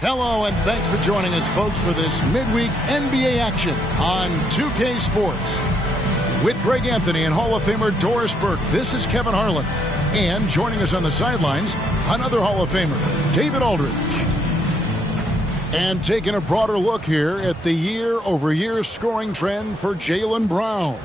Hello, and thanks for joining us, folks, for this midweek NBA action on 2K Sports. With Greg Anthony and Hall of Famer Doris Burke, this is Kevin Harlan. And joining us on the sidelines, another Hall of Famer, David Aldridge. And taking a broader look here at the year-over-year scoring trend for Jaylen Brown.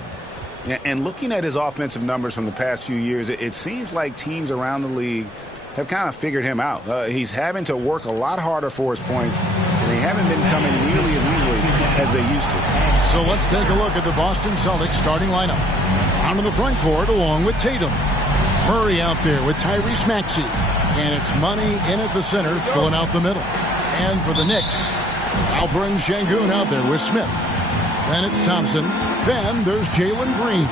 And looking at his offensive numbers from the past few years, it seems like teams around the league have kind of figured him out. He's having to work a lot harder for his points, and they haven't been coming nearly as easily as they used to. So let's take a look at the Boston Celtics starting lineup. Out in the front court along with Tatum. Murray out there with Tyrese Maxey. And it's Money in at the center, filling out the middle. And for the Knicks, Alperen Sengun out there with Smith. Then it's Thompson. Then there's Jalen Green.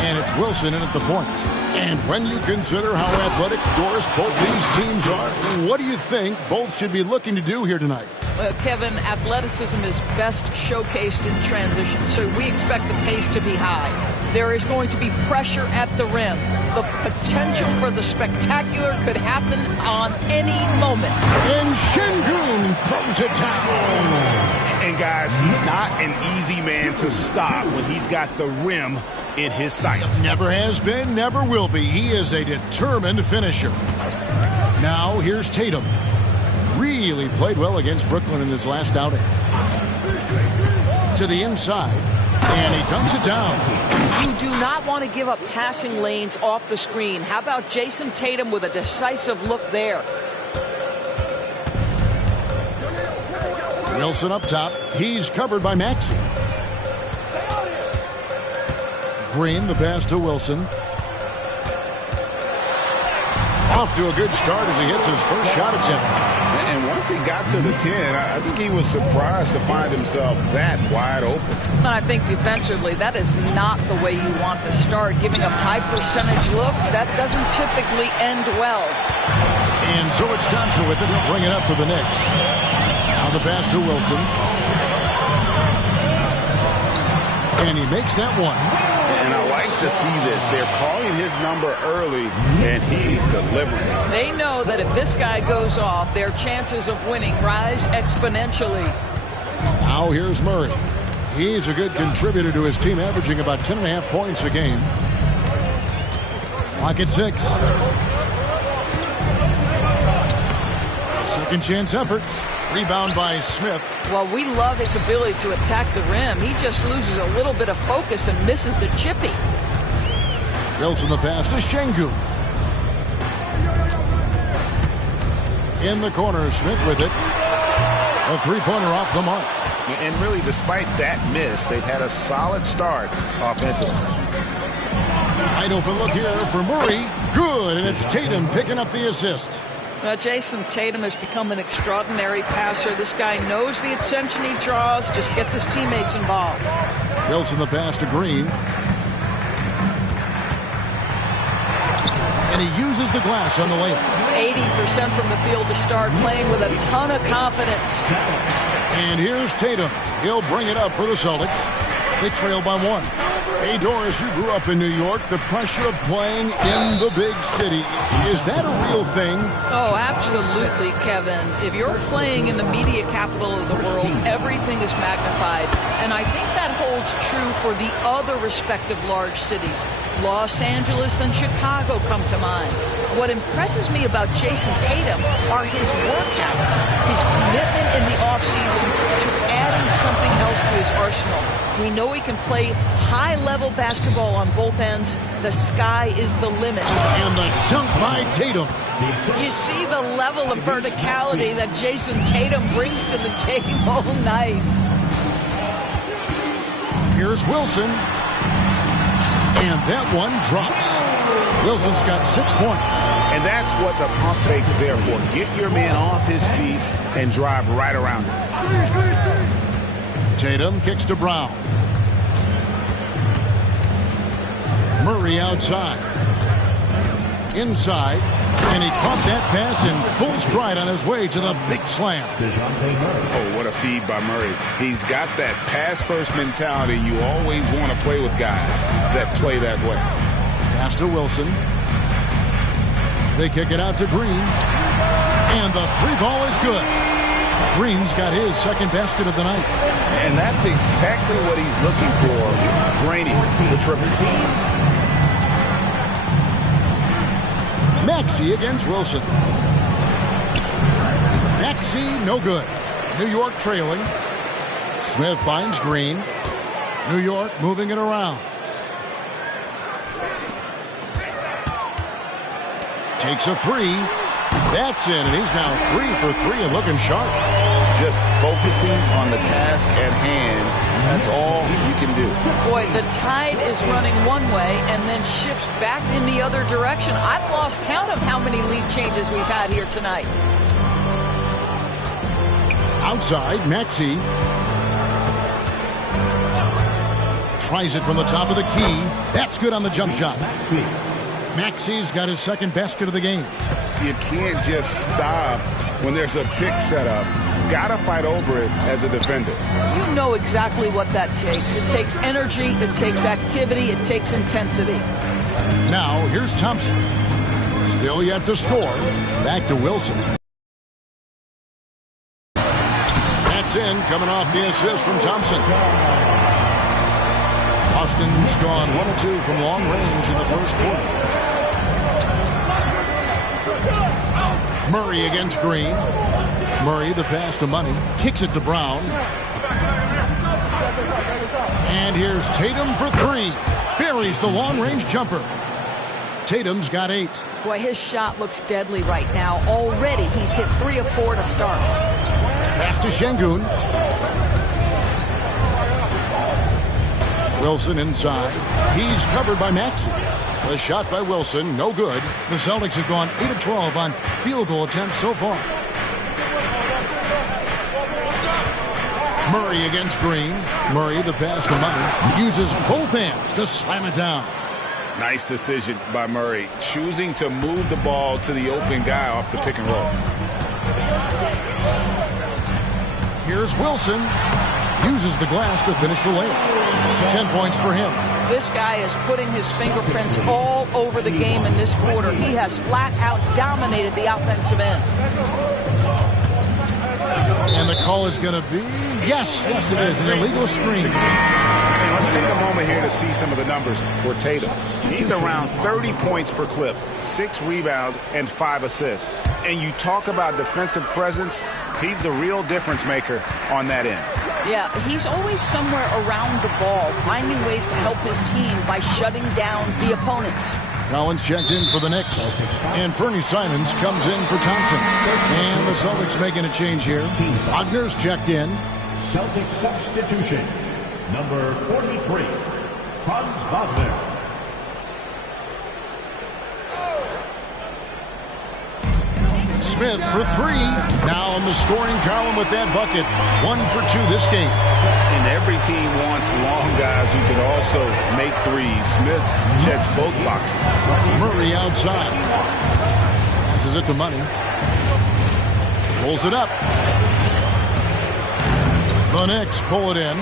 And it's Wilson in at the point. And when you consider how athletic, Doris, both these teams are, what do you think both should be looking to do here tonight? Well, Kevin, athleticism is best showcased in transition, so we expect the pace to be high. There is going to be pressure at the rim. The potential for the spectacular could happen on any moment. And Sengun throws it down. And guys, he's not an easy man to stop when he's got the rim in his sights. Never has been, never will be. He is a determined finisher. Now here's Tatum. Really played well against Brooklyn in his last outing. To the inside, and he dumps it down. You do not want to give up passing lanes off the screen. How about Jason Tatum with a decisive look there? Wilson up top. He's covered by Maxey. Green, the pass to Wilson. Off to a good start as he hits his first shot attempt. And once he got to the 10, I think he was surprised to find himself that wide open. I think defensively, that is not the way you want to start. Giving up high percentage looks, that doesn't typically end well. And George Thompson with it. He'll bring it up for the Knicks. Now the pass to Wilson. And he makes that one. And I like to see this. They're calling his number early, and he's delivering. They know that if this guy goes off, their chances of winning rise exponentially. Now here's Murray. He's a good contributor to his team, averaging about 10.5 points a game. Clock at 6. Second chance effort. Rebound by Smith. Well, we love his ability to attack the rim. He just loses a little bit of focus and misses the chippy. Wilson the pass to Sengun. In the corner, Smith with it. A three-pointer off the mark. And really, despite that miss, they've had a solid start offensively. Wide open look here for Murray. Good, and it's Tatum picking up the assist. Jason Tatum has become an extraordinary passer. This guy knows the attention he draws, just gets his teammates involved. Wilson the pass to Green. And he uses the glass on the layup. 80% from the field to start, playing with a ton of confidence. And here's Tatum. He'll bring it up for the Celtics. They trail by 1. Hey, Doris, you grew up in New York. The pressure of playing in the big city, is that a real thing? Oh, absolutely, Kevin. If you're playing in the media capital of the world, everything is magnified. And I think that holds true for the other respective large cities. Los Angeles and Chicago come to mind. What impresses me about Jason Tatum are his work habits, his commitment in the offseason to adding something else to his arsenal. We know he can play high-level basketball on both ends. The sky is the limit. And the dunk by Tatum. You see the level of verticality that Jason Tatum brings to the table. Nice. Here's Wilson. And that one drops. Wilson's got 6 points. And that's what the pump fake's there for. Get your man off his feet and drive right around him. Tatum kicks to Brown. Murray outside. Inside. And he caught that pass in full stride on his way to the big slam. Oh, what a feed by Murray. He's got that pass-first mentality. You always want to play with guys that play that way. Pass to Wilson. They kick it out to Green. And the three ball is good. Green's got his second basket of the night. And that's exactly what he's looking for. Draining the triple. Maxey against Wilson. Maxey, no good. New York trailing. Smith finds Green. New York moving it around. Takes a three. That's in, and he's now 3 for 3 and looking sharp. Just focusing on the task at hand. That's all you can do. Boy, the tide is running one way and then shifts back in the other direction. I've lost count of how many lead changes we've had here tonight. Outside, Maxey. Tries it from the top of the key. That's good on the jump shot. Maxey's got his second basket of the game. You can't just stop when there's a pick set up. Got to fight over it as a defender. You know exactly what that takes. It takes energy, it takes activity, it takes intensity. Now, here's Thompson. Still yet to score. Back to Wilson. That's in, coming off the assist from Thompson. Boston's gone 1 of 2 from long range in the first quarter. Murray against Green. Murray, the pass to Money. Kicks it to Brown. And here's Tatum for 3. Buries the long-range jumper. Tatum's got 8. Boy, his shot looks deadly right now. Already he's hit 3 of 4 to start. Pass to Şengün. Wilson inside. He's covered by Maxey. The shot by Wilson, no good. The Celtics have gone 8 of 12 on field goal attempts so far. Murray against Green. Murray, the pass to Money. Uses both hands to slam it down. Nice decision by Murray. Choosing to move the ball to the open guy off the pick and roll. Here's Wilson. Uses the glass to finish the layup. 10 points for him. This guy is putting his fingerprints all over the game in this quarter. He has flat out dominated the offensive end. And the call is going to be, yes, it is, an illegal screen. Hey, let's take a moment here to see some of the numbers for Tatum. He's around 30 points per clip, 6 rebounds, and 5 assists. And you talk about defensive presence, he's the real difference maker on that end. Yeah, he's always somewhere around the ball, finding ways to help his team by shutting down the opponents. Collins checked in for the Knicks. And Fernie Simons comes in for Thompson. And the Celtics making a change here. Wagner's checked in. Celtic substitution. Number 43, Franz Wagner. Smith for 3. Now in the scoring column with that bucket. 1 for 2 this game. And every team wants long guys who can also make threes. Smith checks both boxes. Murray outside. Passes it to Money. Pulls it up. The Knicks pull it in.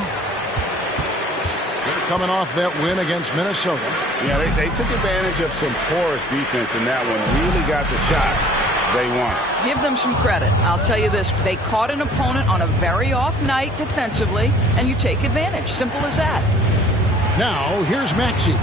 They're coming off that win against Minnesota. Yeah, they took advantage of some porous defense in that one. Really got the shots they want. Give them some credit. I'll tell you this. They caught an opponent on a very off night defensively, and you take advantage. Simple as that. Now, here's Maxey.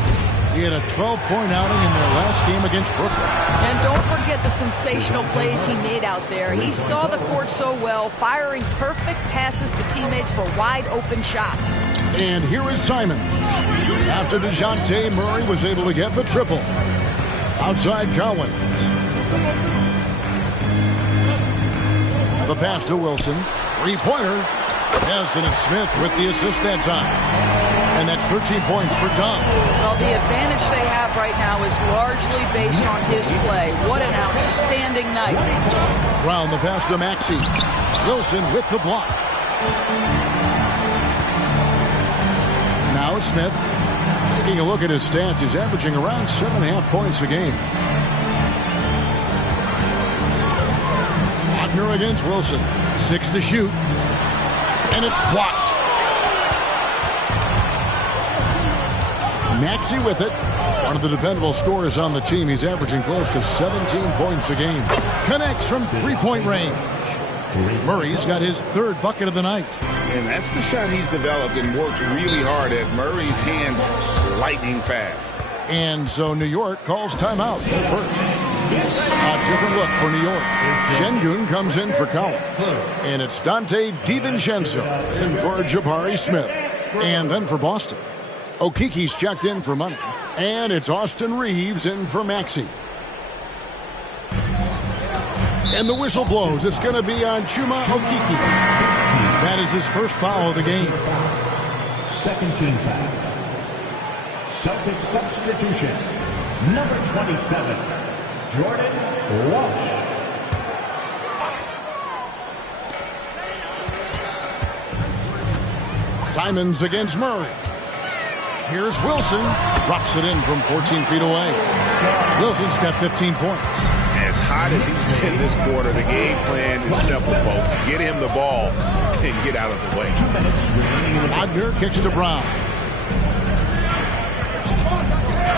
He had a 12-point outing in their last game against Brooklyn. And don't forget the sensational plays he made out there. He saw the court so well, firing perfect passes to teammates for wide-open shots. And here is Simon. After DeJounte Murray was able to get the triple. Outside Collins. The pass to Wilson. Three-pointer. Yes, and it's Smith with the assist that time. And that's 13 points for Tom. Well, the advantage they have right now is largely based on his play. What an outstanding night. Brown, the pass to Maxey. Wilson with the block. Now Smith. Taking a look at his stats, he's averaging around 7.5 points a game. against Wilson. 6 to shoot. And it's blocked. Maxey with it. One of the dependable scorers on the team. He's averaging close to 17 points a game. Connects from three-point range. Murray's got his 3rd bucket of the night. And that's the shot he's developed and worked really hard at. Murray's hands lightning fast. And so New York calls timeout first. A different look for New York. Şengün comes in for Collins. And it's Dante DiVincenzo in for Jabari Smith. And then for Boston, Okiki's checked in for Money. And it's Austin Reeves in for Maxey. And the whistle blows. It's going to be on Chuma Okiki. That is his first foul of the game. Second team foul. Celtic substitution. Number 27, Jordan Walsh. Simons against Murray. Here's Wilson. Drops it in from 14 feet away. Wilson's got 15 points. As hot as he's been this quarter, the game plan is simple, folks. Get him the ball and get out of the way. Wagner kicks to Brown.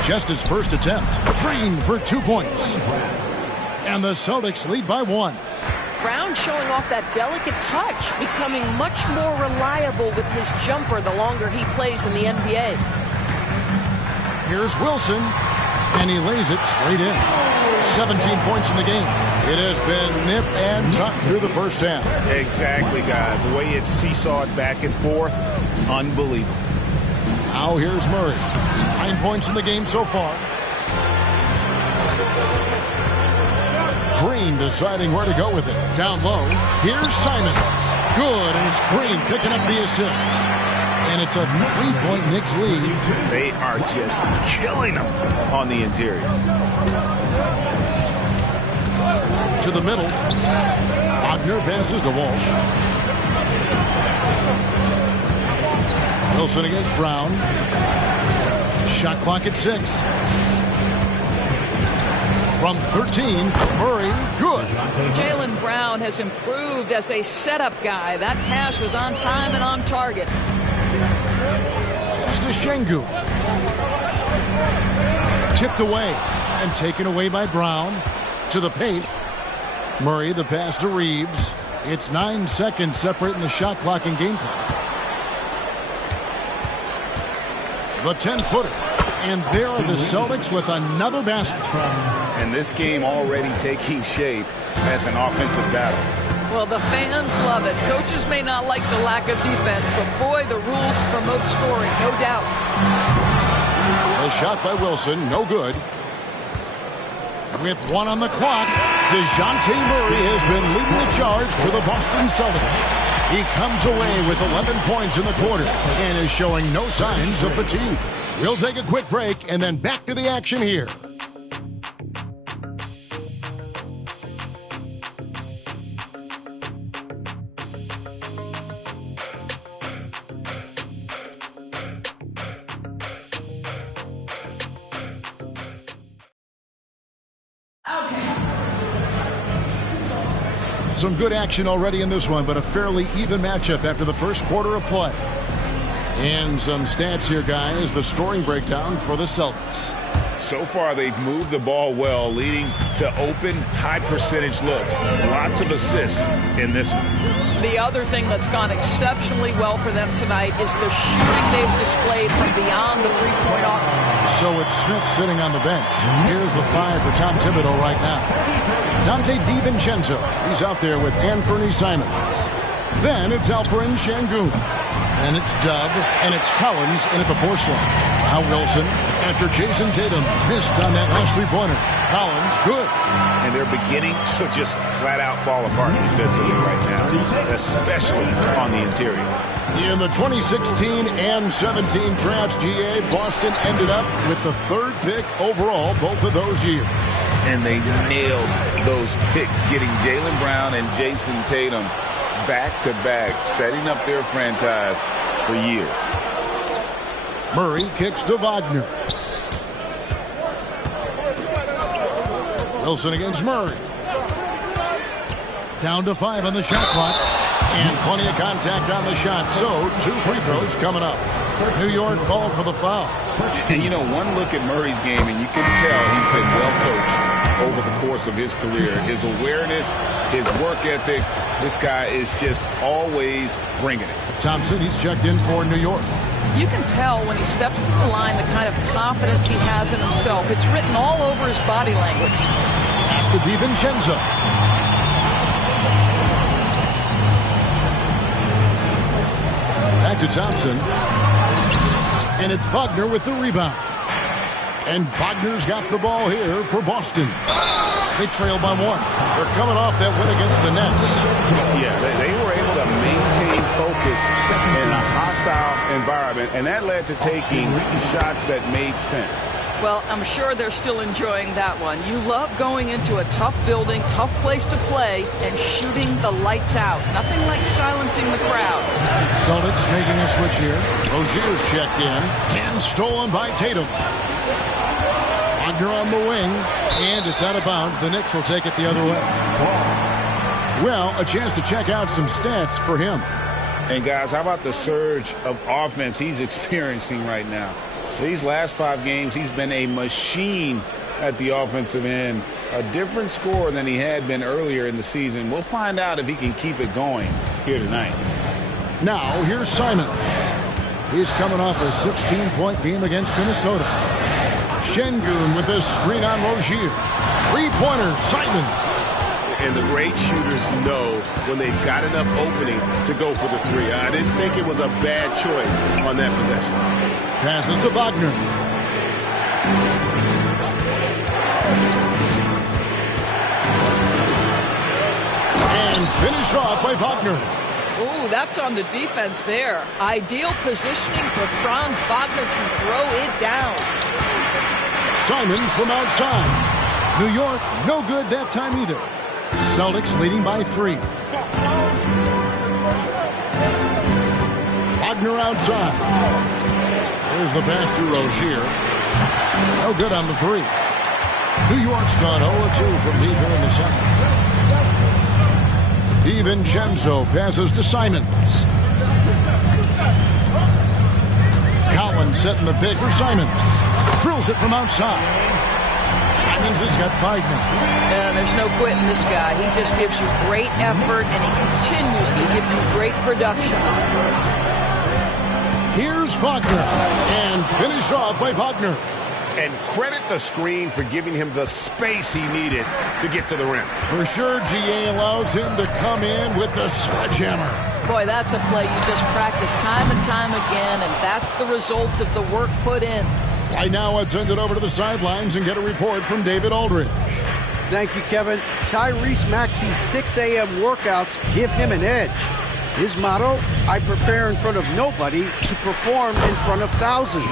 Just his first attempt. Green for 2 points. And the Celtics lead by 1. Brown showing off that delicate touch, becoming much more reliable with his jumper the longer he plays in the NBA. Here's Wilson, and he lays it straight in. 17 points in the game. It has been nip and tuck through the first half. Exactly, guys. The way it's seesawed back and forth, unbelievable. Now here's Murray. 9 points in the game so far. Green deciding where to go with it. Down low. Here's Simons. Good, and it's Green picking up the assist. And it's a 3-point Knicks lead. They are just killing them on the interior. To the middle. Wagner passes to Walsh. Wilson against Brown. Shot clock at 6. From 13, Murray, good. Jaylen Brown has improved as a setup guy. That pass was on time and on target. Pass to Şengün. Tipped away and taken away by Brown. To the paint. Murray, the pass to Reeves. It's 9 seconds separating the shot clock and game clock. The 10-footer. And there are the Celtics with another basket. And this game already taking shape as an offensive battle. Well, the fans love it. Coaches may not like the lack of defense, but boy, the rules promote scoring, no doubt. A shot by Wilson, no good. With 1 on the clock, DeJounte Murray has been leading the charge for the Boston Celtics. He comes away with 11 points in the quarter and is showing no signs of fatigue. We'll take a quick break and then back to the action here. Some good action already in this one, but a fairly even matchup after the first quarter of play. And some stats here, guys. The scoring breakdown for the Celtics. So far, they've moved the ball well, leading to open, high-percentage looks. Lots of assists in this one. The other thing that's gone exceptionally well for them tonight is the shooting they've displayed from beyond the three-point arc. So with Smith sitting on the bench, here's the 5 for Tom Thibodeau right now. Dante DiVincenzo, he's out there with Anthony Simons. Then it's Alperen Şengün. And it's Dub, and it's Collins in at the 4 slot. Now Wilson, after Jason Tatum missed on that last three-pointer. Collins, good. And they're beginning to just flat-out fall apart defensively right now, especially on the interior. In the 2016 and 17 drafts, GA, Boston ended up with the 3rd pick overall both of those years. And they nailed those picks, getting Jaylen Brown and Jason Tatum back-to-back, setting up their franchise for years. Murray kicks to Wagner. Wilson against Murray. Down to 5 on the shot clock. And plenty of contact on the shot. So 2 free throws coming up. New York called for the foul. And, you know, one look at Murray's game, and you can tell he's been well coached over the course of his career. His awareness, his work ethic, this guy is just always bringing it. Thompson, he's checked in for New York. You can tell when he steps to the line the kind of confidence he has in himself. It's written all over his body language. Pass to DiVincenzo. Back to Thompson. And it's Wagner with the rebound. And Wagner's got the ball here for Boston. They trail by 1. They're coming off that win against the Nets. Yeah, they were able to maintain focus in a hostile environment, and that led to taking shots that made sense. Well, I'm sure they're still enjoying that one. You love going into a tough building, tough place to play, and shooting the lights out. Nothing like silencing the crowd. Celtics making a switch here. Rozier's checked in and stolen by Tatum. Wagner on the wing, and it's out of bounds. The Knicks will take it the other way. Well, a chance to check out some stats for him. And guys, how about the surge of offense he's experiencing right now? These last 5 games, he's been a machine at the offensive end. A different score than he had been earlier in the season. We'll find out if he can keep it going here tonight. Now, here's Simons. He's coming off a 16-point game against Minnesota. Şengün with this screen on Rozier. 3-pointer, Simons. And the great shooters know when they've got enough opening to go for the 3. I didn't think it was a bad choice on that possession. Passes to Wagner. And finished off by Wagner. Ooh, that's on the defense there. Ideal positioning for Franz Wagner to throw it down. Simons from outside. New York, no good that time either. Celtics leading by 3. Wagner outside. There's the pass to Rozier. No good on the 3. New York's gone 0-2 from deep here in the second. DiVincenzo passes to Simons. Collins setting the pick for Simons. Drills it from outside. Simons has got 5 now. Yeah, there's no quitting this guy. He just gives you great effort, and he continues to give you great production. Here's Wagner, and finished off by Wagner. And credit the screen for giving him the space he needed to get to the rim. For sure, GA allows him to come in with the sledgehammer. Boy, that's a play you just practice time and time again, and that's the result of the work put in. Right now, let's send it over to the sidelines and get a report from David Aldridge. Thank you, Kevin. Tyrese Maxey's 6 a.m. workouts give him an edge. His motto, I prepare in front of nobody to perform in front of thousands.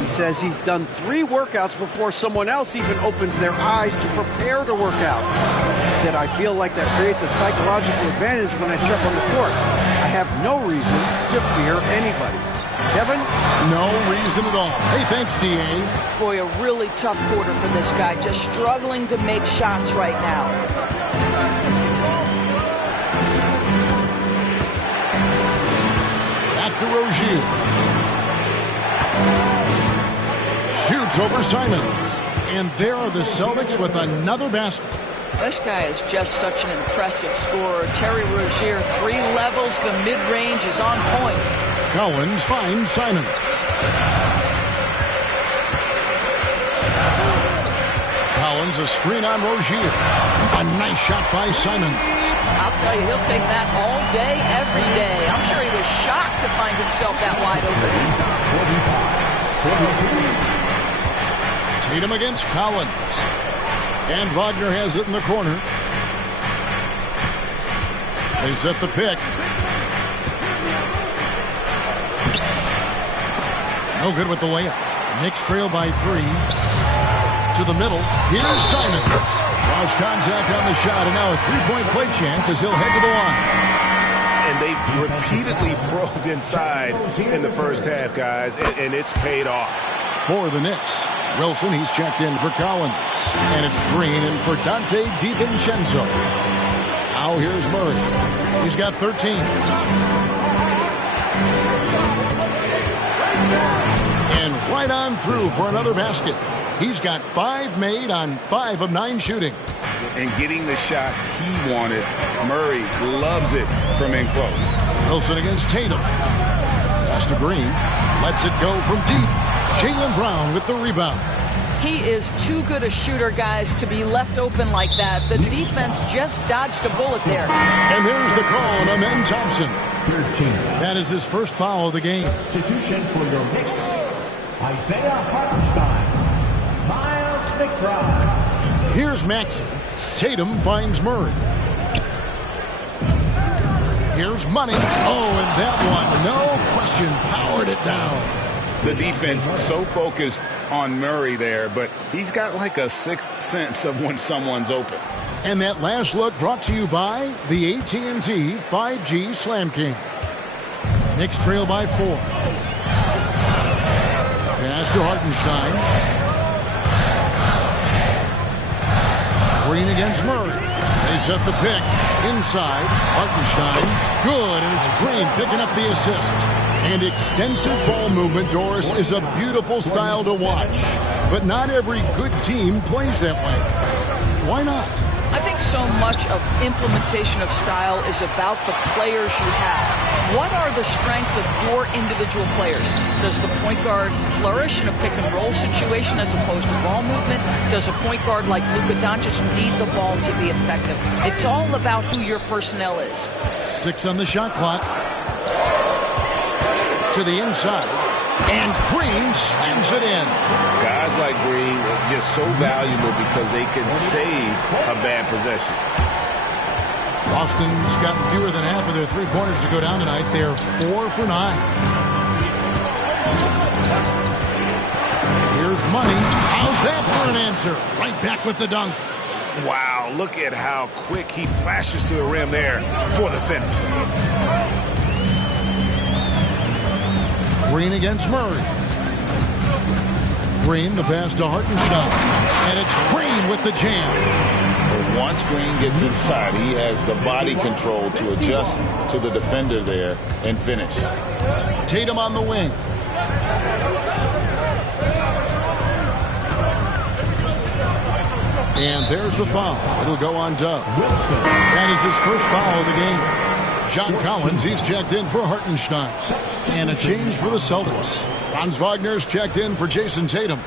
He says he's done 3 workouts before someone else even opens their eyes to prepare to work out. He said, I feel like that creates a psychological advantage when I step on the court. I have no reason to fear anybody. Kevin? No reason at all. Hey, thanks, D.A. Boy, a really tough quarter for this guy, just struggling to make shots right now. Back to Rozier. Shoots over Simons. And there are the Celtics with another basket. This guy is just such an impressive scorer. Terry Rozier, 3 levels. The mid-range is on point. Collins finds Simons. Collins, a screen on Rozier. A nice shot by Simons. I'll tell you, he'll take that all day, every day. I'm sure he was shocked to find himself that wide open. Tatum against Collins. And Wagner has it in the corner. They set the pick. No good with the layup. Knicks trail by 3. To the middle. Here's Simons. Draws contact on the shot, and now a 3-point play chance as he'll head to the line. And they've repeatedly probed inside in the first half, guys, and it's paid off. For the Knicks, Wilson, he's checked in for Collins. And it's Green in for Dante DiVincenzo. Foul Now here's Murray. He's got 13. And right on through for another basket. He's got 5 made on 5 of 9 shooting. And getting the shot he wanted. Murray loves it from in close. Wilson against Tatum. Pass to Green. Lets it go from deep. Jaylen Brown with the rebound. He is too good a shooter, guys, to be left open like that. The defense just dodged a bullet there. And there's the call on Amen Thompson. 13. That is his first foul of the game. Substitution for your Knicks. Isaiah Hartenstein. Miles McBride. Here's Maxey. Tatum finds Murray. Here's Money. Oh, and that one, no question, powered it down. The defense so focused on Murray there, but he's got like a sixth sense of when someone's open. And that last look brought to you by the AT&T 5G Slam King. Knicks trail by 4. Pass to Hartenstein. Green against Murray. They set the pick. Inside. Hartenstein. Good, and it's Green picking up the assist. And extensive ball movement, Doris, is a beautiful style to watch. But not every good team plays that way. Why not? I think so much of implementation of style is about the players you have. What are the strengths of your individual players? Does the point guard flourish in a pick-and-roll situation as opposed to ball movement? Does a point guard like Luka Doncic need the ball to be effective? It's all about who your personnel is. 6 on the shot clock. To the inside. And Green slams it in. Guys like Green are just so valuable because they can save a bad possession. Boston's gotten fewer than half of their three-pointers to go down tonight. They're 4 for 9. Here's Money. How's that for an answer? Right back with the dunk. Wow, look at how quick he flashes to the rim there for the finish. Green against Murray. Green, the pass to Hartenstein. And it's Green with the jam. But once Green gets inside, he has the body control to adjust to the defender there and finish. Tatum on the wing. And there's the foul. It'll go on Dub. That is his first foul of the game. John Collins, he's checked in for Hartenstein. And a change for the Celtics. Franz Wagner's checked in for Jason Tatum.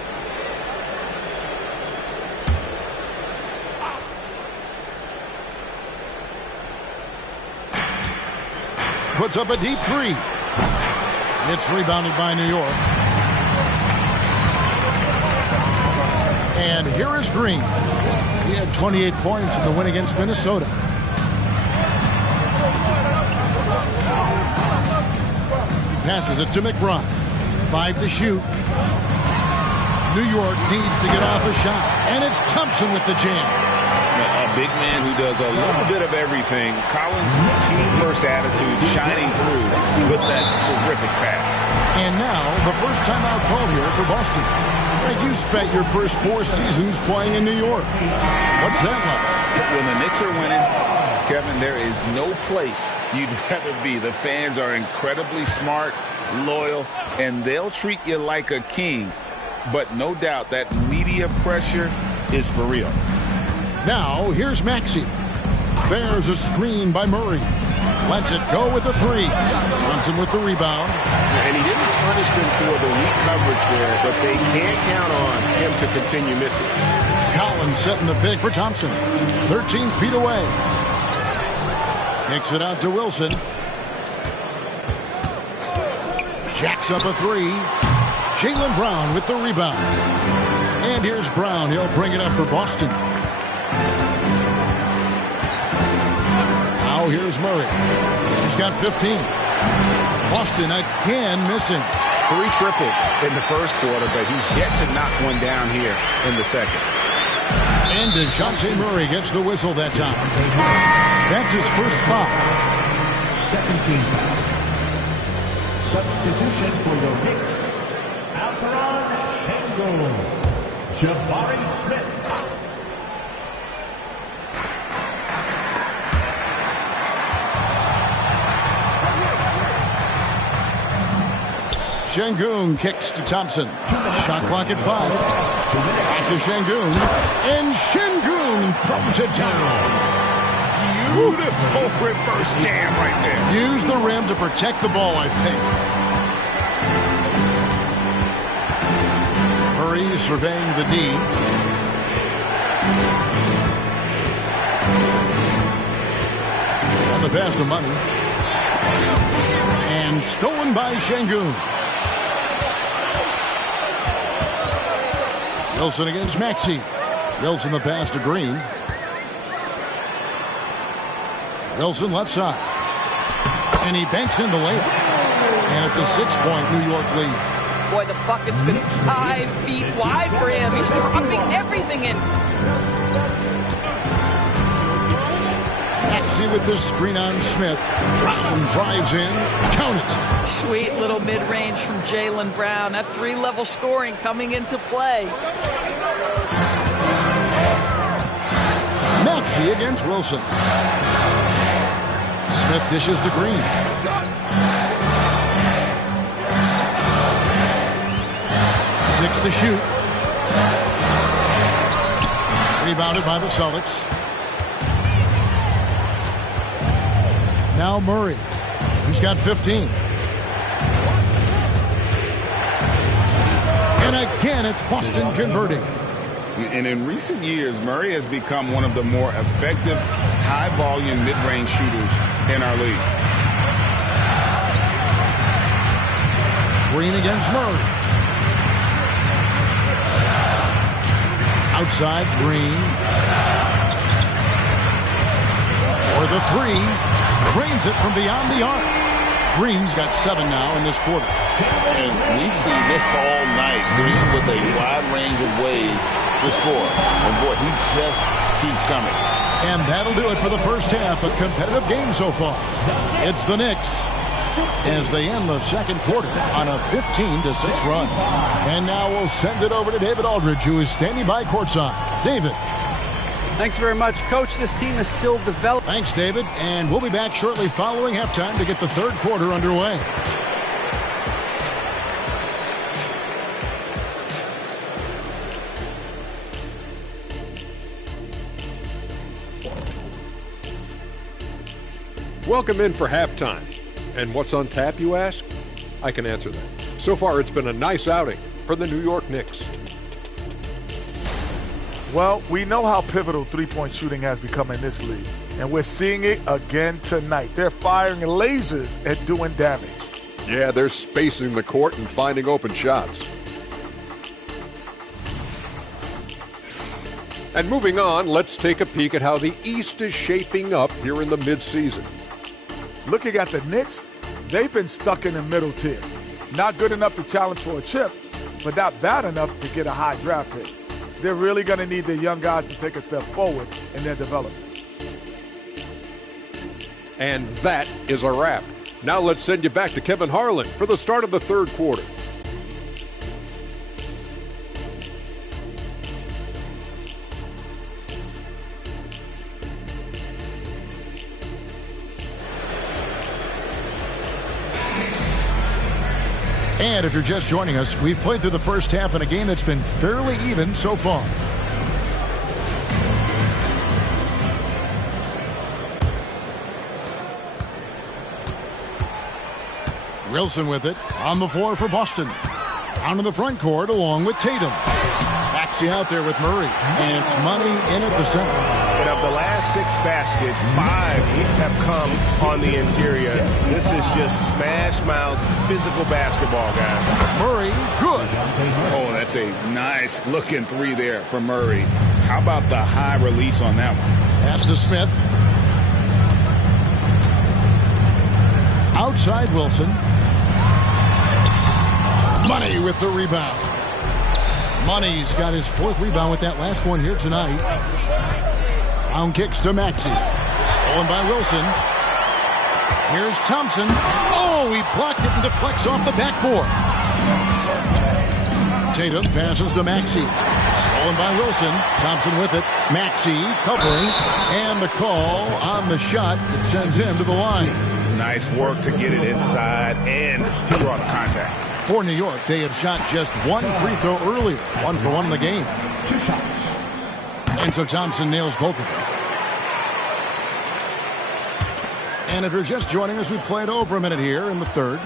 Puts up a deep 3. It's rebounded by New York. And here is Green. He had 28 points in the win against Minnesota. Passes it to McBride. 5 to shoot. New York needs to get off a shot. And it's Thompson with the jam. A big man who does a little bit of everything. Collins' team-first attitude shining through with that terrific pass. And now, the first timeout call here for Boston. You spent your first 4 seasons playing in New York. What's that like? When the Knicks are winning, Kevin, there is no place you'd rather be. The fans are incredibly smart, loyal, and they'll treat you like a king. But no doubt that media pressure is for real. Now, here's Maxey. There's a screen by Murray. Lets it go with the 3. Thompson with the rebound. And he didn't punish them for the weak coverage there, but they can't count on him to continue missing. Collins setting the pick for Thompson. 13 feet away. Kicks it out to Wilson. Jacks up a 3. Jaylen Brown with the rebound. And here's Brown. He'll bring it up for Boston. Now here's Murray. He's got 15. Boston again missing. 3 triples in the first quarter, but he's yet to knock one down here in the second. And DeJounte Murray gets the whistle that time. That's his first foul. Second team foul. Substitution for your Knicks. Alperon Sengun. Jabari Smith. Şengün kicks to Thompson. Shot clock at 5. Back to Şengün. And Şengün throws it down. Beautiful reverse jam right there. Use the rim to protect the ball, I think. Murray surveying the D. On the pass to Money. And stolen by Şengün. Wilson against Maxey. Wilson the pass to Green. Wilson left side. And he banks in the layup. And it's a 6-point New York lead. Boy, the bucket's been 5 feet wide for him. He's dropping everything in. Maxey with the screen on Smith. Brown drives in. Count it. Sweet little mid-range from Jaylen Brown. That 3-level scoring coming into play. Maxey against Wilson. Smith dishes to Green. Six to shoot. Rebounded by the Celtics. Now Murray. He's got 15. And again, it's Boston converting. And in recent years, Murray has become one of the more effective high-volume mid-range shooters in our league. Green against Murray. Outside, Green. For the 3. Cranes it from beyond the arc. Green's got 7 now in this quarter. And we've seen this all night. Green with a wide range of ways to score. And boy, he just keeps coming. And that'll do it for the first half. A competitive game so far. It's the Knicks as they end the second quarter on a 15-6 run. And now we'll send it over to David Aldridge, who is standing by courtside. David. Thanks very much, Coach. This team is still developing. Thanks, David. And we'll be back shortly following halftime to get the third quarter underway. Welcome in for halftime. And what's on tap, you ask? I can answer that. So far, it's been a nice outing for the New York Knicks. Well, we know how pivotal three-point shooting has become in this league, and we're seeing it again tonight. They're firing lasers and doing damage. Yeah, they're spacing the court and finding open shots. And moving on, let's take a peek at how the East is shaping up here in the midseason. Looking at the Knicks, they've been stuck in the middle tier. Not good enough to challenge for a chip, but not bad enough to get a high draft pick. They're really going to need their young guys to take a step forward in their development. And that is a wrap. Now let's send you back to Kevin Harlan for the start of the third quarter. And if you're just joining us, we've played through the first half in a game that's been fairly even so far. Wilson with it on the floor for Boston. Down in the front court along with Tatum. Maxey out there with Murray. And it's Money in at the center. And of the last 6 baskets, 5 have come on the interior. This is just smash mouth physical basketball, guys. Murray, good. Oh, that's a nice looking 3 there from Murray. How about the high release on that one? Pass to Smith. Outside Wilson. Money with the rebound. Money's got his 4th rebound with that last one here tonight. Down kicks to Maxey. Stolen by Wilson. Here's Thompson. Oh, he blocked it and deflects off the backboard. Tatum passes to Maxey. Stolen by Wilson. Thompson with it. Maxey covering. And the call on the shot that sends him to the line. Nice work to get it inside and draw the contact. For New York, they have shot just one free throw earlier. 1 for 1 in the game. 2 shots. And so Thompson nails both of them. And if you're just joining us, we played over a minute here in the third.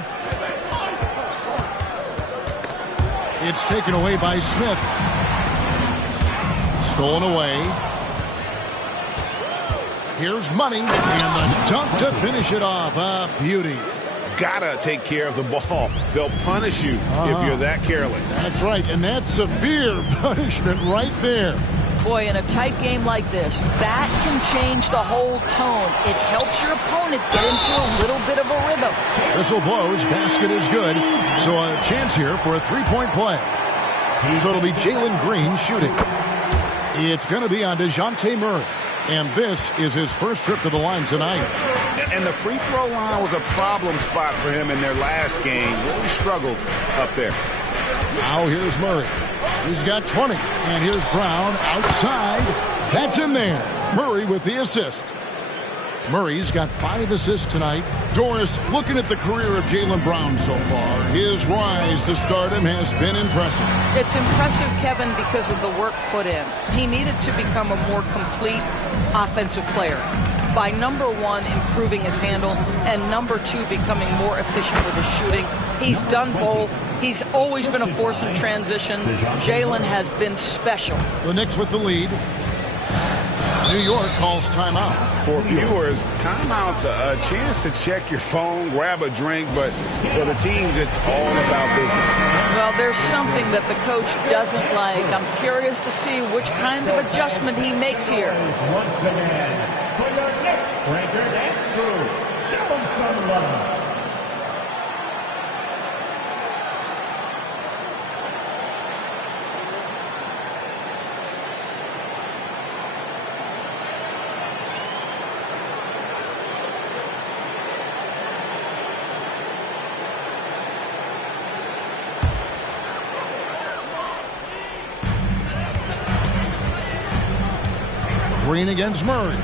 It's taken away by Smith. Stolen away. Here's Money. And the dunk to finish it off. A beauty. Gotta take care of the ball. They'll punish you if you're that careless. That's right. And that's severe punishment right there. Boy, in a tight game like this, that can change the whole tone. It helps your opponent get into a little bit of a rhythm. Whistle blows. Basket is good. So a chance here for a three-point play. So it'll be Jalen Green shooting. It's going to be on DeJounte Murray. And this is his first trip to the line tonight. And the free throw line was a problem spot for him in their last game. Really struggled up there. Now here's Murray. He's got 20. And here's Brown outside. That's in there. Murray with the assist. Murray's got 5 assists tonight. Doris, looking at the career of Jaylen Brown so far, his rise to stardom has been impressive. It's impressive, Kevin, because of the work put in. He needed to become a more complete offensive player. By number 1, improving his handle, and number 2, becoming more efficient with his shooting. He's done both. He's always been a force in transition. Jalen has been special. The Knicks with the lead. New York calls timeout. For viewers, timeout's a chance to check your phone, grab a drink, but for the team, it's all about business. Well, there's something that the coach doesn't like. I'm curious to see which kind of adjustment he makes here. Once again, for your next breaker dance crew, show them some love. Green against Murray. And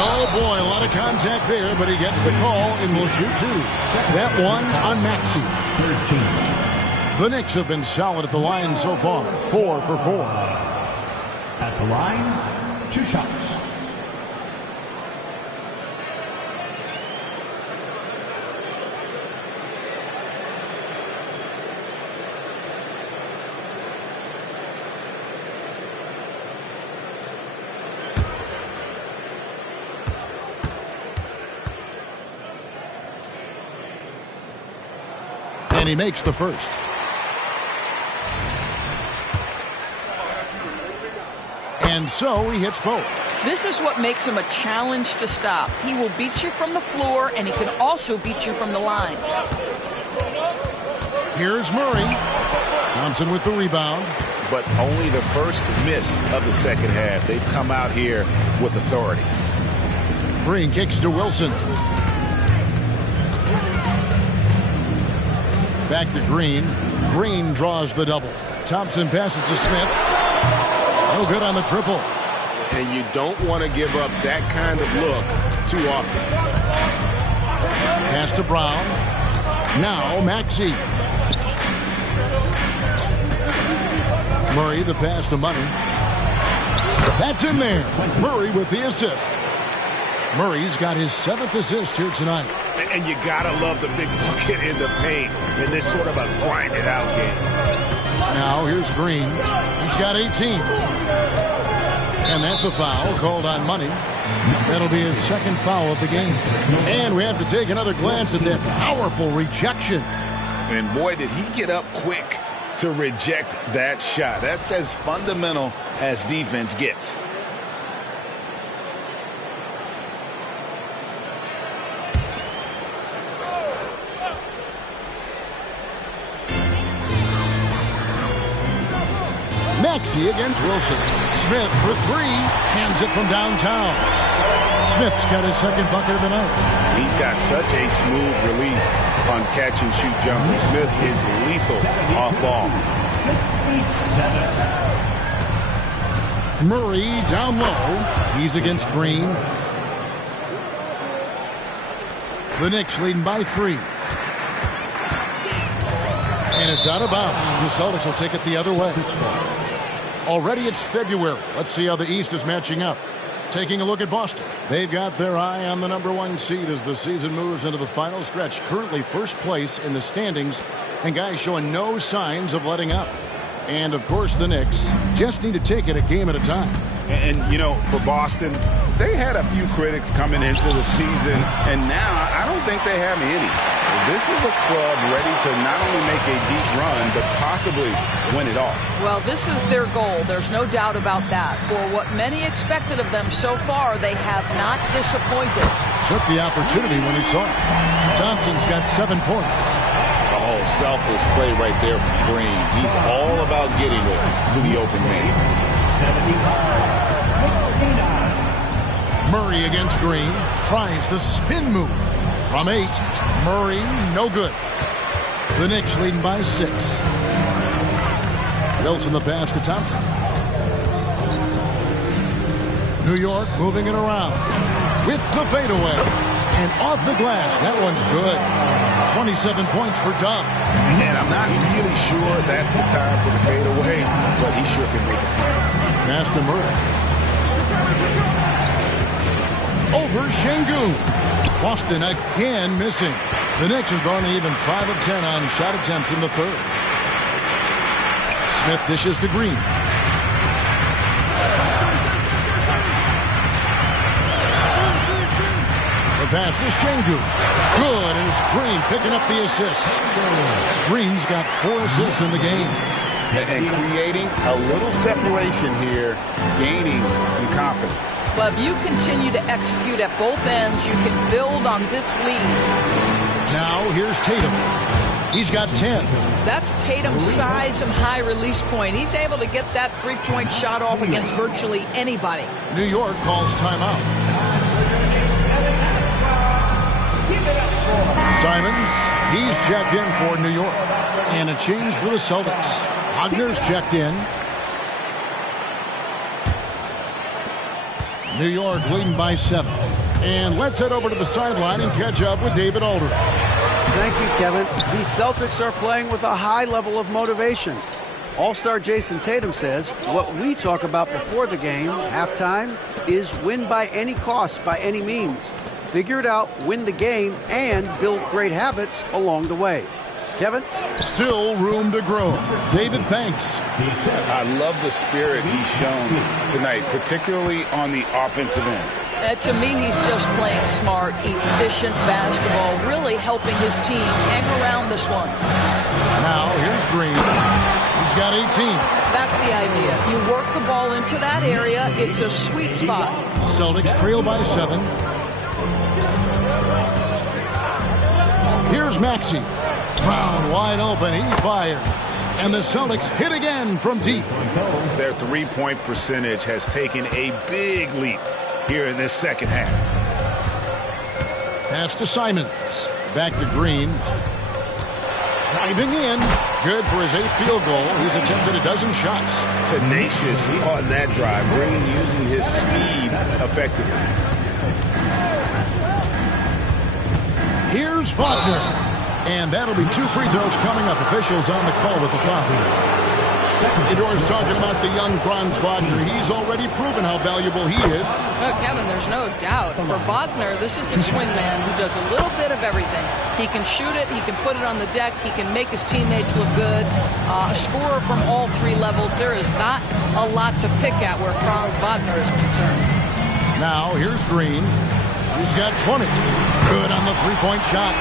oh boy, a lot of contact there, but he gets the call and will shoot 2. That one on Maxey. 13. The Knicks have been solid at the line so far. 4 for 4. At the line, 2 shots. And he makes the first. And so he hits both. This is what makes him a challenge to stop. He will beat you from the floor, and he can also beat you from the line. Here's Murray. Thompson with the rebound. But only the first miss of the second half. They've come out here with authority. Green kicks to Wilson. Back to Green. Green draws the double. Thompson passes to Smith. No good on the triple. And you don't want to give up that kind of look too often. Pass to Brown. Now Maxey. Murray the pass to Money. That's in there. Murray with the assist. Murray's got his 7th assist here tonight. And you gotta love the big bucket in the paint in this sort of a grinded out game. Now here's Green. He's got 18. And that's a foul called on Money. That'll be his 2nd foul of the game. And we have to take another glance at that powerful rejection. And boy, did he get up quick to reject that shot. That's as fundamental as defense gets. Maxey against Wilson. Smith for 3. Hands it from downtown. Smith's got his 2nd bucket of the night. He's got such a smooth release on catch and shoot jumpers. Smith is lethal off ball. 67. Murray down low. He's against Green. The Knicks leading by 3. And it's out of bounds. The Celtics will take it the other way. Already it's February. Let's see how the East is matching up. Taking a look at Boston. They've got their eye on the #1 seed as the season moves into the final stretch. Currently first place in the standings, and guys showing no signs of letting up. And, of course, the Knicks just need to take it a game at a time. And, you know, for Boston, they had a few critics coming into the season, and now I don't think they have any. This is a club ready to not only make a deep run, but possibly win it all. Well, this is their goal. There's no doubt about that. For what many expected of them so far, they have not disappointed. Took the opportunity when he saw it. Thompson's got 7 points. The whole selfless play right there from Green. He's all about getting it to the open man. 79. Murray against Green. Tries the spin move. From 8. Murray, no good. The Knicks leading by 6. Wilson the pass to Thompson. New York moving it around. With the fadeaway. And off the glass. That one's good. 27 points for Dub. And I'm not really sure that's the time for the fadeaway, but he sure can make it. Pass to Murray. Over Şengün. Boston again missing. The Knicks have gone even 5 of 10 on shot attempts in the third. Smith dishes to Green. The pass to Şengün. Good, and it's Green picking up the assist. Green's got 4 assists in the game. And creating a little separation here, gaining some confidence. But if you continue to execute at both ends, you can build on this lead. Now here's Tatum. He's got 10. That's Tatum's size and high release point. He's able to get that three-point shot off against virtually anybody. New York calls timeout. Simons, he's checked in for New York. And a change for the Celtics. Wagner's checked in. New York leading by 7. And let's head over to the sideline and catch up with David Aldridge. Thank you, Kevin. The Celtics are playing with a high level of motivation. All-star Jason Tatum says what we talk about before the game, halftime, is win by any cost, by any means. Figure it out, win the game, and build great habits along the way. Kevin? Still room to grow. David, thanks. I love the spirit he's shown tonight, particularly on the offensive end. To me, he's just playing smart, efficient basketball, really helping his team hang around this one. Now, here's Green. He's got 18. That's the idea. You work the ball into that area. It's a sweet spot. Celtics trail by 7. Here's Maxey. Brown wide open. He fires. And the Celtics hit again from deep. Their three-point percentage has taken a big leap here in this second half. Pass to Simons. Back to Green. Driving in. Good for his 8th field goal. He's attempted a dozen shots. Tenacious on that drive. Green using his speed effectively. Here's Wagner. And that'll be 2 free throws coming up. Officials on the call with the foul. Edore's talking about the young Franz Wagner. He's already proven how valuable he is. Oh, Kevin, there's no doubt. For Wagner, this is a swingman who does a little bit of everything. He can shoot it. He can put it on the deck. He can make his teammates look good. A scorer from all 3 levels. There is not a lot to pick at where Franz Wagner is concerned. Now, here's Green. He's got 20. Good on the 3-point shot.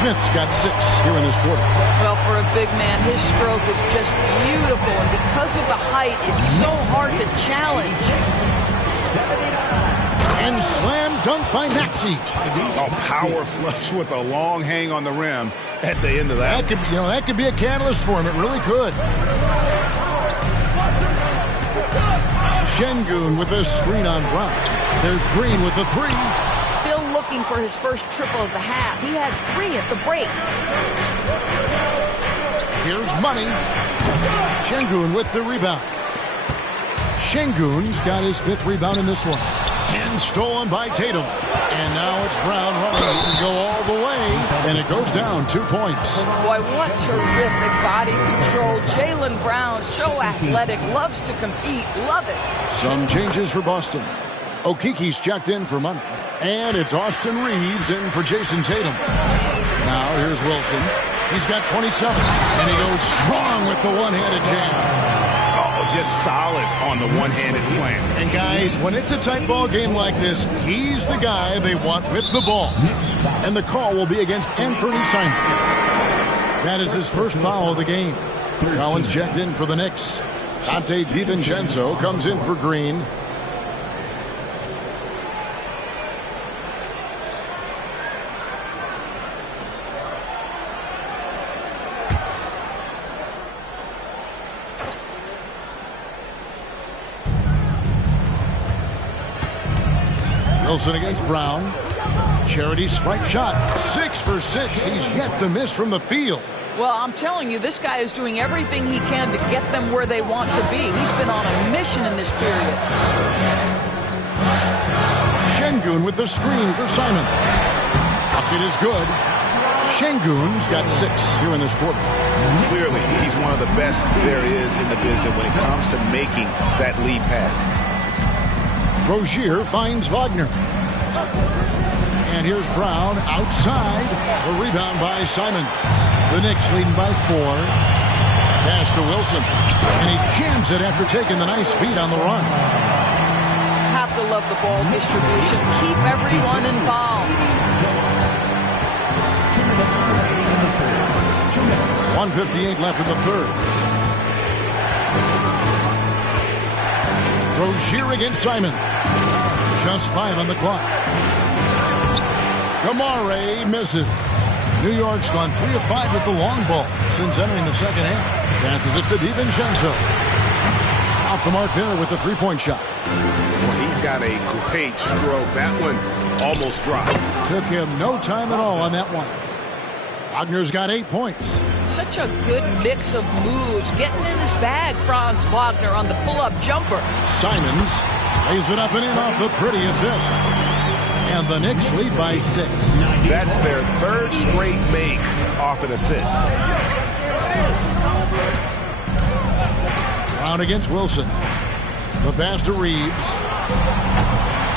Smith's got 6 here in this quarter. Well, for a big man, his stroke is just beautiful. And because of the height, it's so hard to challenge. And slam dunk by Maxey. A power flush with a long hang on the rim at the end of that. That could be a catalyst for him. It really could. Şengün with a screen on Brown. There's Green with the 3. Still looking for his first triple of the half. He had 3 at the break. Here's Money. Şengün with the rebound. Şengün's got his 5th rebound in this one. And stolen by Tatum. And now it's Brown running. He can go all the way, and it goes down 2 points. Boy, what terrific body control. Jaylen Brown, so athletic, loves to compete. Love it. Some changes for Boston. Okiki's checked in for money. And it's Austin Reeves in for Jason Tatum. Now here's Wilson. He's got 27, and he goes strong with the one-handed jam. Just solid on the one-handed slam. And guys, when it's a tight ball game like this, he's the guy they want with the ball. And the call will be against Anthony Simon. That is his first foul of the game. Collins checked in for the Knicks. Dante DiVincenzo comes in for Green. Wilson against Brown. Charity stripe shot. 6 for 6. He's yet to miss from the field. Well, I'm telling you, this guy is doing everything he can to get them where they want to be. He's been on a mission in this period. Şengün with the screen for Simon. Bucket is good. Şengün's got 6 here in this quarter. Clearly, he's one of the best there is in the business when it comes to making that lead pass. Rozier finds Wagner. And here's Brown outside. The rebound by Simon. The Knicks leading by 4. Pass to Wilson. And he jams it after taking the nice feed on the run. Have to love the ball distribution. Keep everyone involved. 1:58 left in the third. Rozier against Simon. Just 5 on the clock. Kamare misses. New York's gone 3 of 5 with the long ball since entering the second half. Passes it to DiVincenzo. Off the mark there with the three-point shot. Well, he's got a great stroke. That one almost dropped. Took him no time at all on that one. Wagner's got 8 points. Such a good mix of moves. Getting in his bag, Franz Wagner, on the pull-up jumper. Simons lays it up and in off the pretty assist. And the Knicks lead by 6. That's their 3rd straight make off an assist. Brown against Wilson. The pass to Reeves.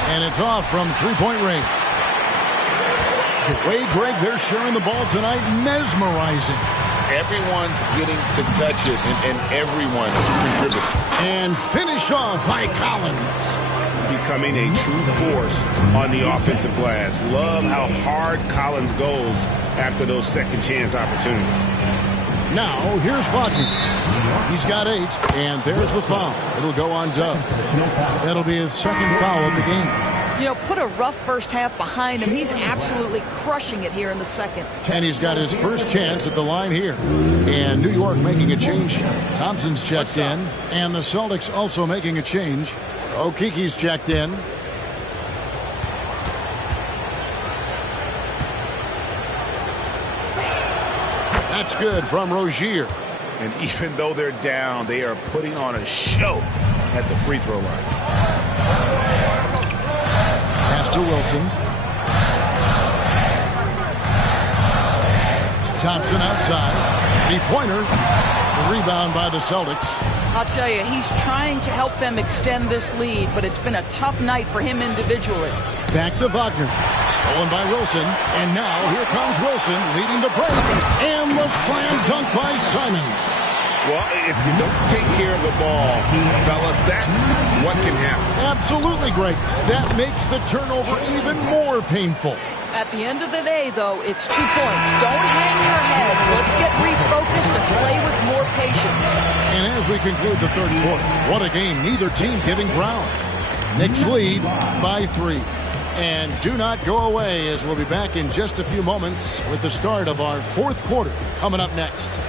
And it's off from three-point range. The way, Greg, they're sharing the ball tonight, mesmerizing. Everyone's getting to touch it, and everyone contributes. And finished off by Collins. Becoming a true force on the offensive glass. Love how hard Collins goes after those second chance opportunities. Now, here's Wagner. He's got 8, and there's the foul. It'll go on Dub. That'll be his second foul of the game. You know, put a rough first half behind him. He's absolutely crushing it here in the second. And he's got his first chance at the line here. And New York making a change here. Thompson's checked in. And the Celtics also making a change. Okiki's checked in. That's good from Rozier. And even though they're down, they are putting on a show at the free throw line. Pass to Wilson. Thompson outside. Three-pointer. The rebound by the Celtics. I'll tell you, he's trying to help them extend this lead, but it's been a tough night for him individually. Back to Wagner. Stolen by Wilson. And now here comes Wilson leading the break. And the slam dunk by Simon. Well, if you don't take care of the ball, fellas, that's what can happen. Absolutely, Greg. That makes the turnover even more painful. At the end of the day, though, it's 2 points. Don't hang your heads. Let's get refocused and play with more patience. And as we conclude the third quarter, what a game, neither team giving ground. Knicks lead by 3. And do not go away, as we'll be back in just a few moments with the start of our fourth quarter coming up next.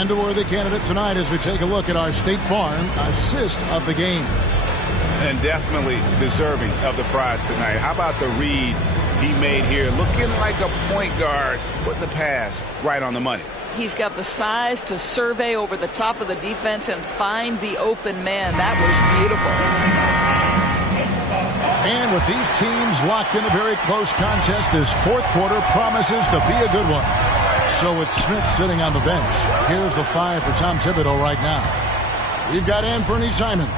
And a worthy candidate tonight as we take a look at our State Farm assist of the game. And definitely deserving of the prize tonight. How about the read he made here? Looking like a point guard, putting the pass right on the money. He's got the size to survey over the top of the defense and find the open man. That was beautiful. And with these teams locked in a very close contest, this fourth quarter promises to be a good one. So with Smith sitting on the bench, here's the 5 for Tom Thibodeau right now. We've got Anthony Simon.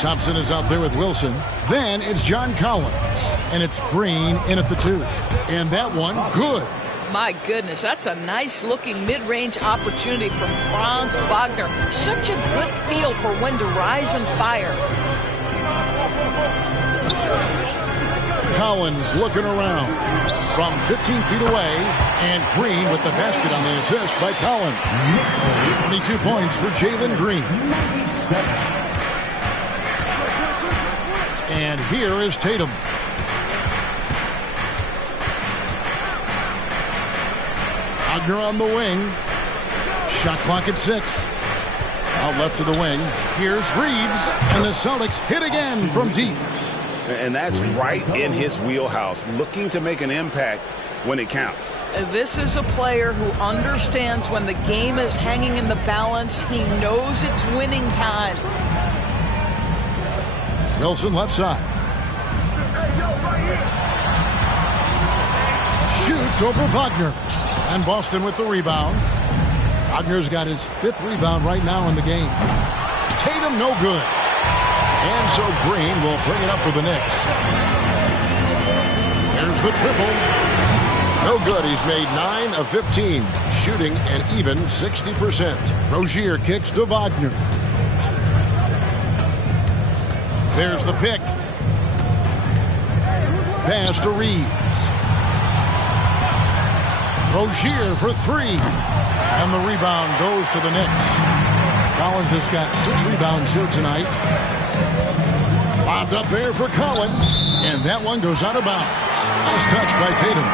Thompson is out there with Wilson. Then it's John Collins. And it's Green in at the 2. And that one, good. My goodness, that's a nice-looking mid-range opportunity from Franz Wagner. Such a good feel for when to rise and fire. Collins looking around from 15 feet away. And Green with the basket on the assist by Collins. 22 points for Jalen Green. And here is Tatum. Wagner on the wing. Shot clock at 6. Out left to the wing. Here's Reeves. And the Celtics hit again from deep. And that's right in his wheelhouse. Looking to make an impact when it counts. This is a player who understands when the game is hanging in the balance. He knows it's winning time. Wilson left side. Shoots over Wagner. And Boston with the rebound. Wagner's got his 5th rebound right now in the game. Tatum no good. And so Green will bring it up for the Knicks. There's the triple. No good. He's made 9 of 15. Shooting an even 60%. Rozier kicks to Wagner. There's the pick. Pass to Reeves. Rozier for 3. And the rebound goes to the Knicks. Collins has got 6 rebounds here tonight. Bobbed up there for Collins. And that one goes out of bounds. Nice touch by Tatum.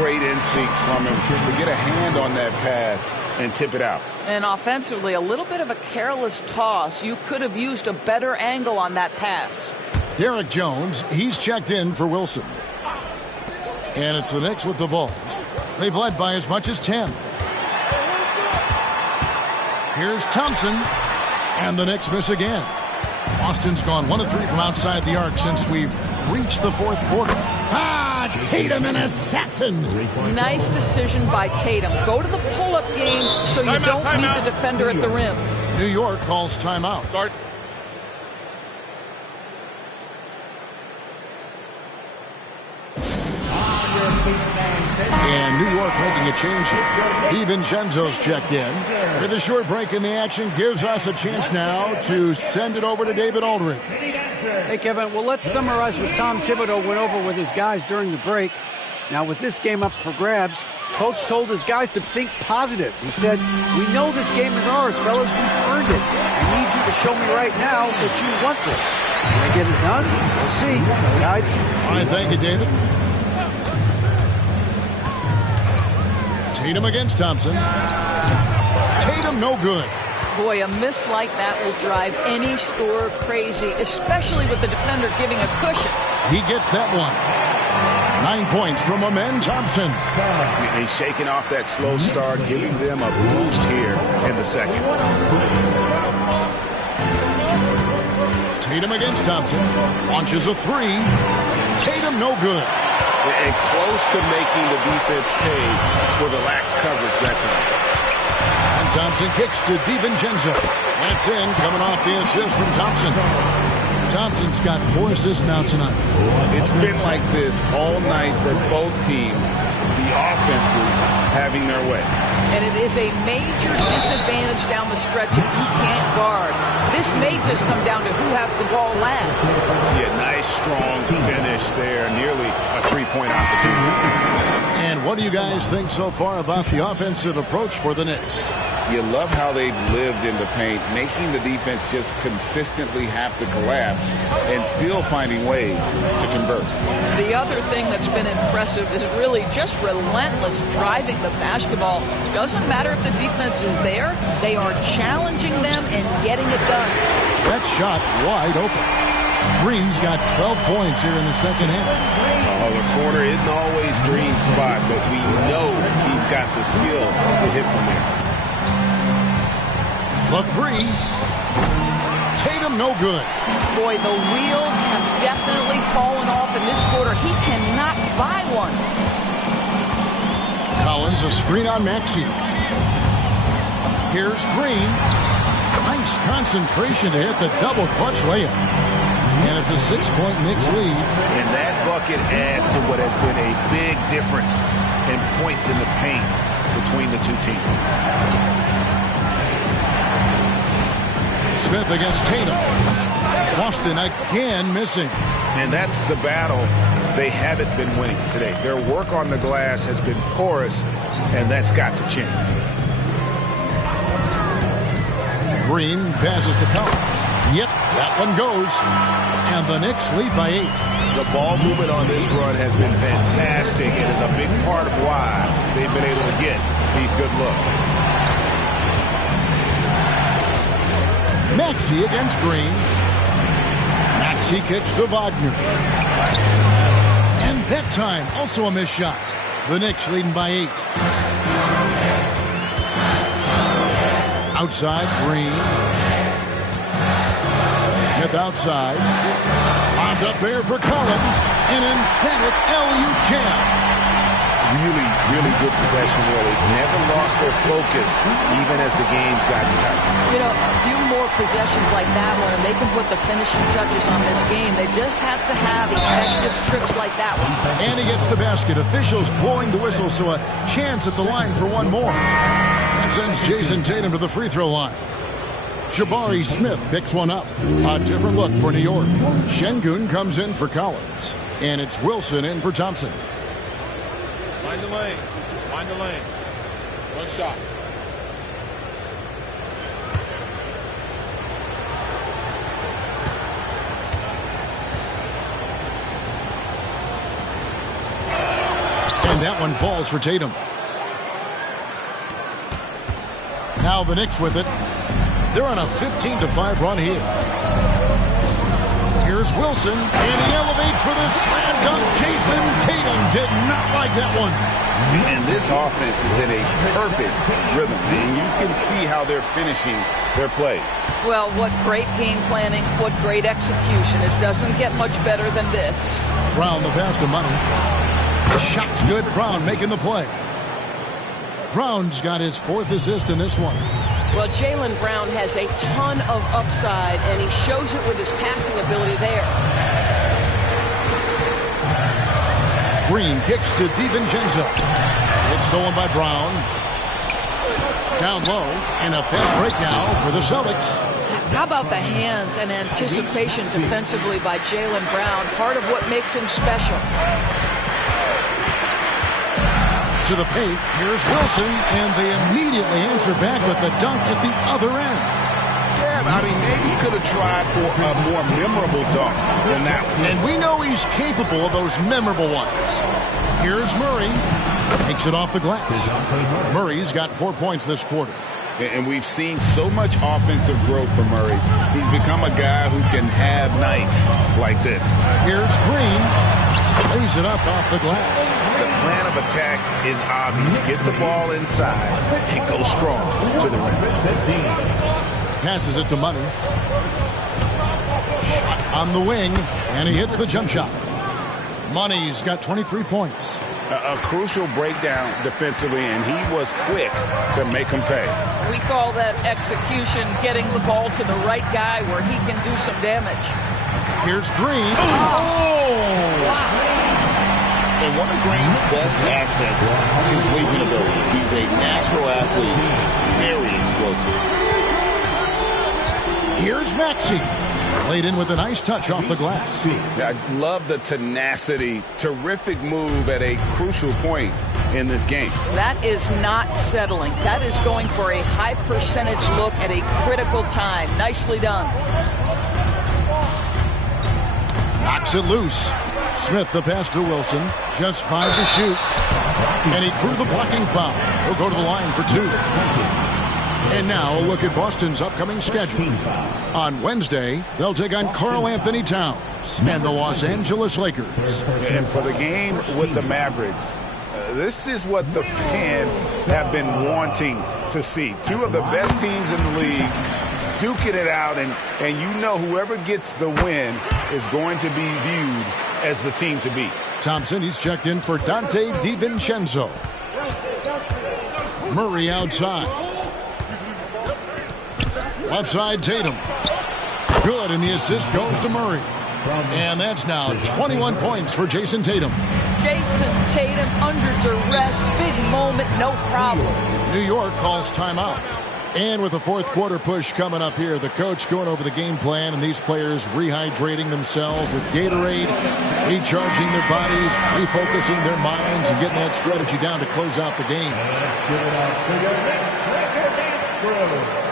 Great instincts from him to get a hand on that pass and tip it out. And offensively, a little bit of a careless toss. You could have used a better angle on that pass. Derek Jones, he's checked in for Wilson. And it's the Knicks with the ball. They've led by as much as 10. Here's Thompson. And the Knicks miss again. Boston's gone 1 of 3 from outside the arc since we've reached the fourth quarter. Tatum, an assassin. Nice decision by Tatum. Go to the pull-up game so you don't need the defender at the rim. New York calls timeout. Start. And New York making a change here. DiVincenzo's checked in. With a short break in the action, gives us a chance now to send it over to David Aldridge. Hey, Kevin, well, let's summarize what Tom Thibodeau went over with his guys during the break. Now, with this game up for grabs, Coach told his guys to think positive. He said, we know this game is ours, fellas. We've earned it. I need you to show me right now that you want this. Can they get it done? We'll see, guys. All right, thank you, David. Tatum against Thompson. Tatum no good. Boy, a miss like that will drive any scorer crazy, especially with the defender giving a cushion. He gets that one. 9 points from Amen Thompson. He's shaking off that slow start, giving them a boost here in the second. Tatum against Thompson. Launches a 3. Tatum no good. And close to making the defense pay for the lax coverage that time. And Thompson kicks to DiVincenzo. That's in, coming off the assist from Thompson. Thompson's got 4 assists now tonight. It's been like this all night for both teams. The offenses having their way. And it is a major disadvantage down the stretch if you can't guard. This may just come down to who has the ball last. Yeah, nice, strong finish there. Nearly a 3-point opportunity. And what do you guys think so far about the offensive approach for the Knicks? You love how they've lived in the paint, making the defense just consistently have to collapse and still finding ways to convert. The other thing that's been impressive is really just relentless driving the basketball. Doesn't matter if the defense is there, they are challenging them and getting it done. That shot wide open. Green's got 12 points here in the second half. Oh, the corner isn't always Green's spot, but we know he's got the skill to hit from there. The three. Tatum, no good. Boy, the wheels have definitely fallen off in this quarter. He cannot buy one. Collins, a screen on Maxey. Here's Green. Nice concentration to hit the double clutch layup. And it's a 6-point Knicks lead. And that bucket adds to what has been a big difference in points in the paint between the two teams. Smith against Tatum. Boston again missing. And that's the battle they haven't been winning today. Their work on the glass has been porous, and that's got to change. Green passes to Collins. Yep, that one goes. And the Knicks lead by 8. The ball movement on this run has been fantastic and is a big part of why they've been able to get these good looks. Maxey against Green. Maxey kicks to Wagner. And that time, also a missed shot. The Knicks leading by 8. Outside, Green. Smith outside. Bombed up there for Collins. An emphatic LU jam. Really, really good possession there. They've never lost their focus, even as the game's gotten tight. You know, a few more possessions like that one, and they can put the finishing touches on this game. They just have to have effective trips like that one. And he gets the basket. Officials blowing the whistle, so a chance at the line for one more. That sends Jason Tatum to the free throw line. Jabari Smith picks one up. A different look for New York. Şengün comes in for Collins. And it's Wilson in for Thompson. Find the lanes. Find the lanes. One shot. And that one falls for Tatum. Now the Knicks with it. They're on a 15-5 run here. Here's Wilson, and he elevates for the slam dunk. Jason Tatum did not like that one. And this offense is in a perfect rhythm, and you can see how they're finishing their plays. Well, what great game planning, what great execution. It doesn't get much better than this. Brown the pass to Money. The shot's good. Brown making the play. Brown's got his 4th assist in this one. Well, Jaylen Brown has a ton of upside, and he shows it with his passing ability there. Green kicks to DiVincenzo. It's stolen by Brown. Down low, and a fast break now for the Celtics. How about the hands and anticipation defensively by Jaylen Brown? Part of what makes him special. To the paint, here's Wilson, and they immediately answer back with the dunk at the other end. Yeah, I mean, maybe he could have tried for a more memorable dunk than that one. And we know he's capable of those memorable ones. Here's Murray. Takes it off the glass. Murray's got 4 points this quarter. And we've seen so much offensive growth from Murray. He's become a guy who can have nights like this. Here's Green. Lays it up off the glass. The plan of attack is obvious. Get the ball inside and go strong to the rim. Passes it to Money. Shot on the wing, and he hits the jump shot. Money's got 23 points. A crucial breakdown defensively, and he was quick to make him pay. We call that execution, getting the ball to the right guy where he can do some damage. Here's Green. Oh! Wow. And one of Green's best assets is leaping ability. He's a natural athlete, very explosive. Here's Maxey. Played in with a nice touch off the glass. I love the tenacity. Terrific move at a crucial point in this game. That is not settling. That is going for a high percentage look at a critical time. Nicely done. Knocks it loose. Smith the pass to Wilson. Just 5 to shoot. And he drew the blocking foul. He'll go to the line for 2. And now a look at Boston's upcoming schedule. On Wednesday, they'll take on Karl Anthony Towns and the Los Angeles Lakers. And for the game with the Mavericks, this is what the fans have been wanting to see. 2 of the best teams in the league duking it out, and you know whoever gets the win is going to be viewed as the team to beat. Thompson, he's checked in for Dante DiVincenzo. Murray outside. Left side, Tatum. Good, and the assist goes to Murray. And that's now 21 points for Jason Tatum. Jason Tatum under duress, big moment, no problem. New York calls timeout. And with the fourth quarter push coming up here, the coach going over the game plan and these players rehydrating themselves with Gatorade, recharging their bodies, refocusing their minds, and getting that strategy down to close out the game. Let's give it up for your next record dance crew.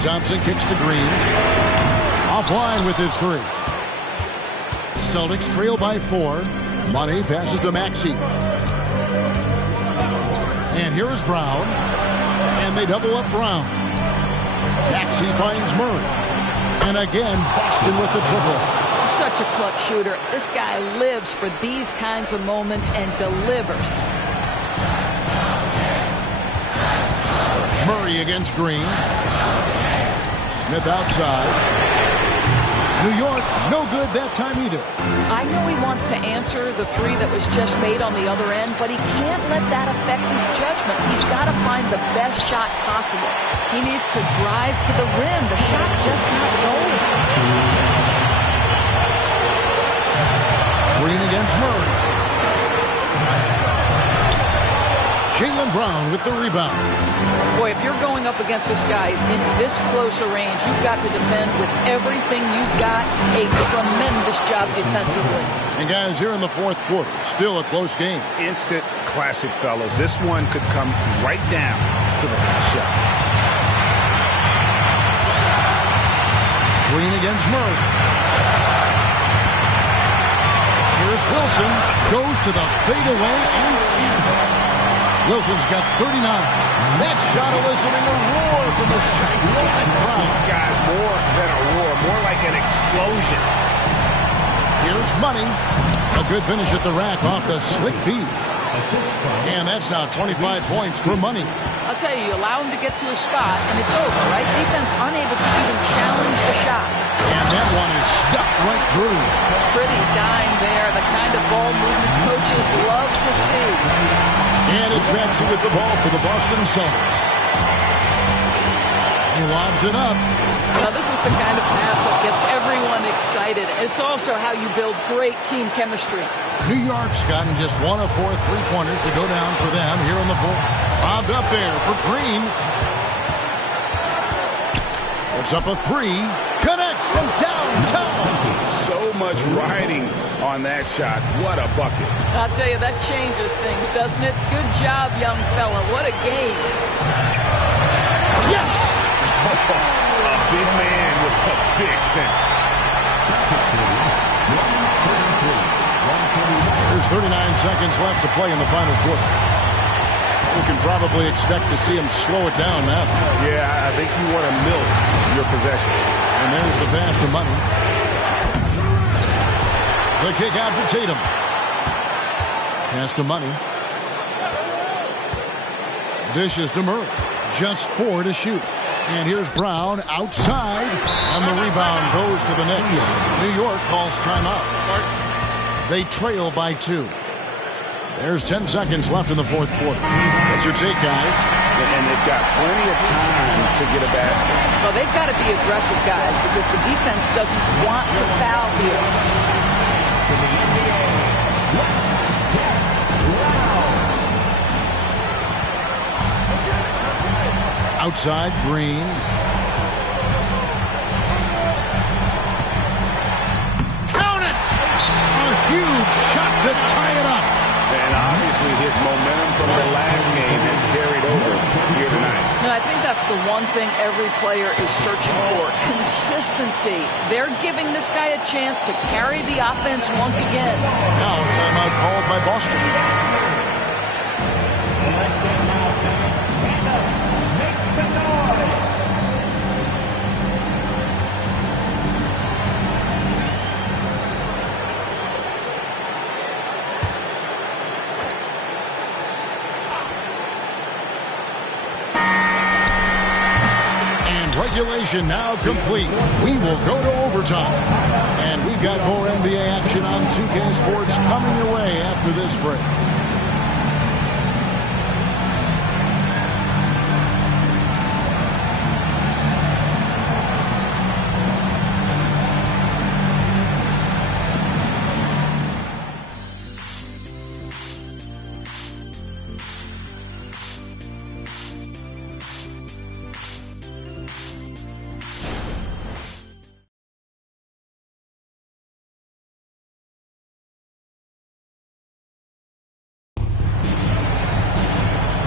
Thompson kicks to Green. Offline with his 3. Celtics trail by 4. Money passes to Maxey. And here is Brown. And they double up Brown. Maxey finds Murray. And again, Boston with the triple. Such a clutch shooter. This guy lives for these kinds of moments and delivers. Murray against Green. Smith outside. New York, no good that time either. I know he wants to answer the 3 that was just made on the other end, but he can't let that affect his judgment. He's got to find the best shot possible. He needs to drive to the rim. The shot just not going. Green against Murray. Jaylen Brown with the rebound. Boy, if you're going up against this guy in this close a range, you've got to defend with everything you've got. A tremendous job defensively. And guys, here in the fourth quarter, still a close game. Instant classic, fellas. This one could come right down to the last shot. Green against Murray. Here's Wilson. Goes to the fadeaway and cans it. Wilson's got 39. That shot eliciting a roar from this gigantic crowd. Guys, more than a roar, more like an explosion. Here's Money. A good finish at the rack off the slick feed. And that's now 25 points for Money. I'll tell you, allow him to get to a spot, and it's over, right? Defense unable to even challenge the shot. And that one is stuffed right through. Pretty dime there, the kind of ball movement coaches love to see. And it's Maxey with the ball for the Boston Celtics. He lobs it up. Now, this is the kind of pass that gets everyone excited. It's also how you build great team chemistry. New York's gotten just 1 of 4 3-pointers to go down for them here in the fourth. Bobbed up there for Green. Puts up a 3. Connects from downtown. So much riding on that shot. What a bucket. I'll tell you, that changes things, doesn't it? Good job, young fella. What a game. Yes! A big man with a big finish. There's 39 seconds left to play in the final quarter. We can probably expect to see him slow it down now. Yeah, I think you want to milk your possession. And there's the pass to Money. The kick out to Tatum. Pass to Money. Dishes to Murray. Just 4 to shoot. And here's Brown outside. And the rebound goes to the Knicks. New York calls timeout. They trail by 2. There's 10 seconds left in the fourth quarter. What's your take, guys? And they've got plenty of time to get a basket. Well, they've got to be aggressive, guys, because the defense doesn't want to foul here. Outside, Green. Count it! A huge shot to tie it up. And obviously his momentum from the last game has carried over here tonight. No, I think that's the one thing every player is searching for. Consistency. They're giving this guy a chance to carry the offense once again. Now a timeout called by Boston. Let's get now, fans. Stand up. Make some noise. Regulation now complete. We will go to overtime. And we've got more NBA action on 2K Sports coming your way after this break.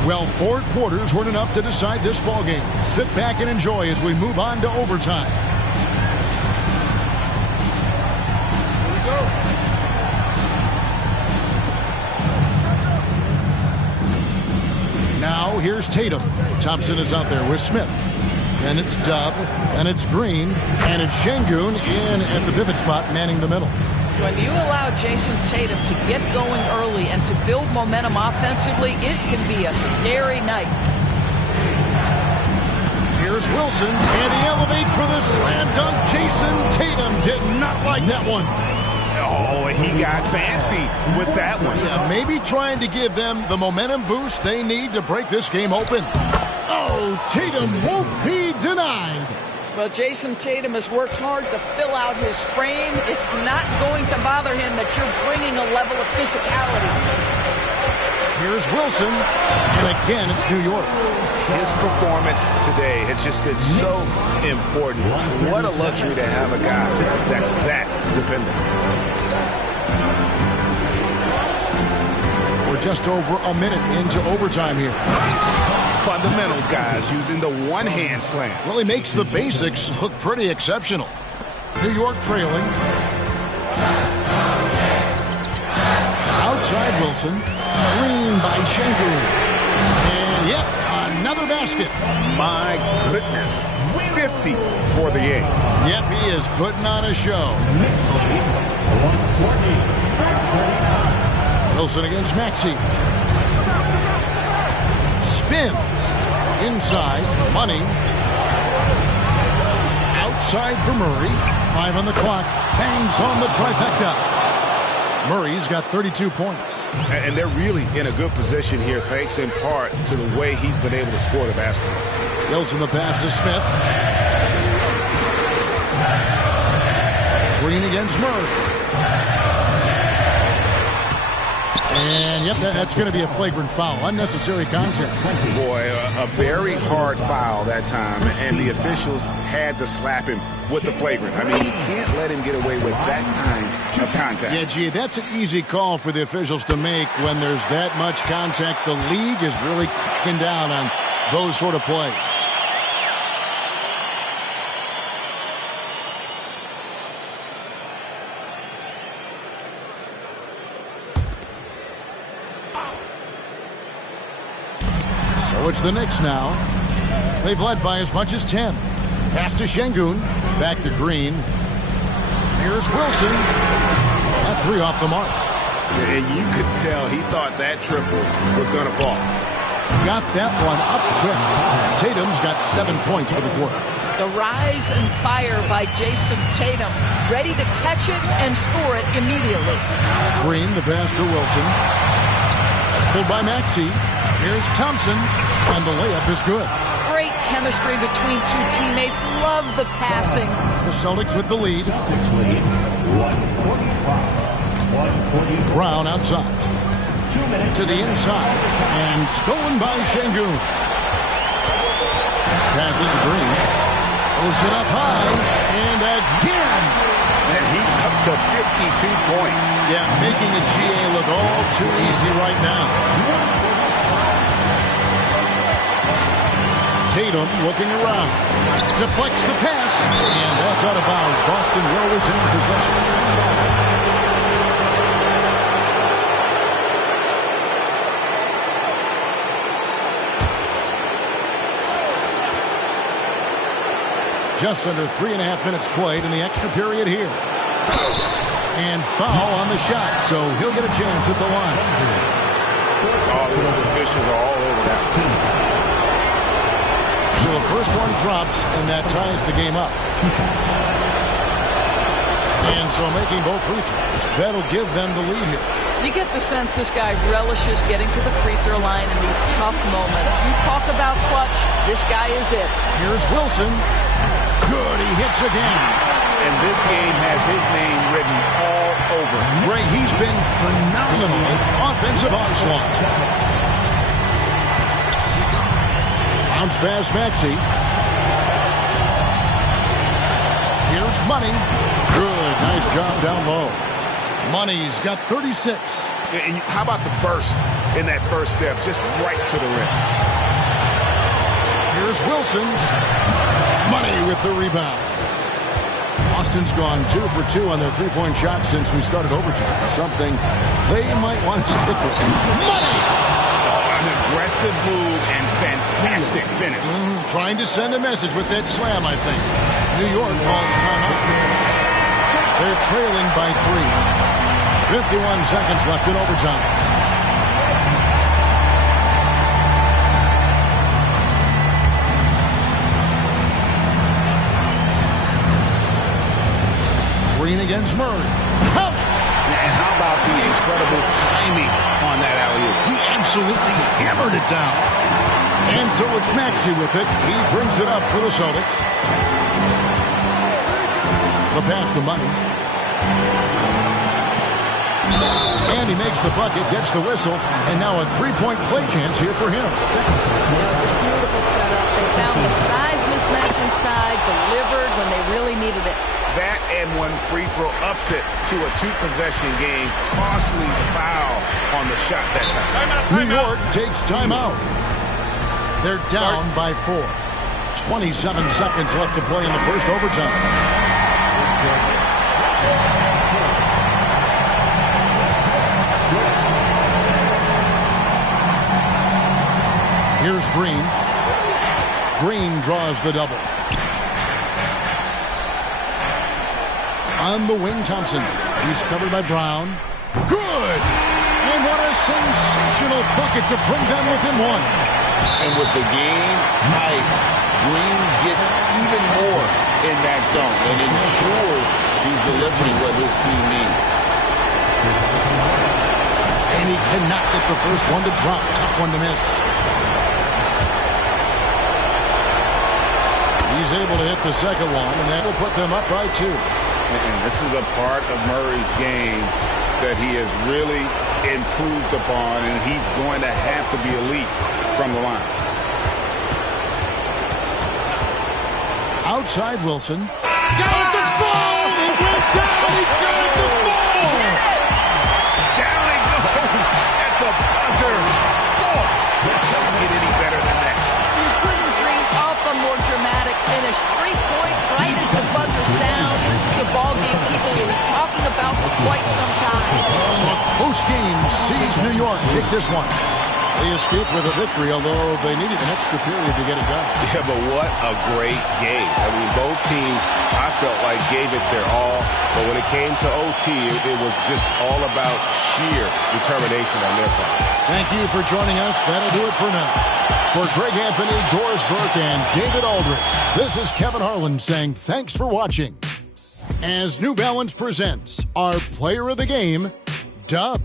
Well, 4 quarters weren't enough to decide this ballgame. Sit back and enjoy as we move on to overtime. Here we go. Now here's Tatum. Thompson is out there with Smith. And it's Dub. And it's Green. And it's Şengün in at the pivot spot, manning the middle. When you allow Jason Tatum to get going early and to build momentum offensively, it can be a scary night. Here's Wilson, and he elevates for the slam dunk. Jason Tatum did not like that one. Oh, he got fancy with that one. Yeah, maybe trying to give them the momentum boost they need to break this game open. Oh, Tatum won't be denied. Well, Jason Tatum has worked hard to fill out his frame. It's not going to bother him that you're bringing a level of physicality. Here's Wilson, and again, it's New York. His performance today has just been so important. What a luxury to have a guy that's that dependent. We're just over a minute into overtime here. Fundamentals, guys, using the one-hand slam. Well, he makes the basics look pretty exceptional. New York trailing. Outside Wilson. Screen by Şengün. And, yep, another basket. My goodness. 50 for the game. Yep, he is putting on a show. Wilson against Maxey. Spins. Inside. Money. Outside for Murray. 5 on the clock. Bangs on the trifecta. Murray's got 32 points. And they're really in a good position here, thanks in part to the way he's been able to score the basketball. Wilson the pass to Smith. Green against Murray. And, yep, that's going to be a flagrant foul. Unnecessary contact. Boy, a very hard foul that time, and the officials had to slap him with the flagrant. I mean, you can't let him get away with that kind of contact. Yeah, gee, that's an easy call for the officials to make when there's that much contact. The league is really cracking down on those sort of plays. So it's the Knicks now. They've led by as much as 10. Pass to Şengün. Back to Green. Here's Wilson. That 3 off the mark. And you could tell he thought that triple was going to fall. Got that one up quick. Tatum's got 7 points for the quarter. The rise and fire by Jason Tatum. Ready to catch it and score it immediately. Green, the pass to Wilson. Pulled by Maxey. Here's Thompson, and the layup is good. Great chemistry between two teammates. Love the passing. The Celtics with the lead. 145. Brown outside. 2 minutes. To the inside, and stolen by Şengün. passes to Green. Throws it up high. And again. And he's up to 52 points. Yeah, making a GA look all too easy right now. Tatum looking around. Deflects the pass. And that's out of bounds. Boston will retain possession. Just under 3.5 minutes played in the extra period here. And foul on the shot, so he'll get a chance at the line. Oh, the officials are all over that. So the first one drops, and that ties the game up. And so making both free throws, that'll give them the lead here. You get the sense this guy relishes getting to the free throw line in these tough moments. You talk about clutch, this guy is it. Here's Wilson. Good, he hits again. And this game has his name written all over. Ray, he's been phenomenal in offensive onslaught. Bounce pass, Maxey. Here's Money. Good, nice job down low. Money's got 36. And how about the burst in that first step, just right to the rim. Here's Wilson. Money with the rebound. Boston's gone 2 for 2 on their three-point shots since we started overtime. Something they might want to stick with. Money! An aggressive move and fantastic finish. Trying to send a message with that slam, I think. New York calls timeout. They're trailing by 3. 51 seconds left in overtime. Green against Murray. And how about the incredible timing on that alley-oop? He absolutely hammered it down. And so it's Maxey with it. He brings it up for the Celtics. The pass to Money. And he makes the bucket, gets the whistle, and now a three-point play chance here for him. Just beautiful setup. They found the size mismatch inside, delivered when they really needed it. That and one free throw upset to a two-possession game. Costly foul on the shot that time. New York takes timeout. They're down by 4. 27 seconds left to play in the first overtime. Here's Green. Green draws the double. On the wing, Thompson. He's covered by Brown. Good! And what a sensational bucket to bring them within 1. And with the game tight, Green gets even more in that zone and ensures he's delivering what his team needs. And he cannot get the first one to drop. Tough one to miss. He's able to hit the second one, and that will put them up by 2. And this is a part of Murray's game that he has really improved upon, and he's going to have to be elite from the line. Outside Wilson. Got the ball! He went down! He got the ball! Down he goes at the buzzer. Boy, can't get any better than that. You couldn't dream up a more dramatic finish. 3 points right as the buzzer sounds. This is a ball game people will be talking about for quite some time. So a close game sees New York take this one. They escaped with a victory, although they needed an extra period to get it done. Yeah, but what a great game. I mean, both teams, I felt like, gave it their all. But when it came to OT, it was just all about sheer determination on their part. Thank you for joining us. That'll do it for now. For Greg Anthony, Doris Burke, and David Aldridge, this is Kevin Harlan saying thanks for watching. As New Balance presents our Player of the Game, Dub.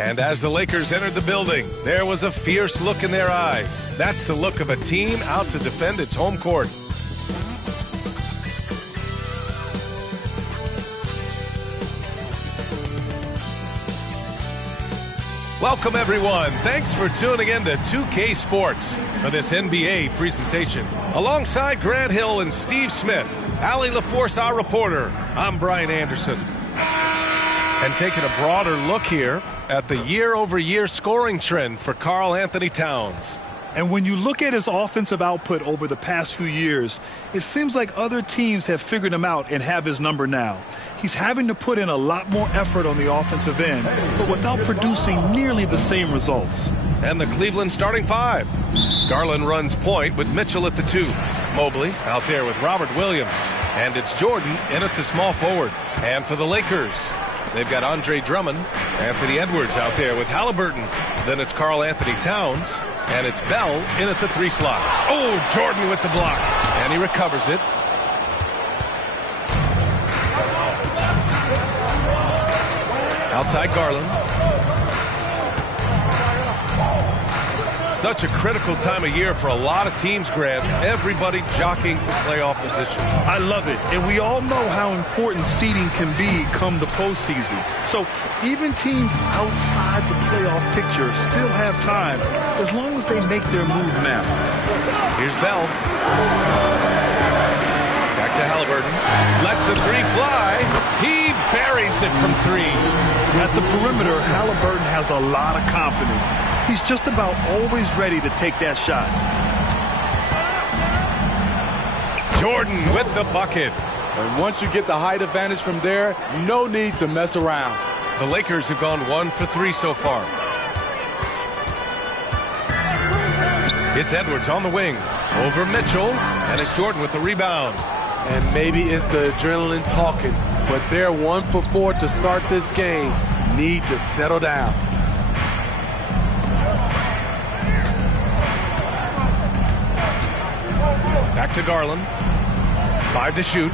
And as the Lakers entered the building, there was a fierce look in their eyes. That's the look of a team out to defend its home court. Welcome, everyone. Thanks for tuning in to 2K Sports for this NBA presentation. Alongside Grant Hill and Steve Smith, Allie LaForce, our reporter, I'm Brian Anderson. And taking a broader look here at the year-over-year scoring trend for Karl Anthony Towns. And when you look at his offensive output over the past few years, it seems like other teams have figured him out and have his number now. He's having to put in a lot more effort on the offensive end, but without producing nearly the same results. And the Cleveland starting five. Garland runs point with Mitchell at the 2. Mobley out there with Robert Williams. And it's Jordan in at the small forward. And for the Lakers, they've got Andre Drummond, Anthony Edwards out there with Halliburton. Then it's Karl Anthony Towns. And it's Bell in at the 3 slot. Oh, Jordan with the block. And he recovers it. Outside Garland. Such a critical time of year for a lot of teams, Grant. Everybody jockeying for playoff position. I love it. And we all know how important seeding can be come the postseason. So even teams outside the playoff picture still have time as long as they make their move now. Here's Bell. Back to Halliburton. Lets the 3 fly. He buries it from 3. At the perimeter, Halliburton has a lot of confidence. He's just about always ready to take that shot. Jordan with the bucket. And once you get the height advantage from there, no need to mess around. The Lakers have gone 1 for 3 so far. It's Edwards on the wing. Over Mitchell. And it's Jordan with the rebound. And maybe it's the adrenaline talking, but they're 1 for 4 to start this game. Need to settle down. Back to Garland. 5 to shoot.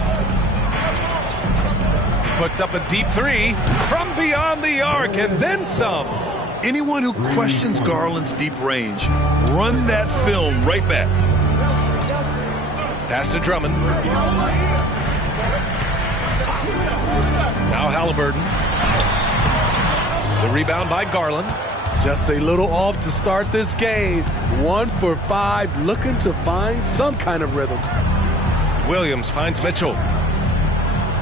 Puts up a deep 3 from beyond the arc and then some. Anyone who questions Garland's deep range, run that film right back. Pass to Drummond. Now Halliburton. The rebound by Garland. Just a little off to start this game. 1 for 5, looking to find some kind of rhythm. Williams finds Mitchell.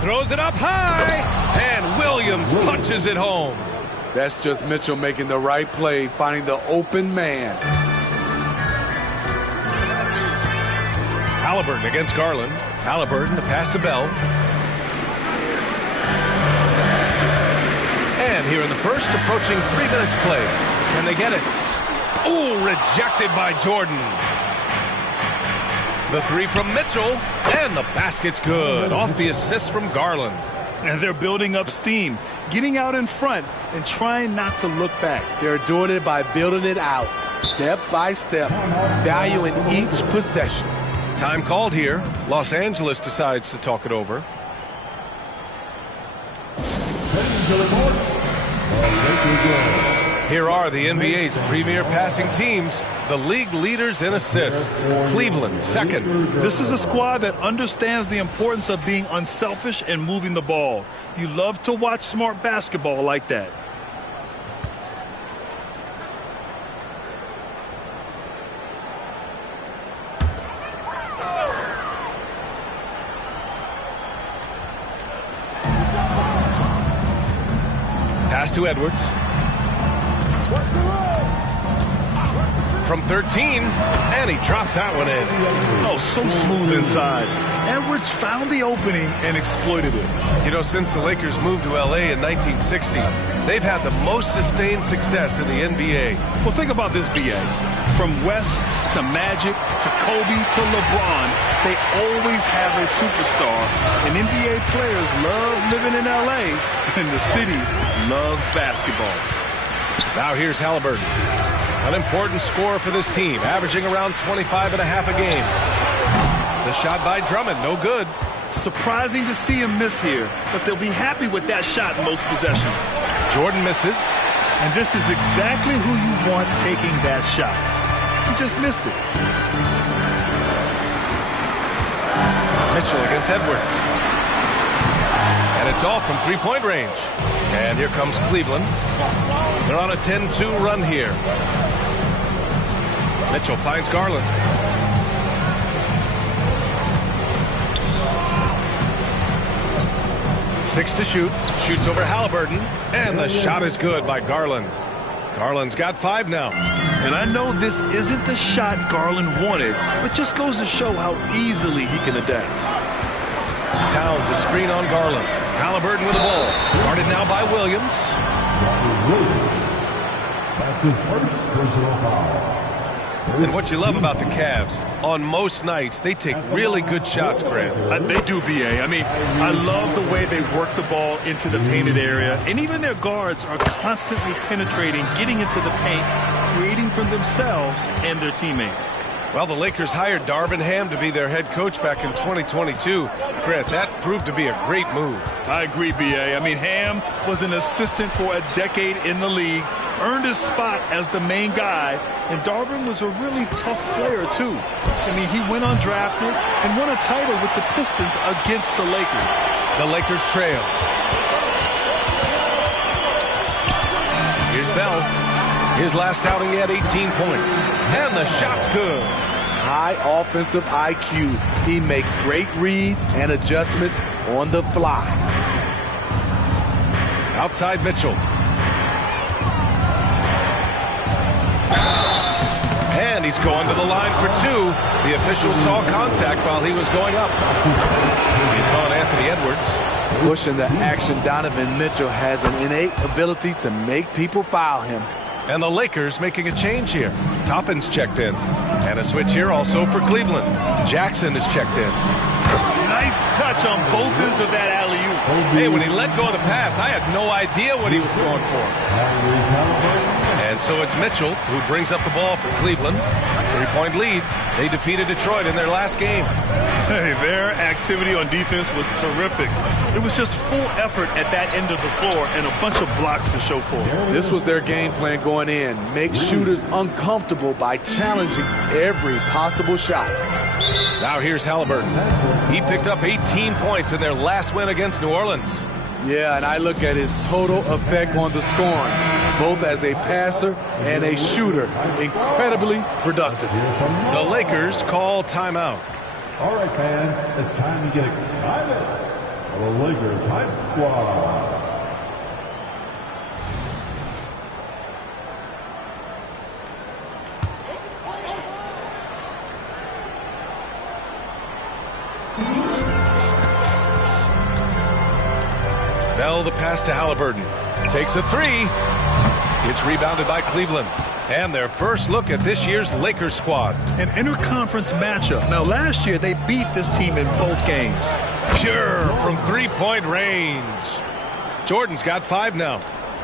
Throws it up high, and Williams punches it home. That's just Mitchell making the right play, finding the open man. Halliburton against Garland. Halliburton, the pass to Bell. And here in the first, approaching 3 minutes play. Can they get it? Ooh, rejected by Jordan. The 3 from Mitchell, and the basket's good. Off the assist from Garland. And they're building up steam, getting out in front and trying not to look back. They're doing it by building it out, step by step, valuing each possession. Time called here. Los Angeles decides to talk it over. Here are the NBA's premier passing teams, the league leaders in assists. Cleveland, second. This is a squad that understands the importance of being unselfish and moving the ball. You love to watch smart basketball like that. Pass to Edwards. From 13, and he drops that one in. Oh, so smooth inside. Edwards found the opening and exploited it. You know, since the Lakers moved to L.A. in 1960, they've had the most sustained success in the NBA. Well, think about this, B.A. From West to Magic to Kobe to LeBron, they always have a superstar. And NBA players love living in L.A., and the city loves basketball. Now here's Halliburton. An important scorer for this team, averaging around 25.5 a game. The shot by Drummond, no good. Surprising to see him miss here, but they'll be happy with that shot in most possessions. Jordan misses. And this is exactly who you want taking that shot. He just missed it. Mitchell against Edwards. And it's off from three-point range. And here comes Cleveland. They're on a 10-2 run here. Mitchell finds Garland. Six to shoot. Shoots over Halliburton. And the shot is good by Garland. Garland's got 5 now. And I know this isn't the shot Garland wanted, but just goes to show how easily he can adapt. Towns a screen on Garland. Halliburton with the ball. Guarded now by Williams. That's his first personal foul. And what you love about the Cavs, on most nights, they take really good shots, Grant. They do, B.A. I mean, I love the way they work the ball into the painted area. And even their guards are constantly penetrating, getting into the paint, creating for themselves and their teammates. Well, the Lakers hired Darvin Ham to be their head coach back in 2022. Grant, that proved to be a great move. I agree, B.A. I mean, Ham was an assistant for a decade in the league, earned his spot as the main guy, and Darvin was a really tough player, too. I mean, he went undrafted and won a title with the Pistons against the Lakers. The Lakers trail. Here's Bell. His last outing, he had 18 points. And the shot's good. High offensive IQ. He makes great reads and adjustments on the fly. Outside Mitchell. And he's going to the line for 2. The official saw contact while he was going up. It's on Anthony Edwards. Pushing the action, Donovan Mitchell has an innate ability to make people foul him. And the Lakers making a change here. Toppin's checked in. And a switch here also for Cleveland. Jackson is checked in. Nice touch on both ends of that alley-oop. Hey, when he let go of the pass, I had no idea what he was going for. And so it's Mitchell who brings up the ball for Cleveland. 3-point lead. They defeated Detroit in their last game. Hey, their activity on defense was terrific. It was just full effort at that end of the floor and a bunch of blocks to show for it. This was their game plan going in. Make shooters uncomfortable by challenging every possible shot. Now here's Halliburton. He picked up 18 points in their last win against New Orleans. Yeah, and I look at his total effect on the scoring, both as a passer and a shooter. Incredibly productive. The Lakers call timeout. All right, fans, it's time to get excited. The Lakers Hype Squad. Bell the pass to Halliburton. Takes a 3. It's rebounded by Cleveland. And their first look at this year's Lakers squad. An interconference matchup. Now, last year, they beat this team in both games. Pure from 3-point range. Jordan's got 5 now.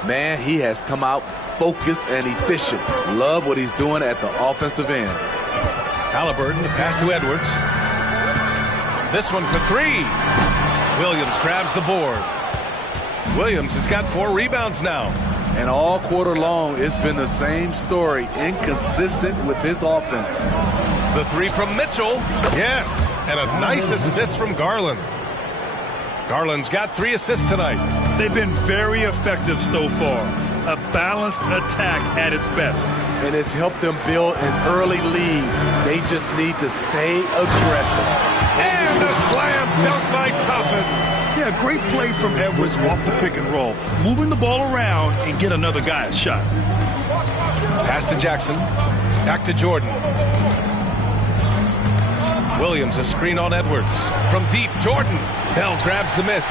Man, he has come out focused and efficient. Love what he's doing at the offensive end. Halliburton, the pass to Edwards. This one for 3. Williams grabs the board. Williams has got 4 rebounds now. And all quarter long, it's been the same story, inconsistent with his offense. The 3 from Mitchell. Yes, and a nice assist from Garland. Garland's got 3 assists tonight. They've been very effective so far. A balanced attack at its best. And it's helped them build an early lead. They just need to stay aggressive. And a slam dunk by Toppin. Yeah, great play from Edwards off the pick and roll. Moving the ball around and get another guy a shot. Pass to Jackson. Back to Jordan. Williams a screen on Edwards. From deep, Jordan. Bell grabs the miss.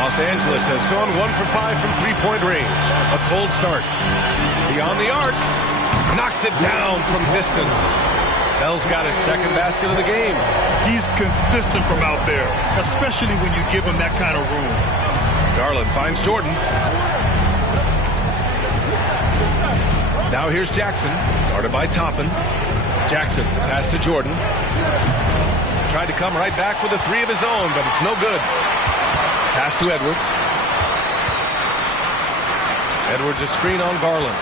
Los Angeles has gone 1 for 5 from 3-point range. A cold start. Beyond the arc. Knocks it down from distance. Bell's got his second basket of the game. He's consistent from out there, especially when you give him that kind of room. Garland finds Jordan. Now here's Jackson, guarded by Toppin. Jackson, pass to Jordan. Tried to come right back with a 3 of his own, but it's no good. Pass to Edwards. Edwards a screen on Garland.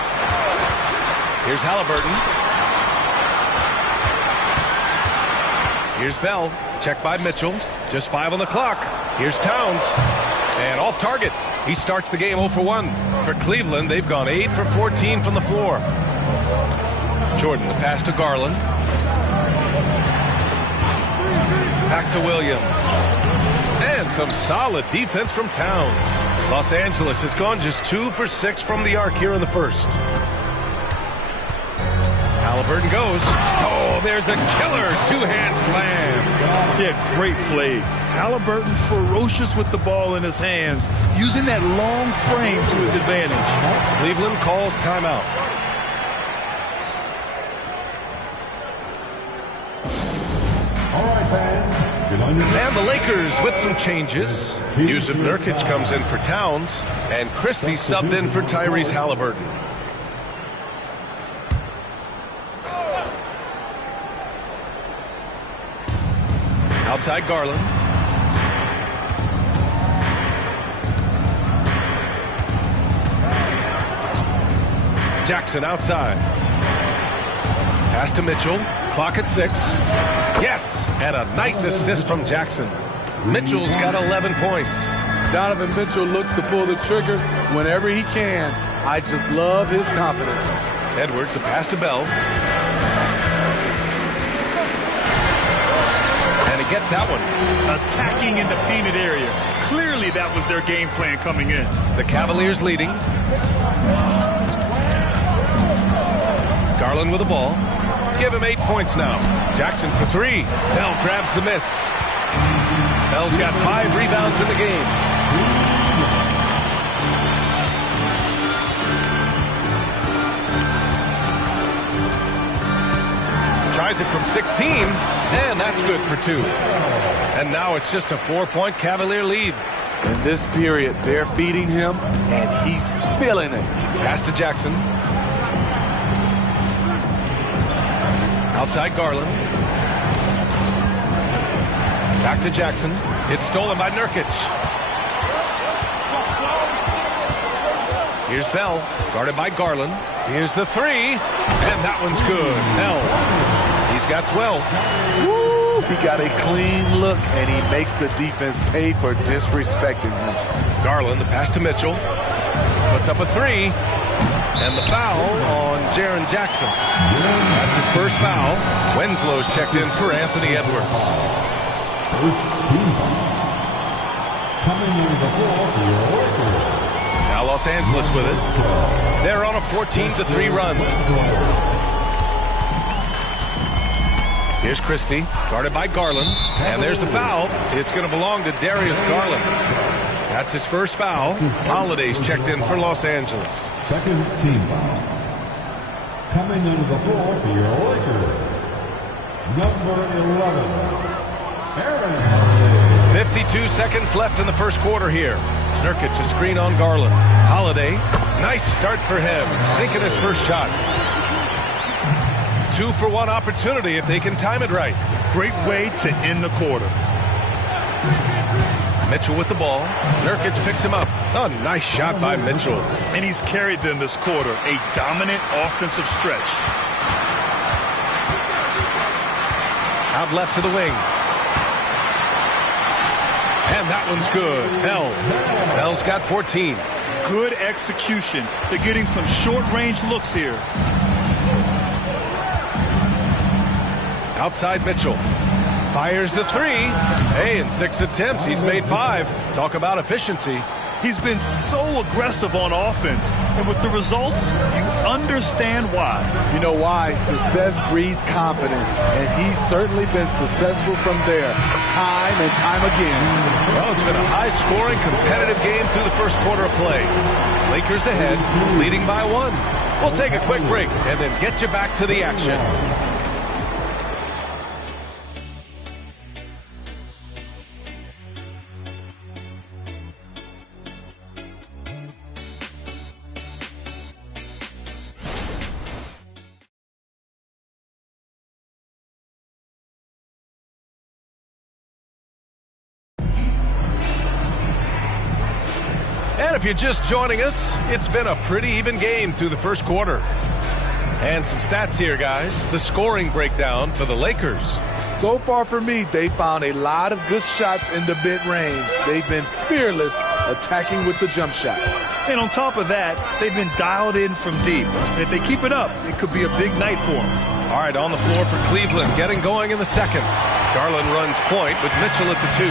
Here's Halliburton. Here's Bell. Checked by Mitchell. Just 5 on the clock. Here's Towns. And off target. He starts the game 0 for 1. For Cleveland, they've gone 8 for 14 from the floor. Jordan, the pass to Garland. Back to Williams. And some solid defense from Towns. Los Angeles has gone just 2 for 6 from the arc here in the first. Halliburton goes. Oh, there's a killer two-hand slam. Yeah, great play. Halliburton ferocious with the ball in his hands, using that long frame to his advantage. Cleveland calls timeout. And the Lakers with some changes. Yusuf Nurkic comes in for Towns, and Christie subbed in for Tyrese Halliburton. Outside Garland. Jackson outside. Pass to Mitchell. Clock at 6. Yes! And a nice assist from Jackson. Mitchell's got 11 points. Donovan Mitchell looks to pull the trigger whenever he can. I just love his confidence. Edwards, a pass to Bell. And he gets that one. Attacking in the painted area. Clearly that was their game plan coming in. The Cavaliers leading. Garland with the ball. Give him 8 points now. Jackson for 3. Bell grabs the miss. Bell's got 5 rebounds in the game. Tries it from 16, and that's good for 2. And now it's just a 4-point Cavalier lead. In this period, they're feeding him, and he's feeling it. Pass to Jackson. Outside Garland. Back to Jackson. It's stolen by Nurkic. Here's Bell, guarded by Garland. Here's the 3, and that one's good. Bell, he's got 12. Woo, he got a clean look, and he makes the defense pay for disrespecting him. Garland, the pass to Mitchell. Puts up a 3. And the foul on Jaren Jackson. That's his first foul. Winslow's checked in for Anthony Edwards. Now Los Angeles with it. They're on a 14-3 run. Here's Christie, guarded by Garland. And there's the foul. It's going to belong to Darius Garland. That's his first foul. Holiday's checked in for Los Angeles. Second team foul. Coming into the floor for your Lakers, number 11, Aaron Holiday. 52 seconds left in the first quarter here. Nurkic a screen on Garland. Holiday, nice start for him. Sinking his first shot. 2-for-1 opportunity if they can time it right. Great way to end the quarter. Mitchell with the ball. Nurkic picks him up. A nice shot by Mitchell. And he's carried them this quarter. A dominant offensive stretch. Out left to the wing. And that one's good. Bell's got 14. Good execution. They're getting some short-range looks here. Outside Mitchell. Fires the 3. Hey, in 6 attempts, he's made 5. Talk about efficiency. He's been so aggressive on offense, and with the results, you understand why. You know why? Success breeds confidence, and he's certainly been successful from there, time and time again. Well, it's been a high-scoring, competitive game through the first quarter of play. Lakers ahead, leading by 1. We'll take a quick break and then get you back to the action. And if you're just joining us, it's been a pretty even game through the first quarter. And some stats here, guys. The scoring breakdown for the Lakers. So far for me, they found a lot of good shots in the mid-range. They've been fearless attacking with the jump shot. And on top of that, they've been dialed in from deep. If they keep it up, it could be a big night for them. All right, on the floor for Cleveland, getting going in the second. Garland runs point with Mitchell at the 2.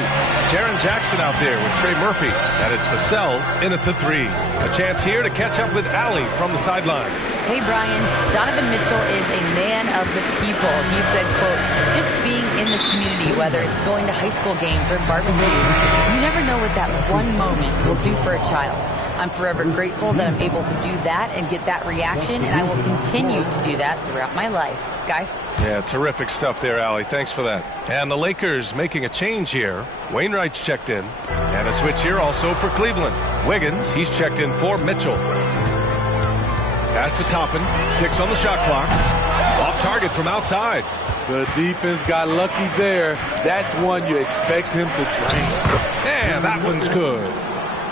Jaren Jackson out there with Trey Murphy. And it's Vassell in at the 3. A chance here to catch up with Allie from the sideline. Hey, Brian, Donovan Mitchell is a man of the people. He said, quote, just being in the community, whether it's going to high school games or barbecues, you never know what that one moment will do for a child. I'm forever grateful that I'm able to do that and get that reaction, and I will continue to do that throughout my life. Guys? Yeah, terrific stuff there, Allie. Thanks for that. And the Lakers making a change here. Wainwright's checked in. And a switch here also for Cleveland. Wiggins, he's checked in for Mitchell. Pass to Toppin. 6 on the shot clock. Off target from outside. The defense got lucky there. That's one you expect him to drain. Yeah, that one's good.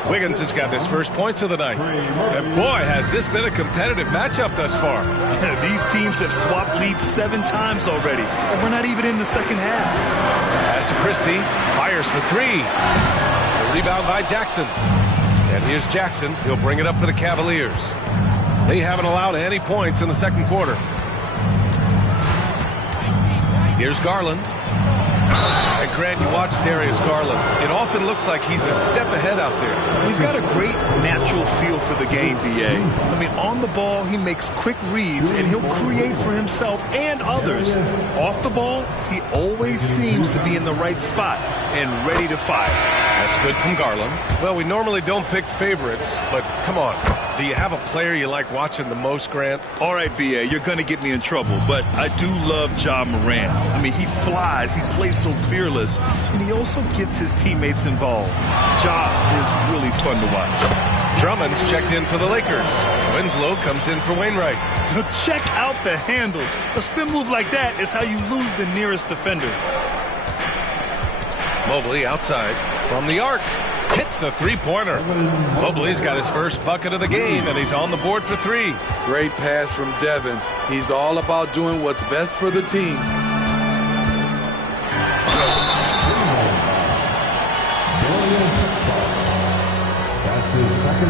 Wiggins has got his first points of the night. And boy, has this been a competitive matchup thus far. These teams have swapped leads 7 times already. And we're not even in the second half. Pass to Christie. Fires for 3. The rebound by Jackson. And here's Jackson. He'll bring it up for the Cavaliers. They haven't allowed any points in the second quarter. Here's Garland. And Grant, you watch Darius Garland. It often looks like he's a step ahead out there. He's got a great natural feel for the game, B.A. I mean, on the ball, he makes quick reads, and he'll create for himself and others. Off the ball, he always seems to be in the right spot and ready to fire. That's good from Garland. Well, we normally don't pick favorites, but come on. Do you have a player you like watching the most, Grant? All right, B.A., you're going to get me in trouble, but I do love Ja Morant. I mean, he flies, he plays so fearless, and he also gets his teammates involved. Ja is really fun to watch. Drummond's checked in for the Lakers. Winslow comes in for Wainwright. Check out the handles. A spin move like that is how you lose the nearest defender. Mobley outside from the arc. Hits a three-pointer. Mobley's got his first bucket of the game, and he's on the board for 3. Great pass from Devin. He's all about doing what's best for the team.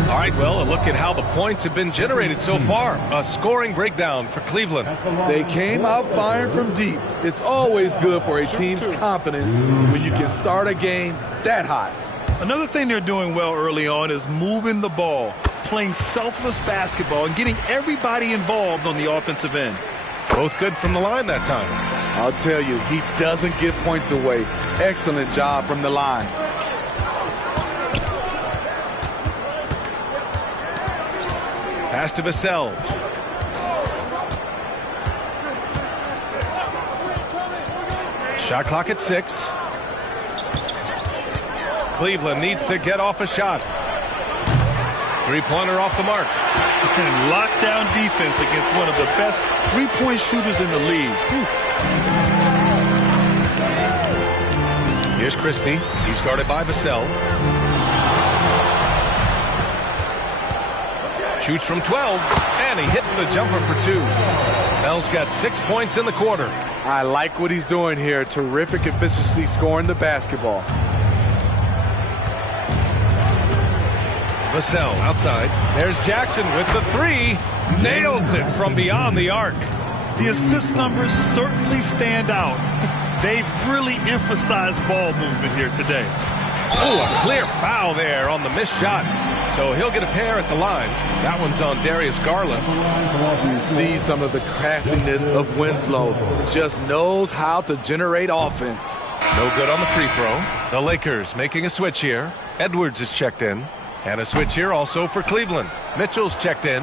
All right, well, a look at how the points have been generated so far. A scoring breakdown for Cleveland. They came out firing from deep. It's always good for a team's confidence when you can start a game that hot. Another thing they're doing well early on is moving the ball, playing selfless basketball, and getting everybody involved on the offensive end. Both good from the line that time. I'll tell you, he doesn't give points away. Excellent job from the line. Pass to Vassell. Shot clock at 6. Cleveland needs to get off a shot. Three-pointer off the mark. And lockdown defense against one of the best three-point shooters in the league. Here's Christie. He's guarded by Vassell. Shoots from 12, and he hits the jumper for 2. Bell's got 6 points in the quarter. I like what he's doing here. Terrific efficiency scoring the basketball. Vassell outside. There's Jackson with the 3. Nails it from beyond the arc. The assist numbers certainly stand out. They've really emphasized ball movement here today. Oh, a clear foul there on the missed shot. So he'll get a pair at the line. That one's on Darius Garland. You see some of the craftiness of Winslow. Just knows how to generate offense. No good on the free throw. The Lakers making a switch here. Edwards is checked in. And a switch here also for Cleveland. Mitchell's checked in.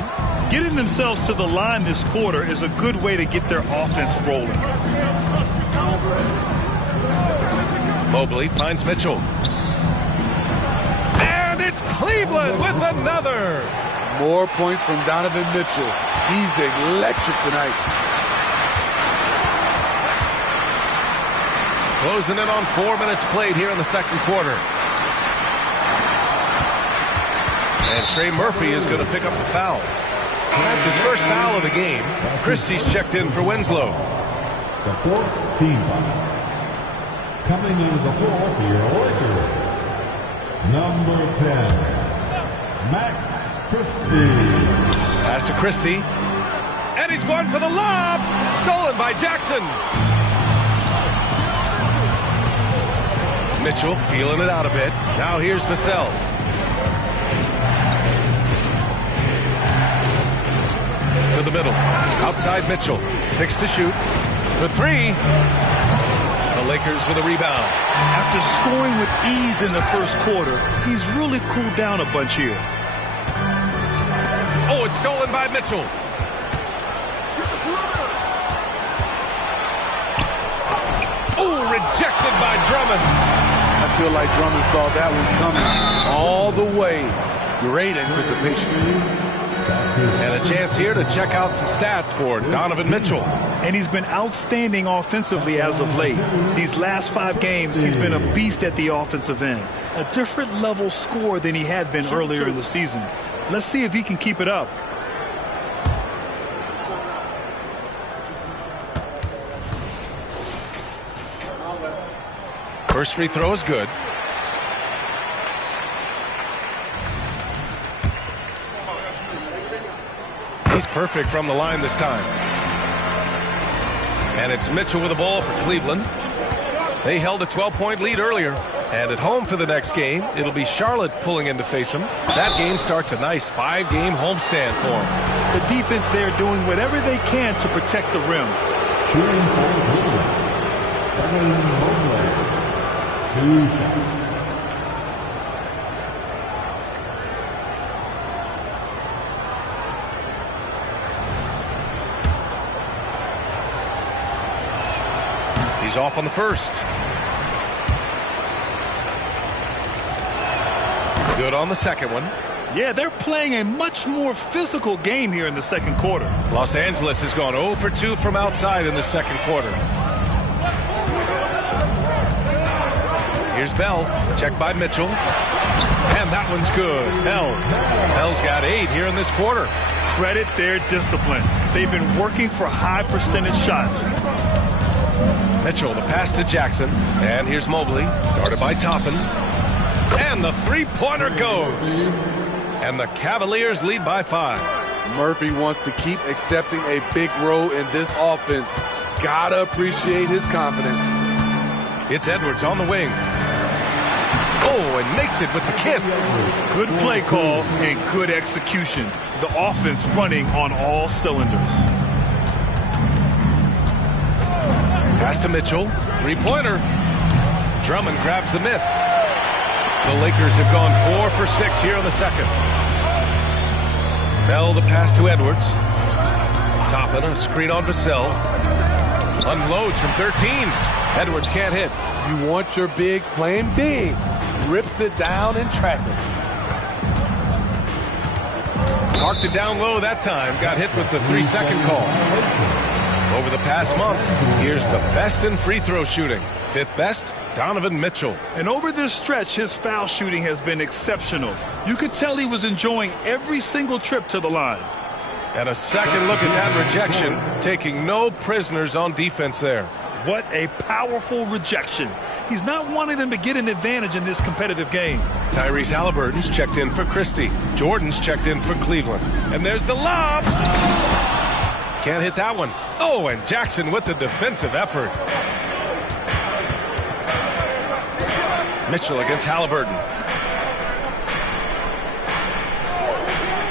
Getting themselves to the line this quarter is a good way to get their offense rolling. Mobley finds Mitchell. And it's Cleveland with another. More points from Donovan Mitchell. He's electric tonight. Closing in on 4 minutes played here in the second quarter. And Trey Murphy is going to pick up the foul. That's his first foul of the game. Christie's checked in for Winslow. The fourth team foul. Coming into the floor for your Lakers, number 10, Max Christie. Pass to Christie. And he's going for the lob. Stolen by Jackson. Mitchell feeling it out a bit. Now here's Vassell. To the middle. Outside Mitchell. 6 to shoot. For 3. The Lakers with a rebound. After scoring with ease in the first quarter, he's really cooled down a bunch here. Oh, it's stolen by Mitchell. Oh, rejected by Drummond. I feel like Drummond saw that one coming all the way. Great anticipation. And a chance here to check out some stats for Donovan Mitchell. And he's been outstanding offensively as of late. These last 5 games, he's been a beast at the offensive end. A different level scorer than he had been earlier in the season. Let's see if he can keep it up. First free throw is good. He's perfect from the line this time. And it's Mitchell with the ball for Cleveland. They held a 12-point lead earlier. And at home for the next game, it'll be Charlotte pulling in to face them. That game starts a nice 5-game homestand for them. The defense there doing whatever they can to protect the rim. Shooting for Cleveland, Evan Mobley, 2 shots. He's off on the first. Good on the second one. Yeah, they're playing a much more physical game here in the second quarter. Los Angeles has gone 0 for 2 from outside in the second quarter. Here's Bell. Checked by Mitchell. And that one's good. Bell's got 8 here in this quarter. Credit their discipline. They've been working for high percentage shots. Mitchell, the pass to Jackson. And here's Mobley, guarded by Toppin. And the three-pointer goes. And the Cavaliers lead by 5. Murphy wants to keep accepting a big role in this offense. Gotta appreciate his confidence. It's Edwards on the wing. Oh, and makes it with the kiss. Good play call and good execution. The offense running on all cylinders. Pass to Mitchell. Three-pointer. Drummond grabs the miss. The Lakers have gone 4 for 6 here in the second. Bell the pass to Edwards. Toppin, a screen on Vassell. Unloads from 13. Edwards can't hit. You want your bigs playing big. Rips it down in traffic. Parked it down low that time. Got hit with the 3-second call. Over the past month, here's the best in free throw shooting. 5th best, Donovan Mitchell. And over this stretch, his foul shooting has been exceptional. You could tell he was enjoying every single trip to the line. And a second look at that rejection, taking no prisoners on defense there. What a powerful rejection. He's not wanting them to get an advantage in this competitive game. Tyrese Halliburton's checked in for Christie. Jordan's checked in for Cleveland. And there's the lob. Can't hit that one. Oh, and Jackson with the defensive effort. Mitchell against Halliburton.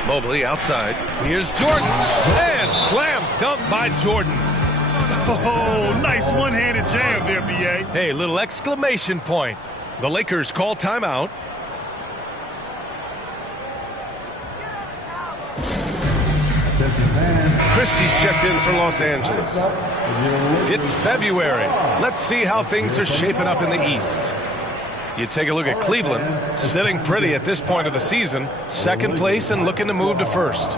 Mobley outside. Here's Jordan. And slam dunk by Jordan. Oh, nice one-handed jam there, B.A. Hey, little exclamation point. The Lakers call timeout. Christie's checked in for Los Angeles. It's February. Let's see how things are shaping up in the East. You take a look at Cleveland, sitting pretty at this point of the season, second place and looking to move to first.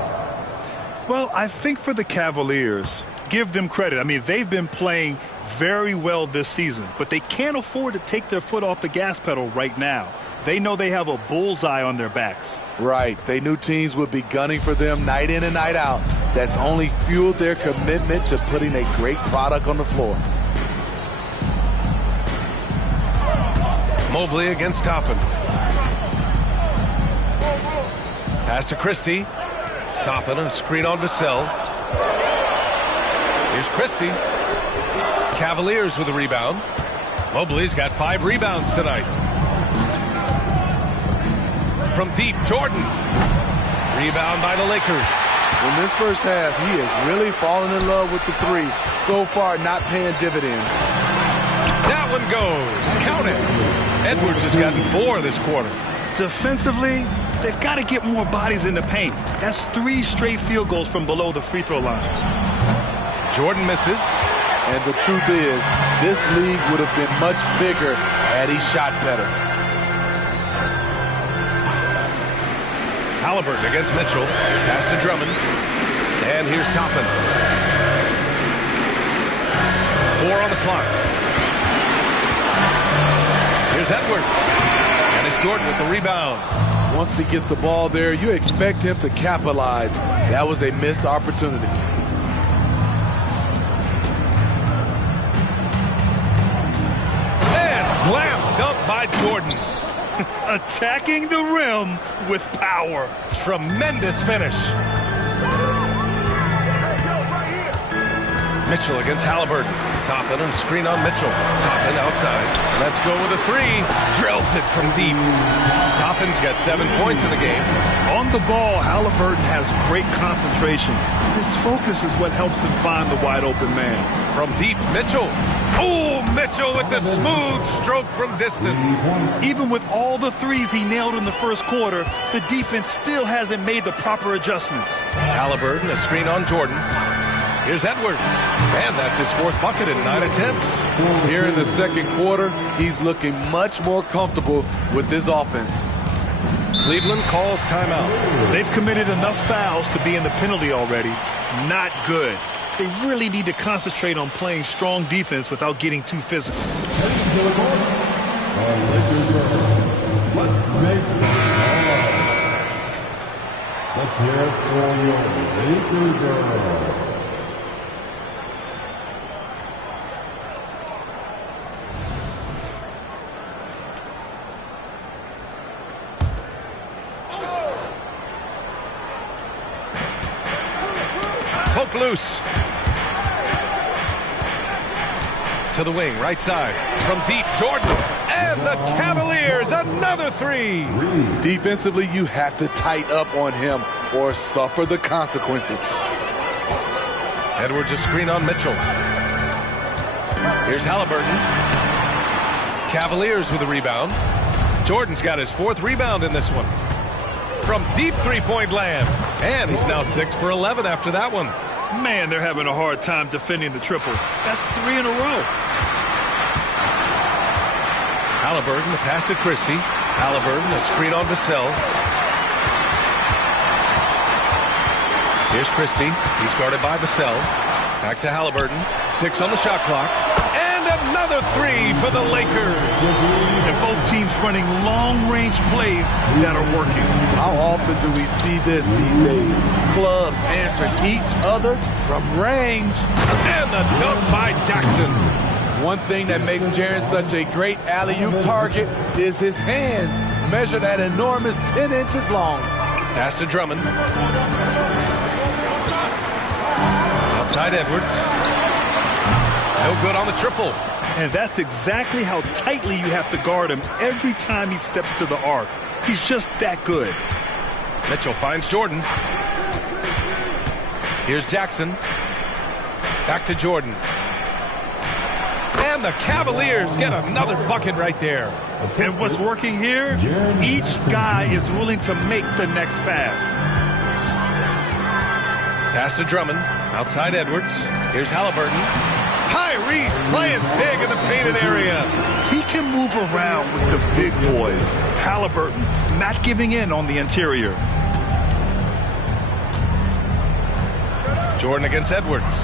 Well, I think for the Cavaliers, give them credit. I mean, they've been playing very well this season, but they can't afford to take their foot off the gas pedal right now. They know they have a bullseye on their backs. Right. They knew teams would be gunning for them night in and night out. That's only fueled their commitment to putting a great product on the floor. Mobley against Toppin. Pass to Christie. Toppin, a screen on Vassell. Here's Christie. Cavaliers with a rebound. Mobley's got 5 rebounds tonight. From deep, Jordan. Rebound by the Lakers. In this first half, he has really fallen in love with the 3. So far, not paying dividends. That one goes. Count it. Edwards has gotten 4 this quarter. Defensively, they've got to get more bodies in the paint. That's 3 straight field goals from below the free throw line. Jordan misses. And the truth is, this league would have been much bigger had he shot better. Halliburton against Mitchell. Pass to Drummond. And here's Toppin. 4 on the clock. Here's Edwards. And it's Jordan with the rebound. Once he gets the ball there, you expect him to capitalize. That was a missed opportunity. Slam dunk by Jordan. Attacking the rim with power. Tremendous finish. Mitchell against Halliburton. Toppin and screen on Mitchell. Toppin outside. Let's go with a 3. Drills it from deep. Toppin's got 7 points in the game. On the ball, Halliburton has great concentration. His focus is what helps him find the wide open man. From deep, Mitchell. Oh, Mitchell with the smooth stroke from distance. Even with all the 3s he nailed in the first quarter, the defense still hasn't made the proper adjustments. Halliburton, a screen on Jordan. Here's Edwards. And that's his 4th bucket in 9 attempts. Here in the second quarter, he's looking much more comfortable with this offense. Cleveland calls timeout. They've committed enough fouls to be in the penalty already. Not good. They really need to concentrate on playing strong defense without getting too physical. Let's hear it for your Lakers girls. Poke loose. To the wing, right side. From deep, Jordan. And the Cavaliers, another 3. Defensively, you have to tighten up on him or suffer the consequences. Edwards a screen on Mitchell. Here's Halliburton. Cavaliers with a rebound. Jordan's got his 4th rebound in this one. From deep 3-point land. And he's now 6 for 11 after that one. Man, they're having a hard time defending the triple. That's 3 in a row. Halliburton, the pass to Christie. Halliburton, a screen on Vassell. Here's Christie. He's guarded by Vassell. Back to Halliburton. 6 on the shot clock. And another 3 for the Lakers. And both teams running long-range plays that are working. How often do we see this these days? Clubs answering each other from range. And the dunk by Jackson. One thing that makes Jaren such a great alley-oop target is his hands, measured at enormous 10 inches long. Pass to Drummond. Outside Edwards. No good on the triple. And that's exactly how tightly you have to guard him every time he steps to the arc. He's just that good. Mitchell finds Jordan. Here's Jackson. Back to Jordan. And the Cavaliers get another bucket right there. And what's working here? Each guy is willing to make the next pass. Pass to Drummond. Outside Edwards. Here's Halliburton. Tyrese playing big in the painted area. He can move around with the big boys. Halliburton not giving in on the interior. Jordan against Edwards.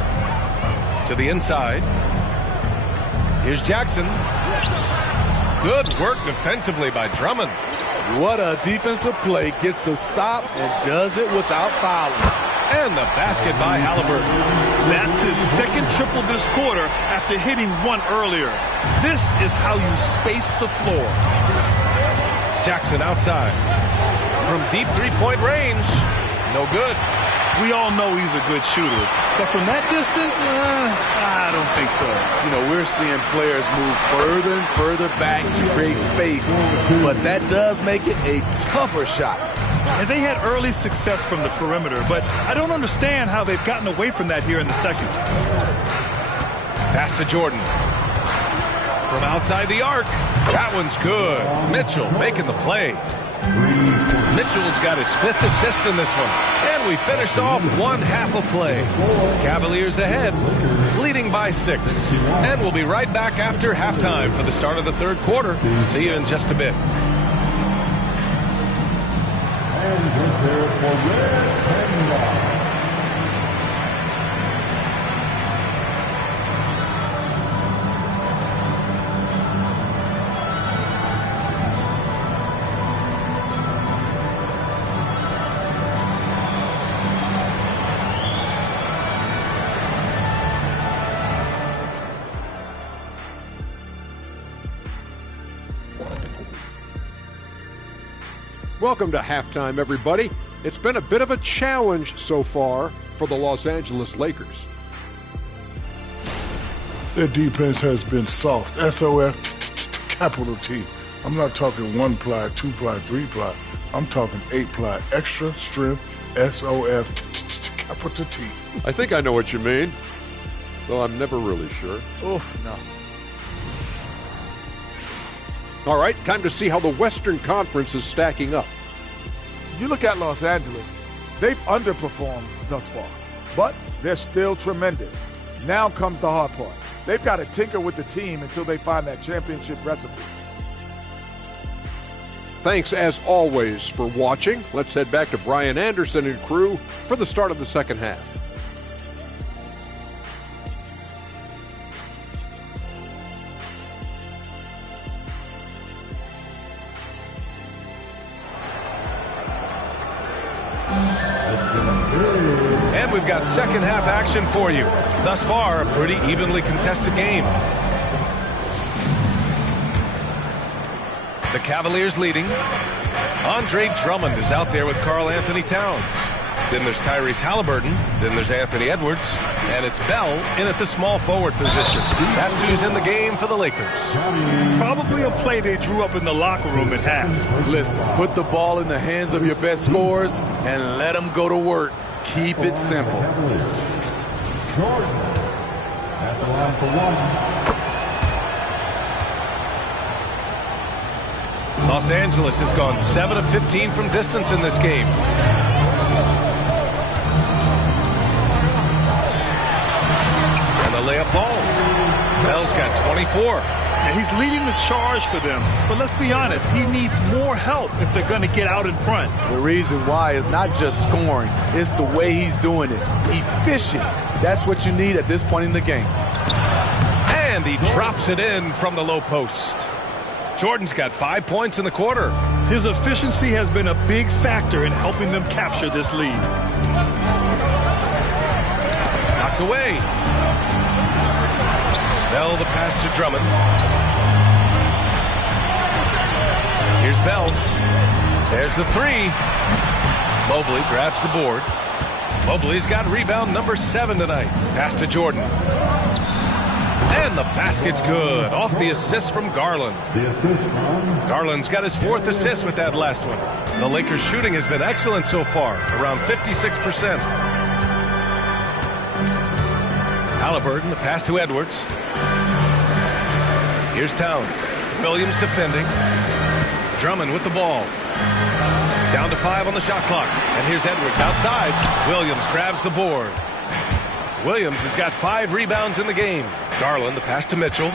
To the inside. Here's Jackson. Good work defensively by Drummond. What a defensive play. Gets the stop and does it without fouling. And the basket by Halliburton. That's his second triple this quarter after hitting one earlier. This is how you space the floor. Jackson outside. From deep three-point range. No good. We all know he's a good shooter. But from that distance, I don't think so. You know, we're seeing players move further and further back to create space. But that does make it a tougher shot. And they had early success from the perimeter, but I don't understand how they've gotten away from that here in the second. Pass to Jordan. From outside the arc. That one's good. Mitchell making the play. Mitchell's got his 5th assist in this one. And we finished off one half of play. Cavaliers ahead, leading by 6. And we'll be right back after halftime for the start of the third quarter. See you in just a bit. And prepare for red and white. Welcome to halftime, everybody. It's been a bit of a challenge so far for the Los Angeles Lakers. Their defense has been soft. S-O-F, capital T. I'm not talking 1-ply, 2-ply, 3-ply. I'm talking 8-ply, extra strength, S-O-F, capital T. I think I know what you mean, though I'm never really sure. Oof, no. All right, time to see how the Western Conference is stacking up. You look at Los Angeles, they've underperformed thus far, but they're still tremendous. Now comes the hard part. They've got to tinker with the team until they find that championship recipe. Thanks, as always, for watching. Let's head back to Brian Anderson and crew for the start of the second half. And we've got second half action for you. Thus far, a pretty evenly contested game. The Cavaliers leading. Andre Drummond is out there with Karl Anthony Towns. Then there's Tyrese Halliburton. Then there's Anthony Edwards. And it's Bell in at the small forward position. That's who's in the game for the Lakers. Probably a play they drew up in the locker room at half. Listen, put the ball in the hands of your best scorers and let them go to work. Keep it simple. Jordan at the line for one. Los Angeles has gone 7 of 15 from distance in this game. And the layup falls. Bell's got 24. And he's leading the charge for them. But let's be honest, he needs more help if they're going to get out in front. The reason why is not just scoring, it's the way he's doing it. Efficient. That's what you need at this point in the game. And he drops it in from the low post. Jordan's got 5 points in the quarter. His efficiency has been a big factor in helping them capture this lead. Knocked away. Bell the pass to Drummond. Here's Bell. There's the three. Mobley grabs the board. Mobley's got rebound number 7 tonight. Pass to Jordan. And the basket's good. Off the assist from Garland. Garland's got his 4th assist with that last one. The Lakers' shooting has been excellent so far, around 56%. Halliburton, the pass to Edwards. Here's Towns. Williams defending. Drummond with the ball. Down to 5 on the shot clock. And here's Edwards outside. Williams grabs the board. Williams has got 5 rebounds in the game. Garland, the pass to Mitchell.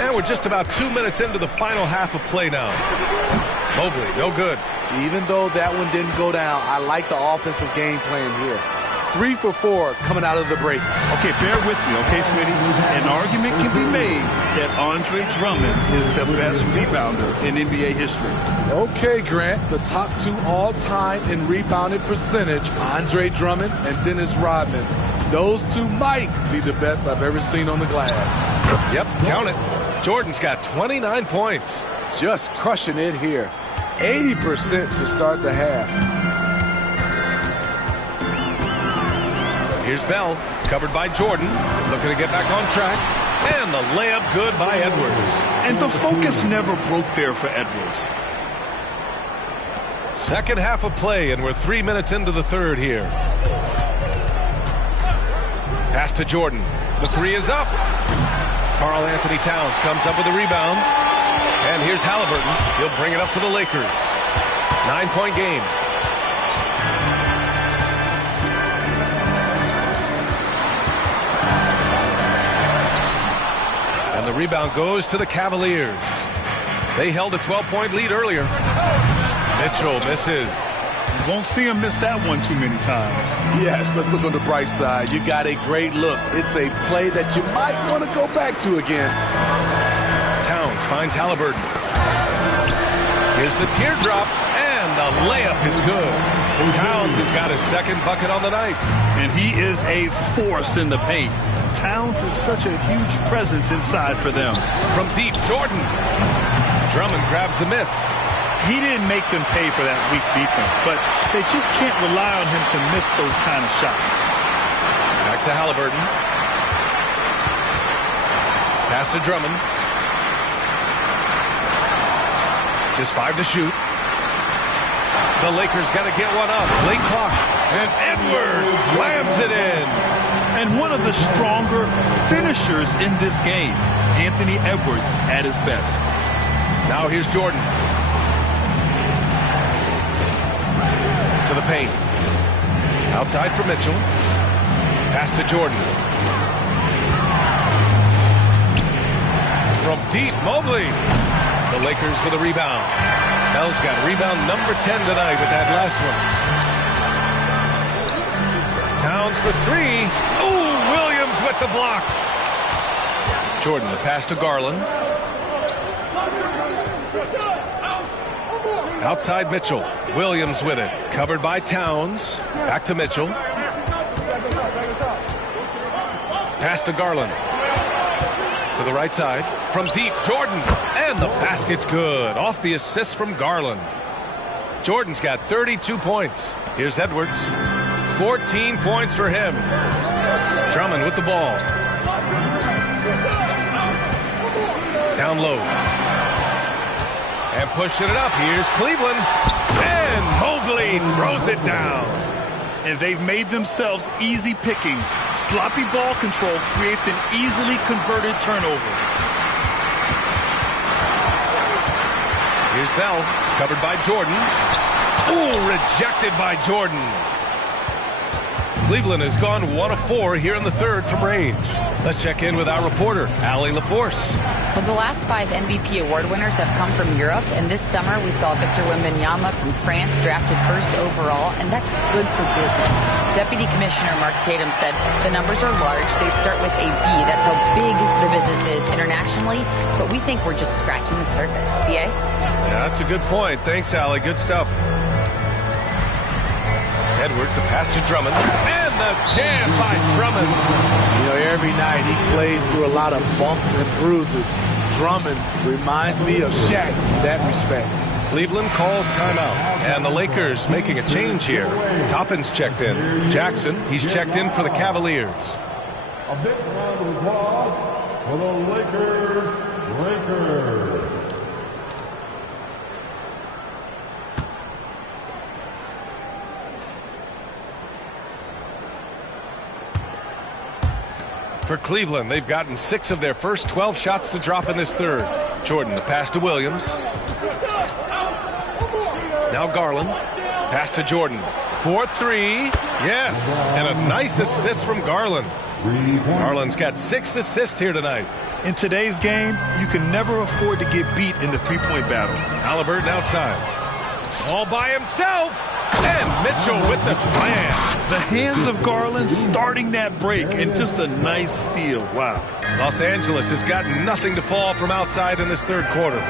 And we're just about 2 minutes into the final half of play now. Mobley, no good. Even though that one didn't go down, I like the offensive game plan here. 3 for 4 coming out of the break. Okay, bear with me, okay, Smitty? An argument can be made that Andre Drummond is the best rebounder in NBA history. Okay, Grant, the top 2 all-time in rebounding percentage, Andre Drummond and Dennis Rodman. Those 2 might be the best I've ever seen on the glass. Yep, count it. Jordan's got 29 points. Just crushing it here. 80% to start the half. Here's Bell, covered by Jordan, looking to get back on track. And the layup good by Edwards. And the focus never broke there for Edwards. Second half of play, and we're 3 minutes into the third here. Pass to Jordan. The 3 is up. Karl Anthony Towns comes up with a rebound. And here's Halliburton. He'll bring it up for the Lakers. 9-point game. And the rebound goes to the Cavaliers. They held a 12-point lead earlier. Mitchell misses. You won't see him miss that one too many times. Yes, let's look on the bright side. You got a great look. It's a play that you might want to go back to again. Towns finds Halliburton. Here's the teardrop, and the layup is good. Towns has got his second bucket on the night. And he is a force in the paint. Towns is such a huge presence inside for them. From deep, Jordan. Drummond grabs the miss. He didn't make them pay for that weak defense, but they just can't rely on him to miss those kind of shots. Back to Halliburton. Pass to Drummond. Just 5 to shoot. The Lakers got to get one up. Late clock. And Edwards slams it in. And one of the stronger finishers in this game, Anthony Edwards at his best. Now here's Jordan. To the paint. Outside for Mitchell. Pass to Jordan. From deep, Mobley. The Lakers with a rebound. Bell's got rebound number 10 tonight with that last one. Towns for 3. Ooh, Williams with the block. Jordan, the pass to Garland. Outside Mitchell. Williams with it. Covered by Towns. Back to Mitchell. Pass to Garland. To the right side. From deep, Jordan. And the basket's good. Off the assist from Garland. Jordan's got 32 points. Here's Edwards. 14 points for him. Drummond with the ball. Down low. And pushing it up. Here's Cleveland. And Mobley throws it down. And they've made themselves easy pickings. Sloppy ball control creates an easily converted turnover. Here's Bell, covered by Jordan. Ooh, rejected by Jordan. Cleveland has gone 1 of 4 here in the third from range. Let's check in with our reporter, Allie LaForce. Well, the last 5 MVP award winners have come from Europe, and this summer we saw Victor Wembanyama from France drafted first overall, and that's good for business. Deputy Commissioner Mark Tatum said the numbers are large. They start with a B. That's how big the business is internationally, but we think we're just scratching the surface. BA? Yeah, that's a good point. Thanks, Allie. Good stuff. Edwards, a pass to Drummond, and the jam by Drummond. You know, every night he plays through a lot of bumps and bruises. Drummond reminds me of Shaq in that respect. Cleveland calls timeout, and the Lakers making a change here. Toppin's checked in. Jackson, he's checked in for the Cavaliers. A big round of applause for the Lakers. For Cleveland, they've gotten 6 of their first 12 shots to drop in this third. Jordan, the pass to Williams. Now Garland. Pass to Jordan. 4-3. Yes. And a nice assist from Garland. Garland's got 6 assists here tonight. In today's game, you can never afford to get beat in the three-point battle. Halliburton outside. All by himself. And Mitchell with the slam. The hands of Garland starting that break, and just a nice steal. Wow. Los Angeles has got nothing to fall from outside in this third quarter.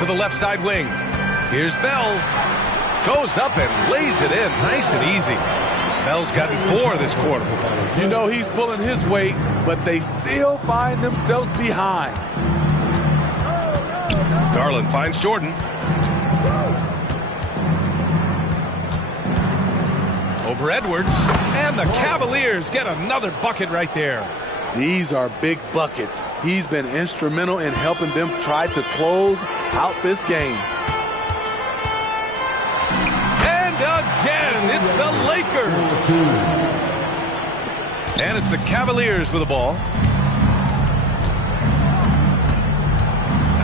To the left side wing. Here's Bell. Goes up and lays it in. Nice and easy. Bell's gotten 4 this quarter. You know he's pulling his weight, but they still find themselves behind. Garland finds Jordan. Over Edwards. And the Cavaliers get another bucket right there. These are big buckets. He's been instrumental in helping them try to close out this game. And again, it's the Lakers. And it's the Cavaliers with the ball.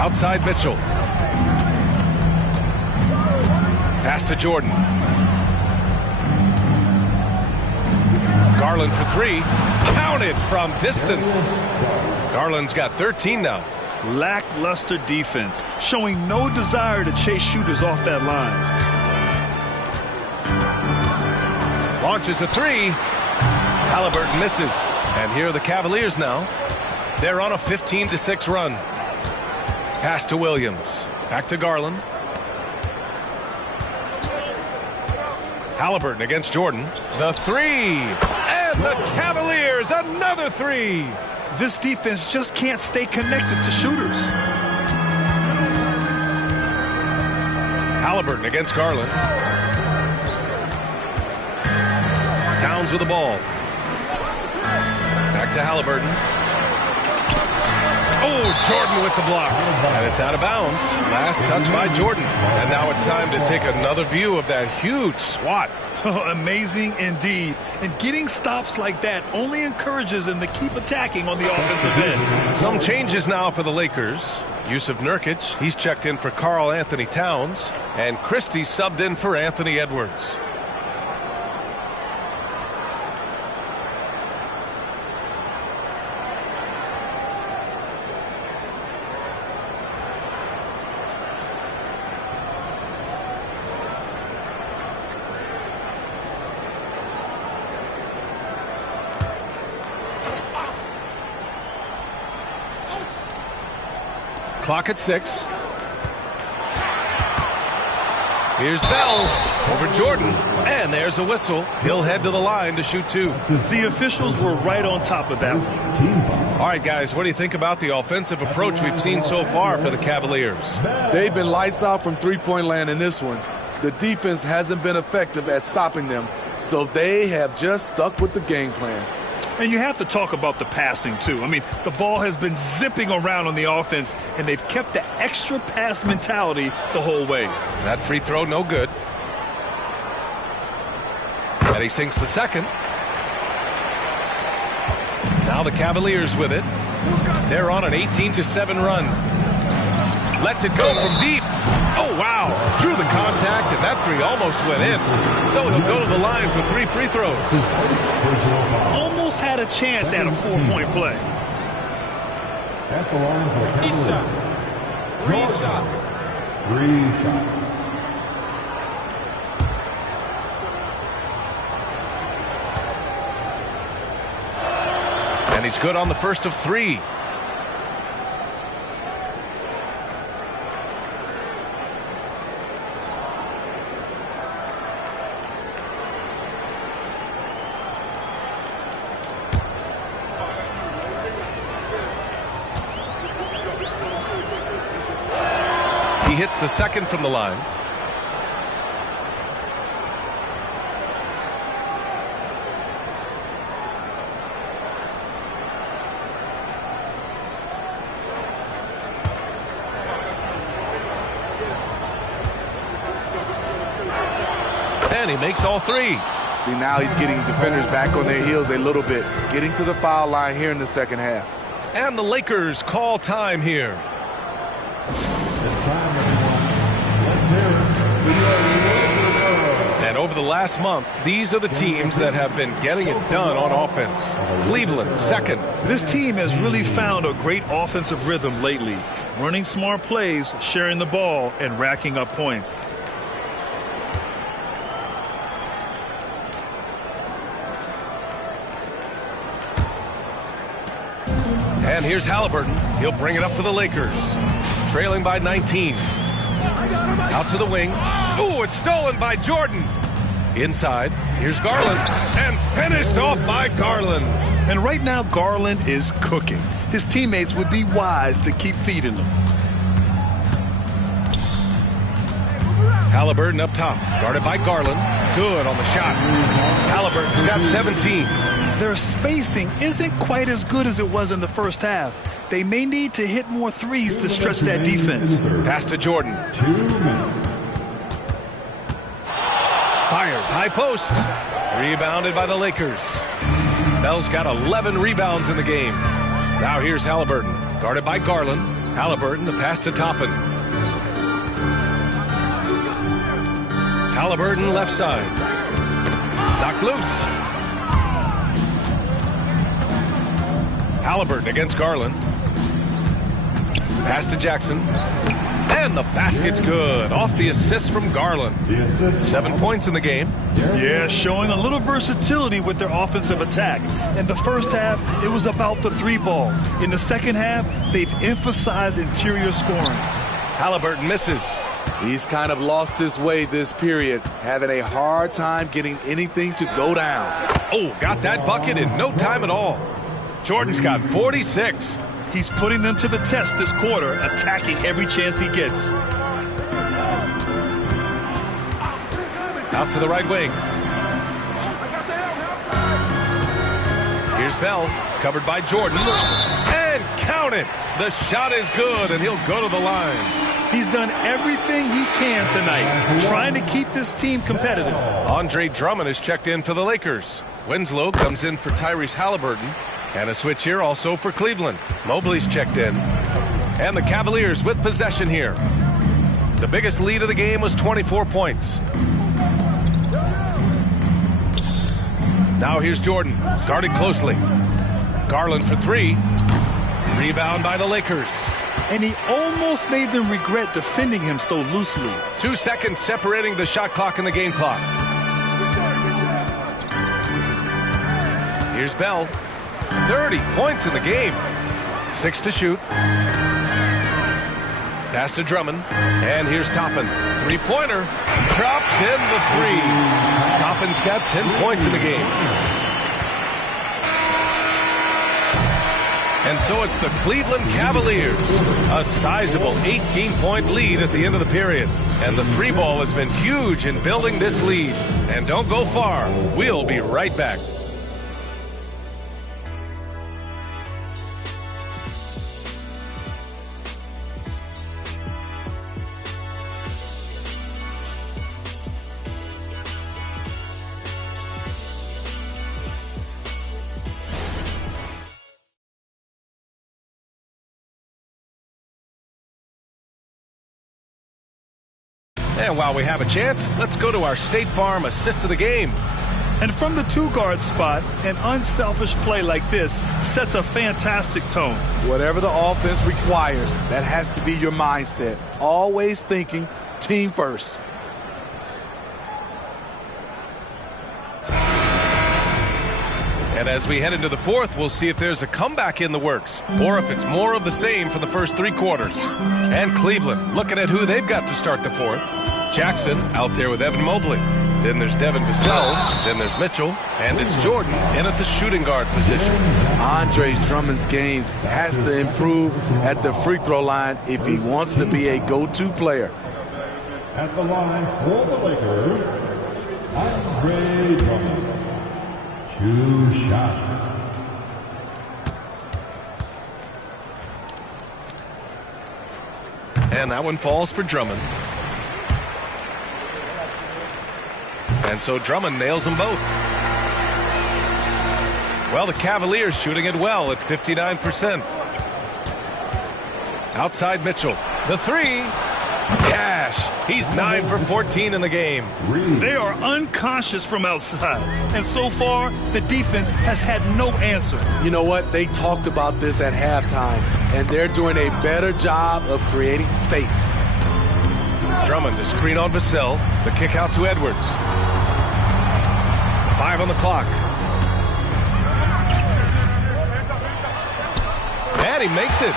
Outside Mitchell. Pass to Jordan. Garland for 3. Counted from distance. Garland's got 13 now. Lackluster defense, showing no desire to chase shooters off that line. Launches a 3. Halliburton misses. And here are the Cavaliers now. They're on a 15-6 run. Pass to Williams. Back to Garland. Halliburton against Jordan. The 3. And the Cavaliers, another 3. This defense just can't stay connected to shooters. Halliburton against Garland. Towns with the ball. Back to Halliburton. Oh, Jordan with the block. And it's out of bounds. Last touch by Jordan. And now it's time to take another view of that huge swat. Amazing indeed. And getting stops like that only encourages them to keep attacking on the offensive end. Some changes now for the Lakers. Yusuf Nurkic, he's checked in for Karl Anthony Towns. And Christie subbed in for Anthony Edwards. Clock at 6. Here's Bell over Jordan. And there's a whistle. He'll head to the line to shoot 2. The officials were right on top of that one. All right, guys, what do you think about the offensive approach we've seen so far for the Cavaliers? They've been lights out from three-point land in this one. The defense hasn't been effective at stopping them, so they have just stuck with the game plan. And you have to talk about the passing, too. I mean, the ball has been zipping around on the offense, and they've kept the extra pass mentality the whole way. That free throw, no good. And he sinks the second. Now the Cavaliers with it. They're on an 18-7 run. Lets it go from deep. Oh, wow. Drew the contact, and that 3 almost went in. So he'll go to the line for 3 free throws. Almost had a chance at a 4-point play. At the line for 3 shots. 3 shots. And he's good on the first of 3. He hits the second from the line. And he makes all 3. See, now he's getting defenders back on their heels a little bit, getting to the foul line here in the second half. And the Lakers call time here. And over the last month, these are the teams that have been getting it done on offense. Cleveland, second. This team has really found a great offensive rhythm lately. Running smart plays, sharing the ball, and racking up points. And here's Halliburton. He'll bring it up for the Lakers. Trailing by 19. Out to the wing. Oh, it's stolen by Jordan. Inside, here's Garland. And finished off by Garland. And right now, Garland is cooking. His teammates would be wise to keep feeding him. Halliburton up top, guarded by Garland. Good on the shot. Halliburton's got 17. Their spacing isn't quite as good as it was in the first half. They may need to hit more threes to stretch that defense. Pass to Jordan. Fires, high post. Rebounded by the Lakers. Bell's got 11 rebounds in the game. Now here's Halliburton, guarded by Garland. Halliburton, the pass to Toppin. Halliburton left side. Knocked loose. Halliburton against Garland. Pass to Jackson. And the basket's good. Off the assist from Garland. 7 points in the game. Yeah, showing a little versatility with their offensive attack. In the first half, it was about the three ball. In the second half, they've emphasized interior scoring. Halliburton misses. He's kind of lost his way this period, having a hard time getting anything to go down. Oh, got that bucket in no time at all. Jordan's got 46. He's putting them to the test this quarter, attacking every chance he gets. Out to the right wing. Here's Bell, covered by Jordan. And count it! The shot is good, and he'll go to the line. He's done everything he can tonight, trying to keep this team competitive. Andre Drummond is checked in for the Lakers. Winslow comes in for Tyrese Halliburton. And a switch here also for Cleveland. Mobley's checked in. And the Cavaliers with possession here. The biggest lead of the game was 24 points. Now here's Jordan, guarded closely. Garland for three. Rebound by the Lakers. And he almost made them regret defending him so loosely. 2 seconds separating the shot clock and the game clock. Here's Bell. 30 points in the game. 6 to shoot. Pass to Drummond. And here's Toppin. Three-pointer. Drops in the three. Toppin's got 10 points in the game. And so it's the Cleveland Cavaliers. A sizable 18-point lead at the end of the period. And the three ball has been huge in building this lead. And don't go far. We'll be right back. And while we have a chance, let's go to our State Farm assist of the game. And from the two-guard spot, an unselfish play like this sets a fantastic tone. Whatever the offense requires, that has to be your mindset. Always thinking team first. And as we head into the fourth, we'll see if there's a comeback in the works or if it's more of the same for the first three quarters. And Cleveland looking at who they've got to start the fourth. Jackson out there with Evan Mobley. Then there's Devin Vassell. Then there's Mitchell. And it's Jordan in at the shooting guard position. Andre Drummond's games has to improve at the free throw line if he wants to be a go-to player. At the line for the Lakers, Andre Drummond. 2 shots. And that one falls for Drummond. And so Drummond nails them both. Well, the Cavaliers shooting it well at 59%. Outside Mitchell. The three. Cash. He's 9 for 14 in the game. They are unconscious from outside. And so far, the defense has had no answer. You know what? They talked about this at halftime, and they're doing a better job of creating space. Drummond, the screen on Vassell. The kick out to Edwards. 5 on the clock. And he makes it.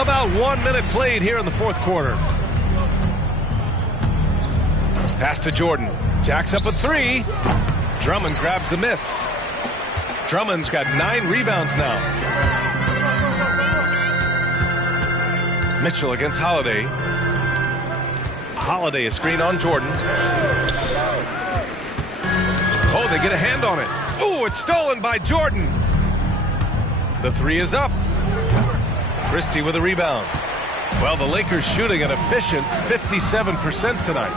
About 1 minute played here in the fourth quarter. Pass to Jordan. Jacks up a three. Drummond grabs the miss. Drummond's got 9 rebounds now. Mitchell against Holiday. Holiday a screen on Jordan. Oh, they get a hand on it. Oh, it's stolen by Jordan. The three is up. Christie with a rebound. Well, the Lakers shooting an efficient 57% tonight.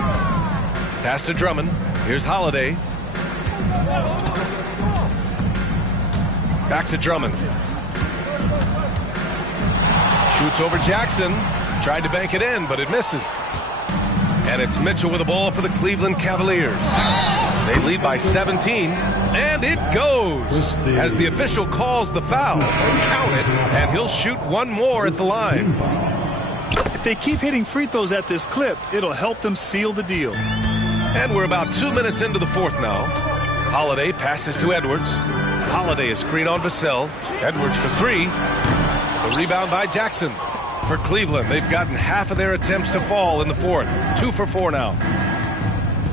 Pass to Drummond. Here's Holiday. Back to Drummond. Shoots over Jackson. Tried to bank it in, but it misses. And it's Mitchell with the ball for the Cleveland Cavaliers. They lead by 17, and it goes as the official calls the foul. Count it, and he'll shoot one more at the line. If they keep hitting free throws at this clip, it'll help them seal the deal. And we're about 2 minutes into the fourth now. Holiday passes to Edwards. Holiday is screen on Vassell. Edwards for three. The rebound by Jackson. For Cleveland, they've gotten half of their attempts to fall in the fourth. 2 for 4 now.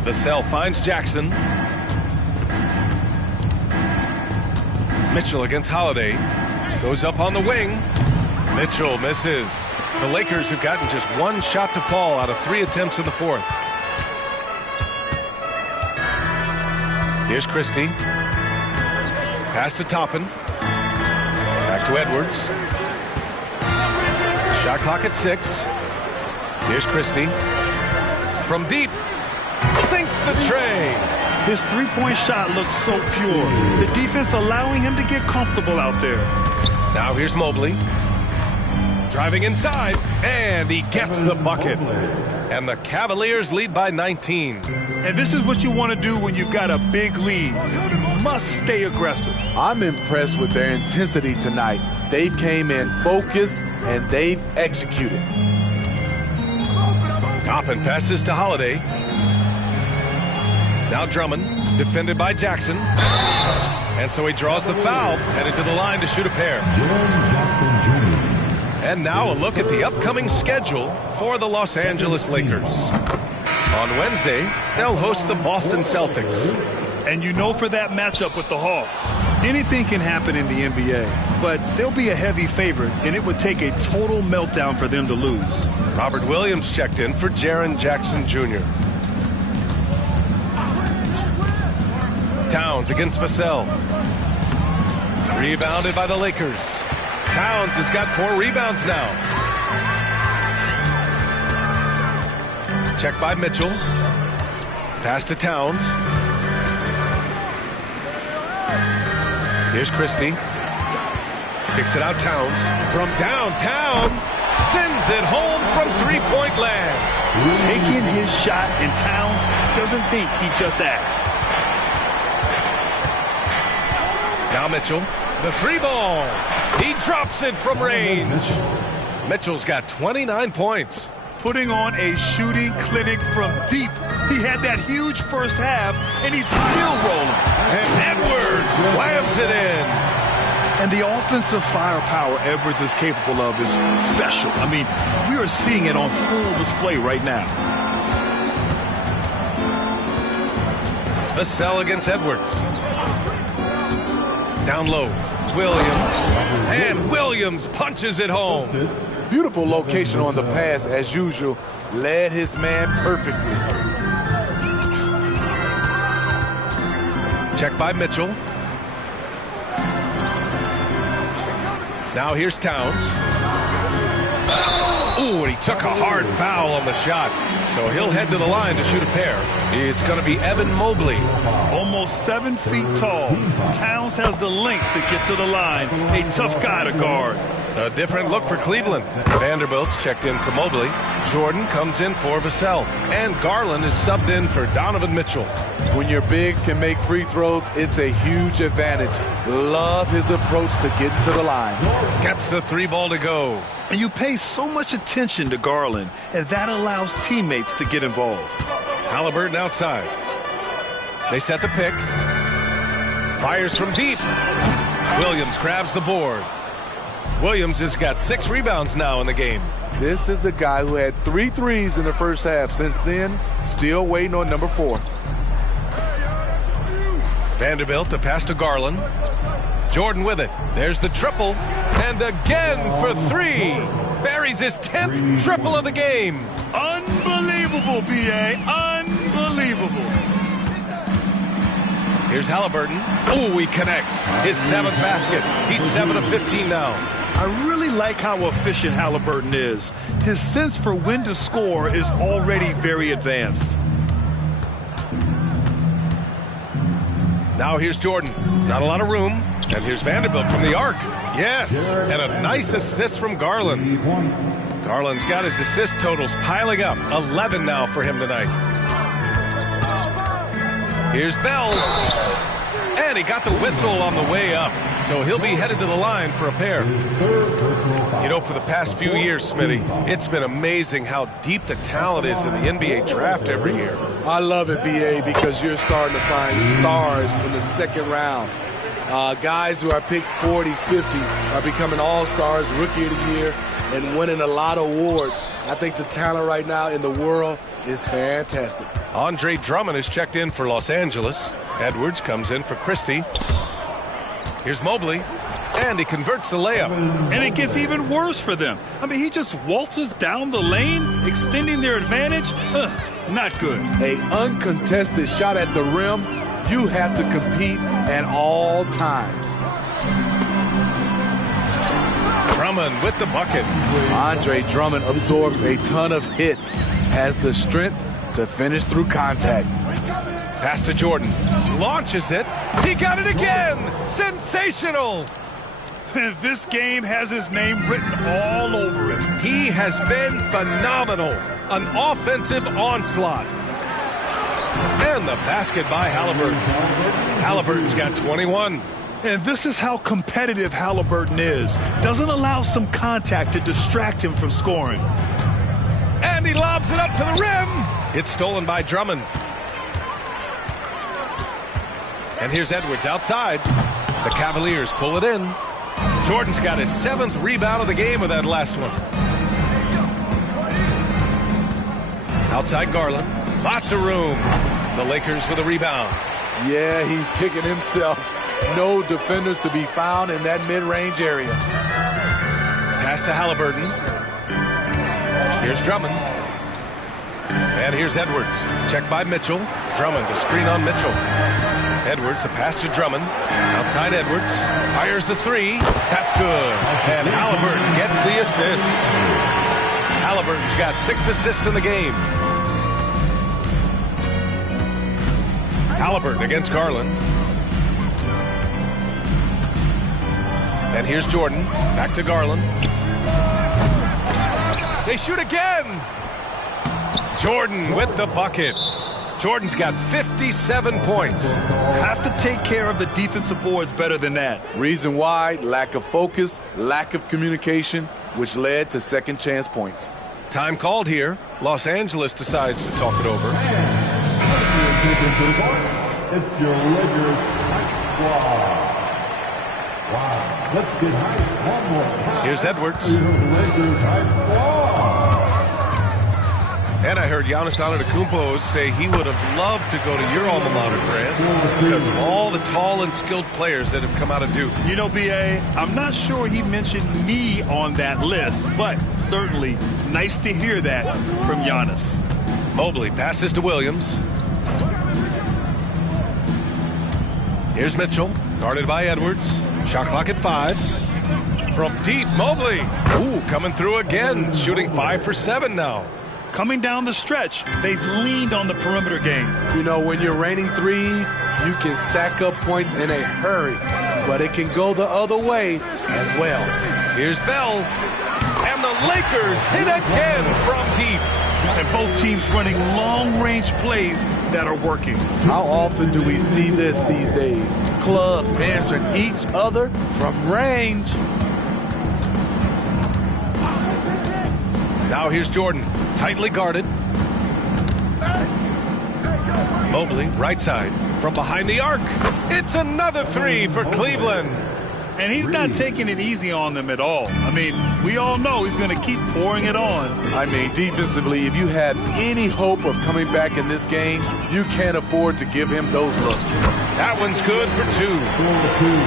Vassell finds Jackson. Mitchell against Holiday. Goes up on the wing. Mitchell misses. The Lakers have gotten just 1 shot to fall out of 3 attempts in the fourth. Here's Christie. Pass to Toppin. Back to Edwards. Shot clock at 6. Here's Christie. From deep. Sinks the tray. His three-point shot looks so pure. The defense allowing him to get comfortable out there. Now here's Mobley. Driving inside. And he gets the bucket. And the Cavaliers lead by 19. And this is what you want to do when you've got a big lead. You must stay aggressive. I'm impressed with their intensity tonight. They've came in focused and they've executed. Toppin passes to Holiday. Now Drummond, defended by Jackson. And so he draws the foul, headed to the line to shoot a pair. And now a look at the upcoming schedule for the Los Angeles Lakers. On Wednesday, they'll host the Boston Celtics. And you know for that matchup with the Hawks, anything can happen in the NBA, but they'll be a heavy favorite, and it would take a total meltdown for them to lose. Robert Williams checked in for Jaren Jackson Jr. Towns against Vassell. Rebounded by the Lakers. Towns has got 4 rebounds now. Check by Mitchell. Pass to Towns. Here's Christie. Kicks it out Towns. From downtown. Sends it home from three-point land. Taking his shot, and Towns doesn't think he just asked. Now Mitchell. The 3-ball. He drops it from range. Mitchell's got 29 points. Putting on a shooting clinic from deep. He had that huge first half, and he's still rolling. And Edwards slams it in. And the offensive firepower Edwards is capable of is special. I mean, we are seeing it on full display right now. Vassell against Edwards. Down low. Williams. And Williams punches it home. Beautiful location on the pass, as usual. Led his man perfectly. Check by Mitchell. Now here's Towns. Ooh, and he took a hard foul on the shot. So he'll head to the line to shoot a pair. It's going to be Evan Mobley. Almost 7 feet tall. Towns has the length to get to the line. A tough guy to guard. A different look for Cleveland. Vanderbilt's checked in for Mobley. Jordan comes in for Vassell. And Garland is subbed in for Donovan Mitchell. When your bigs can make free throws, it's a huge advantage. Love his approach to getting to the line. Gets the 3-ball to go. And you pay so much attention to Garland, and that allows teammates to get involved. Halliburton outside. They set the pick. Fires from deep. Williams grabs the board. Williams has got 6 rebounds now in the game. This is the guy who had 3 threes in the first half. Since then, still waiting on number 4. Vanderbilt, the pass to Garland. Jordan with it. There's the triple. And again for 3. Buries his 10th triple of the game. Unbelievable, B.A. Unbelievable. Here's Halliburton. Oh, he connects. His 7th basket. He's 7 of 15 now. I really like how efficient Halliburton is. His sense for when to score is already very advanced. Now here's Jordan. Not a lot of room. And here's Vanderbilt from the arc. Yes, and a nice assist from Garland. Garland's got his assist totals piling up. 11 now for him tonight. Here's Bell. And he got the whistle on the way up. So he'll be headed to the line for a pair. You know, for the past few years, Smitty, it's been amazing how deep the talent is in the NBA draft every year. I love it, B.A., because you're starting to find stars in the second round. Guys who are picked 40, 50 are becoming all-stars, rookie of the year, and winning a lot of awards. I think the talent right now in the world is fantastic. Andre Drummond is checked in for Los Angeles. Edwards comes in for Christie. Here's Mobley, and he converts the layup. And it gets even worse for them. I mean, he just waltzes down the lane, extending their advantage. Not good. An uncontested shot at the rim, you have to compete at all times. Drummond with the bucket. Andre Drummond absorbs a ton of hits, has the strength to finish through contact. Pass to Jordan. Launches it. He got it again. Sensational. This game has his name written all over it. He has been phenomenal. An offensive onslaught. And the basket by Halliburton. Halliburton's got 21. And this is how competitive Halliburton is. Doesn't allow some contact to distract him from scoring. And he lobs it up to the rim. It's stolen by Drummond. And here's Edwards outside. The Cavaliers pull it in. Jordan's got his 7th rebound of the game with that last one. Outside Garland. Lots of room. The Lakers for the rebound. Yeah, he's kicking himself. No defenders to be found in that mid-range area. Pass to Halliburton. Here's Drummond. And here's Edwards. Check by Mitchell. Drummond, the screen on Mitchell. Edwards, the pass to Drummond. Outside Edwards. Fires the 3. That's good. And Halliburton gets the assist. Halliburton's got 6 assists in the game. Halliburton against Garland. And here's Jordan. Back to Garland. They shoot again. Jordan with the bucket. Jordan's got 57 points. Have to take care of the defensive boards better than that. Reason why, lack of focus, lack of communication, which led to second chance points. Time called here. Los Angeles decides to talk it over. It's your Lakers hype squad. Wow, let's get hype one more time. Here's Edwards. Lakers hype squad. And I heard Giannis Antetokounmpo say he would have loved to go to your alma mater, Grant, because of all the tall and skilled players that have come out of Duke. You know, B.A., I'm not sure he mentioned me on that list, but certainly nice to hear that from Giannis. Mobley passes to Williams. Here's Mitchell, guarded by Edwards. Shot clock at 5. From deep, Mobley. Ooh, coming through again, shooting 5 for 7 now. Coming down the stretch, they've leaned on the perimeter game. You know, when you're raining threes, you can stack up points in a hurry, but it can go the other way as well. Here's Bell, and the Lakers hit again from deep. And both teams running long-range plays that are working. How often do we see this these days? Clubs answering each other from range. Now here's Jordan, tightly guarded. Mobley, right side, from behind the arc. It's another 3 for Cleveland. And he's not taking it easy on them at all. I mean, we all know he's going to keep pouring it on. I mean, defensively, if you have any hope of coming back in this game, you can't afford to give him those looks. That one's good for 2.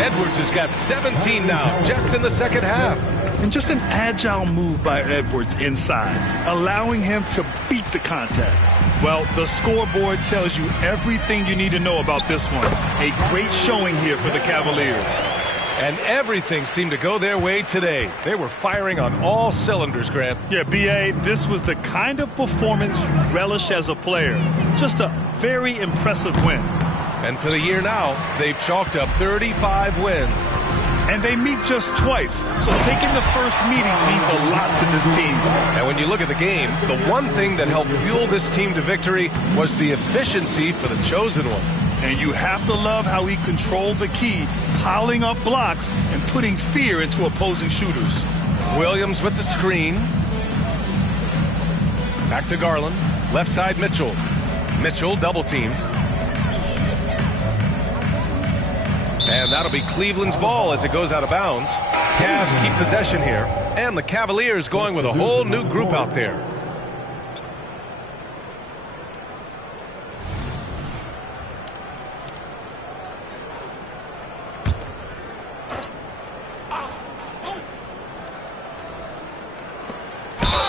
Edwards has got 17 now, just in the second half. And just an agile move by Edwards inside, allowing him to beat the contact. Well, the scoreboard tells you everything you need to know about this one. A great showing here for the Cavaliers. And everything seemed to go their way today. They were firing on all cylinders, Grant. Yeah, B.A., this was the kind of performance you relish as a player. Just a very impressive win. And for the year now, they've chalked up 35 wins. And they meet just twice, so taking the first meeting means a lot to this team. And when you look at the game, the one thing that helped fuel this team to victory was the efficiency for the chosen one. And you have to love how he controlled the key, piling up blocks and putting fear into opposing shooters. Williams with the screen. Back to Garland. Left side Mitchell. Mitchell double team. And that'll be Cleveland's ball as it goes out of bounds. Cavs keep possession here. And the Cavaliers going with a whole new group out there.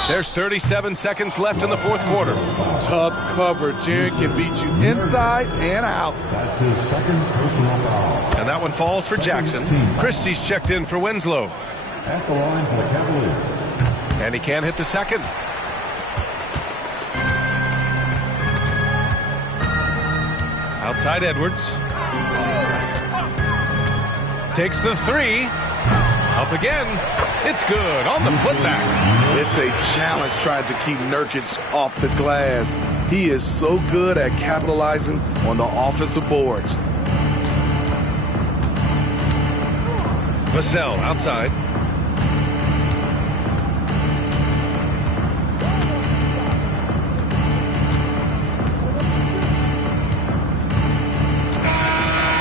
There's 37 seconds left in the fourth quarter. Tough cover. Jaren can beat you inside and out. That's his second personal foul. And that one falls for Jackson. Christie's checked in for Winslow. At the line for the Cavaliers. And he can't hit the second. Outside Edwards. Takes the 3. Up again. It's good on the putback. It's a challenge trying to keep Nurkic off the glass. He is so good at capitalizing on the offensive boards. Vassell outside.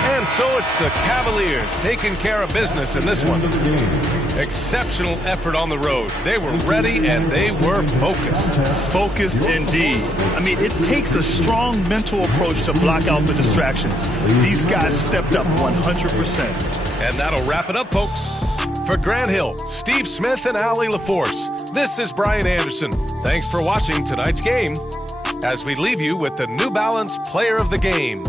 And so it's the Cavaliers taking care of business in this one. Exceptional effort on the road. They were ready and they were focused. Focused indeed. I mean, it takes a strong mental approach to block out the distractions. These guys stepped up 100%. And that'll wrap it up, folks. For Grant Hill, Steve Smith, and Allie LaForce, this is Brian Anderson. Thanks for watching tonight's game as we leave you with the New Balance Player of the Game.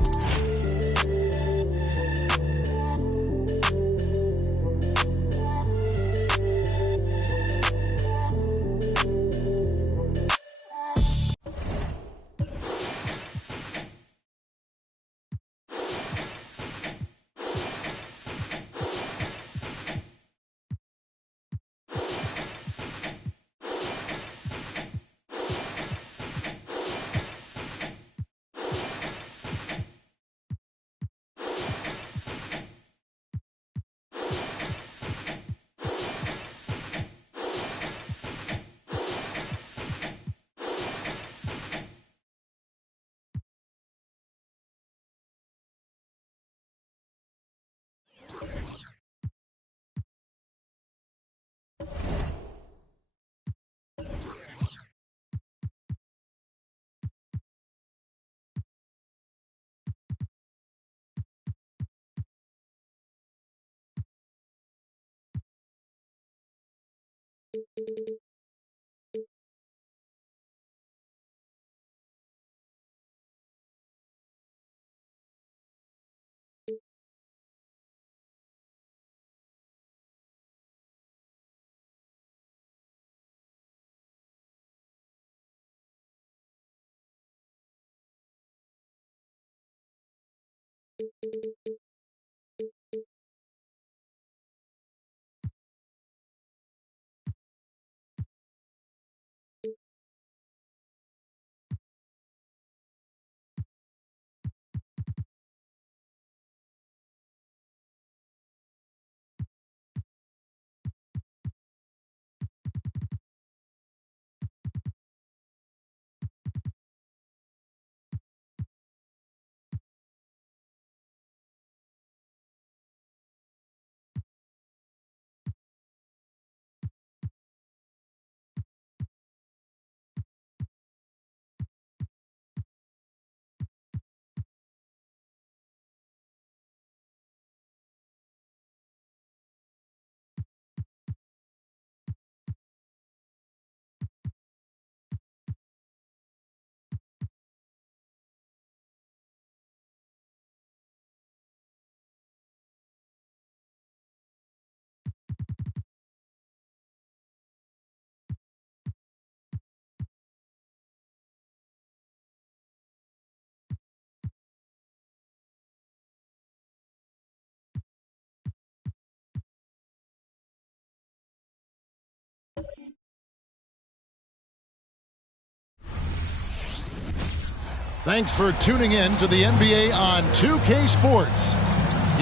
Thanks for tuning in to the NBA on 2K Sports.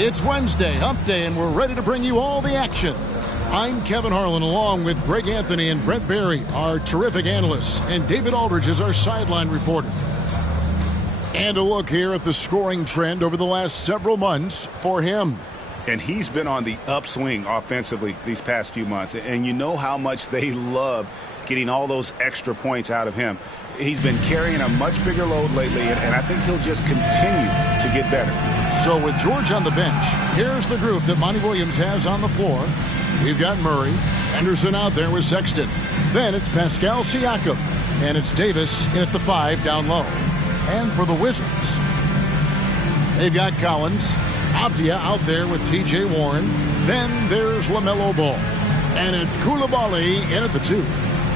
It's Wednesday, Hump Day, and we're ready to bring you all the action. I'm Kevin Harlan, along with Greg Anthony and Brent Barry, our terrific analysts, and David Aldridge is our sideline reporter. And a look here at the scoring trend over the last several months for him. And he's been on the upswing offensively these past few months. And you know how much they love getting all those extra points out of him. He's been carrying a much bigger load lately, and I think he'll just continue to get better. So with George on the bench, here's the group that Monty Williams has on the floor. We've got Murray, Henderson out there with Sexton. Then it's Pascal Siakam, and it's Davis in at the 5 down low. And for the Wizards, they've got Collins, Avdia out there with T.J. Warren. Then there's LaMelo Ball, and it's Coulibaly in at the 2.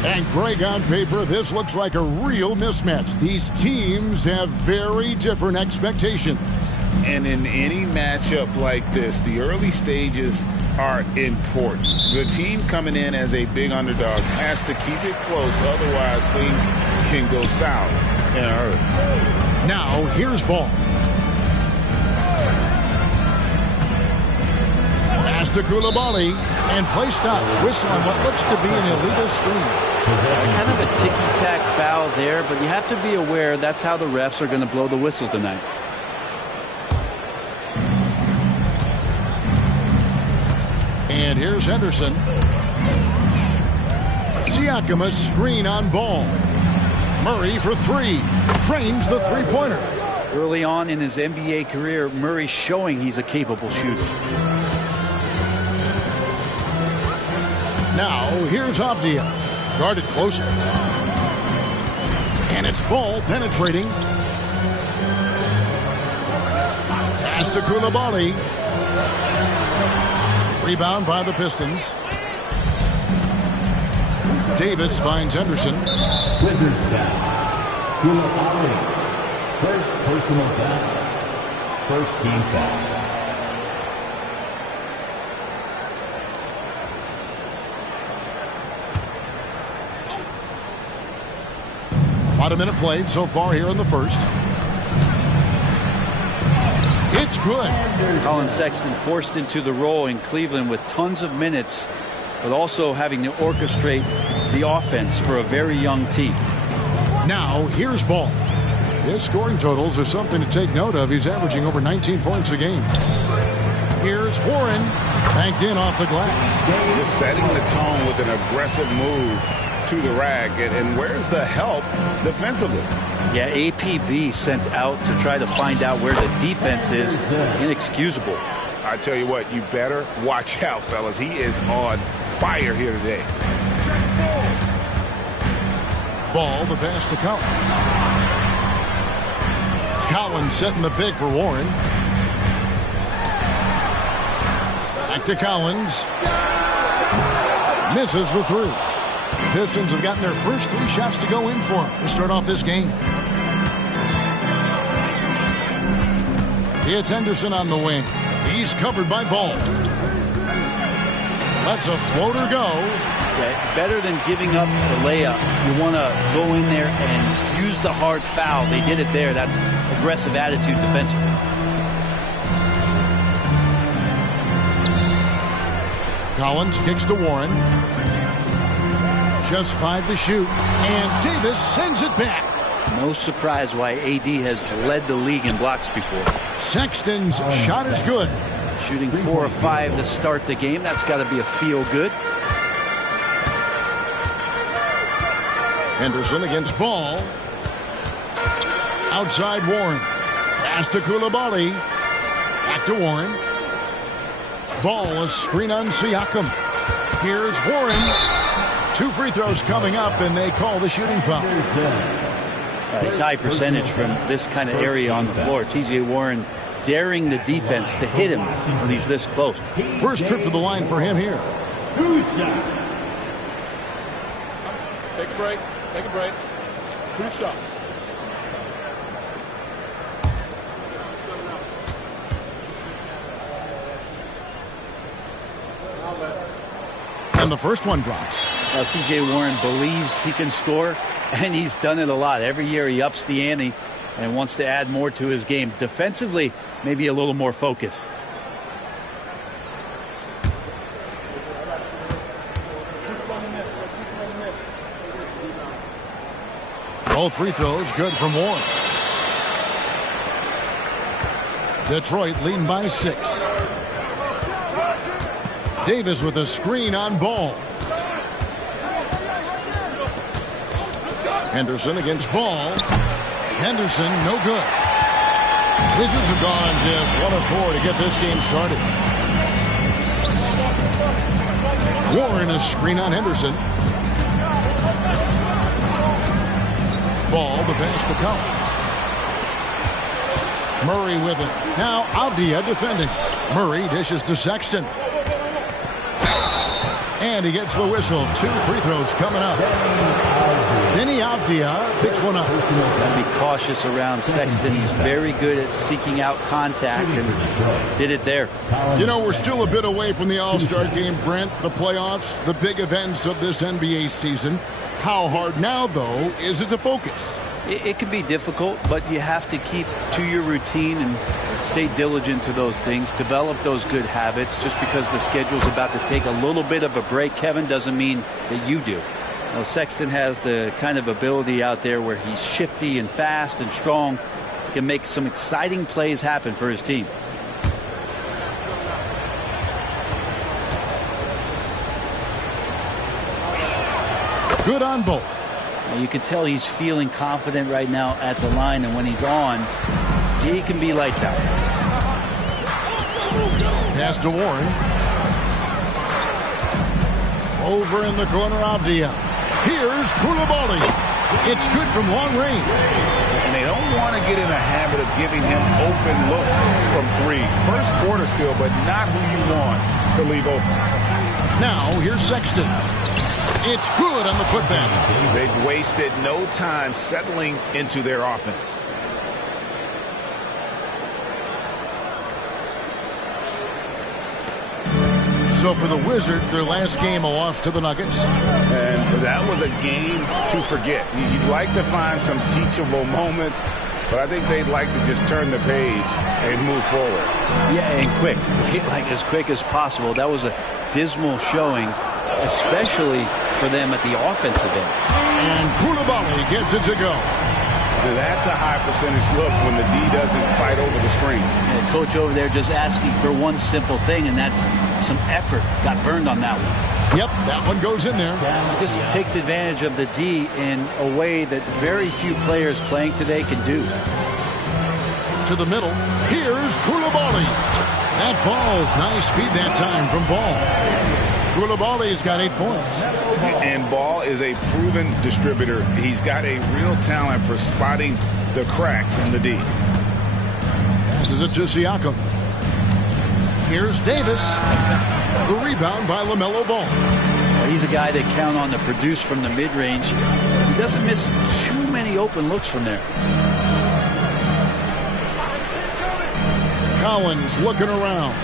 And Greg, on paper, this looks like a real mismatch. These teams have very different expectations. And in any matchup like this, the early stages are important. The team coming in as a big underdog has to keep it close, otherwise things can go south in a hurry. Now, here's Ball. Pass to Coulibaly, and play stops. Whistle on what looks to be an illegal screen. Kind of a ticky-tack foul there, but you have to be aware that's how the refs are going to blow the whistle tonight. And here's Henderson. Siakam, a screen on Ball. Murray for 3. Drains the three-pointer. Early on in his NBA career, Murray showing he's a capable shooter. Now, here's Avdia. Guarded closer. And it's Ball penetrating. Pass to Coulibaly. Rebound by the Pistons. Davis finds Henderson. Wizards foul. Coulibaly. First personal foul. First team foul. About a minute played so far here in the first. It's good. Colin Sexton forced into the role in Cleveland with tons of minutes, but also having to orchestrate the offense for a very young team. Now, here's Ball. His scoring totals are something to take note of. He's averaging over 19 points a game. Here's Warren, banked in off the glass. Just setting the tone with an aggressive move to the rack. And where's the help defensively? Yeah, APB sent out to try to find out where the defense is. Inexcusable. I tell you what, you better watch out, fellas. He is on fire here today. Ball, the pass to Collins. Collins setting the big for Warren. Back to Collins. Misses the 3. The Pistons have gotten their first 3 shots to go in for him to start off this game. It's Henderson on the wing. He's covered by Ball. Lets a floater go. Yeah, better than giving up the layup. You want to go in there and use the hard foul. They did it there. That's aggressive attitude defensively. Collins kicks to Warren. Just 5 to shoot. And Davis sends it back. No surprise why AD has led the league in blocks before. Sexton's shot is good. Shooting 4 or 5 to start the game. That's got to be a feel good. Henderson against Ball. Outside Warren. Pass to Coulibaly. Back to Warren. Ball, a screen on Siakam. Here's Warren. 2 free throws coming up, and they call the shooting foul. It's high percentage from this kind of area on the floor. T.J. Warren daring the defense to hit him when he's this close. First trip to the line for him here. Take a break. Take a break. 2 shots. And the first one drops. T.J. Warren believes he can score, and he's done it a lot. Every year he ups the ante, and wants to add more to his game. Defensively, maybe a little more focused. Both free throws good from Warren. Detroit leading by 6. Davis with a screen on Ball. Henderson against Ball. Henderson, no good. Wizards have gone just 1 of 4 to get this game started. Warren, a screen on Henderson. Ball, the pass to Collins. Murray with it. Now Avdia defending. Murray dishes to Sexton. And he gets the whistle. 2 free throws coming up. Denny Avdia picks one up. Gotta be cautious around Sexton. He's very good at seeking out contact and did it there. You know, we're still a bit away from the All-Star game, Brent, the playoffs, the big events of this NBA season. How hard now, though, is it to focus? It can be difficult, but you have to keep to your routine and stay diligent to those things. Develop those good habits. Just because the schedule's about to take a little bit of a break, Kevin, doesn't mean that you do. Well, Sexton has the kind of ability out there where he's shifty and fast and strong. He can make some exciting plays happen for his team. Good on both. You can tell he's feeling confident right now at the line, and when he's on, he can be lights out. Pass to Warren. Over in the corner, Avdia. Here's Koulibaly. It's good from long range. And they don't want to get in a habit of giving him open looks from 3. First quarter still, but not who you want to leave open. Now, here's Sexton. It's good on the putback. They've wasted no time settling into their offense. So for the Wizards, their last game, a loss to the Nuggets. And that was a game to forget. You'd like to find some teachable moments, but I think they'd like to just turn the page and move forward. Yeah, and quick. Like as quick as possible. That was a dismal showing, especially for them at the offensive end. And Koulibaly gets it to go. That's a high percentage look when the D doesn't fight over the screen. Yeah, coach over there just asking for one simple thing, and that's some effort. Got burned on that one. Yep, that one goes in there. This takes advantage of the D in a way that very few players playing today can do. To the middle. Here's Koulibaly. That falls. Nice feed that time from Ball. Koulibaly's got 8 points. And Ball is a proven distributor. He's got a real talent for spotting the cracks in the D. Passes it to Siakam. Here's Davis. The rebound by LaMelo Ball. He's a guy they count on to produce from the mid-range. He doesn't miss too many open looks from there. Collins looking around.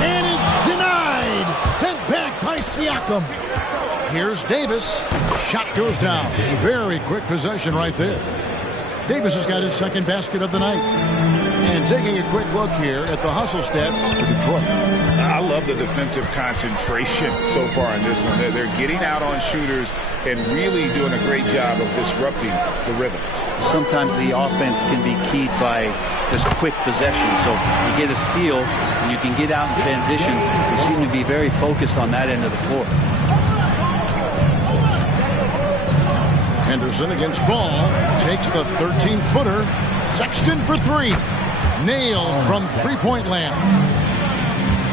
And it's denied. Sent back by Siakam. Here's Davis. Shot goes down. Very quick possession right there. Davis has got his second basket of the night. And taking a quick look here at the hustle stats for Detroit. I love the defensive concentration so far in this one. They're getting out on shooters and really doing a great job of disrupting the rhythm. Sometimes the offense can be keyed by just quick possession. So you get a steal and you can get out in transition. They seem to be very focused on that end of the floor. Henderson against Ball. Takes the 13-footer. Sexton for 3. Nailed from three-point land.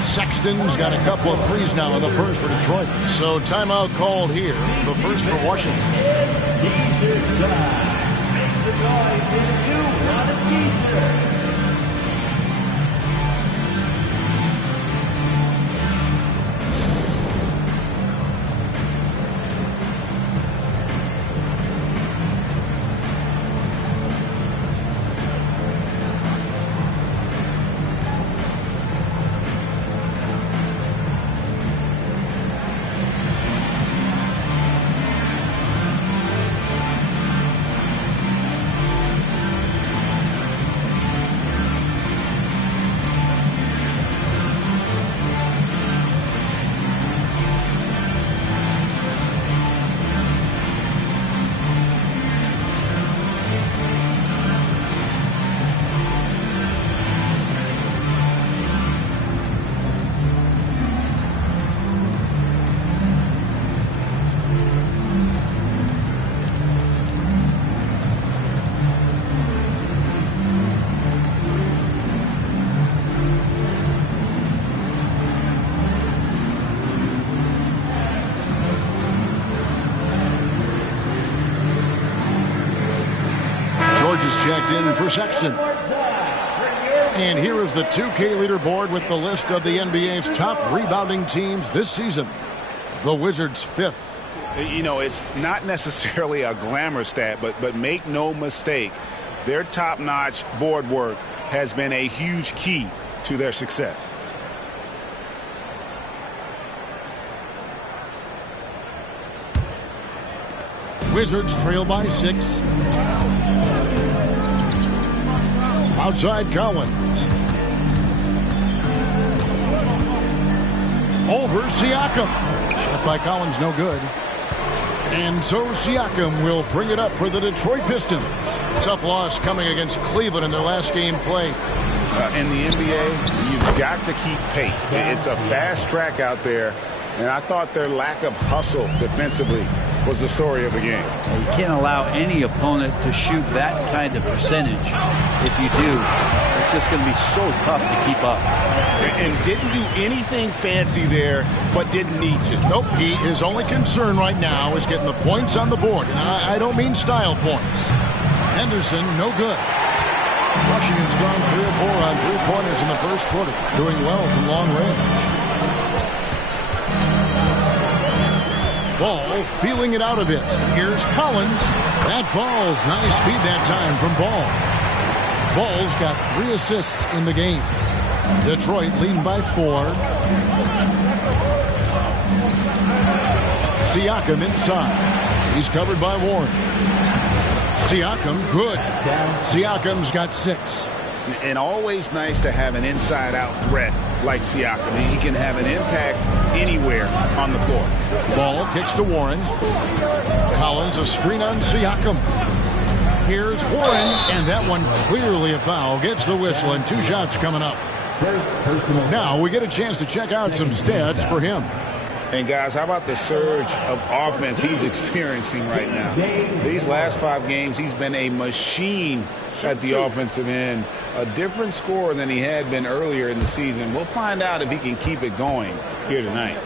Sexton's got a couple of threes now in the first for Detroit. So timeout called here. The first for Washington. checked in for Sexton. And here is the 2K leaderboard with the list of the NBA's top rebounding teams this season. The Wizards 5th. You know, it's not necessarily a glamour stat, but make no mistake, their top-notch board work has been a huge key to their success. Wizards trail by 6. Outside Collins. Over Siakam. Shot by Collins, no good. And so Siakam will bring it up for the Detroit Pistons. Tough loss coming against Cleveland in their last game play. In the NBA, you've got to keep pace. It's a fast track out there, and I thought their lack of hustle defensively was the story of the game. You can't allow any opponent to shoot that kind of percentage. If you do, it's just going to be so tough to keep up. And didn't do anything fancy there, but didn't need to. Nope, his only concern right now is getting the points on the board. And I don't mean style points. Henderson, no good. Washington's gone 3 or 4 on three-pointers in the first quarter, doing well from long range. Ball feeling it out a bit. Here's Collins. That falls. Nice feed that time from Ball. Ball's got 3 assists in the game. Detroit leading by 4. Siakam inside. He's covered by Warren. Siakam, good. Siakam's got 6. And always nice to have an inside-out threat like Siakam. He can have an impact anywhere on the floor. Ball kicks to Warren. Collins a screen on Siakam. Here's Warren, and that one clearly a foul. Gets the whistle, and 2 shots coming up. Now we get a chance to check out some stats for him. And guys, how about the surge of offense he's experiencing right now? These last 5 games, he's been a machine at the offensive end. A different scorer than he had been earlier in the season. We'll find out if he can keep it going here tonight.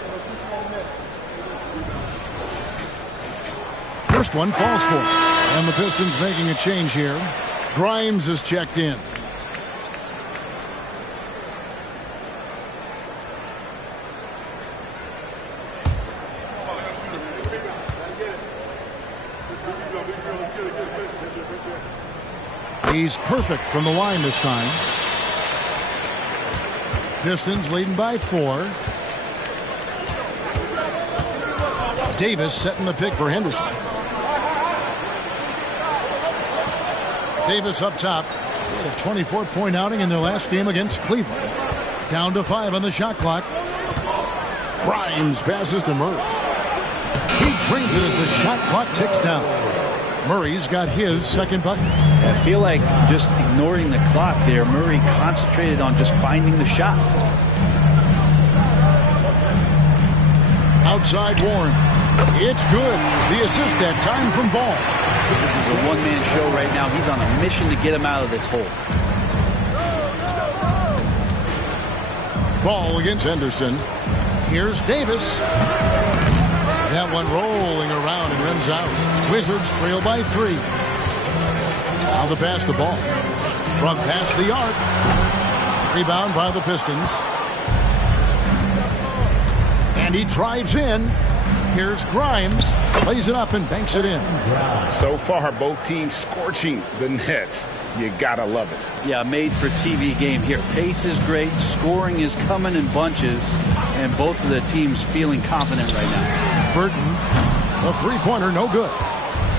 First one falls for him. And the Pistons making a change here. Grimes is checked in. He's perfect from the line this time. Pistons leading by 4. Davis setting the pick for Henderson. Davis up top. Had a 24-point outing in their last game against Cleveland. Down to 5 on the shot clock. Grimes passes to Murray. He trains it as the shot clock ticks down. Murray's got his second bucket. I feel like just ignoring the clock there, Murray concentrated on just finding the shot. Outside Warren. It's good. The assist that time from Ball. This is a one-man show right now. He's on a mission to get him out of this hole. Ball against Henderson. Here's Davis. That one rolling around and rims out. Wizards trail by 3. Now the pass to Ball. From past the arc. Rebound by the Pistons. And he drives in. Here's Grimes. Plays it up and banks it in. So far, both teams scorching the Nets. You gotta love it. Yeah, made for TV game here. Pace is great. Scoring is coming in bunches. And both of the teams feeling confident right now. Burton. A three-pointer, no good.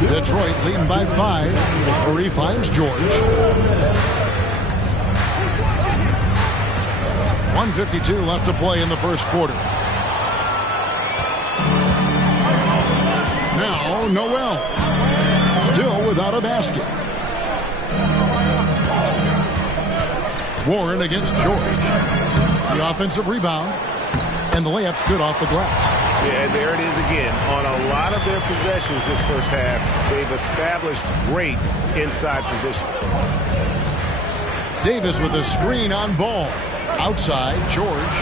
Detroit leading by 5. Murray finds George. 1:52 left to play in the first quarter. Now Noel. Still without a basket. Warren against George. The offensive rebound. And the layup's good off the glass. Yeah, there it is again. On a lot of their possessions this first half, they've established great inside position. Davis with a screen on Ball. Outside, George.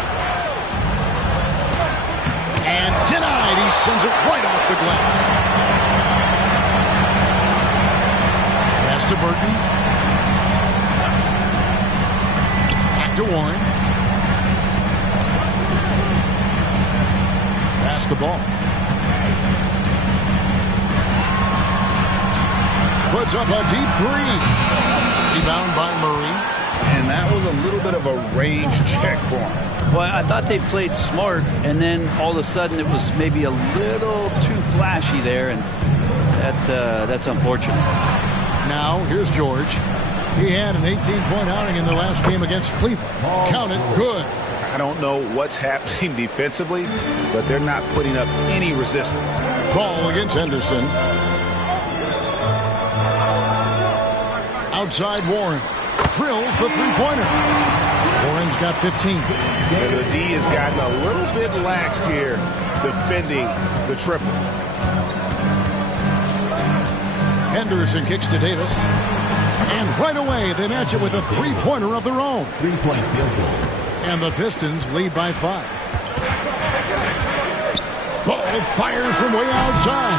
And denied. He sends it right off the glass. Pass to Burton. Back to Warren. Pass the ball. Puts up a deep three. Rebound by Murray. And that was a little bit of a range check for him. Well, I thought they played smart, and then all of a sudden it was maybe a little too flashy there, and that's unfortunate. Now, here's George. He had an 18-point outing in the last game against Cleveland. Count it, good. I don't know what's happening defensively, but they're not putting up any resistance. Ball against Henderson. Outside Warren. Drills the three-pointer. Warren's got 15. And the D has gotten a little bit laxed here defending the triple. Henderson kicks to Davis. And right away, they match it with a three-pointer of their own. 3-point field goal. And the Pistons lead by 5. Ball fires from way outside.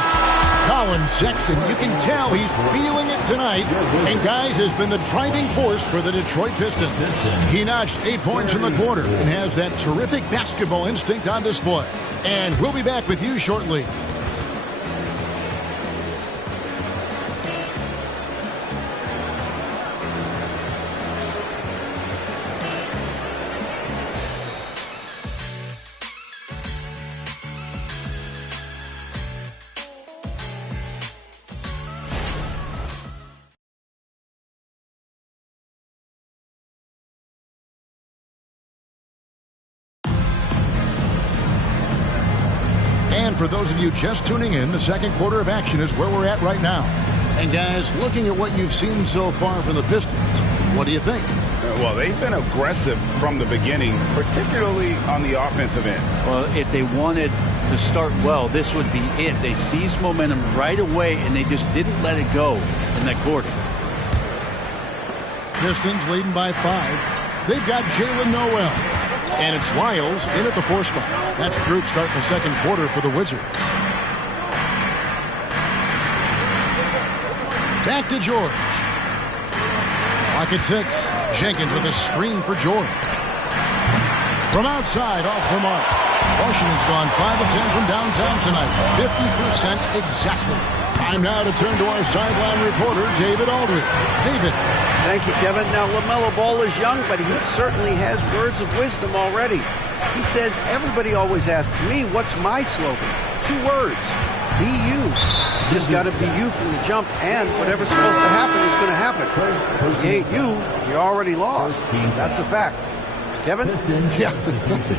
Colin Sexton, you can tell he's feeling it tonight. And, guys, has been the driving force for the Detroit Pistons. He notched 8 points in the quarter and has that terrific basketball instinct on display. And we'll be back with you shortly. And for those of you just tuning in, the second quarter of action is where we're at right now. And guys, looking at what you've seen so far from the Pistons, what do you think? Well, they've been aggressive from the beginning, particularly on the offensive end. Well, if they wanted to start well, this would be it. They seized momentum right away, and they just didn't let it go in that quarter. Pistons leading by 5. They've got Jalen Noel. And it's Lyles in at the 4 spot. That's the group starting the second quarter for the Wizards. Back to George. Clock at 6. Jenkins with a screen for George. From outside, off the mark. Washington's gone 5 of 10 from downtown tonight. 50% exactly. Time now to turn to our sideline reporter, David Aldridge. David. Thank you, Kevin. Now, LaMelo Ball is young, but he certainly has words of wisdom already. He says, everybody always asks me, what's my slogan? 2 words. Be you. Just got to be you from the jump, and whatever's supposed to happen is going to happen. If you ain't you, you're already lost. That's a fact. Kevin? Yeah,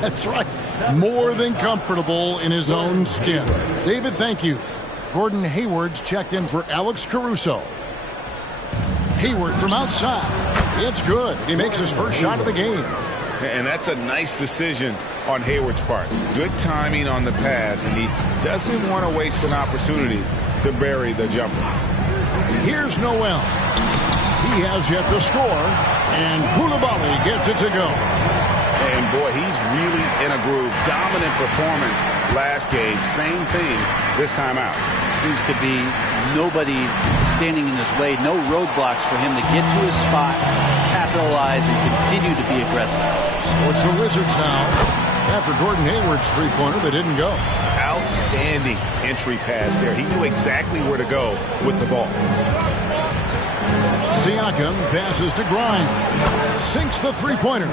that's right. More than comfortable in his own skin. David, thank you. Gordon Hayward's checked in for Alex Caruso. Hayward from outside. It's good. He makes his first shot of the game. And that's a nice decision on Hayward's part. Good timing on the pass, and he doesn't want to waste an opportunity to bury the jumper. Here's Noel. He has yet to score, and Koulibaly gets it to go. And, boy, he's really in a groove. Dominant performance last game. Same thing this time out. Seems to be nobody standing in his way. No roadblocks for him to get to his spot, capitalize, and continue to be aggressive. So it's the Wizards now. After Gordon Hayward's three-pointer that didn't go. Outstanding entry pass there. He knew exactly where to go with the ball. Siakam passes to Grimes. Sinks the three-pointer.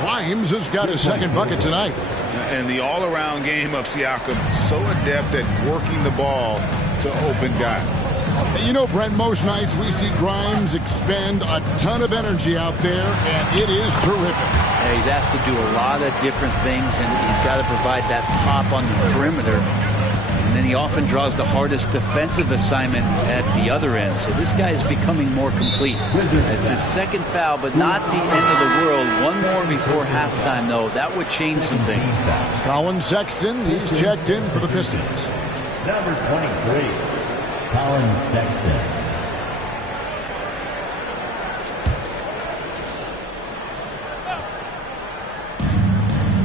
Grimes has got his second bucket tonight. And the all-around game of Siakam, so adept at working the ball to open guys. You know, Brent, most nights we see Grimes expend a ton of energy out there, and it is terrific. Yeah, he's asked to do a lot of different things, and he's got to provide that pop on the perimeter. And then he often draws the hardest defensive assignment at the other end. So this guy is becoming more complete. It's his second foul, but not the end of the world. One more before halftime, though. That would change some things. Colin Sexton, he's checked in for the Pistons. Number 23, Colin Sexton.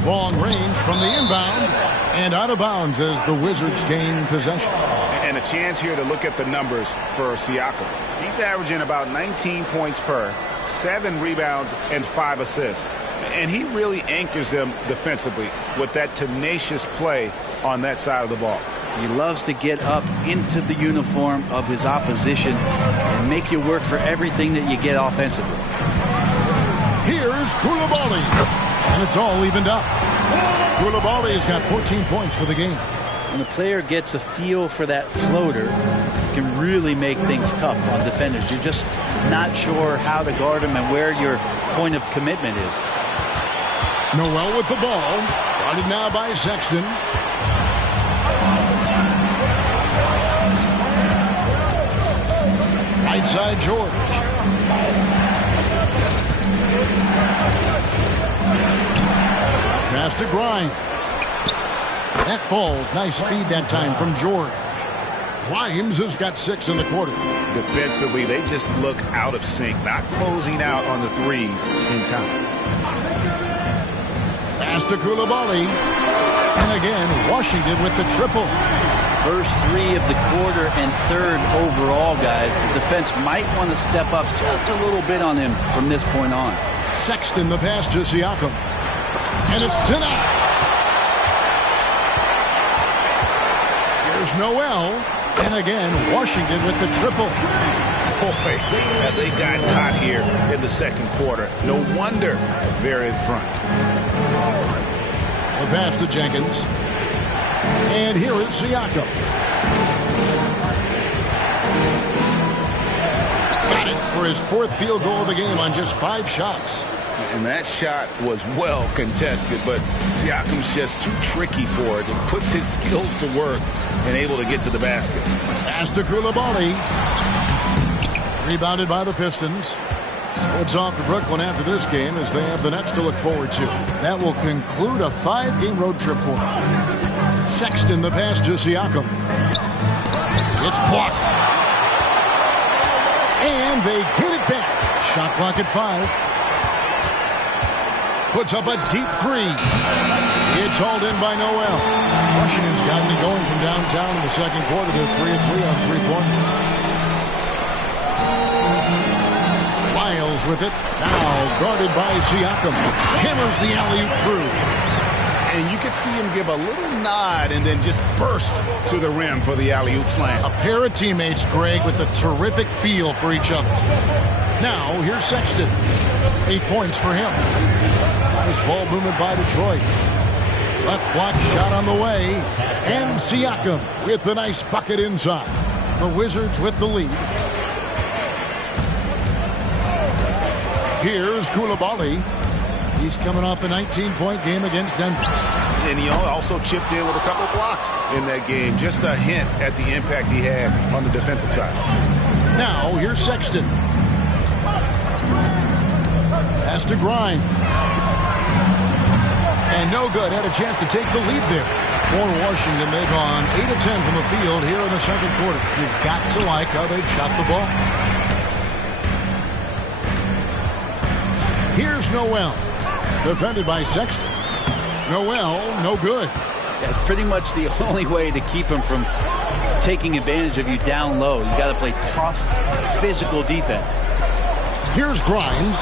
Long range from the inbound and out of bounds as the Wizards gain possession. And a chance here to look at the numbers for Siakam. He's averaging about 19 points per, 7 rebounds, and 5 assists. And he really anchors them defensively with that tenacious play on that side of the ball. He loves to get up into the uniform of his opposition and make you work for everything that you get offensively. Here's Koulibaly. And it's all evened up. Koulibaly has got 14 points for the game. When a player gets a feel for that floater, it can really make things tough on defenders. You're just not sure how to guard him and where your point of commitment is. Noel with the ball. Guarded now by Sexton. Right side, George. Pass to Grimes. That falls. Nice feed that time from George. Grimes has got 6 in the quarter. Defensively, they just look out of sync, not closing out on the threes in time. Pass to Koulibaly. And again, Washington with the triple. First 3 of the quarter and 3rd overall, guys. The defense might want to step up just a little bit on him from this point on. Sexton the pass to Siakam. And it's denied. Here's Noel. And again, Washington with the triple. Boy, they got caught here in the second quarter. No wonder they're in front. The pass to Jenkins. And here is Siakam. Got it for his 4th field goal of the game on just 5 shots. And that shot was well contested, but Siakam's just too tricky for it. It puts his skills to work and able to get to the basket. Pass to Koulibaly. Rebounded by the Pistons. So it's off to Brooklyn after this game as they have the Nets to look forward to. That will conclude a 5-game road trip for them. Sexton the pass to Siakam. It's blocked. And they get it back. Shot clock at 5. Puts up a deep 3. It's hauled in by Noel. Washington's gotten it going from downtown in the second quarter. They're 3 of 3 on 3-pointers. Lyles with it. Now guarded by Siakam. Hammers the alley-oop through. And you could see him give a little nod and then just burst to the rim for the alley-oop slam. A pair of teammates, Greg, with a terrific feel for each other. Now, here's Sexton. 8 points for him. Nice ball movement by Detroit. Left block shot on the way. And Siakam with the nice bucket inside. The Wizards with the lead. Here's Koulibaly. He's coming off a 19-point game against Denver. And he also chipped in with a couple blocks in that game. Just a hint at the impact he had on the defensive side. Now, here's Sexton. Pass to Grimes. And no good. Had a chance to take the lead there. For Washington, they've gone 8 of 10 from the field here in the second quarter. You've got to like how they've shot the ball. Here's Noel. Defended by Sexton. Noel, no good. That's pretty much the only way to keep him from taking advantage of you down low. You got to play tough, physical defense. Here's Grimes.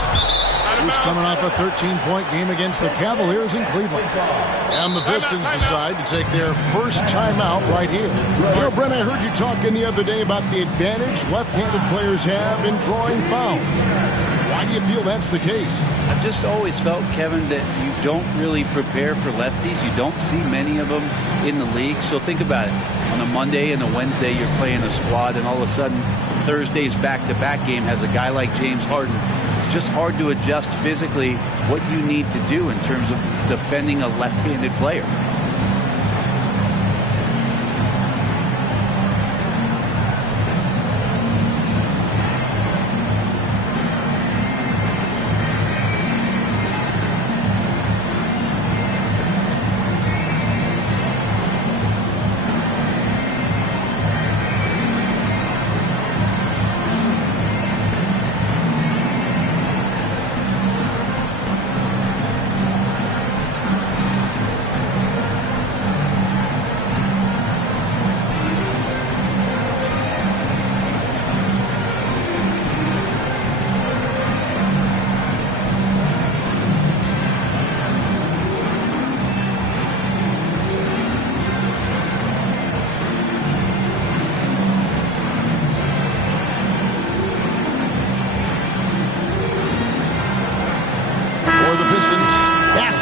He's coming off a 13-point game against the Cavaliers in Cleveland. And the Pistons decide to take their first timeout right here. You know, Brent, I heard you talking the other day about the advantage left-handed players have in drawing fouls. Why do you feel that's the case? I've just always felt, Kevin, that you don't really prepare for lefties. You don't see many of them in the league. So think about it. On a Monday and a Wednesday, you're playing a squad, and all of a sudden, Thursday's back-to-back game has a guy like James Harden. It's just hard to adjust physically what you need to do in terms of defending a left-handed player.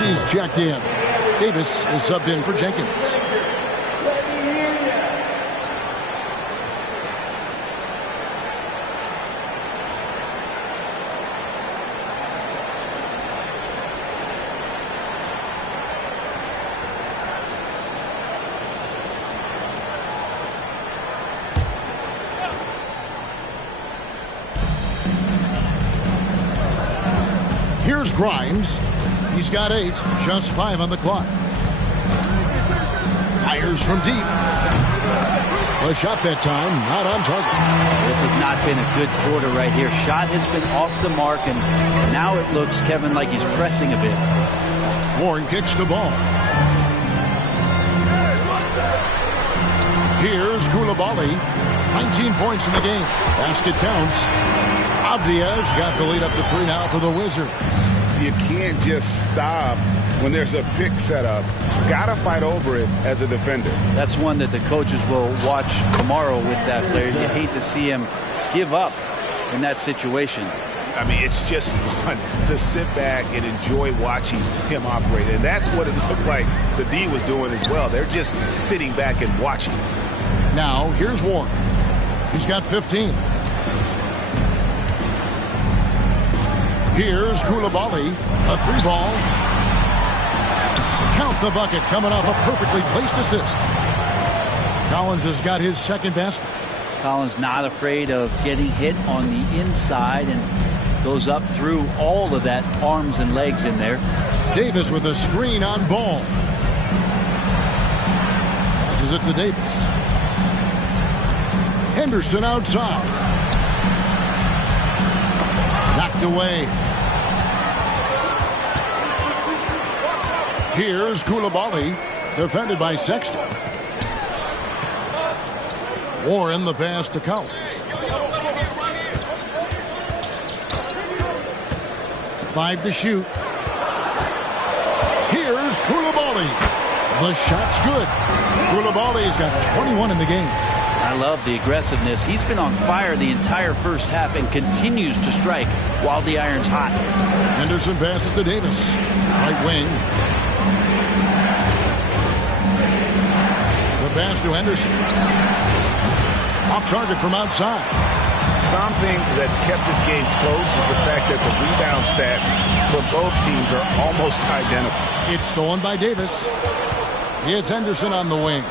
Maxey's checked in. Davis is subbed in for Jenkins. Here's Grimes. He's got 8, just 5 on the clock. Fires from deep. A shot that time, not on target. This has not been a good quarter right here. Shot has been off the mark, and now it looks, Kevin, like he's pressing a bit. Warren kicks the ball. Here's Koulibaly. 19 points in the game. Basket counts. Abdia's got the lead up to 3 now for the Wizards. You can't just stop when there's a pick set up. Gotta fight over it as a defender. That's one that the coaches will watch tomorrow with that player. You hate to see him give up in that situation. I mean, it's just fun to sit back and enjoy watching him operate. And that's what it looked like the D was doing as well. They're just sitting back and watching. Now, here's Warren. He's got 15. Here's Koulibaly, a 3-ball. Count the bucket, coming off a perfectly placed assist. Collins has got his second basket. Collins not afraid of getting hit on the inside and goes up through all of that arms and legs in there. Davis with a screen on Ball. Passes it to Davis. Henderson outside. Knocked away. Here's Koulibaly, defended by Sexton. Warren the pass to Collins. 5 to shoot. Here's Koulibaly. The shot's good. Koulibaly's got 21 in the game. I love the aggressiveness. He's been on fire the entire first half and continues to strike while the iron's hot. Henderson passes to Davis. Right wing. The pass to Henderson. Off target from outside. Something that's kept this game close is the fact that the rebound stats for both teams are almost identical. It's stolen by Davis. It's Henderson on the wing.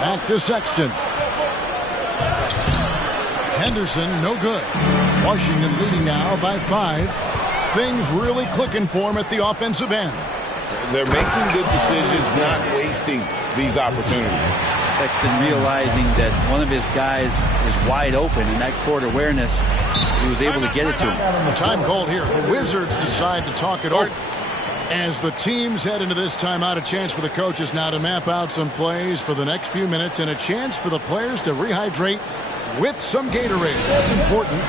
Back to Sexton. Henderson, no good. Washington leading now by 5. Things really clicking for him at the offensive end. They're making good decisions, not wasting these opportunities. Sexton realizing that one of his guys is wide open, and that court awareness, he was able to get it to him. Time called here. The Wizards decide to talk it over. As the teams head into this timeout, a chance for the coaches now to map out some plays for the next few minutes and a chance for the players to rehydrate with some Gatorade. That's important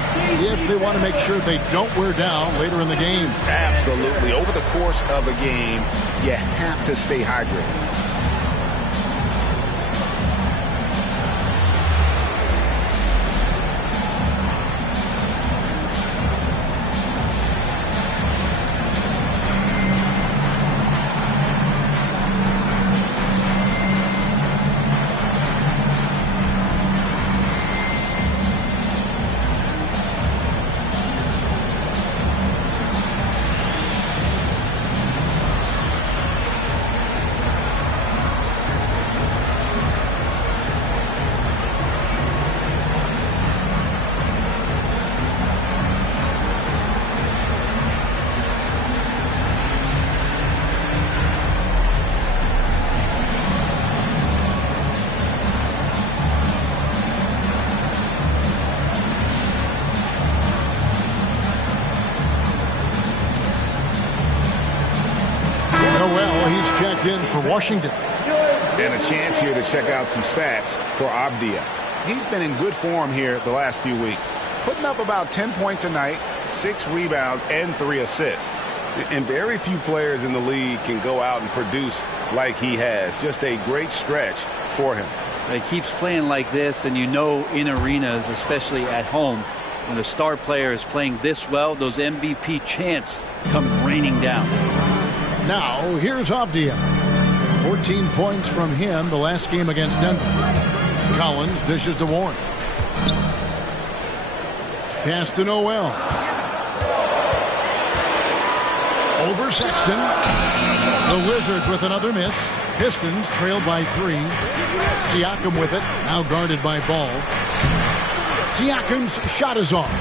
if they want to make sure they don't wear down later in the game. Absolutely. Over the course of a game, you have to stay hydrated. Checked in for Washington. And a chance here to check out some stats for Abdia. He's been in good form here the last few weeks. Putting up about 10 points a night, 6 rebounds, and 3 assists. And very few players in the league can go out and produce like he has. Just a great stretch for him. He keeps playing like this, and you know in arenas, especially at home, When a star player is playing this well, those MVP chants come raining down. Now, here's Avdia. 14 points from him the last game against Denver. Collins dishes to Warren. Pass to Noel. Over Sexton. The Wizards with another miss. Pistons trailed by 3. Siakam with it. Now guarded by Ball. Siakam's shot is off.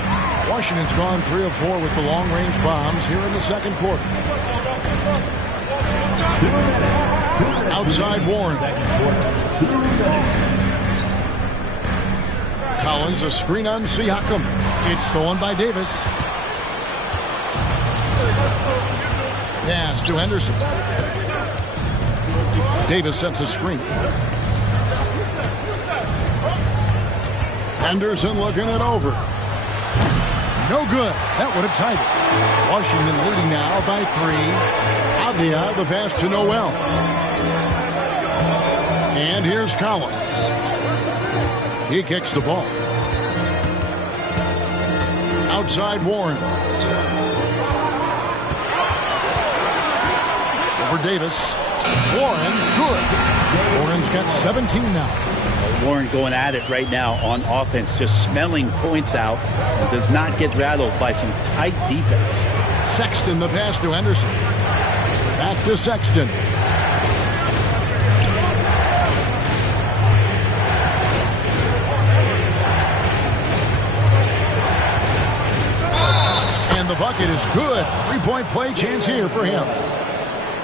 Washington's gone 3 of 4 with the long-range bombs here in the second quarter. Outside Warren. Collins, a screen on Siakam. It's stolen by Davis. Pass to Henderson. Davis sets a screen. Henderson looking it over. No good. That would have tied it. Washington leading now by 3. Avdia, the pass to Noel. And here's Collins. He kicks the ball. Outside Warren. Over Davis. Warren, good. Warren's got 17 now. Warren going at it right now on offense, just smelling points out and does not get rattled by some tight defense. Sexton, the pass to Henderson. Back to Sexton. And the bucket is good. 3-point play chance here for him.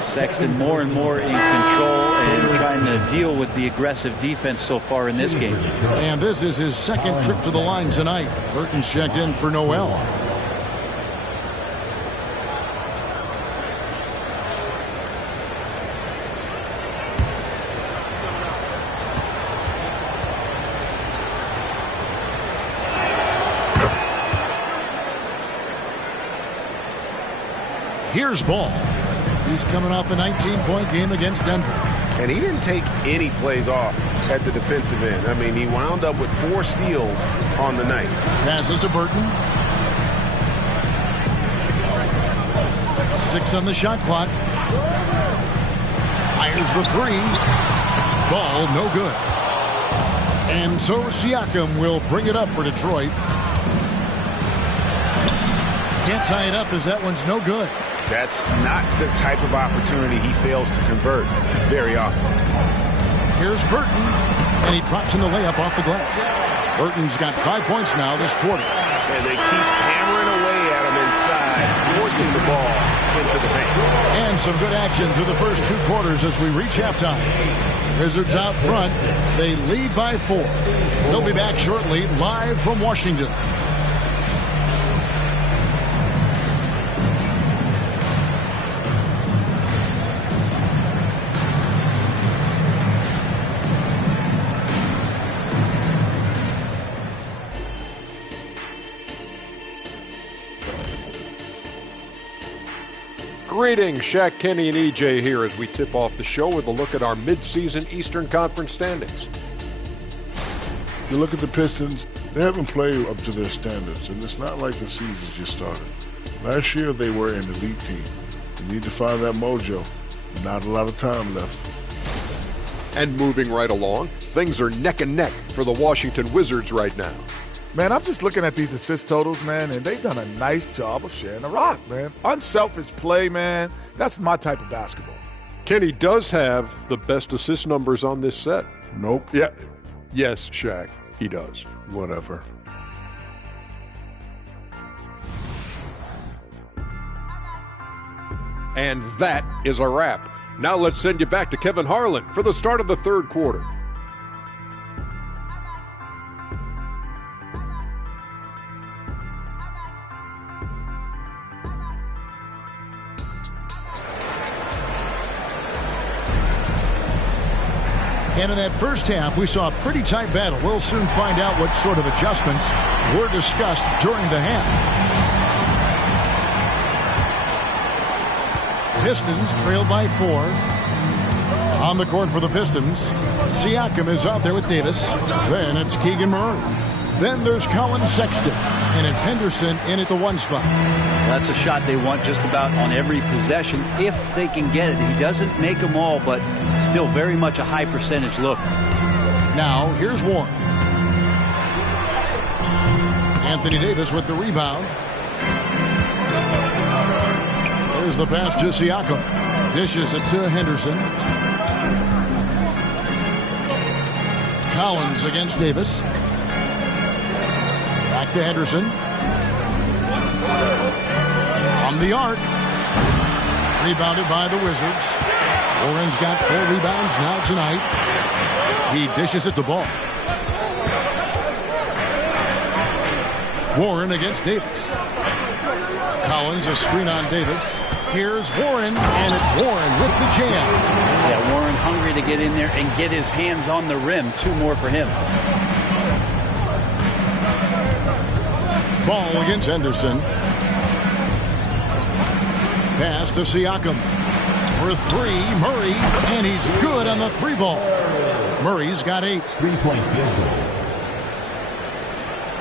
Sexton more and more in control and trying to deal with the aggressive defense so far in this game. And this is his second trip to the line tonight. Burton's checked in for Noel. Here's Ball. He's coming off a 19-point game against Denver. And he didn't take any plays off at the defensive end. I mean, he wound up with 4 steals on the night. Passes to Burton. 6 on the shot clock. Fires the 3. Ball, no good. And so Siakam will bring it up for Detroit. Can't tie it up as that one's no good. That's not the type of opportunity he fails to convert very often. Here's Burton, and he drops in the layup off the glass. Burton's got 5 points now this quarter. And they keep hammering away at him inside, forcing the ball into the paint. And some good action through the first 2 quarters as we reach halftime. Wizards out front. They lead by 4. They'll be back shortly, live from Washington. Greetings, Shaq, Kenny, and EJ here as we tip off the show with a look at our midseason Eastern Conference standings. If you look at the Pistons, they haven't played up to their standards, and it's not like the season just started. Last year, they were an elite team. You need to find that mojo. Not a lot of time left. And moving right along, things are neck and neck for the Washington Wizards right now. Man, I'm just looking at these assist totals, man, and they've done a nice job of sharing the rock, man. Unselfish play, man. That's my type of basketball. Kenny does have the best assist numbers on this set. Nope. Yeah. Yes, Shaq, he does. Whatever. And that is a wrap. Now let's send you back to Kevin Harlan for the start of the third quarter. And in that first half, we saw a pretty tight battle. We'll soon find out what sort of adjustments were discussed during the half. Pistons trail by 4. On the court for the Pistons, Siakam is out there with Davis. Then it's Keegan Murray. Then there's Colin Sexton, and it's Henderson in at the 1 spot. That's a shot they want just about on every possession if they can get it. He doesn't make them all, but still very much a high percentage look. Now, here's Warren. Anthony Davis with the rebound. There's the pass to Siakam. Dishes it to Henderson. Collins against Davis. Back to Henderson. From the arc. Rebounded by the Wizards. Warren's got 4 rebounds now tonight. He dishes it to Ball. Warren against Davis. Collins a screen on Davis. Here's Warren, and it's Warren with the jam. Yeah, Warren hungry to get in there and get his hands on the rim. 2 more for him. Ball against Henderson. Pass to Siakam. For 3, Murray, and he's good on the 3 ball. Murray's got 8. 3-point field goal.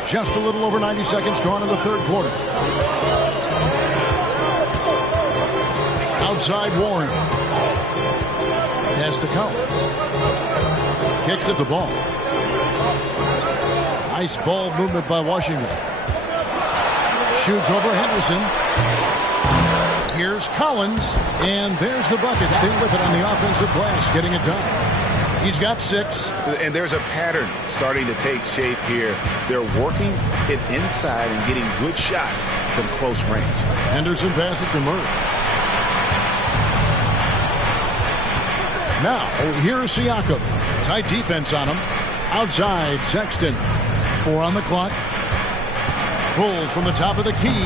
Just a little over 90 seconds gone in the 3rd quarter. Outside Warren. Pass to Collins. Kicks it to Ball. Nice ball movement by Washington. Shoots over Henderson. Here's Collins, and there's the bucket. Staying with it on the offensive glass, getting it done. He's got 6. And there's a pattern starting to take shape here. They're working it inside and getting good shots from close range. Henderson passes to Murray. Now, here's Siakam. Tight defense on him. Outside, Sexton. 4 on the clock. Pulls from the top of the key,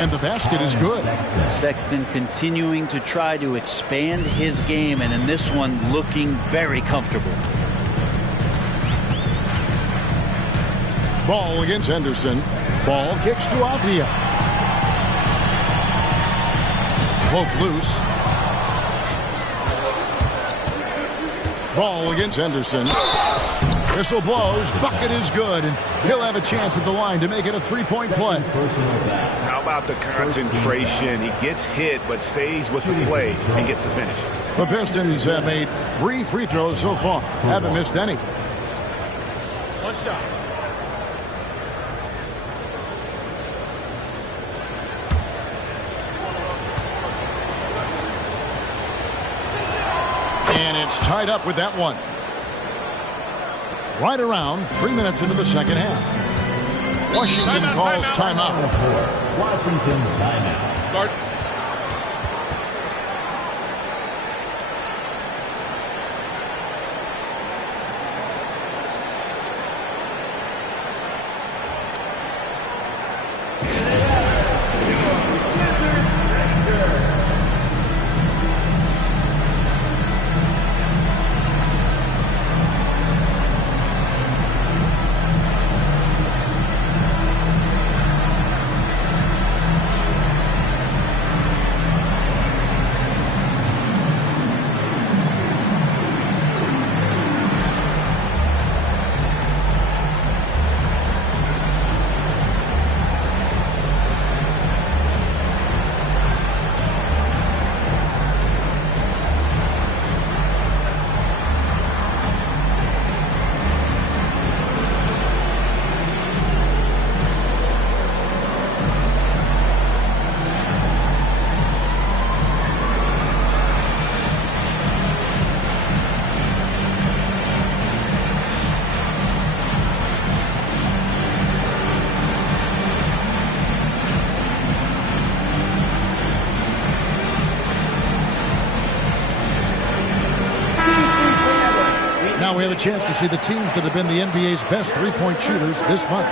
and the basket is good. Sexton continuing to try to expand his game, and in this one, looking very comfortable. Ball against Henderson. Ball kicks to Avdia. Cloak loose. Ball against Henderson. Whistle blows. Bucket is good, and he'll have a chance at the line to make it a 3-point play. How about the concentration? He gets hit, but stays with the play and gets the finish. The Pistons have made 3 free throws so far. Haven't missed any. 1 shot. And it's tied up with that one. Right around 3 minutes into the second half. Washington calls timeout. Washington timeout. Guard. Now we have a chance to see the teams that have been the NBA's best three-point shooters this month.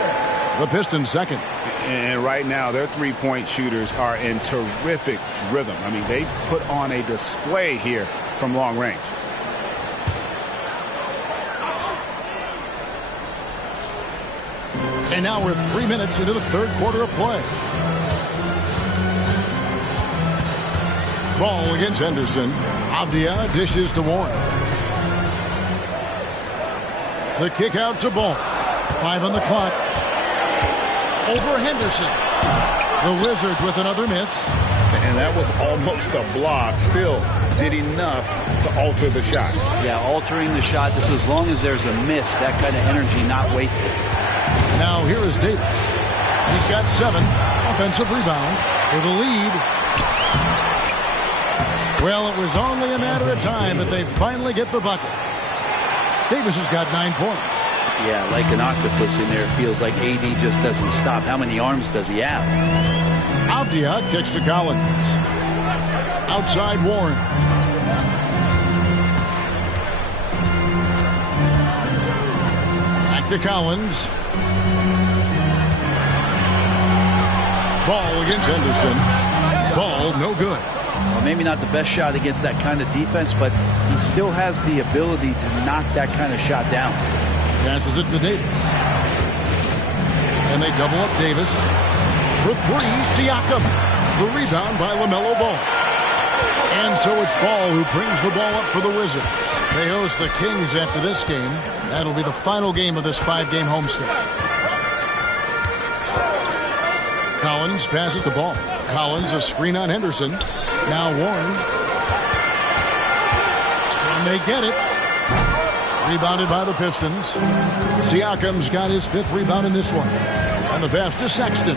The Pistons second. And right now, their three-point shooters are in terrific rhythm. I mean, they've put on a display here from long range. And now we're 3 minutes into the third quarter of play. Ball against Henderson. Avdia dishes to Warren. The kick out to Ball. 5 on the clock. Over Henderson. The Wizards with another miss. And that was almost a block. Still did enough to alter the shot. Yeah, altering the shot just as long as there's a miss. That kind of energy not wasted. Now here is Davis. He's got 7. Offensive rebound for the lead. Well, it was only a matter of time, but they finally get the bucket. Davis has got 9 points. Yeah, like an octopus in there. It feels like AD just doesn't stop. How many arms does he have? Avdia kicks to Collins. Outside Warren. Back to Collins. Ball against Henderson. Ball no good. Well, maybe not the best shot against that kind of defense, but he still has the ability to knock that kind of shot down. Passes it to Davis. And they double up Davis. For 3, Siakam. The rebound by LaMelo Ball. And so it's Ball who brings the ball up for the Wizards. They host the Kings after this game. That'll be the final game of this 5-game homestand. Collins passes the ball. Collins a screen on Henderson. Now Warren. And they get it. Rebounded by the Pistons. Siakam's got his 5th rebound in this one. And the pass to Sexton.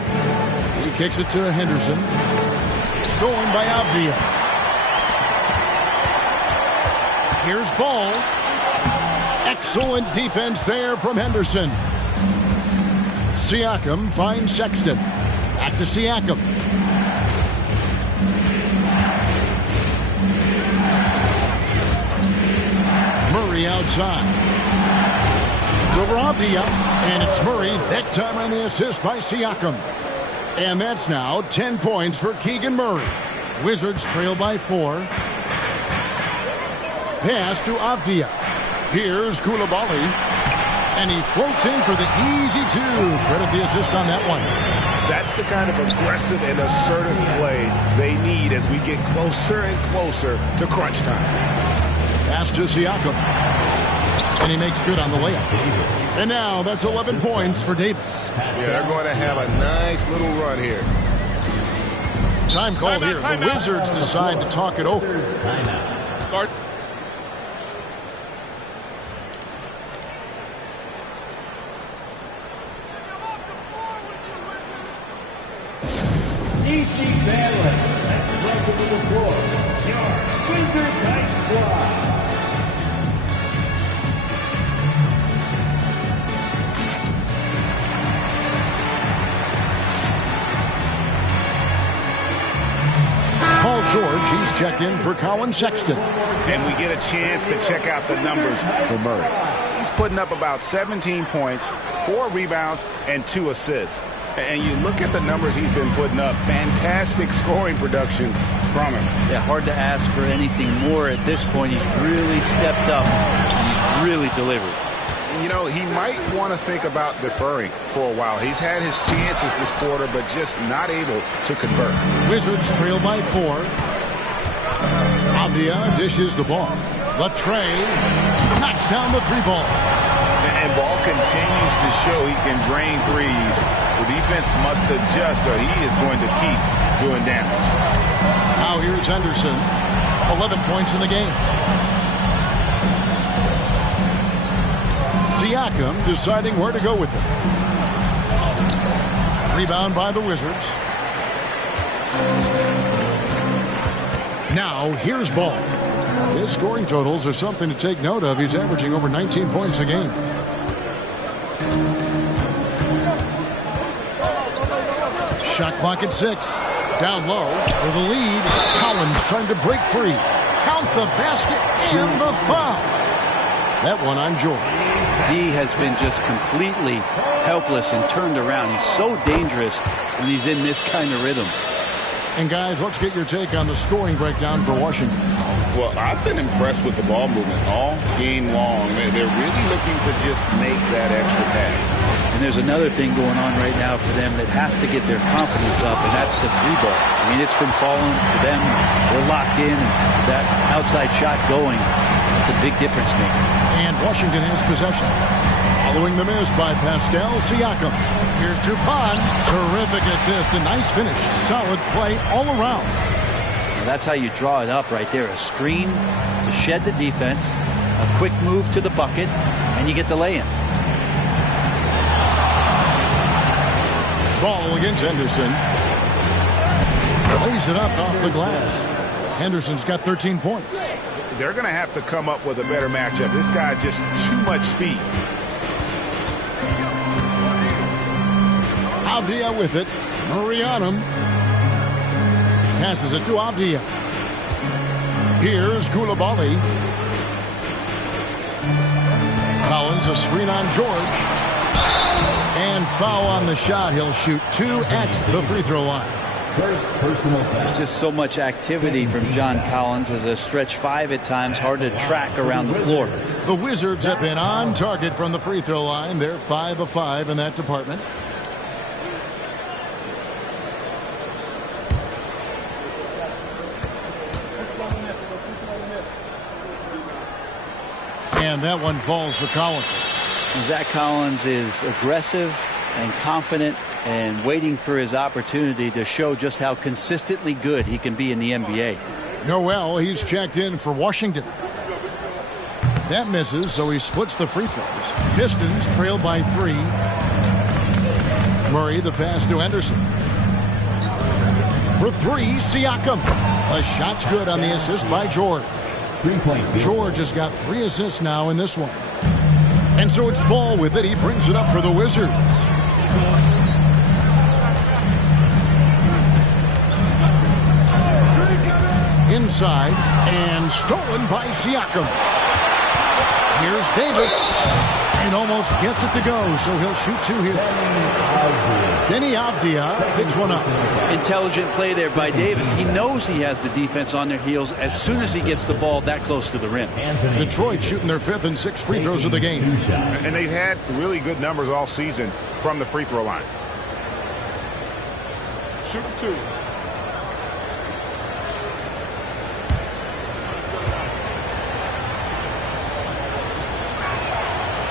He kicks it to Henderson. Stolen by Avdia. Here's Ball. Excellent defense there from Henderson. Siakam finds Sexton. Back to Siakam. Murray outside. It's over Avdia. And it's Murray. That time on the assist by Siakam. And that's now 10 points for Keegan Murray. Wizards trail by 4. Pass to Avdia. Here's Coulibaly. And he floats in for the easy 2. Credit the assist on that one. That's the kind of aggressive and assertive play they need as we get closer and closer to crunch time. Pass to Siakam. And he makes good on the layup. And now that's 11 points for Davis. Yeah, they're going to have a nice little run here. Time called here. The Wizards decide to talk it over. Start. DC Bandit, and welcome to the floor, your Wizard Type Squad. Paul George, he's checked in for Colin Sexton. And we get a chance to check out the numbers for Murray. He's putting up about 17 points, 4 rebounds, and 2 assists. And you look at the numbers he's been putting up, fantastic scoring production from him. Yeah, hard to ask for anything more at this point. He's really stepped up, and he's really delivered. You know, he might want to think about deferring for a while. He's had his chances this quarter, but just not able to convert. Wizards trail by 4. Avdia dishes the ball. Latre knocks down the 3 ball. And Ball continues to show he can drain threes. The defense must adjust or he is going to keep doing damage. Now here's Henderson. 11 points in the game. Siakam deciding where to go with it. Rebound by the Wizards. Now here's Ball. His scoring totals are something to take note of. He's averaging over 19 points a game. Shot clock at 6. Down low for the lead. Collins trying to break free. Count the basket and the foul. That one on George. D has been just completely helpless and turned around. He's so dangerous when he's in this kind of rhythm. And guys, let's get your take on the scoring breakdown for Washington. Well, I've been impressed with the ball movement all game long. They're really looking to just make that extra pass. And there's another thing going on right now for them that has to get their confidence up, and that's the 3-ball. I mean, it's been falling for them. They're locked in, and that outside shot going, it's a big difference maker. And Washington has possession. Following the miss by Pascal Siakam. Here's Dupont. Terrific assist. A nice finish. Solid play all around. Well, that's how you draw it up right there. A screen to shed the defense. A quick move to the bucket. And you get the lay-in. Ball against Henderson. Lays it up off the glass. Henderson's got 13 points. They're going to have to come up with a better matchup. This guy just too much speed. Avdia with it. Murray on him. Passes it to Avdia. Here's Koulibaly. Collins, a screen on George. And foul on the shot. He'll shoot 2 at the free throw line. First personal foul. Just so much activity from John Collins as a stretch 5 at times. Hard to track around the floor. The Wizards have been on target from the free throw line. They're 5 of 5 in that department. And that one falls for Collins. Zach Collins is aggressive and confident and waiting for his opportunity to show just how consistently good he can be in the NBA. Noel, he's checked in for Washington. That misses, so he splits the free throws. Pistons trail by 3. Murray, the pass to Henderson. For 3, Siakam. The shot's good on the assist by George. George has got 3 assists now in this one. And so it's Ball with it. He brings it up for the Wizards. Inside and stolen by Siakam. Here's Davis. And almost gets it to go, so he'll shoot 2 here. Denny Avdia picks one up. Intelligent play there by Davis. He knows he has the defense on their heels as soon as he gets the ball that close to the rim. Detroit shooting their 5th and 6th free throws of the game. And they've had really good numbers all season from the free throw line. Shoot 2.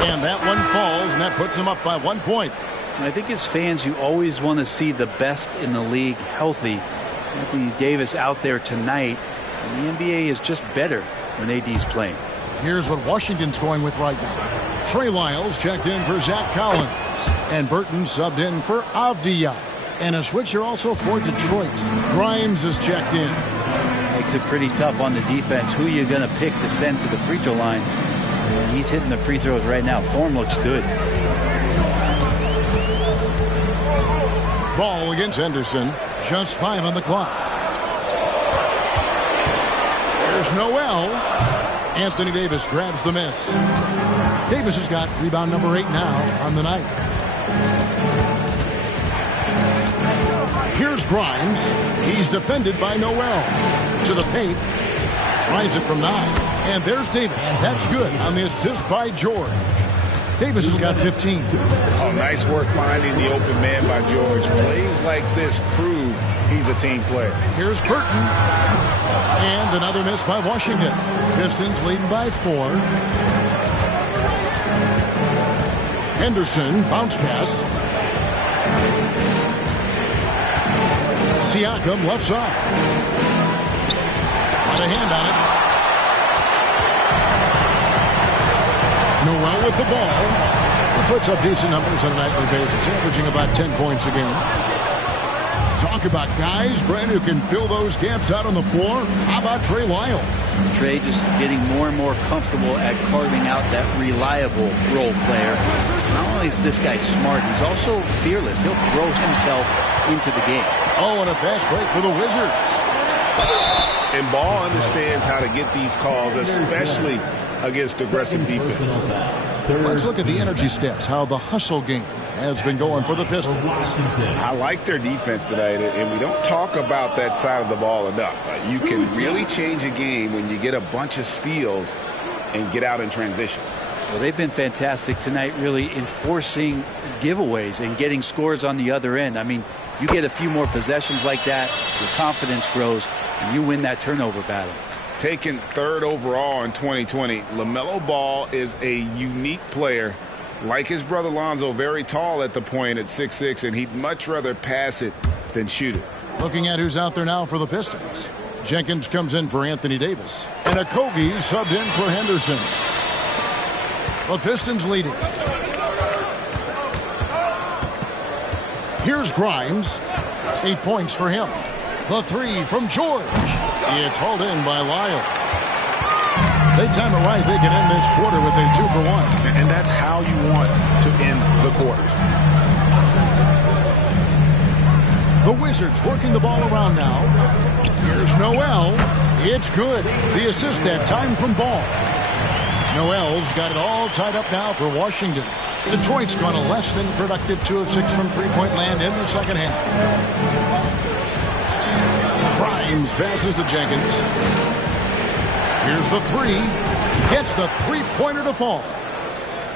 And that one falls, and that puts him up by 1 point. I think as fans, you always want to see the best in the league healthy. Anthony Davis out there tonight, and the NBA is just better when AD's playing. Here's what Washington's going with right now. Trey Lyles checked in for Zach Collins, and Burton subbed in for Avdia. And a switcher also for Detroit. Grimes is checked in. Makes it pretty tough on the defense. Who are you going to pick to send to the free throw line? And he's hitting the free throws right now. Form looks good. Ball against Henderson. Just 5 on the clock. There's Noel. Anthony Davis grabs the miss. Davis has got rebound number 8 now on the night. Here's Grimes. He's defended by Noel. To the paint. Tries it from 9. And there's Davis. That's good on the assist by George. Davis has got 15. Oh, nice work finding the open man by George. Plays like this prove he's a team player. Here's Burton. And another miss by Washington. Pistons leading by 4. Henderson, bounce pass. Siakam, left side. Got a hand on it. Noel with the ball. He puts up decent numbers on a nightly basis, averaging about 10 points a game. Talk about guys, Brent, who can fill those gaps out on the floor. How about Trey Lyles? Trey just getting more and more comfortable at carving out that reliable role player. Not only is this guy smart, he's also fearless. He'll throw himself into the game. Oh, and a fast break for the Wizards. And Ball understands how to get these calls, especially against aggressive defense. Let's look at the energy stats, how the hustle game has been going for the Pistons. I like their defense tonight, and we don't talk about that side of the ball enough. You can really change a game when you get a bunch of steals and get out in transition. Well, they've been fantastic tonight, really enforcing giveaways and getting scores on the other end. I mean, you get a few more possessions like that, your confidence grows, and you win that turnover battle. Taken 3rd overall in 2020, LaMelo Ball is a unique player Like his brother Lonzo, very tall at the point at 6'6", and he'd much rather pass it than shoot it. Looking at who's out there now for the Pistons. Jenkins comes in for Anthony Davis. And Okogie subbed in for Henderson. The Pistons leading. Here's Grimes. 8 points for him. The three from George. It's hauled in by Lyles. They time it right. They can end this quarter with a 2-for-1. And that's how you want to end the quarters. The Wizards working the ball around now. Here's Noel. It's good. The assist that time from Ball. Noel's got it all tied up now for Washington. Detroit's gone a less than productive 2 of 6 from three-point land in the second half. Grimes passes to Jenkins. Here's the three. Gets the three-pointer to fall.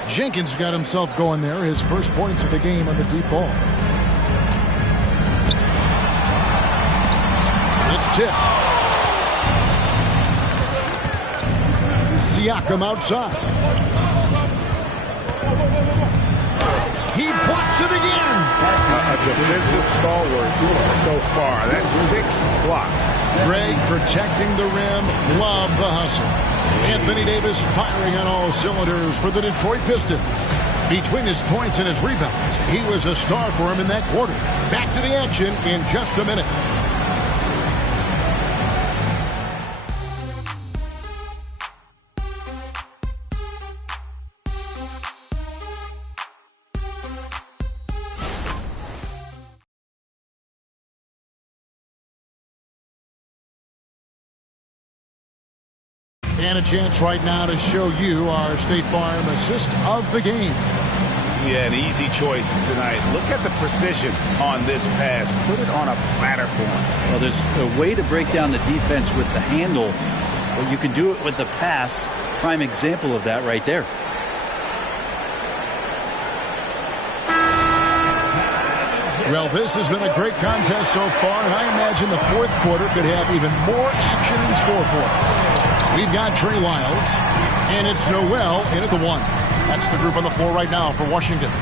Jenkins got himself going there. His first points of the game on the deep ball. It's tipped. Siakam outside. He blocks it again. A defensive stalwart so far. That's 6 blocks. Greg protecting the rim. Love the hustle. Anthony Davis firing on all cylinders for the Detroit Pistons. Between his points and his rebounds, he was a star for him in that quarter. Back to the action in just a minute. And a chance right now to show you our State Farm assist of the game. Yeah, an easy choice tonight. Look at the precision on this pass. Put it on a platter for him. Well, there's a way to break down the defense with the handle, but you can do it with the pass. Prime example of that right there. Well, this has been a great contest so far, and I imagine the fourth quarter could have even more action in store for us. We've got Trey Lyles, and it's Noel in at the 1. That's the group on the floor right now for Washington.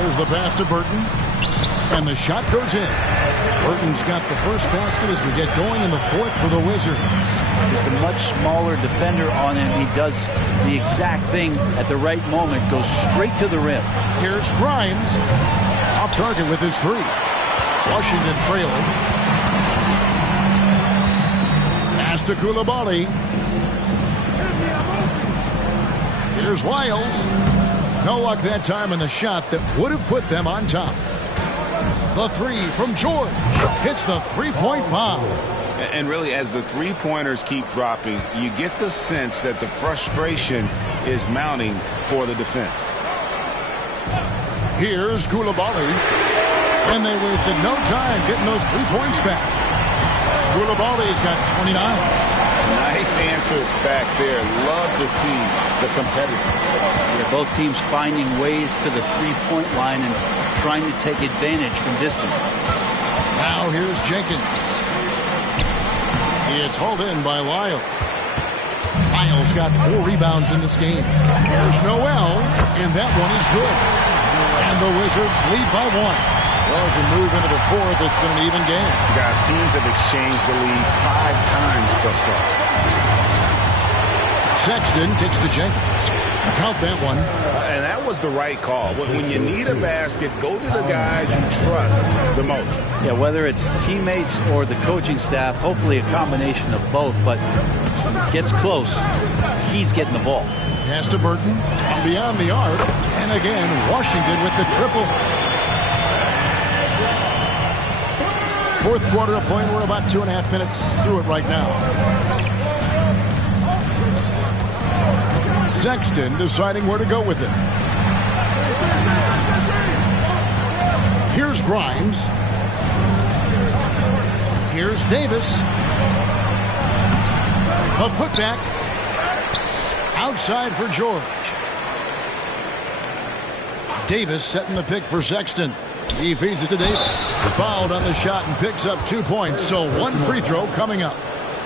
There's the pass to Burton, and the shot goes in. Burton's got the first basket as we get going in the fourth for the Wizards. Just a much smaller defender on him. He does the exact thing at the right moment, goes straight to the rim. Here's Grimes, off target with his 3. Washington trailing. To Koulibaly. Here's Lyles. No luck that time in the shot that would have put them on top. The 3 from George. Hits the three-point bomb. And really, as the three-pointers keep dropping, you get the sense that the frustration is mounting for the defense. Here's Koulibaly. And they wasted no time getting those 3 points back. Koulibaly's got 29. Nice answer back there. Love to see the competitors. Yeah, both teams finding ways to the three-point line and trying to take advantage from distance. Now here's Jenkins. It's hauled in by Lyles. Lyles got 4 rebounds in this game. Here's Noel, and that one is good. And the Wizards lead by 1. Well, as we move into the fourth, it's been an even game. Guys, teams have exchanged the lead 5 times thus far. Sexton kicks to Jenkins. Count that one. And that was the right call. When you need a basket, go to the guys you trust the most. Yeah, whether it's teammates or the coaching staff, hopefully a combination of both, but gets close, he's getting the ball. Pass to Burton, beyond the arc, and again, Washington with the triple. Fourth quarter of play, we're about 2.5 minutes through it right now. Sexton deciding where to go with it. Here's Grimes. Here's Davis. A putback. Outside for George. Davis setting the pick for Sexton. He feeds it to Davis. Fouled on the shot and picks up 2 points. So 1 free throw coming up.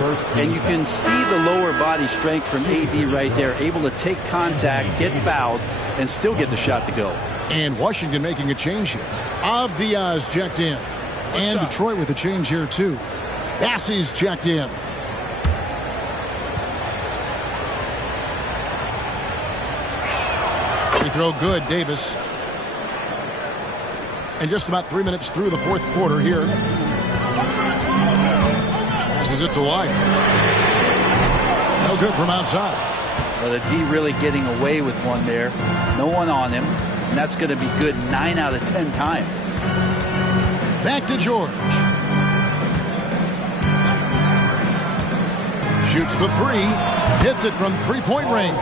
And you can see the lower body strength from AD right there, able to take contact, get fouled, and still get the shot to go. And Washington making a change here. Avdia's checked in. And Detroit with a change here, too. Bassey's checked in. Free throw good, Davis. And just about 3 minutes through the fourth quarter here. Passes it to Lyons. No good from outside. Well, the D really getting away with one there. No one on him. And that's going to be good 9 out of 10 times. Back to George. Shoots the three. Hits it from three-point range.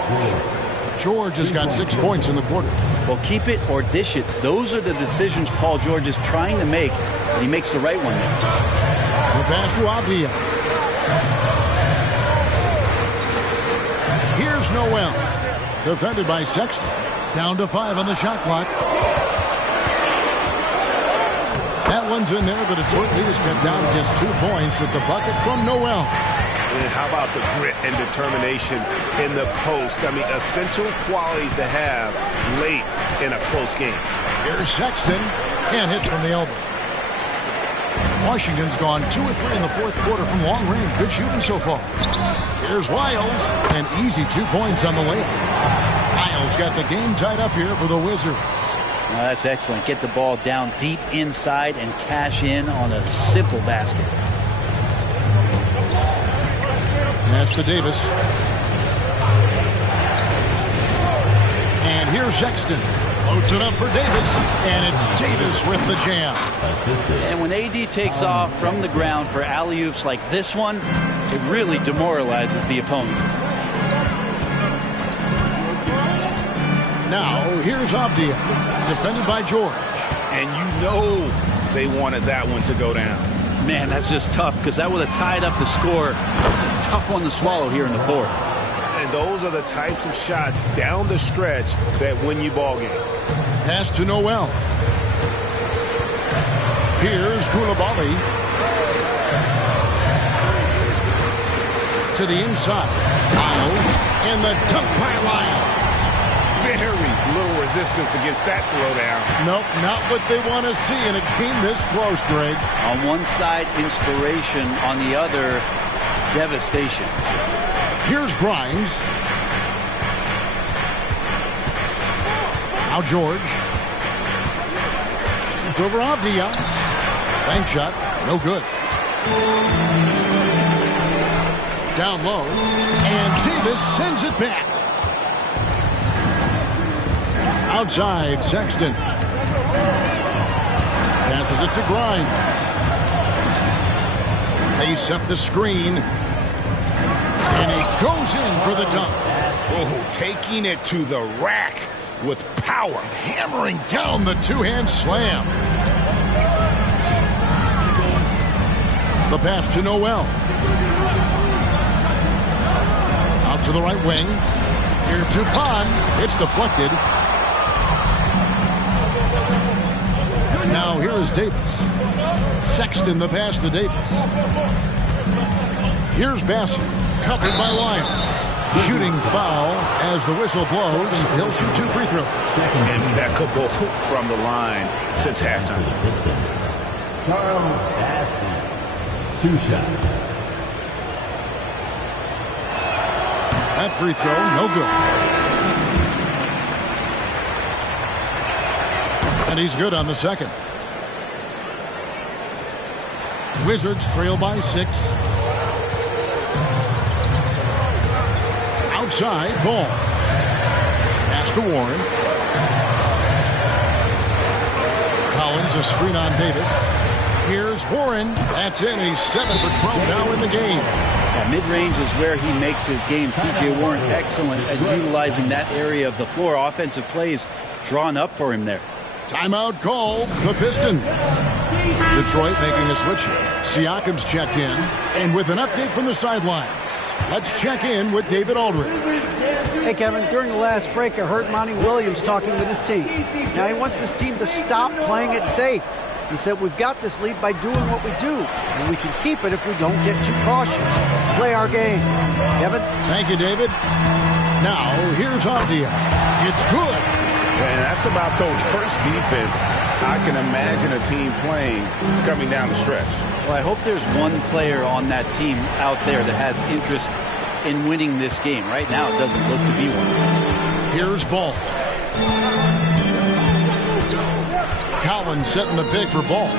George has got 6 points in the quarter. Well, keep it or dish it. Those are the decisions Paul George is trying to make. And he makes the right one there. The pass to Avdia. Here's Noel. Defended by Sexton. Down to 5 on the shot clock. That one's in there. The Detroit leaders cut down to just 2 points with the bucket from Noel. And how about the grit and determination in the post? I mean, essential qualities to have late in a close game. Here's Sexton. Can't hit from the elbow. Washington's gone 2 of 3 in the fourth quarter from long range. Good shooting so far. Here's Lyles. An easy 2 points on the layup. Lyles got the game tied up here for the Wizards. Now that's excellent. Get the ball down deep inside and cash in on a simple basket. Pass to Davis. And here's Sexton. Loads it up for Davis. And it's Davis with the jam. And when AD takes off from the ground for alley-oops like this one, it really demoralizes the opponent. Now, here's Avdia. Defended by George. And you know they wanted that one to go down. Man, that's just tough because that would have tied up the score. It's a tough one to swallow here in the fourth. And those are the types of shots down the stretch that win you ball game. Pass to Noel. Here's Koulibaly. To the inside. Lyles. And the dunk by Lyles. Very little resistance against that throwdown. Nope, not what they want to see in a game this close, Greg. On one side, inspiration. On the other, devastation. Here's Grimes. Now George. Shoots over Avdia. Bank shot. No good. Down low. And Davis sends it back. Outside, Sexton. Passes it to Grimes. They set the screen. And he goes in for the dunk. Oh, taking it to the rack with power. Hammering down the two-hand slam. The pass to Noel. Out to the right wing. Here's Dupont. It's deflected. Now here is Davis. Sexton the pass to Davis. Here's Bassett. Covered by Lyons. Shooting foul as the whistle blows. He'll shoot 2 free throws. Impeccable from the line since halftime. Charles Bassett, 2 shots. That free throw, no good. And he's good on the second. Wizards trail by 6. Outside, ball. Pass to Warren. Collins, a screen on Davis. Here's Warren. That's in. He's 7 for 12 now in the game. Yeah, mid-range is where he makes his game. T.J. Warren excellent at utilizing that area of the floor. Offensive plays drawn up for him there. Timeout called. The Pistons. Detroit making a switch here. Siakam's checked in. And with an update from the sidelines, let's check in with David Aldridge. Hey, Kevin, during the last break, I heard Monty Williams talking with his team. Now he wants his team to stop playing it safe. He said, we've got this lead by doing what we do, and we can keep it if we don't get too cautious. Play our game. Kevin? Thank you, David. Now, here's Avdia. It's good. And that's about Coach Burke's defense. I can imagine a team playing coming down the stretch. Well, I hope there's one player on that team out there that has interest in winning this game. Right now, it doesn't look to be one. Here's Ball. Collins setting the big for Ball.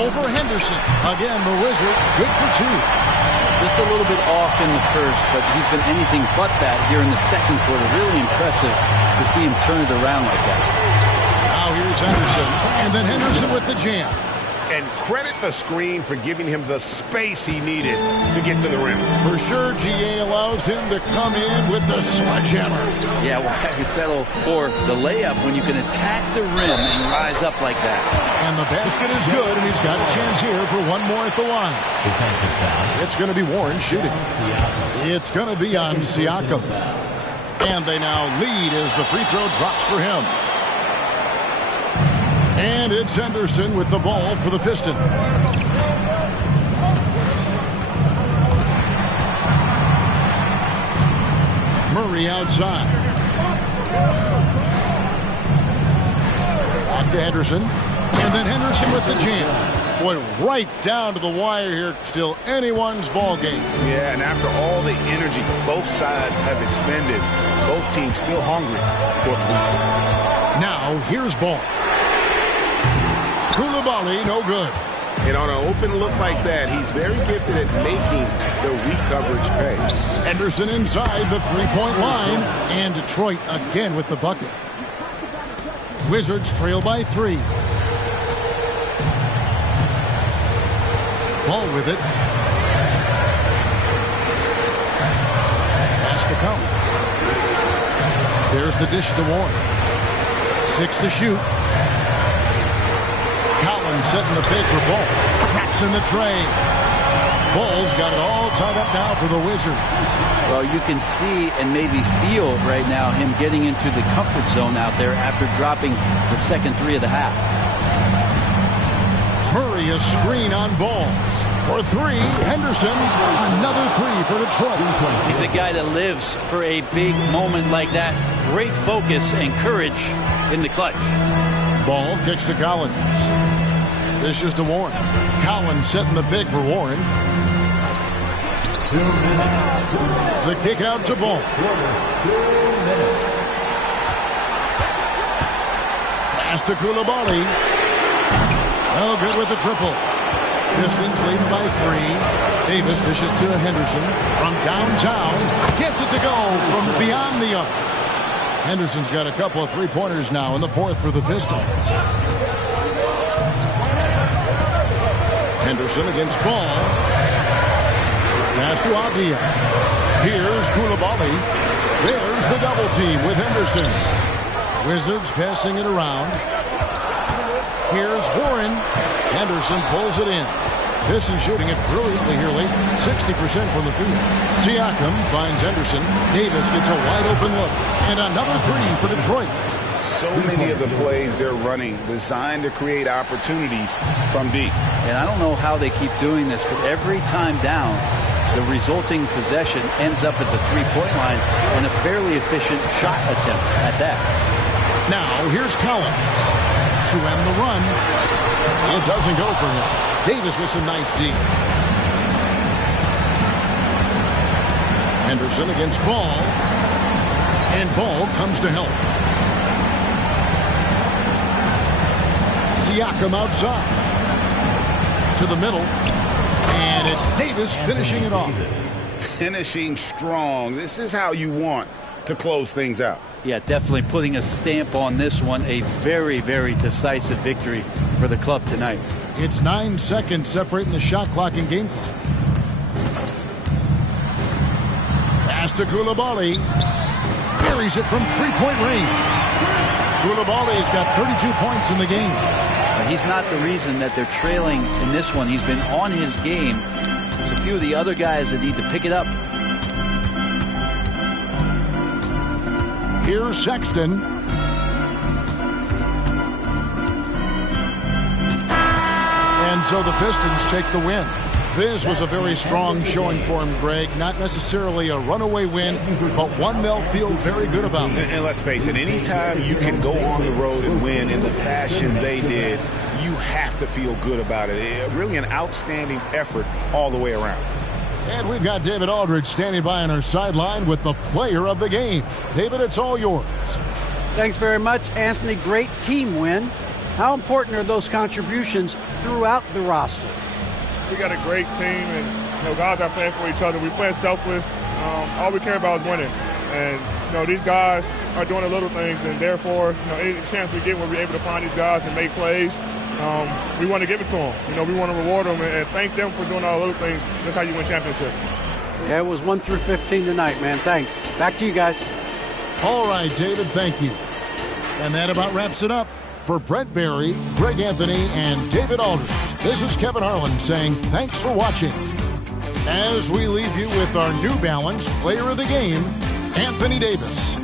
Over Henderson. Again, the Wizards good for 2. Just a little bit off in the first, but he's been anything but that here in the second quarter. Really impressive to see him turn it around like that. Now here's Henderson, and then Henderson with the jam. And credit the screen for giving him the space he needed to get to the rim. For sure, GA allows him to come in with the sledgehammer. Yeah, why settle for the layup when you can attack the rim and rise up like that? And the basket is good, and he's got a chance here for one more at the line. It's going to be Warren shooting. It's going to be on Siakam. And they now lead as the free throw drops for him. And it's Henderson with the ball for the Pistons. Murray outside. Back to Henderson. And then Henderson with the jam. Boy, right down to the wire here. Still anyone's ball game. Yeah, and after all the energy both sides have expended, both teams still hungry for Cleveland. Now, here's Ball. Koulibaly, no good. And on an open look like that, he's very gifted at making the weak coverage pay. Henderson inside the three-point line. And Detroit again with the bucket. Wizards trail by 3. Ball with it. Pass to Collins. There's the dish to Warren. 6 to shoot. Collins setting the big for Ball. Traps in the tray. Ball's got it all tied up now for the Wizards. Well, you can see and maybe feel right now him getting into the comfort zone out there after dropping the second 3 of the half. Murray a screen on Ball. For 3, Henderson. Another 3 for Detroit. He's a guy that lives for a big moment like that. Great focus and courage in the clutch. Ball kicks to Collins. This is to Warren. Collins setting the big for Warren. The kick out to Ball. Pass to Koulibaly. No good with the triple. Pistons leading by 3. Davis dishes to Henderson from downtown. Gets it to go from beyond the arc. Henderson's got a couple of three-pointers now in the 4th for the Pistons. Henderson against Ball. Pass to Avdia. Here's Koulibaly. There's the double team with Henderson. Wizards passing it around. Here's Warren. Henderson pulls it in. Pistons shooting it brilliantly here late. 60% from the field. Siakam finds Henderson. Davis gets a wide open look. And another 3 for Detroit. So many of the plays they're running designed to create opportunities from deep. And I don't know how they keep doing this, but every time down, the resulting possession ends up at the three-point line and a fairly efficient shot attempt at that. Now, here's Collins to end the run. It doesn't go for him. Davis with some nice D. Henderson against Ball. And Ball comes to help. Siakam outside. To the middle. And it's Davis finishing it off. Finishing strong. This is how you want to close things out. Yeah, definitely putting a stamp on this one. A very, very decisive victory for the club tonight. It's 9 seconds separating the shot clock and game clock. Pass to Koulibaly. Buries it from three-point range. Koulibaly's got 32 points in the game. He's not the reason that they're trailing in this one. He's been on his game. There's a few of the other guys that need to pick it up. Here's Sexton. And so the Pistons take the win. This was a very strong showing for him, Greg. Not necessarily a runaway win, but one they'll feel very good about. And let's face it, anytime you can go on the road and win in the fashion they did, you have to feel good about it. Really an outstanding effort all the way around. And we've got David Aldridge standing by on our sideline with the player of the game. David, it's all yours. Thanks very much, Anthony. Great team win. How important are those contributions throughout the roster? We got a great team, and guys are playing for each other. We play selfless. All we care about is winning. And these guys are doing the little things, and therefore, any chance we get where we're able to find these guys and make plays, we want to give it to them. We want to reward them and thank them for doing all the little things. That's how you win championships. Yeah, it was 1 through 15 tonight, man. Thanks. Back to you guys. All right, David, thank you. And that about wraps it up. For Brent Barry, Greg Anthony, and David Aldridge, this is Kevin Harlan saying thanks for watching. As we leave you with our New Balance player of the game, Anthony Davis.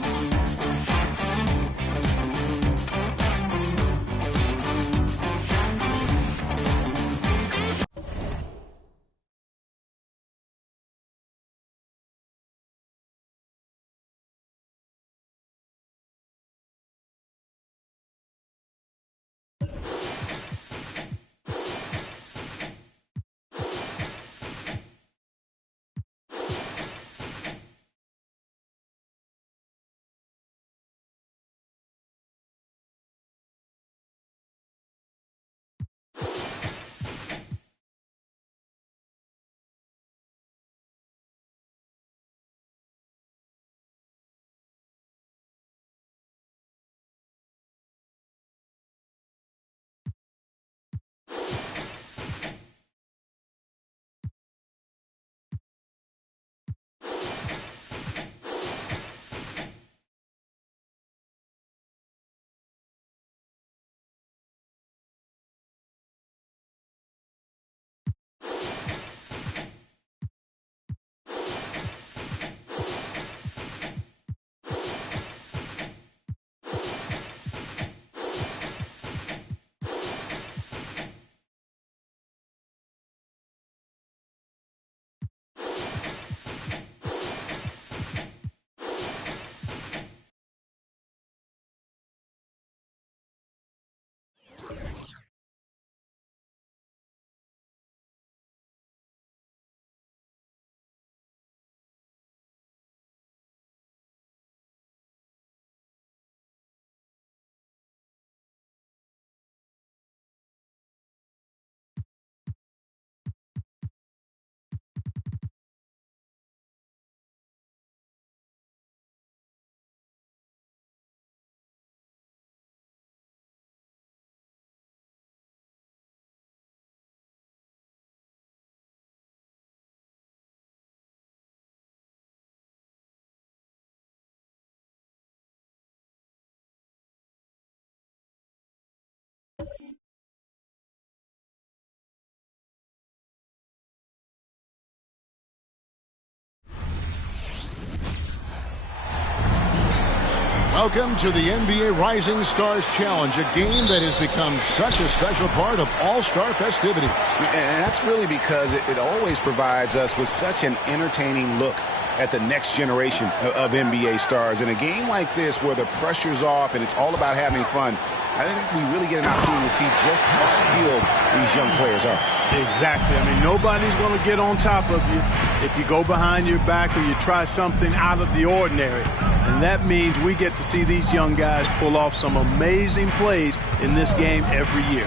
Welcome to the NBA Rising Stars Challenge, a game that has become such a special part of all-star festivities. And that's really because it always provides us with such an entertaining look at the next generation of NBA stars. In a game like this where the pressure's off and it's all about having fun, I think we really get an opportunity to see just how skilled these young players are. Exactly. I mean, nobody's going to get on top of you if you go behind your back or you try something out of the ordinary. And that means we get to see these young guys pull off some amazing plays in this game every year.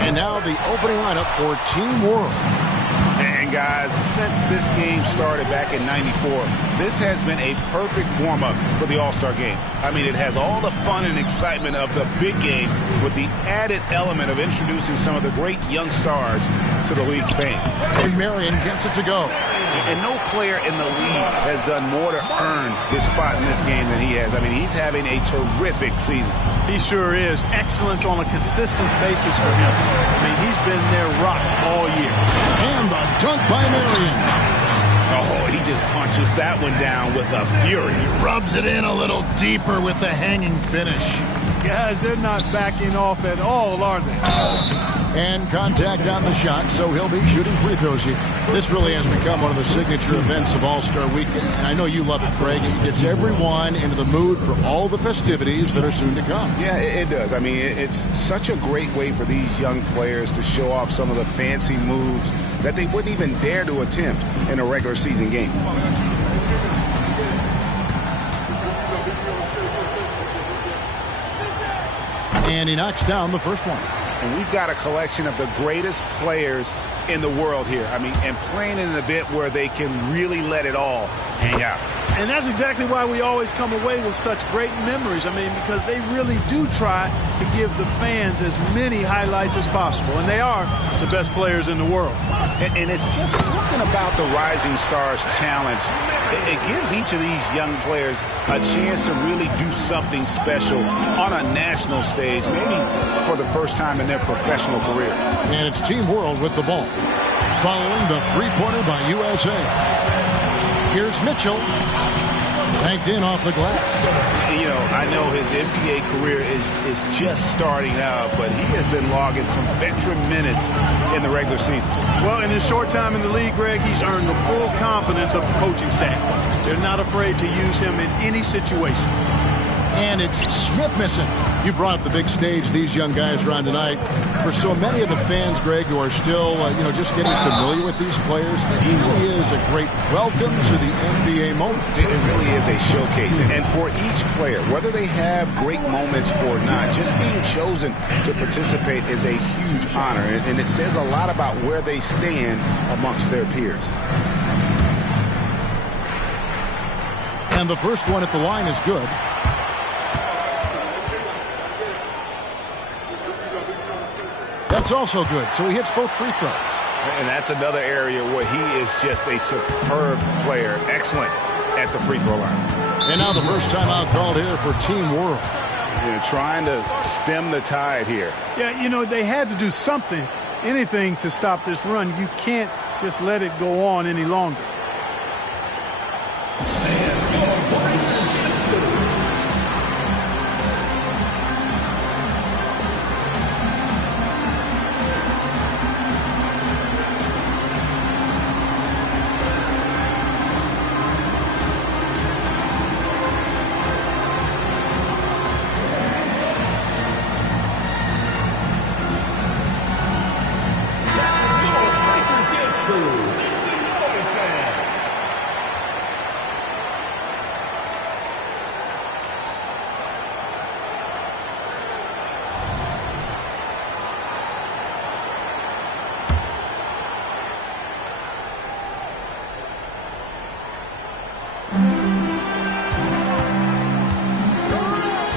And now the opening lineup for Team World. And guys, since this game started back in '94, this has been a perfect warm-up for the All-Star game. I mean, it has all the fun and excitement of the big game with the added element of introducing some of the great young stars to the league's fans. And Marion gets it to go. And no player in the league has done more to earn his spot in this game than he has. I mean, he's having a terrific season. He sure is. Excellent on a consistent basis for him. I mean, he's been their rock all year. And a dunk by Marion. Oh, he just punches that one down with a fury. He rubs it in a little deeper with the hanging finish. Guys, they're not backing off at all, are they? And contact on the shot, so he'll be shooting free throws here. This really has become one of the signature events of All-Star Weekend. And I know you love it, Greg. It gets everyone into the mood for all the festivities that are soon to come. Yeah, it does. I mean, it's such a great way for these young players to show off some of the fancy moves that they wouldn't even dare to attempt in a regular season game. And he knocks down the first one. And we've got a collection of the greatest players in the world here. I mean, and playing in an event where they can really let it all hang out. And that's exactly why we always come away with such great memories. I mean, because they really do try to give the fans as many highlights as possible. And they are the best players in the world. And it's just something about the Rising Stars Challenge. It gives each of these young players a chance to really do something special on a national stage, maybe for the first time in their professional career. And it's Team World with the ball. Following the three-pointer by USA. Here's Mitchell. Banked in off the glass. You know, I know his NBA career is just starting out, but he has been logging some veteran minutes in the regular season. Well, in his short time in the league, Greg, he's earned the full confidence of the coaching staff. They're not afraid to use him in any situation. And it's Smith missing. You brought up the big stage these young guys are on tonight. For so many of the fans, Greg, who are still, just getting familiar with these players, it really is a great welcome to the NBA moment. It really is a showcase. And for each player, whether they have great moments or not, just being chosen to participate is a huge honor. And it says a lot about where they stand amongst their peers. And the first one at the line is good. That's also good. So he hits both free throws. And that's another area where he is just a superb player. Excellent at the free throw line. And now the first timeout called here for Team World. Trying to stem the tide here. Yeah, they had to do something, anything to stop this run. You can't just let it go on any longer.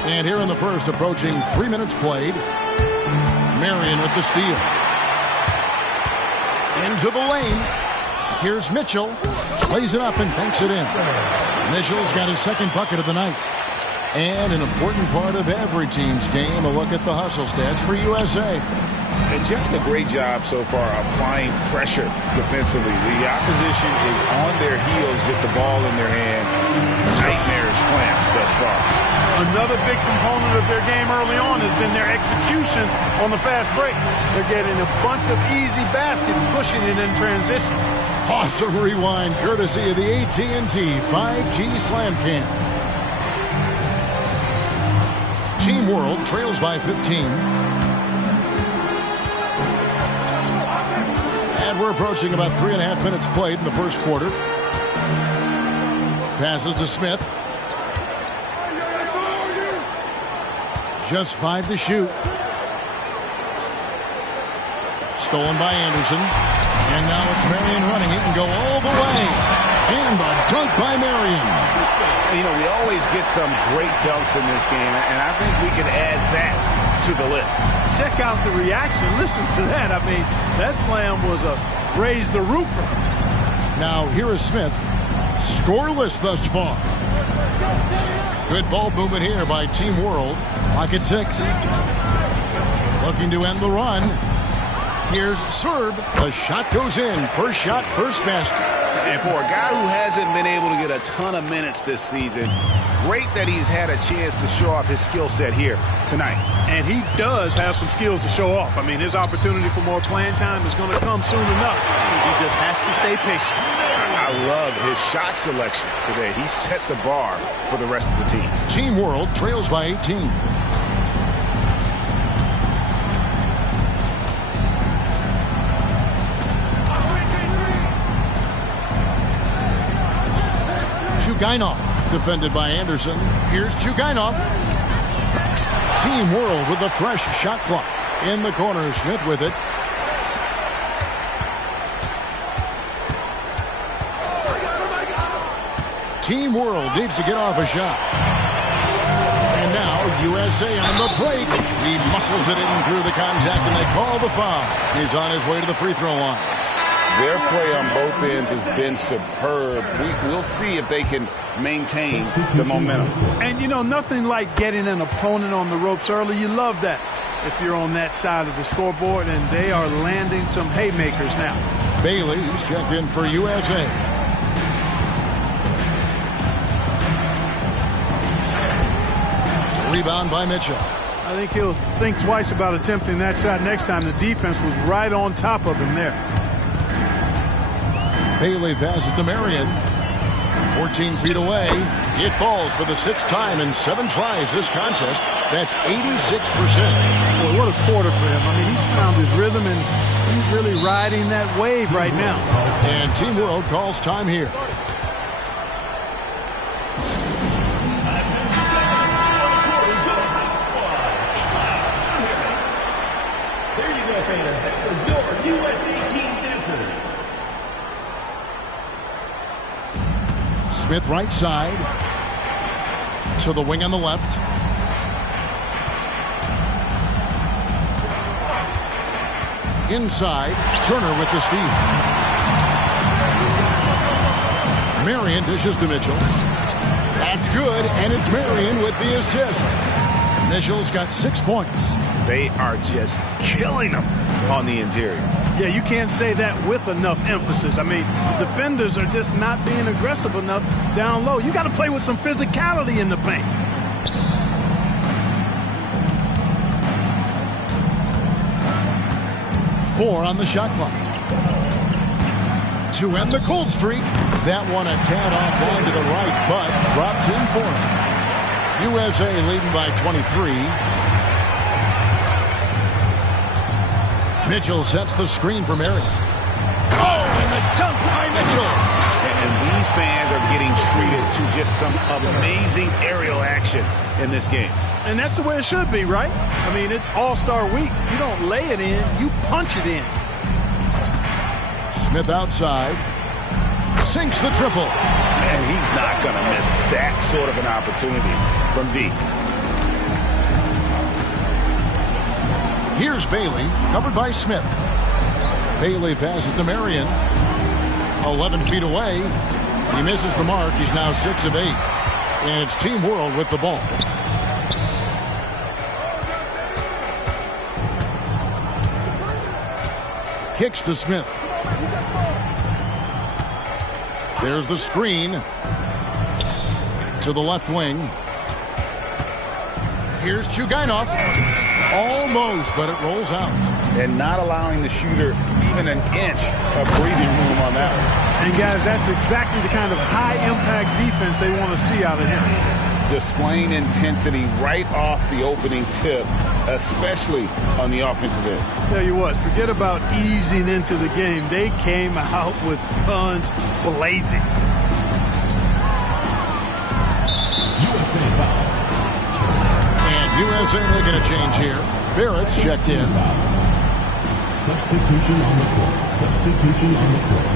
And here in the first, approaching 3 minutes played. Marion with the steal. Into the lane. Here's Mitchell. Lays it up and banks it in. Mitchell's got his second bucket of the night. And an important part of every team's game, a look at the hustle stats for USA. And just a great job so far applying pressure defensively. The opposition is on their heels with the ball in their hand. Nightmarish clamps thus far. Another big component of their game early on has been their execution on the fast break. They're getting a bunch of easy baskets, pushing it in transition. Awesome rewind courtesy of the AT&T 5G Slam Cam. Team World trails by 15. And we're approaching about 3.5 minutes played in the first quarter. Passes to Smith. Just 5 to shoot. Stolen by Anderson. And now it's Marion running. He can go all the way. And a dunk by Marion. We always get some great dunks in this game, and I think we can add that to the list. Check out the reaction. Listen to that. I mean, that slam was a raise the roofer. Now, here is Smith. Scoreless thus far. Good ball movement here by Team World. Clock at 6. Looking to end the run. Here's Serb. The shot goes in. First shot, first basket. And for a guy who hasn't been able to get a ton of minutes this season, great that he's had a chance to show off his skill set here tonight. And he does have some skills to show off. I mean, his opportunity for more playing time is going to come soon enough. He just has to stay patient. I love his shot selection today. He set the bar for the rest of the team. Team World trails by 18. Chugainov, defended by Anderson. Here's Chugainov. Team World with the fresh shot clock. In the corner, Smith with it. Team World needs to get off a shot. And now USA on the break. He muscles it in through the contact, and they call the foul. He's on his way to the free throw line. Their play on both ends has been superb. We'll see if they can maintain the momentum. And, you know, nothing like getting an opponent on the ropes early. You love that if you're on that side of the scoreboard, and they are landing some haymakers now. Bailey is checked in for USA. Rebound by Mitchell. I think he'll think twice about attempting that shot next time. The defense was right on top of him there. Bailey passes to Marion. 14 feet away. It falls for the 6th time in 7 tries this contest. That's 86%. Boy, what a quarter for him. I mean, he's found his rhythm, and he's really riding that wave right now. And Team World calls time here. There you go, fans. That was your USA team dancers. Smith right side. To the wing on the left. Inside. Turner with the steal. Marion dishes to Mitchell. That's good, and it's Marion with the assist. Mitchell's got 6 points. They are just killing them on the interior. Yeah, you can't say that with enough emphasis. I mean, the defenders are just not being aggressive enough down low. You got to play with some physicality in the paint. Four on the shot clock. To end the cold streak. That one a tad offline to the right, but drops in for him. USA leading by 23. Mitchell sets the screen for Marion. Oh, and the dunk by Mitchell. And these fans are getting treated to just some amazing aerial action in this game. And that's the way it should be, right? I mean, it's All-Star Week. You don't lay it in, you punch it in. Smith outside. Sinks the triple. And he's not going to miss that sort of an opportunity from deep. Here's Bailey, covered by Smith. Bailey passes to Marion. 11 feet away. He misses the mark. He's now 6 of 8. And it's Team World with the ball. Kicks to Smith. There's the screen. To the left wing. Here's Chugainov. Almost, but it rolls out. And not allowing the shooter even an inch of breathing room on that one. And, guys, that's exactly the kind of high-impact defense they want to see out of him. Displaying intensity right off the opening tip, especially on the offensive end. Tell you what, forget about easing into the game. They came out with guns blazing. USA making a change here. Barrett's checked in. Substitution on the court. Substitution on the court.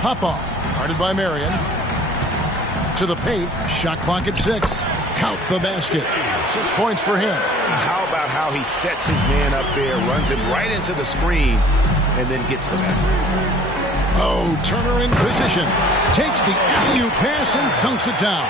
Hop-off. Guarded by Marion. To the paint. Shot clock at 6. Count the basket. 6 points for him. How about how he sets his man up there, runs him right into the screen, and then gets the basket. Oh, Turner in position. Takes the alley-oop pass and dunks it down.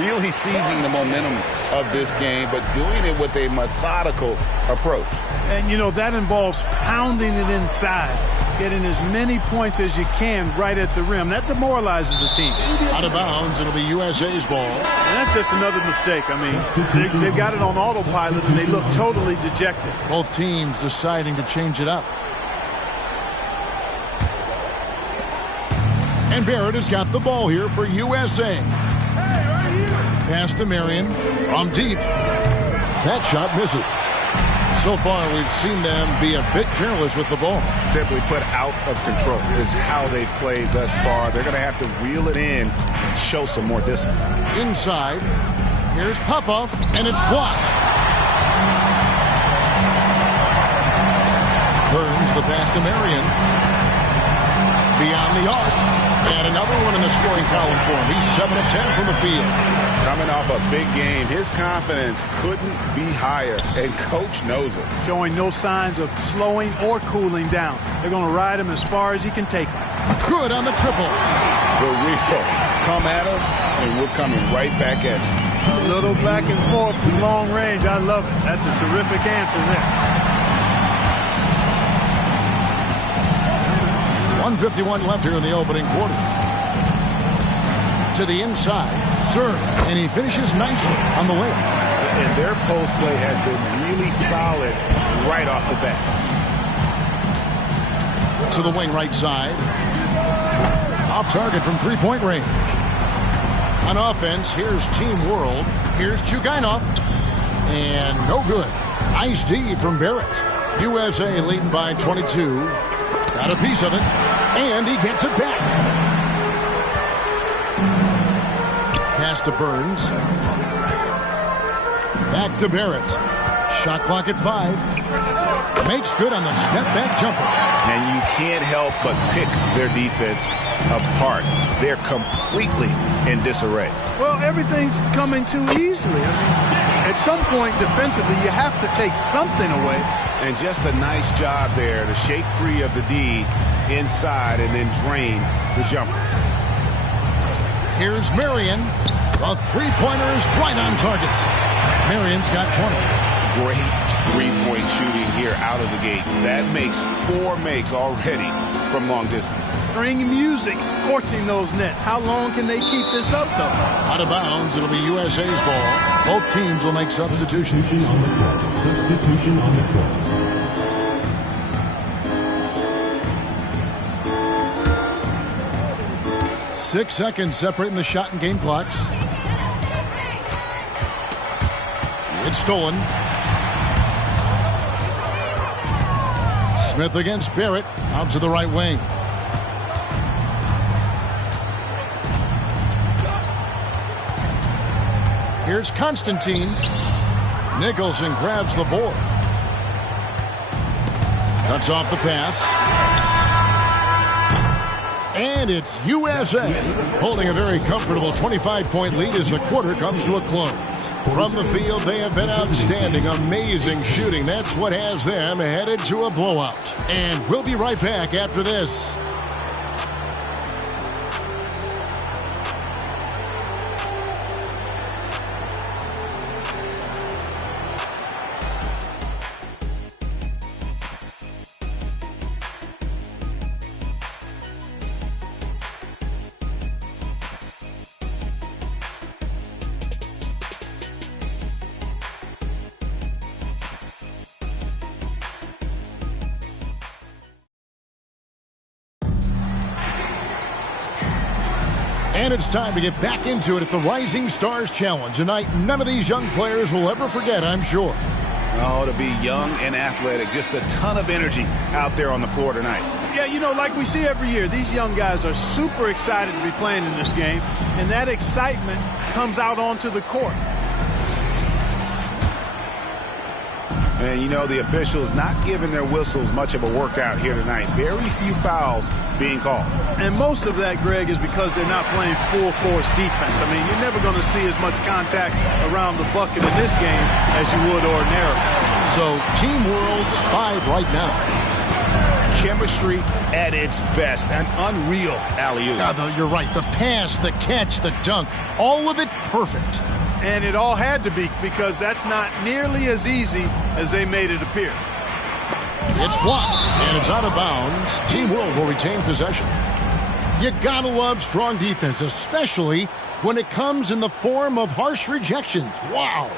Really seizing the momentum of this game, but doing it with a methodical approach. And, that involves pounding it inside, getting as many points as you can right at the rim. That demoralizes the team. Out of bounds, it'll be USA's ball. And that's just another mistake. I mean, they've got it on autopilot, and they look totally dejected. Both teams deciding to change it up. And Barrett has got the ball here for USA. Pass to Marion from deep. That shot misses. So far, we've seen them be a bit careless with the ball. Simply put, out of control is how they've played thus far. They're going to have to reel it in and show some more discipline. Inside, here's Popoff, and it's blocked. Burns the pass to Marion. Beyond the arc. And another one in the scoring column for him. He's 7 of 10 from the field. Coming off a big game, his confidence couldn't be higher, and Coach knows it. Showing no signs of slowing or cooling down. They're going to ride him as far as he can take him. Good on the triple. The real come at us, and we're coming right back at you. A little back and forth from long range. I love it. That's a terrific answer there. 1:51 left here in the opening quarter. To the inside, serve, and he finishes nicely on the way. And their post play has been really solid right off the bat. To the wing right side. Off target from three-point range. On offense, here's Team World. Here's Chugainov. And no good. Nice D from Barrett. USA leading by 22. Got a piece of it. And he gets it back. Pass to Burns. Back to Barrett. Shot clock at 5. Makes good on the step-back jumper. And you can't help but pick their defense apart. They're completely in disarray. Well, everything's coming too easily. At some point, defensively, you have to take something away. And just a nice job there to shake free of the D inside and then drain the jumper. Here's Marion. The three-pointer is right on target. Marion's got 20. Great three-point shooting here out of the gate. That makes 4 makes already from long distance. String music scorching those nets. How long can they keep this up, though? Out of bounds, it'll be USA's ball. Both teams will make substitutions. Substitution on the court. 6 seconds separating the shot and game clocks. It's stolen. Smith against Barrett. Out to the right wing. Here's Constantine. Nicholson grabs the board. Cuts off the pass. And it's USA holding a very comfortable 25-point lead as the quarter comes to a close. From the field, they have been outstanding, amazing shooting. That's what has them headed to a blowout. And we'll be right back after this. And it's time to get back into it at the Rising Stars Challenge. A night none of these young players will ever forget, I'm sure. Oh, to be young and athletic. Just a ton of energy out there on the floor tonight. Yeah, you know, like we see every year, these young guys are super excited to be playing in this game. And that excitement comes out onto the court. And, you know, the officials not giving their whistles much of a workout here tonight. Very few fouls being called. And most of that, Greg, is because they're not playing full-force defense. I mean, you're never going to see as much contact around the bucket in this game as you would ordinarily. So, Team World's 5 right now. chemistry at its best. An unreal alley-oop. Yeah, you're right. The pass, the catch, the dunk, all of it perfect. And it all had to be, because that's not nearly as easy as they made it appear. It's blocked, and it's out of bounds. Team World will retain possession. You gotta love strong defense, especially when it comes in the form of harsh rejections. Wow.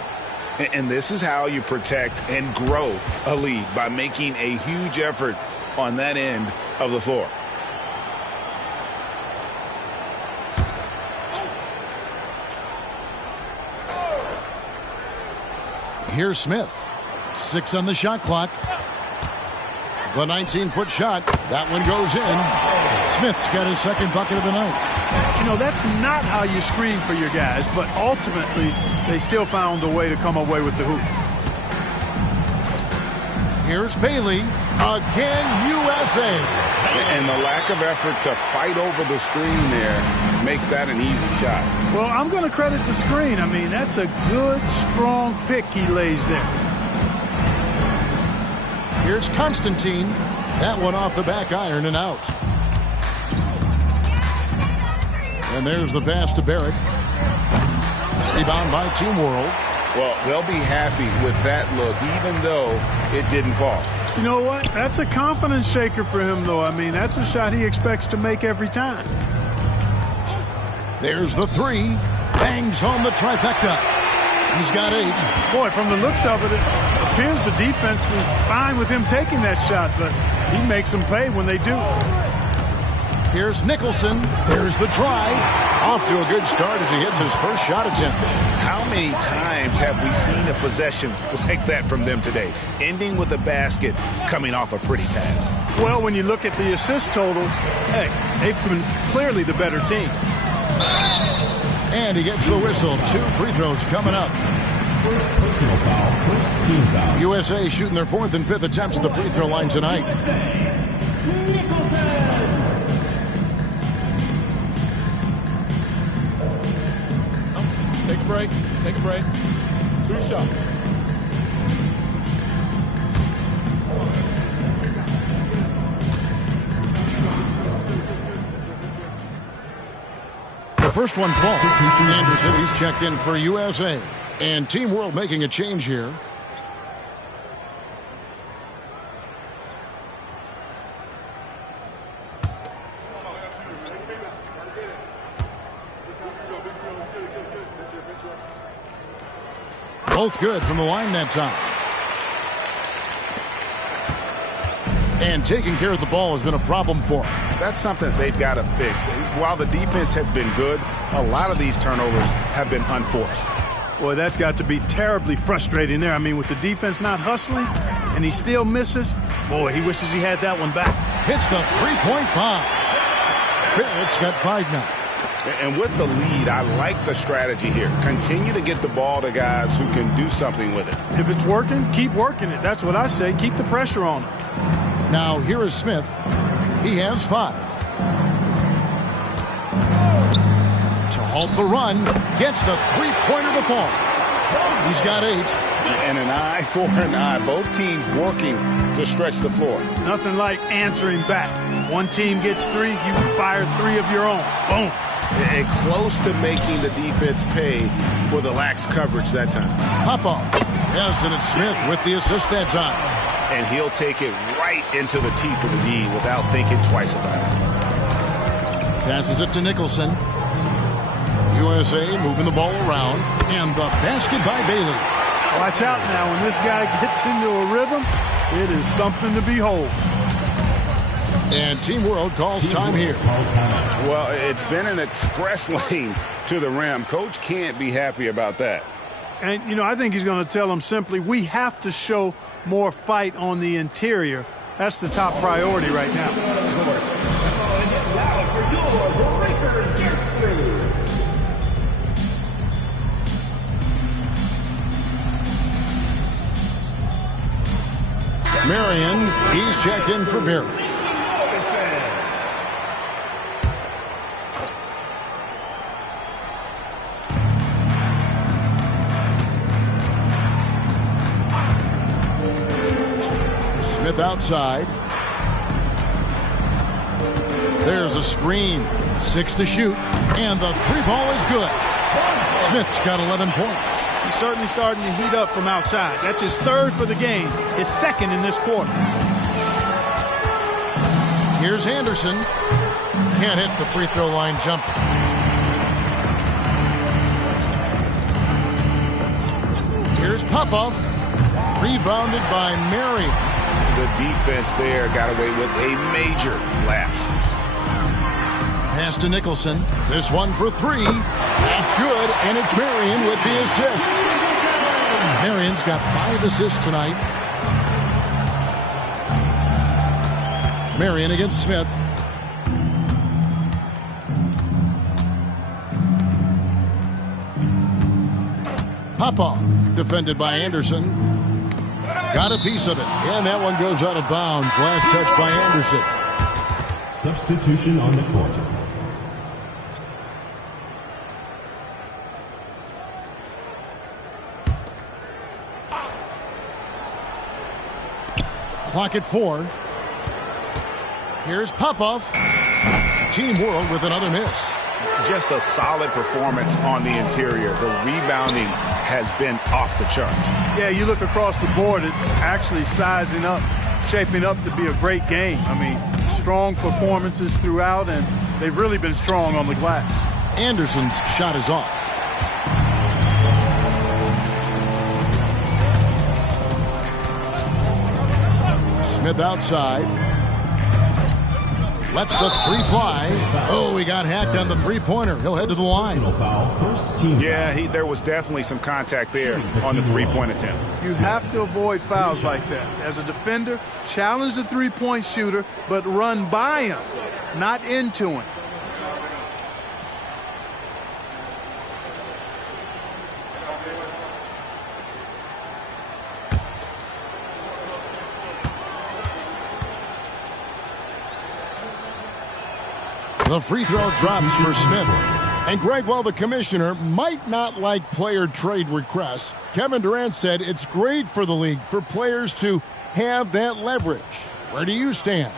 And this is how you protect and grow a lead, by making a huge effort on that end of the floor. Here's Smith. 6 on the shot clock. The 19-foot shot. That one goes in. Smith's got his second bucket of the night. You know, that's not how you screen for your guys, but ultimately they still found a way to come away with the hoop. Here's Bailey. Again, USA. And the lack of effort to fight over the screen there makes that an easy shot. Well, I'm going to credit the screen. I mean, that's a good, strong pick he lays there. Here's Constantine. That one off the back iron and out. And there's the pass to Barrett. Rebound by Team World. Well, they'll be happy with that look, even though it didn't fall. You know what? That's a confidence shaker for him, though. I mean, that's a shot he expects to make every time. There's the three. Bangs home the trifecta. He's got 8. Boy, from the looks of it, it appears the defense is fine with him taking that shot, but he makes them pay when they do. Here's Nicholson. There's the drive. Off to a good start as he hits his first shot attempt. How many times have we seen a possession like that from them today, ending with a basket coming off a pretty pass? Well, when you look at the assist total, hey, they've been clearly the better team. And he gets the whistle. 2 free throws coming up. First personal foul, first team foul. USA shooting their 4th and 5th attempts at the free throw line tonight. Take a break. Take a break. 2 shots. The first one falls. Anderson, he's checked in for USA. And Team World making a change here. Both good from the line that time. And taking care of the ball has been a problem for him. That's something they've got to fix. While the defense has been good, a lot of these turnovers have been unforced. Boy, that's got to be terribly frustrating there. I mean, with the defense not hustling and he still misses, boy, he wishes he had that one back. Hits the three-point bomb. Barrett's got 5 now. And with the lead, I like the strategy here. Continue to get the ball to guys who can do something with it. If it's working, keep working it. That's what I say. Keep the pressure on him. Now, here is Smith. He has 5. To halt the run, gets the three-pointer to fall. He's got 8. And an eye for an eye. Both teams working to stretch the floor. Nothing like answering back. One team gets 3, you fire 3 of your own. Boom. And close to making the defense pay for the lax coverage that time. Pop-off. Yes, and it's Smith with the assist that time. And he'll take it right into the teeth of the D without thinking twice about it. Passes it to Nicholson. USA moving the ball around. And the basket by Bailey. Watch out now. When this guy gets into a rhythm, it is something to behold. And Team World calls time here. Well, it's been an express lane to the rim. Coach can't be happy about that. And, you know, I think he's going to tell them simply, we have to show more fight on the interior. That's the top priority right now. Marion, he's checked in for Barrett. Smith outside. There's a screen. 6 to shoot. And the 3 ball is good. Smith's got 11 points. He's certainly starting to heat up from outside. That's his 3rd for the game, his 2nd in this quarter. Here's Anderson. Can't hit the free throw line jumper. Here's Popov. Rebounded by Marion. The defense there got away with a major lapse. Pass to Nicholson. This one for 3. That's good, and it's Marion with the assist. Marion's got 5 assists tonight. Marion against Smith. Popov, defended by Anderson. Got a piece of it, and that one goes out of bounds. Last touch by Anderson. Substitution on the court. Clock at 4. Here's Popov. Team World with another miss. Just a solid performance on the interior. The rebounding has been off the charts. Yeah, you look across the board, it's actually sizing up, shaping up to be a great game. I mean, strong performances throughout, and they've really been strong on the glass. Anderson's shot is off. Smith outside. Lets the 3 fly. Oh, he got hacked on the 3-pointer. He'll head to the line. Yeah, there was definitely some contact there on the 3-point attempt. You have to avoid fouls like that. As a defender, challenge the 3-point shooter, but run by him, not into him. The free throw drops for Smith. And Greg, while the commissioner might not like player trade requests, Kevin Durant said it's great for the league for players to have that leverage. Where do you stand?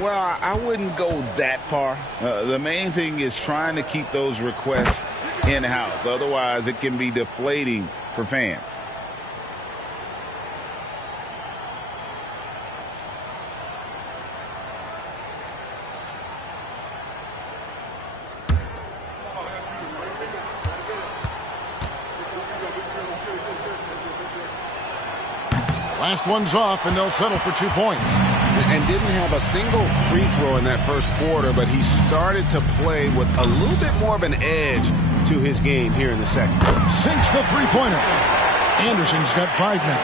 Well, I wouldn't go that far. The main thing is trying to keep those requests in-house. Otherwise, it can be deflating for fans. Last one's off, and they'll settle for 2 points. And didn't have a single free throw in that first quarter, but he started to play with a little bit more of an edge to his game here in the second. Sinks the 3-pointer. Anderson's got 5 now.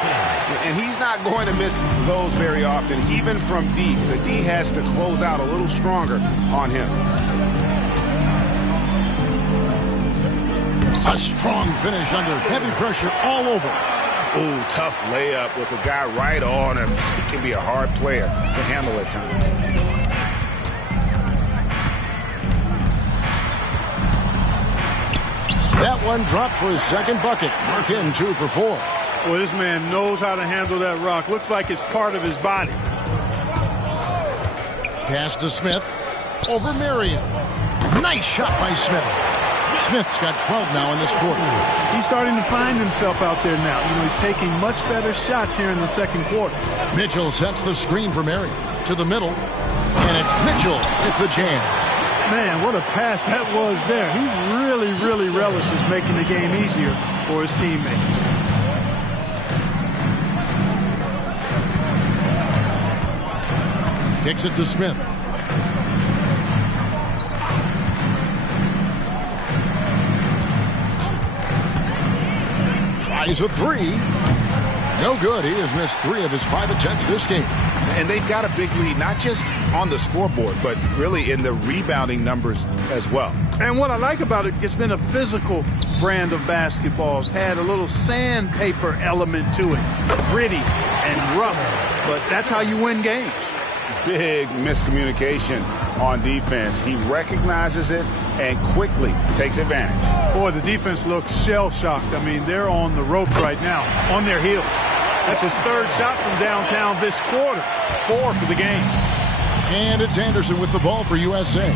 And he's not going to miss those very often, even from deep. The D has to close out a little stronger on him. A strong finish under heavy pressure all over. Ooh, tough layup with the guy right on him. He can be a hard player to handle at times. That one dropped for his second bucket. Mark in 2 for 4. Well, this man knows how to handle that rock. Looks like it's part of his body. Pass to Smith. Over Marion. Nice shot by Smith. Smith's got 12 now in this quarter. He's starting to find himself out there now. You know, he's taking much better shots here in the second quarter. Mitchell sets the screen for Marion. To the middle. And it's Mitchell with the jam. Man, what a pass that was there. He really relishes making the game easier for his teammates. Kicks it to Smith. Tries a 3. No good. He has missed 3 of his 5 attempts this game. And they've got a big lead, not just on the scoreboard, but really in the rebounding numbers as well. And what I like about it, it's been a physical brand of basketball. It's had a little sandpaper element to it. Gritty and rough, but that's how you win games. Big miscommunication on defense. He recognizes it and quickly takes advantage. Boy, the defense looks shell-shocked. I mean, they're on the ropes right now, on their heels. That's his 3rd shot from downtown this quarter. 4 for the game. And it's Anderson with the ball for USA.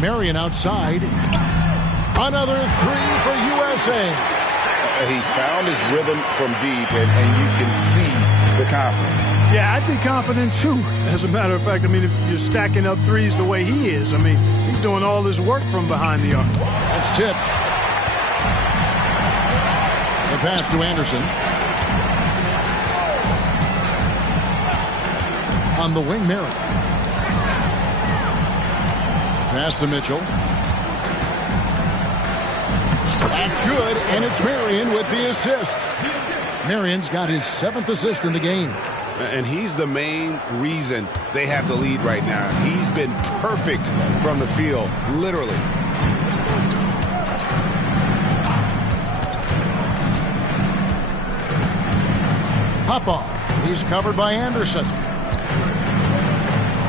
Marion outside. Another three for USA. He's found his rhythm from deep, and you can see the confidence. Yeah, I'd be confident too. As a matter of fact, I mean, if you're stacking up threes the way he is, I mean, he's doing all his work from behind the arc. That's tipped. The pass to Anderson. On the wing, Marion. Pass to Mitchell. That's good, and it's Marion with the assist. Marion's got his 7th assist in the game. And he's the main reason they have the lead right now. He's been perfect from the field, literally. Pop-off. He's covered by Anderson.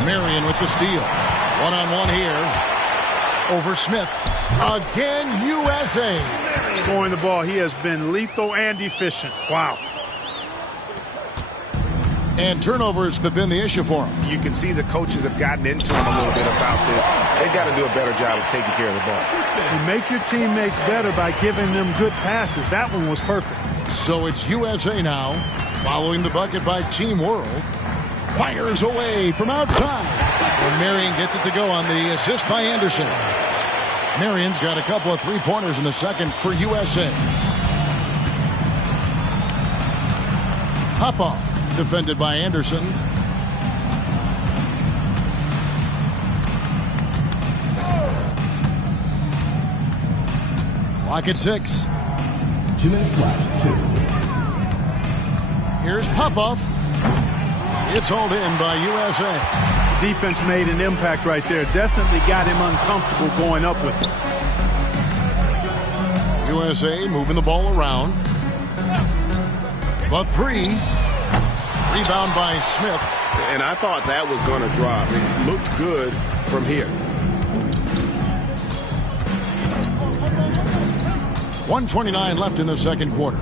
Marion with the steal. One-on-one here. Over Smith. Again, USA. Scoring the ball. He has been lethal and efficient. Wow. And turnovers have been the issue for him. You can see the coaches have gotten into him a little bit about this. They've got to do a better job of taking care of the ball. You make your teammates better by giving them good passes. That one was perfect. So it's USA now, following the bucket by Team World. Fires away from outside. And Marion gets it to go on the assist by Anderson. Marion's got a couple of three-pointers in the second for USA. Pop-off. Defended by Anderson. Clock at 6. 2 minutes left. 2. Here's Popoff. It's hauled in by USA. Defense made an impact right there. Definitely got him uncomfortable going up with it. USA moving the ball around. The three. Rebound by Smith. And I thought that was going to drop. It looked good from here. 1:29 left in the second quarter.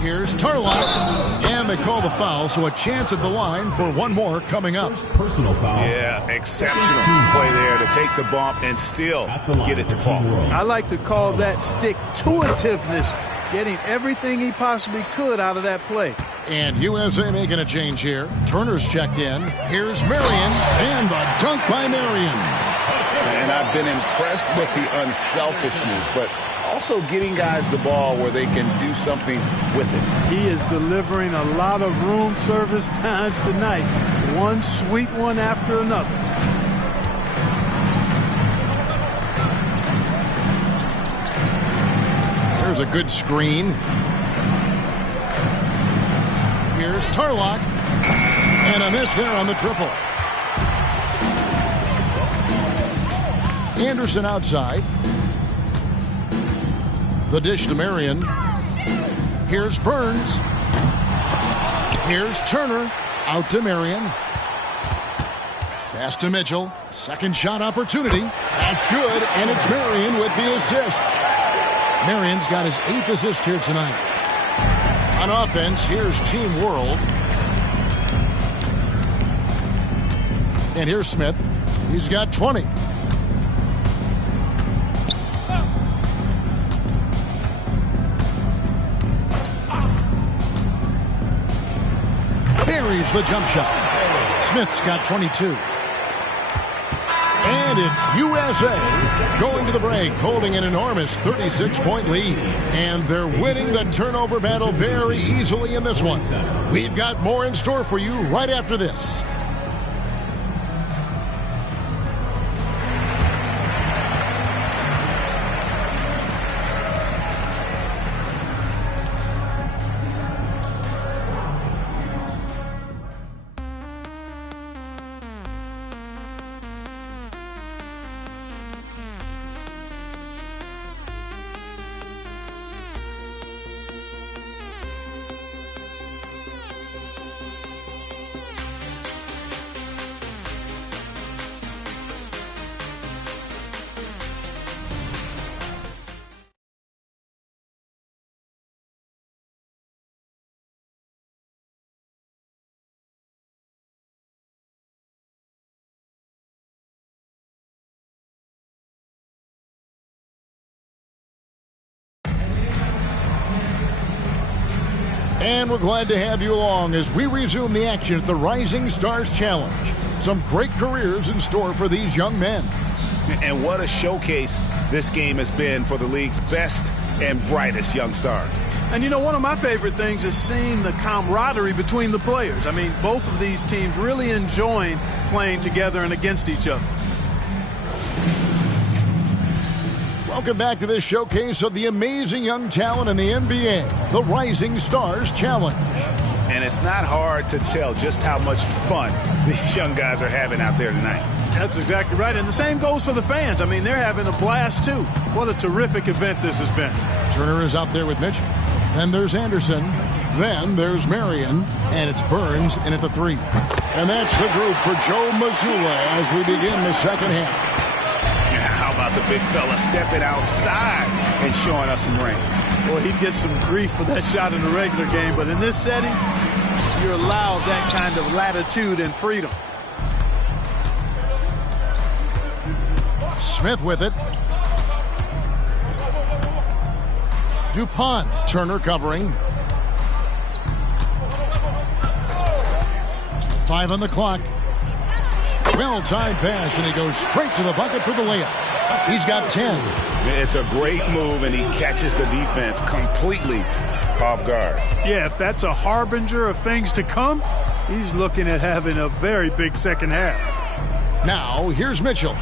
Here's Tarlock. And they call the foul, so a chance at the line for one more coming up. Personal foul. Yeah, exceptional play there to take the bump and still get it to fall. I like to call that stick-to-itiveness. Getting everything he possibly could out of that play. And USA making a change here. Turner's checked in. Here's Marion. And the dunk by Marion. And I've been impressed with the unselfishness, but also getting guys the ball where they can do something with it. He is delivering a lot of room service times tonight. One sweet one after another. There's a good screen. Here's Tarlock. And a miss there on the triple. Anderson outside. The dish to Marion. Here's Burns. Here's Turner. Out to Marion. Pass to Mitchell. Second shot opportunity. That's good. And it's Marion with the assist. Marion's got his 8th assist here tonight. On offense, here's Team World. And here's Smith. He's got 20. Buries the jump shot. Smith's got 22. And it's USA going to the break, holding an enormous 36-point lead. And they're winning the turnover battle very easily in this one. We've got more in store for you right after this. And we're glad to have you along as we resume the action at the Rising Stars Challenge. Some great careers in store for these young men. And what a showcase this game has been for the league's best and brightest young stars. And you know, one of my favorite things is seeing the camaraderie between the players. I mean, both of these teams really enjoying playing together and against each other. Welcome back to this showcase of the amazing young talent in the NBA, the Rising Stars Challenge. And it's not hard to tell just how much fun these young guys are having out there tonight. That's exactly right. And the same goes for the fans. I mean, they're having a blast, too. What a terrific event this has been. Turner is out there with Mitchell. Then there's Anderson. Then there's Marion. And it's Burns in at the 3. And that's the group for Joe Mazzulla as we begin the second half. How about the big fella stepping outside and showing us some range? Well, he'd get some grief for that shot in the regular game, but in this setting, you're allowed that kind of latitude and freedom. Smith with it. DuPont. Turner covering. 5 on the clock. Well-timed pass, and he goes straight to the bucket for the layup. He's got 10. It's a great move, and he catches the defense completely off guard. Yeah, if that's a harbinger of things to come, he's looking at having a very big second half. Now, here's Mitchell.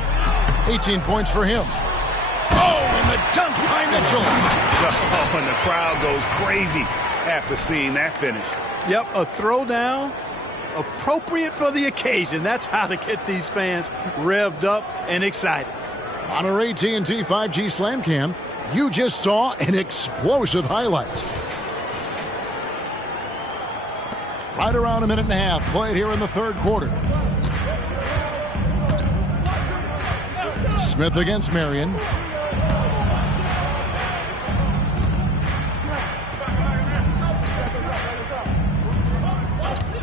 18 points for him. Oh, and the dunk by Mitchell. Oh, and the crowd goes crazy after seeing that finish. Yep, a throwdown appropriate for the occasion. That's how to get these fans revved up and excited. On our AT&T 5G Slam Cam, you just saw an explosive highlight. Right around a minute and a half played here in the third quarter. Smith against Marion.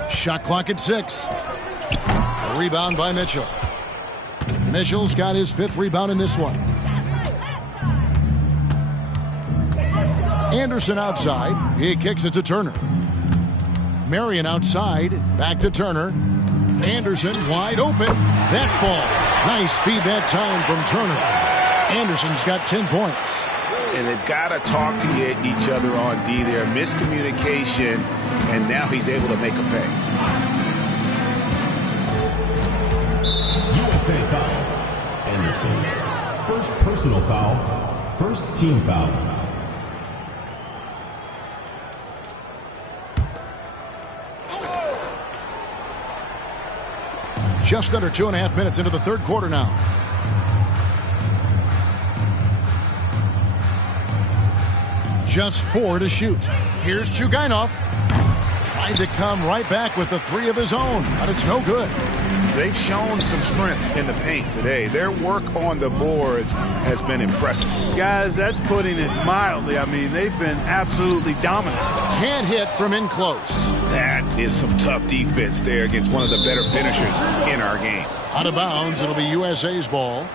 Shot clock at 6. A rebound by Mitchell. Mitchell's got his 5th rebound in this one. Anderson outside. He kicks it to Turner. Marion outside. Back to Turner. Anderson wide open. That falls. Nice feed that time from Turner. Anderson's got 10 points. And they've got to talk to each other on D there. Miscommunication, and now he's able to make a pay. USA foul. Anderson. First personal foul. First team foul. Just under 2.5 minutes into the third quarter now. Just 4 to shoot. Here's Chugainov. Trying to come right back with the 3 of his own, but it's no good. They've shown some strength in the paint today. Their work on the boards has been impressive. Guys, that's putting it mildly. I mean, they've been absolutely dominant. Can't hit from in close. That is some tough defense there against one of the better finishers in our game. Out of bounds, it'll be USA's ball.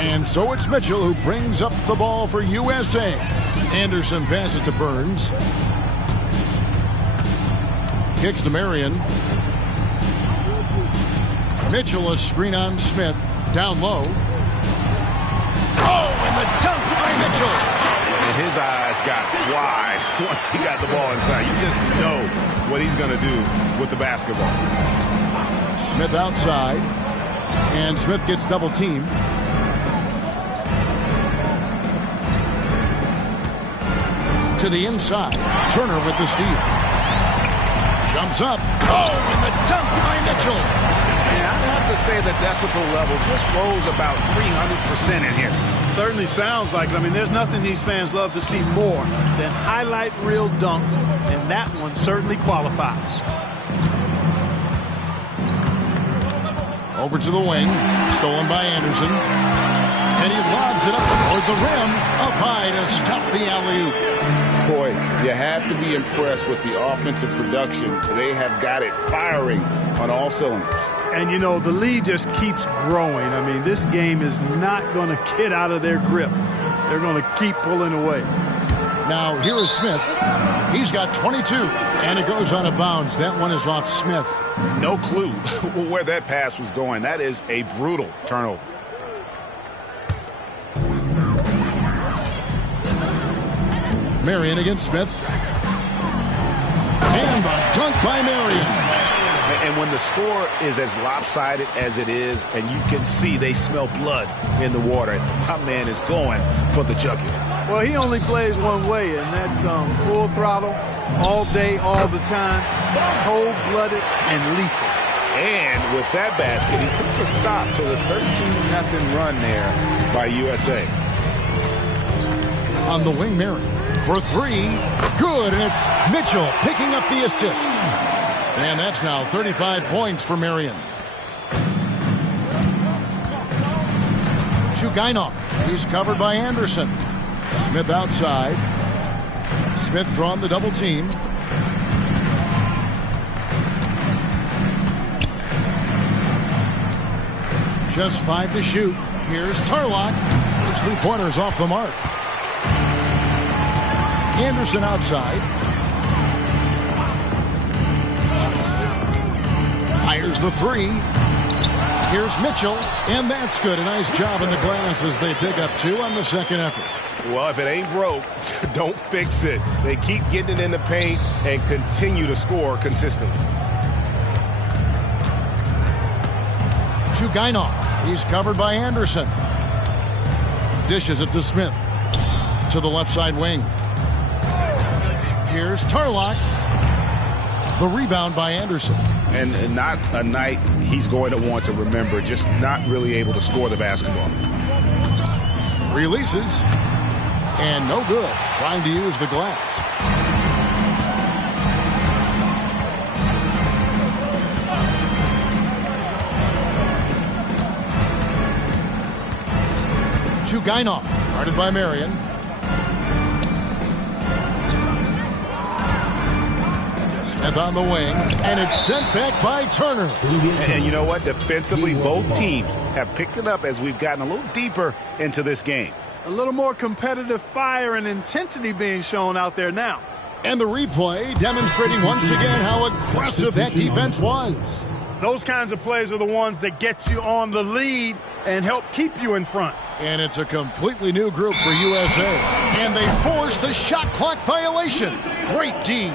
And so it's Mitchell who brings up the ball for USA. Anderson passes to Burns. Kicks to Marion. Mitchell a screen on Smith. Down low. Oh, and the dunk by Mitchell. And his eyes got wide once he got the ball inside. You just know what he's going to do with the basketball. Smith outside. And Smith gets double teamed. To the inside. Turner with the steal. Jumps up. Oh, and the dunk by Mitchell. And I'd have to say the decibel level just rose about 300% in here. Certainly sounds like it. I mean, there's nothing these fans love to see more than highlight reel dunks, and that one certainly qualifies. Over to the wing. Stolen by Anderson. And he lobs it up toward the rim. Up high to stop the alley-oop. Boy, you have to be impressed with the offensive production. They have got it firing on all cylinders. And, you know, the lead just keeps growing. I mean, this game is not going to get out of their grip. They're going to keep pulling away. Now, here is Smith. He's got 22, and it goes out of bounds. That one is off Smith. No clue where that pass was going. That is a brutal turnover. Marion against Smith. And a dunk by Marion. And when the score is as lopsided as it is, and you can see they smell blood in the water, my man is going for the jugular. Well, he only plays one way, and that's full throttle, all day, all the time, cold-blooded and lethal. And with that basket, he puts a stop to the 13-0 run there by USA. On the wing, Marion for three. Good, and it's Mitchell picking up the assist. And that's now 35 points for Marion. To Guinoff. He's covered by Anderson. Smith outside. Smith drawn the double team. Just 5 to shoot. Here's Tarlock. His three-pointers off the mark. Anderson outside. Fires the three. Here's Mitchell, and that's good. A nice job in the glass as they pick up 2 on the second effort. Well, if it ain't broke, don't fix it. They keep getting it in the paint and continue to score consistently. To Guinoff. He's covered by Anderson. Dishes it to Smith. To the left side wing. Here's Tarlock. The rebound by Anderson. And not a night he's going to want to remember, just not really able to score the basketball. Releases. And no good. Trying to use the glass. To Guinoff. Guarded by Marion. Smith on the wing, and it's sent back by Turner. And you know what? Defensively, both teams have picked it up as we've gotten a little deeper into this game. A little more competitive fire and intensity being shown out there now. And the replay demonstrating once again how aggressive that defense was. Those kinds of plays are the ones that get you on the lead and help keep you in front. And it's a completely new group for USA. And they force the shot clock violation. Great D.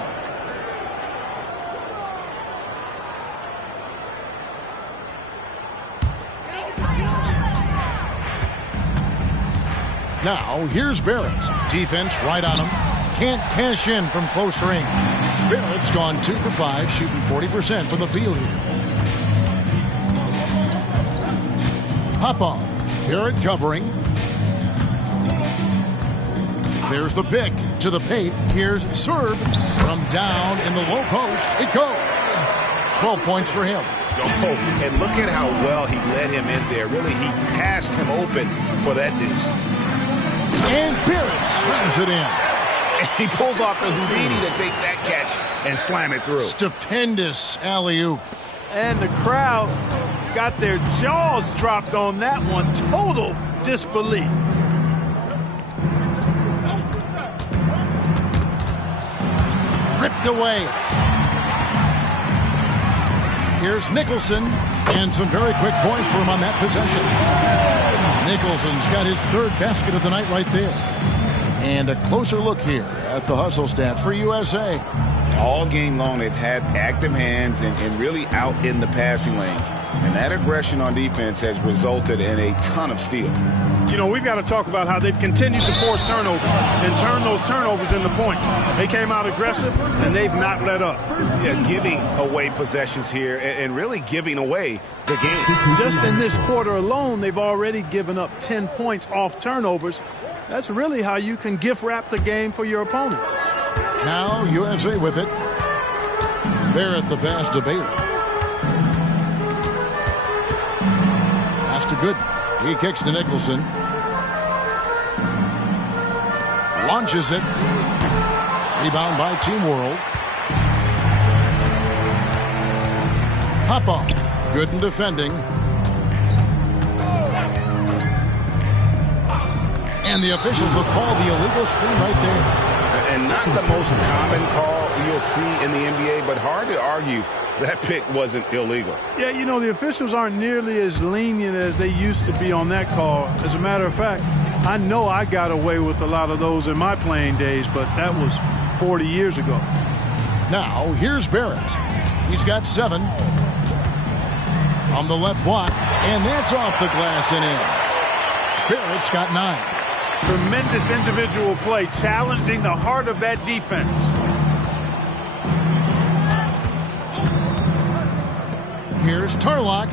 Now, here's Barrett. Defense right on him. Can't cash in from close range. Barrett's gone 2 for 5, shooting 40% from the field here. Popov. Barrett covering. There's the pick to the paint. Here's Serb. From down in the low post, it goes. 12 points for him. Oh, and look at how well he led him in there. Really, he passed him open for that deuce. And Barrett slams it in. And he pulls off the Houdini to make that catch and slam it through. Stupendous alley-oop. And the crowd got their jaws dropped on that one. Total disbelief. Ripped away. Here's Nicholson. And some very quick points for him on that possession. Nicholson's got his 3rd basket of the night right there. And a closer look here at the hustle stats for USA. All game long, they've had active hands and really out in the passing lanes. And that aggression on defense has resulted in a ton of steals. You know, we've got to talk about how they've continued to force turnovers and turn those turnovers into points. They came out aggressive, and they've not let up. Yeah, giving away possessions here and really giving away the game. Just in this quarter alone, they've already given up 10 points off turnovers. That's really how you can gift wrap the game for your opponent. Now USA with it. They're at the pass to Bailey. Pass to Gooden. He kicks to Nicholson. Launches it. Rebound by Team World. Popov Good in defending. And the officials will call the illegal screen right there. And not the most common call you'll see in the NBA, but hard to argue that pick wasn't illegal. Yeah, you know, the officials aren't nearly as lenient as they used to be on that call. As a matter of fact, I know I got away with a lot of those in my playing days, but that was 40 years ago. Now, here's Barrett. He's got 7 from the left block, and that's off the glass and in. Barrett's got 9. Tremendous individual play, challenging the heart of that defense. Here's Tarlock.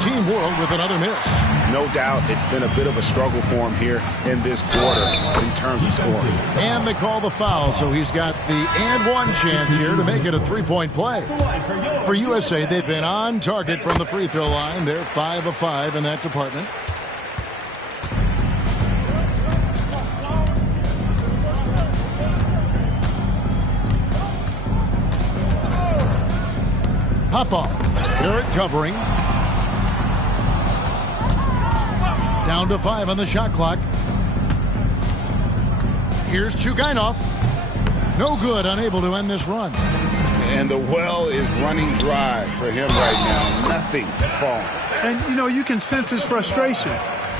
Team World with another miss. No doubt it's been a bit of a struggle for him here in this quarter in terms of scoring. And they call the foul, so he's got the and one chance here to make it a 3-point play. For USA, they've been on target from the free throw line. They're 5 of 5 in that department. Pop-off. Barrett covering. Down to 5 on the shot clock. Here's Chugainov. No good, unable to end this run. And the well is running dry for him right now. Nothing falling. And, you know, you can sense his frustration.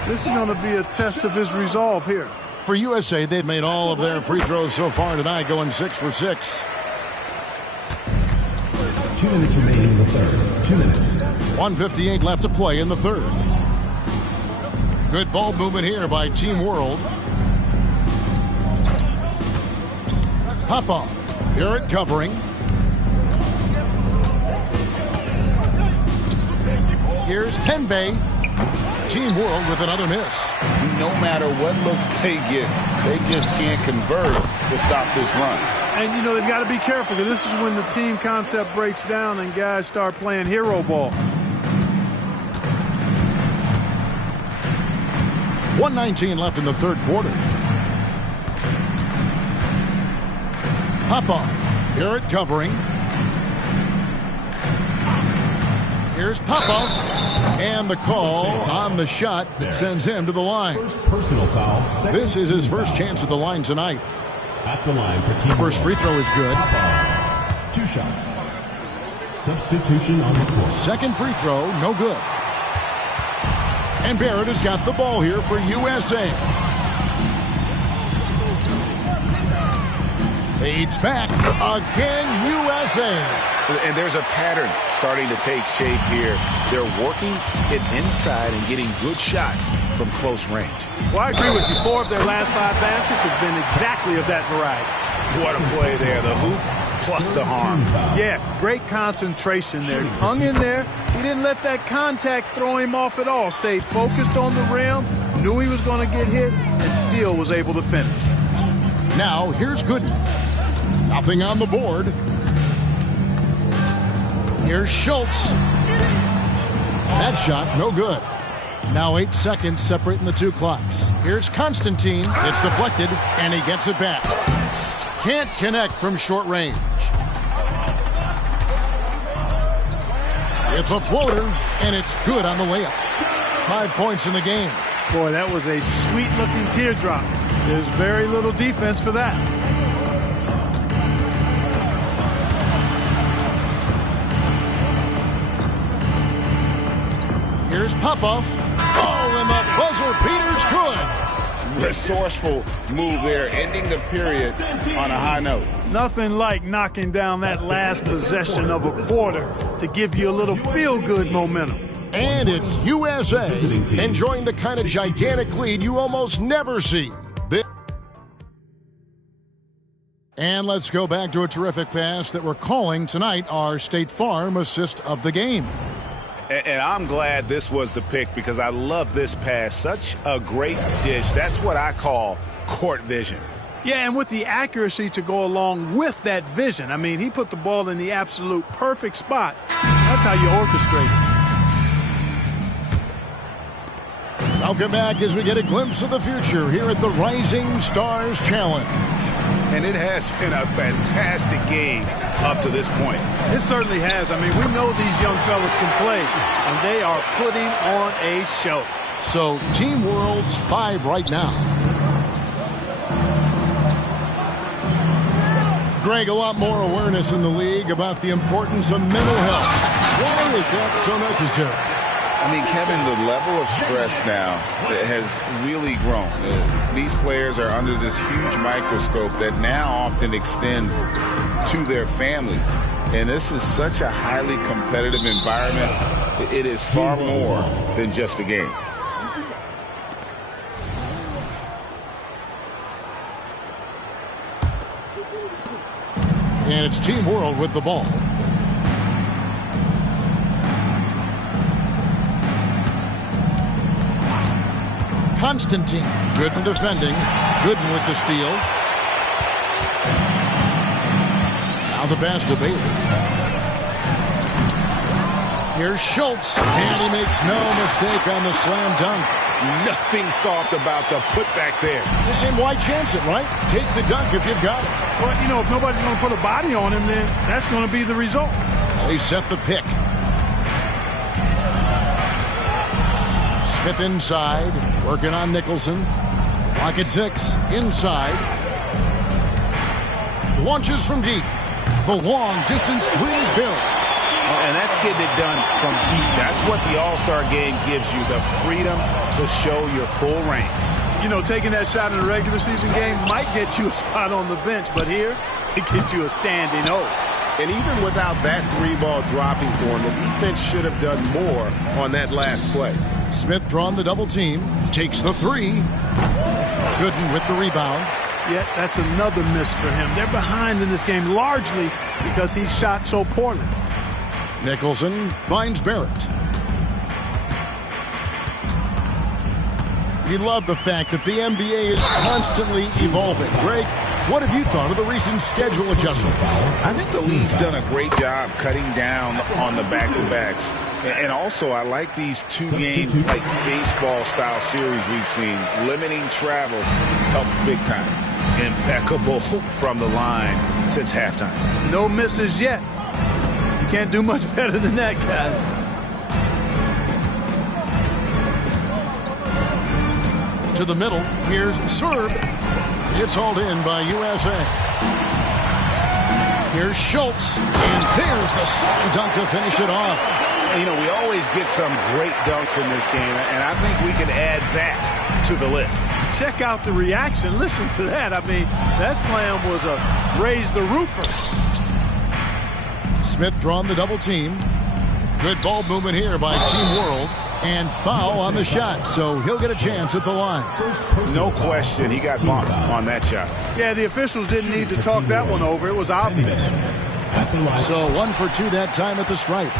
This is going to be a test of his resolve here. For USA, they've made all of their free throws so far tonight, going 6 for 6. 2 minutes remaining in the third. 2 minutes. 1:58 left to play in the third. Good ball movement here by Team World. Pop-off. Barrett covering. Here's Penbay. Team World with another miss. No matter what looks they get, they just can't convert to stop this run. And, you know, they've got to be careful because this is when the team concept breaks down and guys start playing hero ball. 1:19 left in the third quarter. Pop-off. Barrett covering. Here's Popov. And the call on the shot that sends him to the line. First personal foul. This is his first chance at the line tonight. At the line for Team First free throw is good. 2 shots. Substitution on the court. Second free throw, no good. And Barrett has got the ball here for USA. Fades back. Again, USA. And there's a pattern starting to take shape here. They're working it inside and getting good shots from close range. Well, I agree with you. 4 of their last 5 baskets have been exactly of that variety. What a play there. The hoop plus the harm. Yeah, great concentration there. Hung in there. He didn't let that contact throw him off at all. Stayed focused on the rim, knew he was going to get hit, and still was able to finish. Now, here's Gooden. Nothing on the board. Here's Schultz. That shot, no good. Now 8 seconds separating the 2 clocks. Here's Constantine. It's deflected, and he gets it back. Can't connect from short range. It's a floater, and it's good on the layup. 5 points in the game. Boy, that was a sweet-looking teardrop. There's very little defense for that. Here's Popov. Oh, and the buzzer beater's good. Resourceful move there, ending the period on a high note. Nothing like knocking down that last possession of a quarter to give you a little feel-good momentum. And it's USA enjoying the kind of gigantic lead you almost never see. And let's go back to a terrific pass that we're calling tonight our State Farm assist of the game. And I'm glad this was the pick because I love this pass. Such a great dish. That's what I call court vision. Yeah, and with the accuracy to go along with that vision. I mean, he put the ball in the absolute perfect spot. That's how you orchestrate it. Welcome back as we get a glimpse of the future here at the Rising Stars Challenge. and it has been a fantastic game up to this point. It certainly has. I mean, we know these young fellas can play, and they are putting on a show. So, Team World's 5 right now. Greg, a lot more awareness in the league about the importance of mental health. Why is that so necessary? I mean, Kevin, the level of stress now has really grown. These players are under this huge microscope that now often extends to their families. And this is such a highly competitive environment. It is far more than just a game. And it's Team World with the ball. Constantine, Gooden defending. Gooden with the steal. Now the pass to Bailey. Here's Schultz, and he makes no mistake on the slam dunk. Nothing soft about the putback there. And why chance it, right? Take the dunk if you've got it. Well, you know, if nobody's going to put a body on him, then that's going to be the result. They set the pick. Smith inside, working on Nicholson. Clock at 6, inside. Launches from deep. The long distance three is Barrett. And that's getting it done from deep. That's what the All-Star game gives you, the freedom to show your full range. You know, taking that shot in a regular season game might get you a spot on the bench, but here, it gets you a standing O. And even without that three ball dropping for him, the defense should have done more on that last play. Smith drawn the double team, takes the three. Gooden with the rebound. Yeah, that's another miss for him. They're behind in this game largely because he shot so poorly. Nicholson finds Barrett. We love the fact that the NBA is constantly evolving. Greg, what have you thought of the recent schedule adjustments? I think the league's done a great job cutting down on the back-to-backs. And also, I like these two-game, like baseball-style series we've seen. Limiting travel helps big time. Impeccable from the line since halftime. No misses yet. You can't do much better than that, guys. To the middle, here's Serb. It's hauled in by USA. Here's Schultz, and there's the slam dunk to finish it off. You know, we always get some great dunks in this game, and I think we can add that to the list. Check out the reaction. Listen to that. I mean, that slam was a raise the roofer. Smith drawn the double team. Good ball movement here by Team World. And foul on the shot, so he'll get a chance at the line. No question, he got bumped on that shot. Yeah, the officials didn't need to talk that one over. It was obvious. So 1 for 2 that time at the stripe.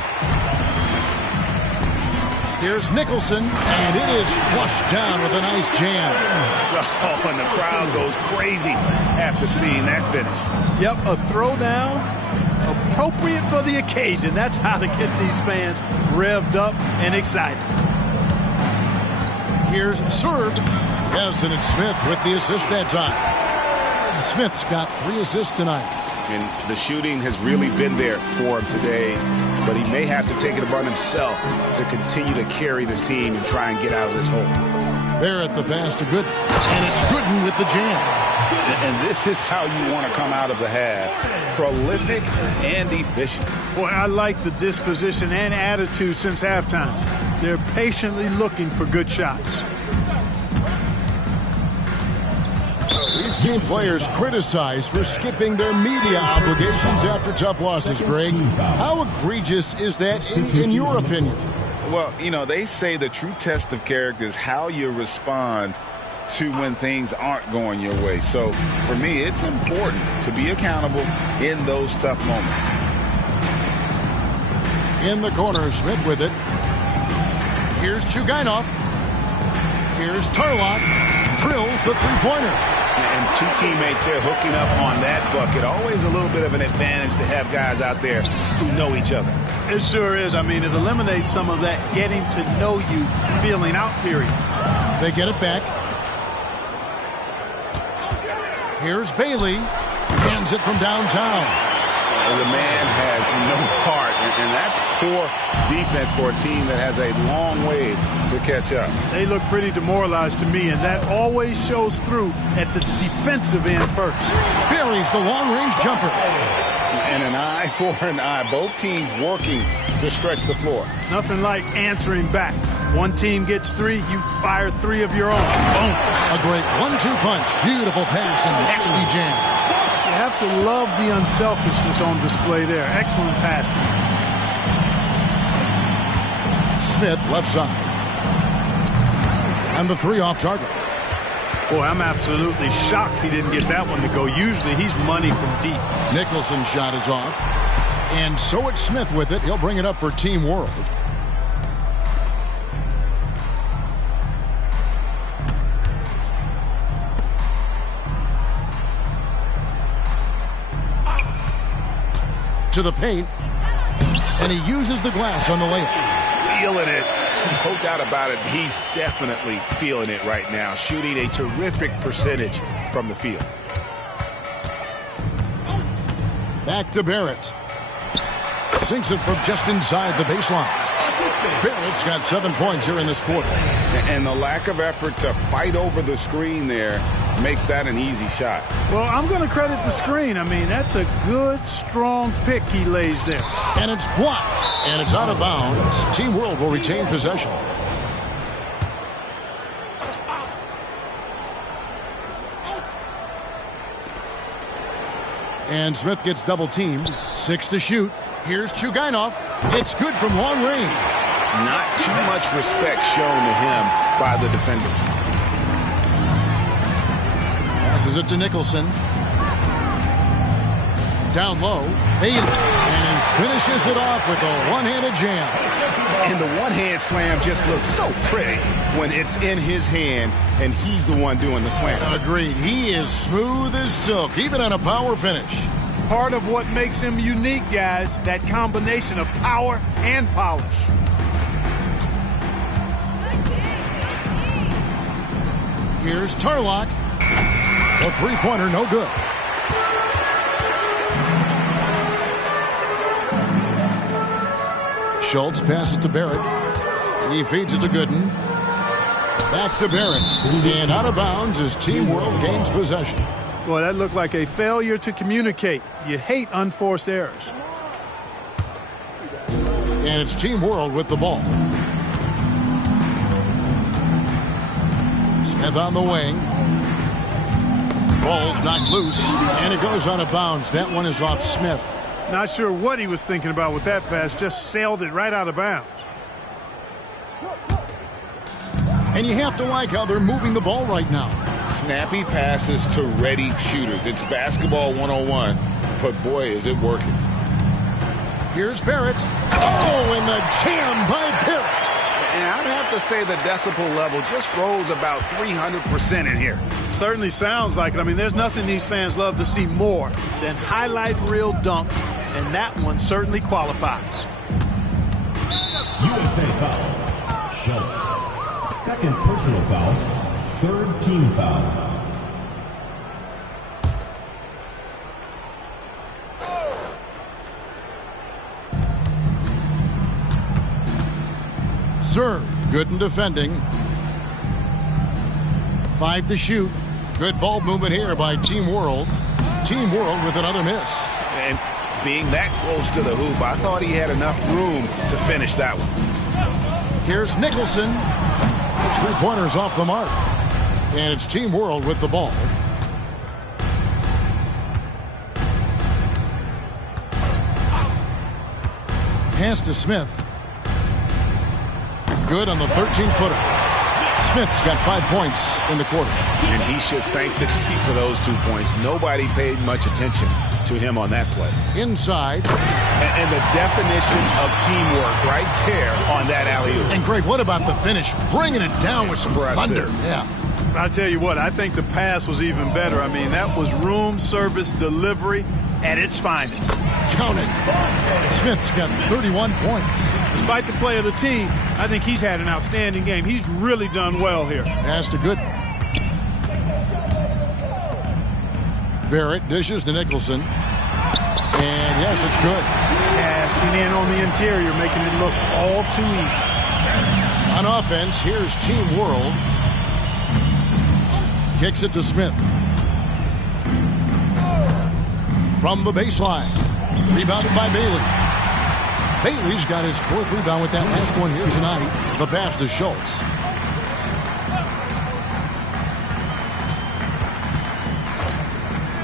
Here's Nicholson, and it is flushed down with a nice jam. Oh, and the crowd goes crazy after seeing that finish. Yep, a throwdown appropriate for the occasion. That's how to get these fans revved up and excited. Here's Serb. Yes, and it's Smith with the assist that time. Smith's got 3 assists tonight. And the shooting has really been there for him today, but he may have to take it upon himself to continue to carry this team and try and get out of this hole. Barrett the pass to Gooden, and it's Gooden with the jam. And this is how you want to come out of the half. Prolific and efficient. Boy, I like the disposition and attitude since halftime. They're patiently looking for good shots. We've seen players criticized for skipping their media obligations after tough losses, Greg. How egregious is that in your opinion? Well, you know, they say the true test of character is how you respond to when things aren't going your way. So, for me, it's important to be accountable in those tough moments. In the corner, Smith with it. Here's Chugainov. Here's Tarlock. Drills the three-pointer. And 2 teammates there hooking up on that bucket. Always a little bit of an advantage to have guys out there who know each other. It sure is. I mean, it eliminates some of that getting to know you feeling out period. They get it back. Here's Bailey. Hands it from downtown. The man has no heart, and that's poor defense for a team that has a long way to catch up. They look pretty demoralized to me, and that always shows through at the defensive end first. Buries the long-range jumper. And an eye for an eye. Both teams working to stretch the floor. Nothing like answering back. One team gets 3, you fire 3 of your own. Boom. A great 1-2 punch. Beautiful pass and nasty jam. You have to love the unselfishness on display there. Excellent passing. Smith left side. And the 3 off target. Boy, I'm absolutely shocked he didn't get that one to go. Usually he's money from deep. Nicholson's shot is off. And so it's Smith with it. He'll bring it up for Team World. To the paint, and he uses the glass on the layup. Feeling it. No doubt about it. He's definitely feeling it right now. Shooting a terrific percentage from the field. Back to Barrett. Sinks it from just inside the baseline. Barrett's got 7 points here in this quarter. And the lack of effort to fight over the screen there makes that an easy shot. Well, I'm going to credit the screen. I mean, that's a good, strong pick he lays there. And it's blocked. And it's out of bounds. Team World will retain possession. And Smith gets double-teamed. 6 to shoot. Here's Chugainov. It's good from long range. Not too much respect shown to him by the defenders. Passes it to Nicholson. Down low. Bailey. And he finishes it off with a one-handed jam. And the one-hand slam just looks so pretty when it's in his hand and he's the one doing the slam. Agreed. He is smooth as silk, even on a power finish. Part of what makes him unique, guys, that combination of power and polish. Here's Tarlock. The three-pointer, no good. Schultz passes to Barrett. He feeds it to Gooden. Back to Barrett. And out of bounds as Team World gains possession. Boy, that looked like a failure to communicate. You hate unforced errors. And it's Team World with the ball. Smith on the wing. Ball's knocked loose, and it goes out of bounds. That one is off Smith. Not sure what he was thinking about with that pass. Just sailed it right out of bounds. And you have to like how they're moving the ball right now. Snappy passes to ready shooters. It's basketball 101, but boy, is it working. Here's Barrett. Oh, and the jam by Barrett. And I'd have to say the decibel level just rose about 300% in here. Certainly sounds like it. I mean, there's nothing these fans love to see more than highlight reel dunks, and that one certainly qualifies. USA foul. Schultz. Second personal foul. Third team foul. Serve. Good in defending. 5 to shoot. Good ball movement here by Team World. Team World with another miss. And being that close to the hoop, I thought he had enough room to finish that one. Here's Nicholson. His three-pointers off the mark. And it's Team World with the ball. Pass to Smith. Good on the 13-footer. Smith's got 5 points in the quarter. And he should thank the team for those 2 points. Nobody paid much attention to him on that play. Inside. And the definition of teamwork right there on that alley-oop. And Greg, what about the finish? Bringing it down with some thunder. Yeah. I'll tell you what, I think the pass was even better. I mean, that was room service delivery at its finest. Count it. Smith's got 31 points. Despite the play of the team, I think he's had an outstanding game. He's really done well here. Pass to Gooden. Barrett dishes to Nicholson. And yes, it's good. Cashing in on the interior, making it look all too easy. On offense, here's Team World. Kicks it to Smith. From the baseline. Rebounded by Bailey. Bailey's got his 4th rebound with that last one here tonight. The pass to Schultz.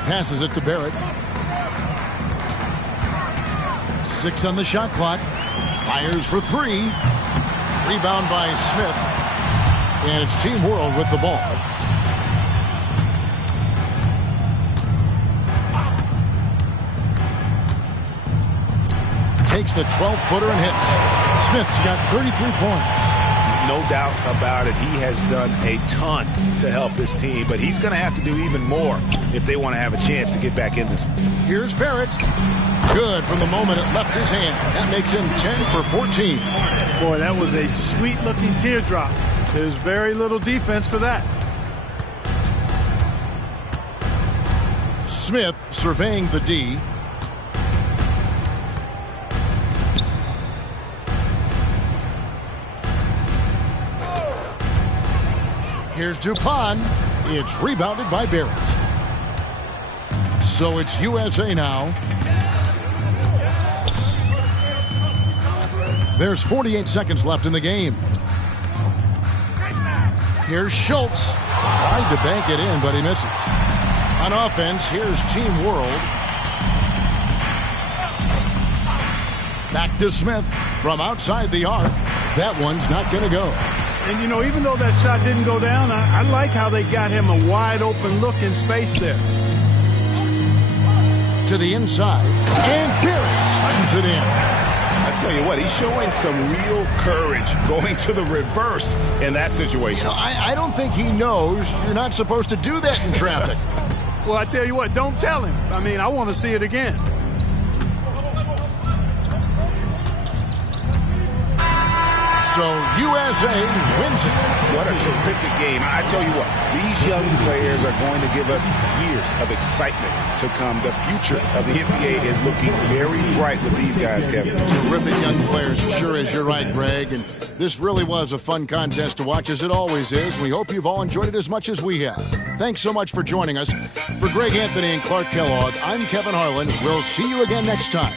Passes it to Barrett. 6 on the shot clock. Fires for 3. Rebound by Smith. And it's Team World with the ball. Takes the 12-footer and hits. Smith's got 33 points. No doubt about it. He has done a ton to help his team, but he's going to have to do even more if they want to have a chance to get back in this. Here's Barrett. Good from the moment it left his hand. That makes him 10 for 14. Boy, that was a sweet-looking teardrop. There's very little defense for that. Smith surveying the D. Here's Dupont. It's rebounded by Barrett. So it's USA now. There's 48 seconds left in the game. Here's Schultz. Tried to bank it in, but he misses. On offense, here's Team World. Back to Smith from outside the arc. That one's not going to go. And, you know, even though that shot didn't go down, I like how they got him a wide-open look in space there. To the inside. And Barrett slams it in. I tell you what, he's showing some real courage going to the reverse in that situation. You know, I don't think he knows you're not supposed to do that in traffic. Well, I tell you what, don't tell him. I mean, I want to see it again. So USA wins it. What a terrific game. I tell you what, these young players are going to give us years of excitement to come. The future of the NBA is looking very bright with these guys, Kevin. Terrific young players. It sure is. You're right, Greg. And this really was a fun contest to watch, as it always is. We hope you've all enjoyed it as much as we have. Thanks so much for joining us. For Greg Anthony and Clark Kellogg, I'm Kevin Harlan. We'll see you again next time.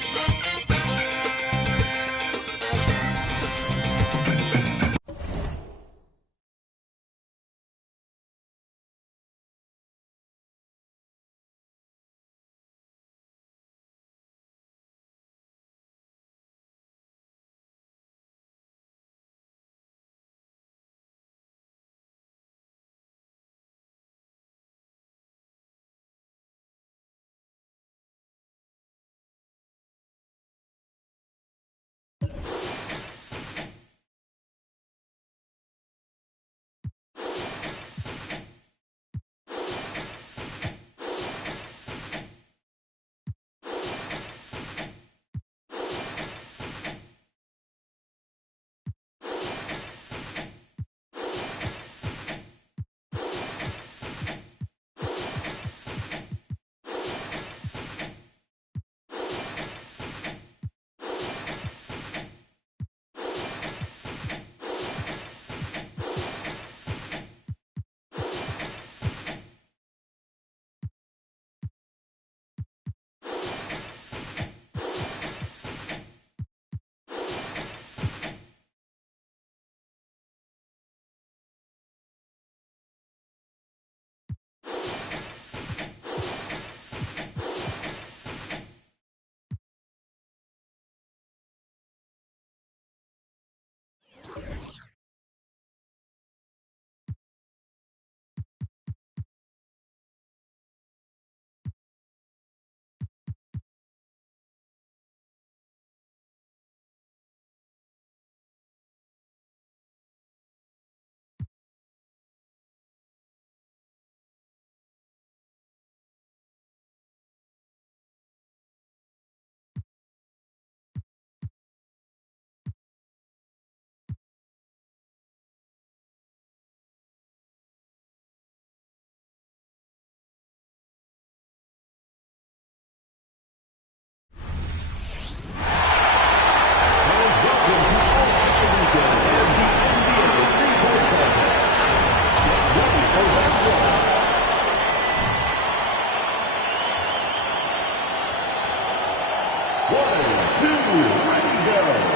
1, 2, ready, go.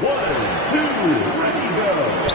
1, 2, ready, go.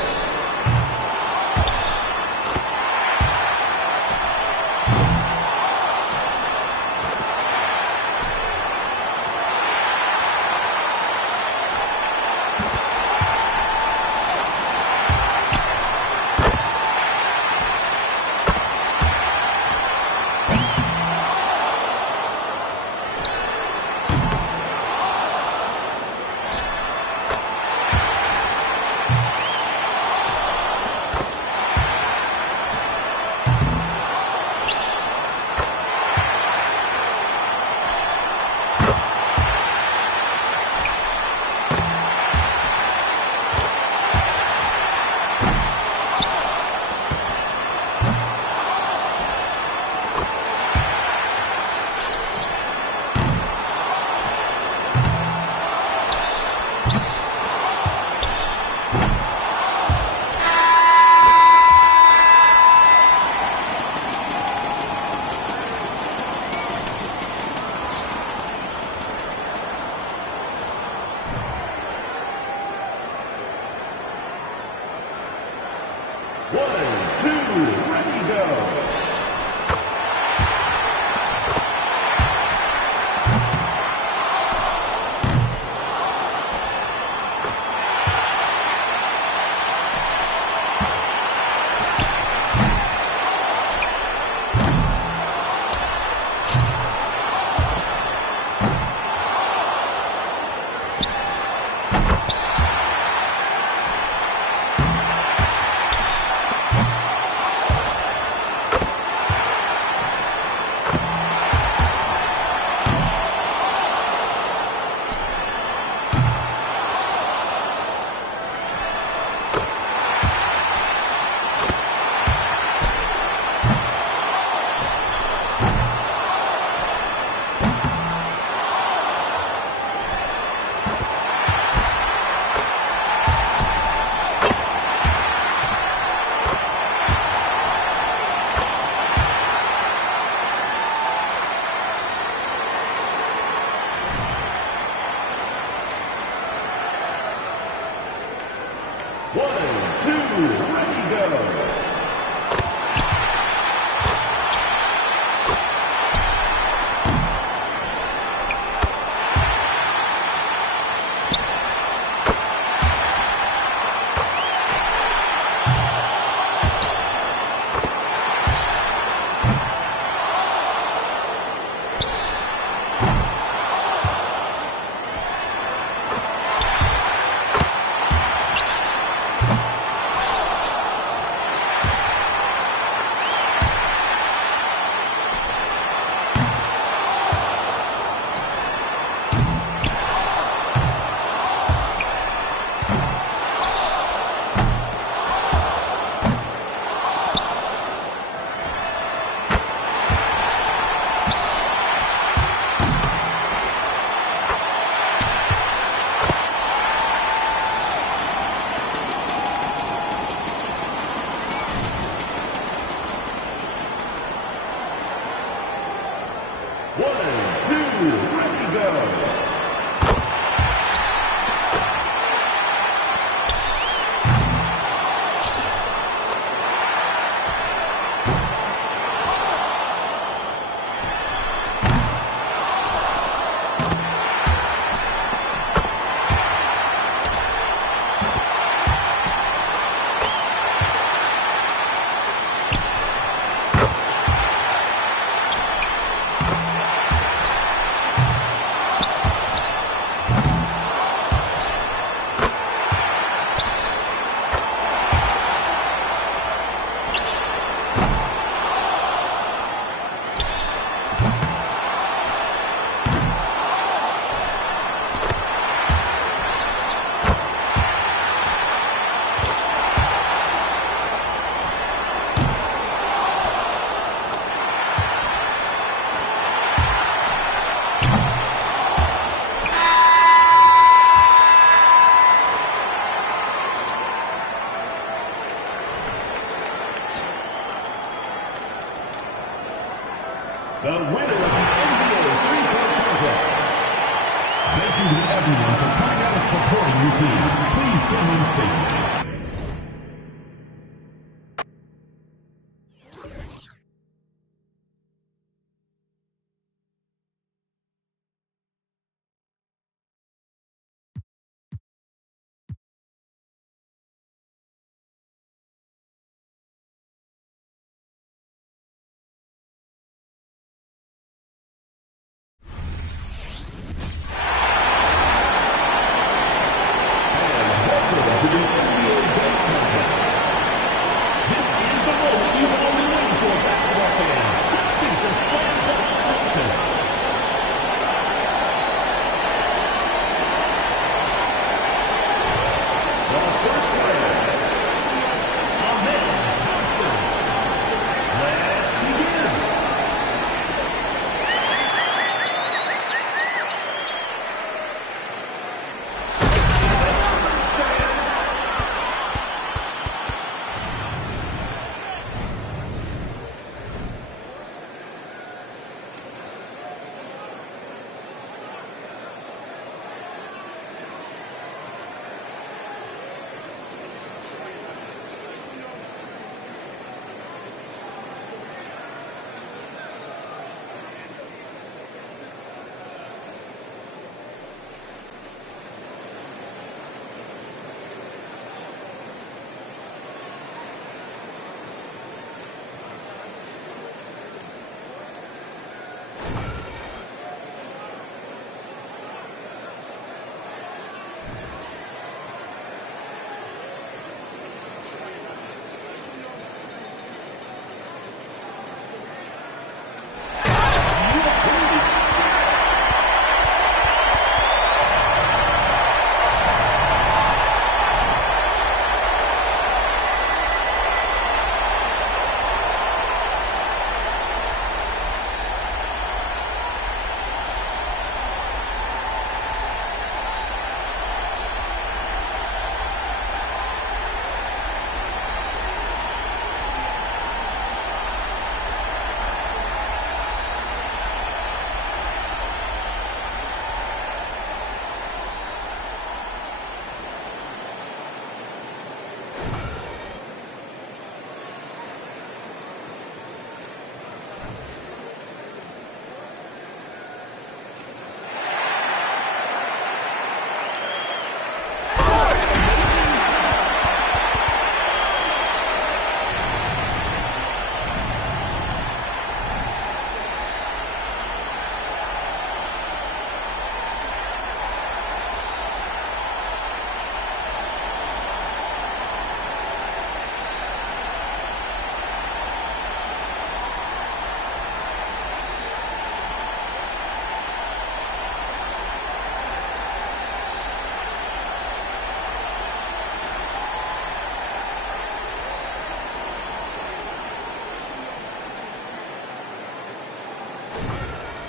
not supporting your team, please stand in safety.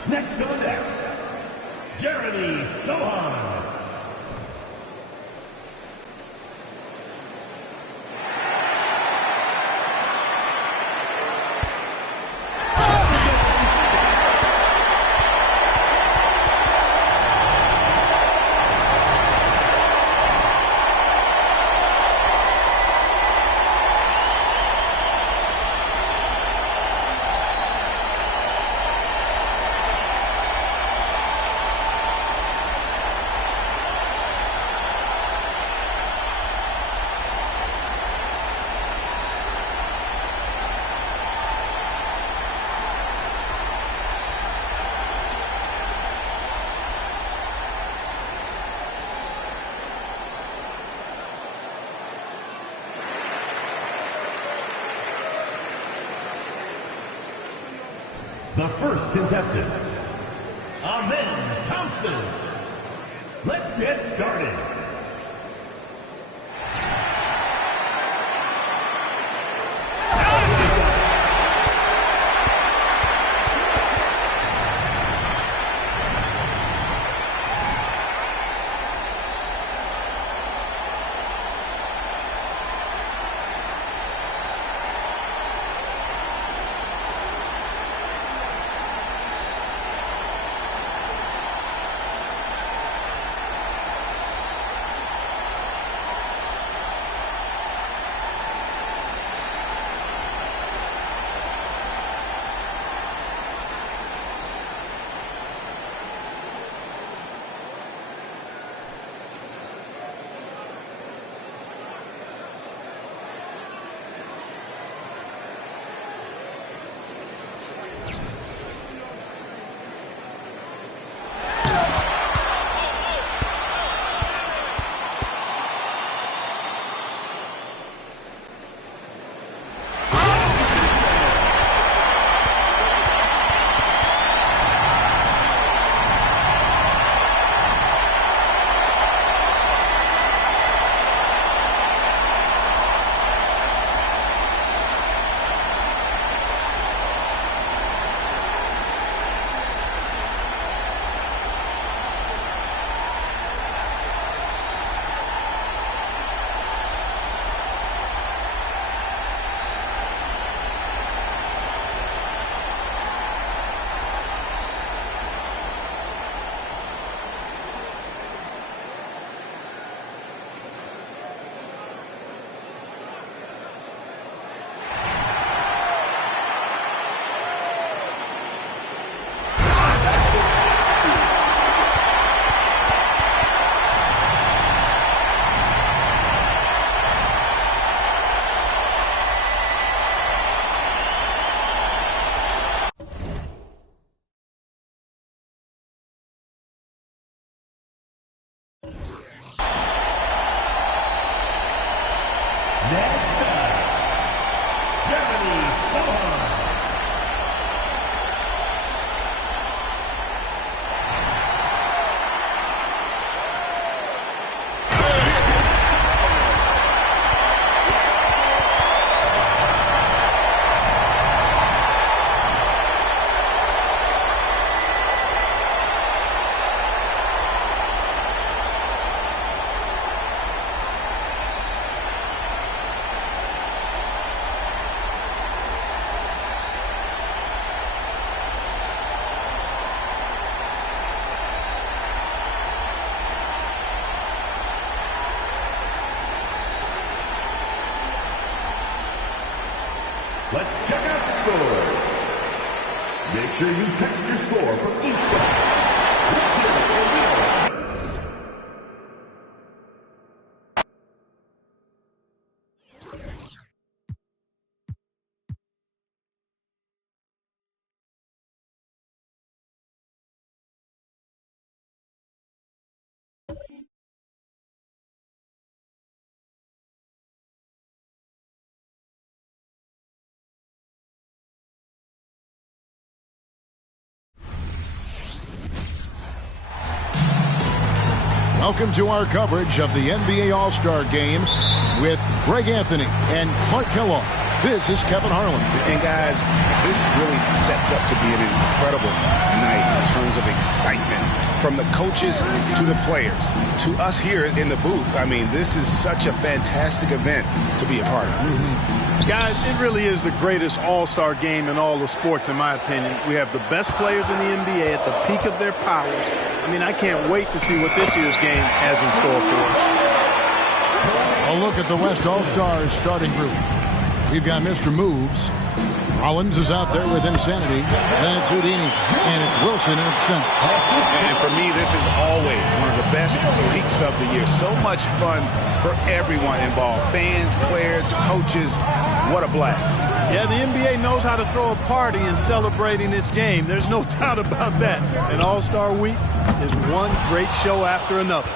Next on deck, Jeremy Sohan. The first contestant, Amen Thompson. Let's get started. Let's check out the scores. Make sure you text your score from each side. Welcome to our coverage of the NBA All-Star Game with Greg Anthony and Clark Kellogg. This is Kevin Harlan. And guys, this really sets up to be an incredible night in terms of excitement. From the coaches to the players to us here in the booth. I mean, this is such a fantastic event to be a part of. Guys, it really is the greatest all-star game in all the sports, in my opinion. We have the best players in the NBA at the peak of their powers. I mean, I can't wait to see what this year's game has in store for us. A look at the West All-Stars starting group. We've got Mr. Moves. Rollins is out there with Insanity. Then it's Houdini. And it's Wilson in center. And for me, this is always one of the best weeks of the year. So much fun for everyone involved. Fans, players, coaches. What a blast. Yeah, the NBA knows how to throw a party in celebrating its game. There's no doubt about that. And All-Star Week is one great show after another.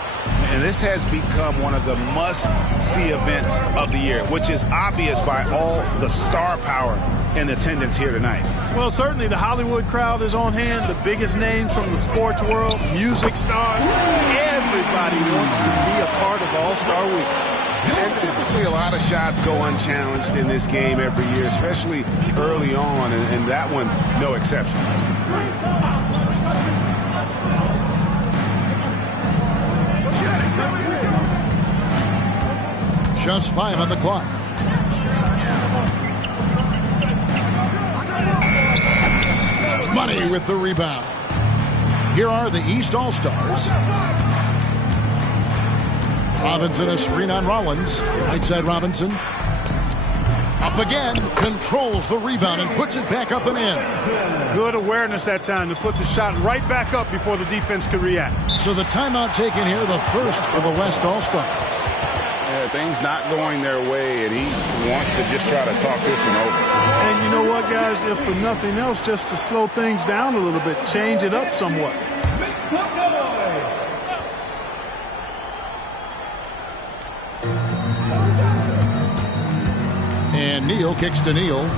And this has become one of the must-see events of the year, which is obvious by all the star power in attendance here tonight. Well, certainly the Hollywood crowd is on hand, the biggest names from the sports world, music stars. Everybody wants to be a part of All-Star Week. And typically a lot of shots go unchallenged in this game every year, especially early on, and that one, no exception. Just 5 on the clock. Money with the rebound. Here are the East All-Stars. Robinson a screen on Rollins. Right side Robinson. Up again. Controls the rebound and puts it back up and in. Good awareness that time to put the shot right back up before the defense could react. So the timeout taken here, the first for the West All-Stars. Yeah, things not going their way, and he wants to just try to talk this one over. And you know what, guys? If for nothing else, just to slow things down a little bit, change it up somewhat. And Neal kicks to Neal.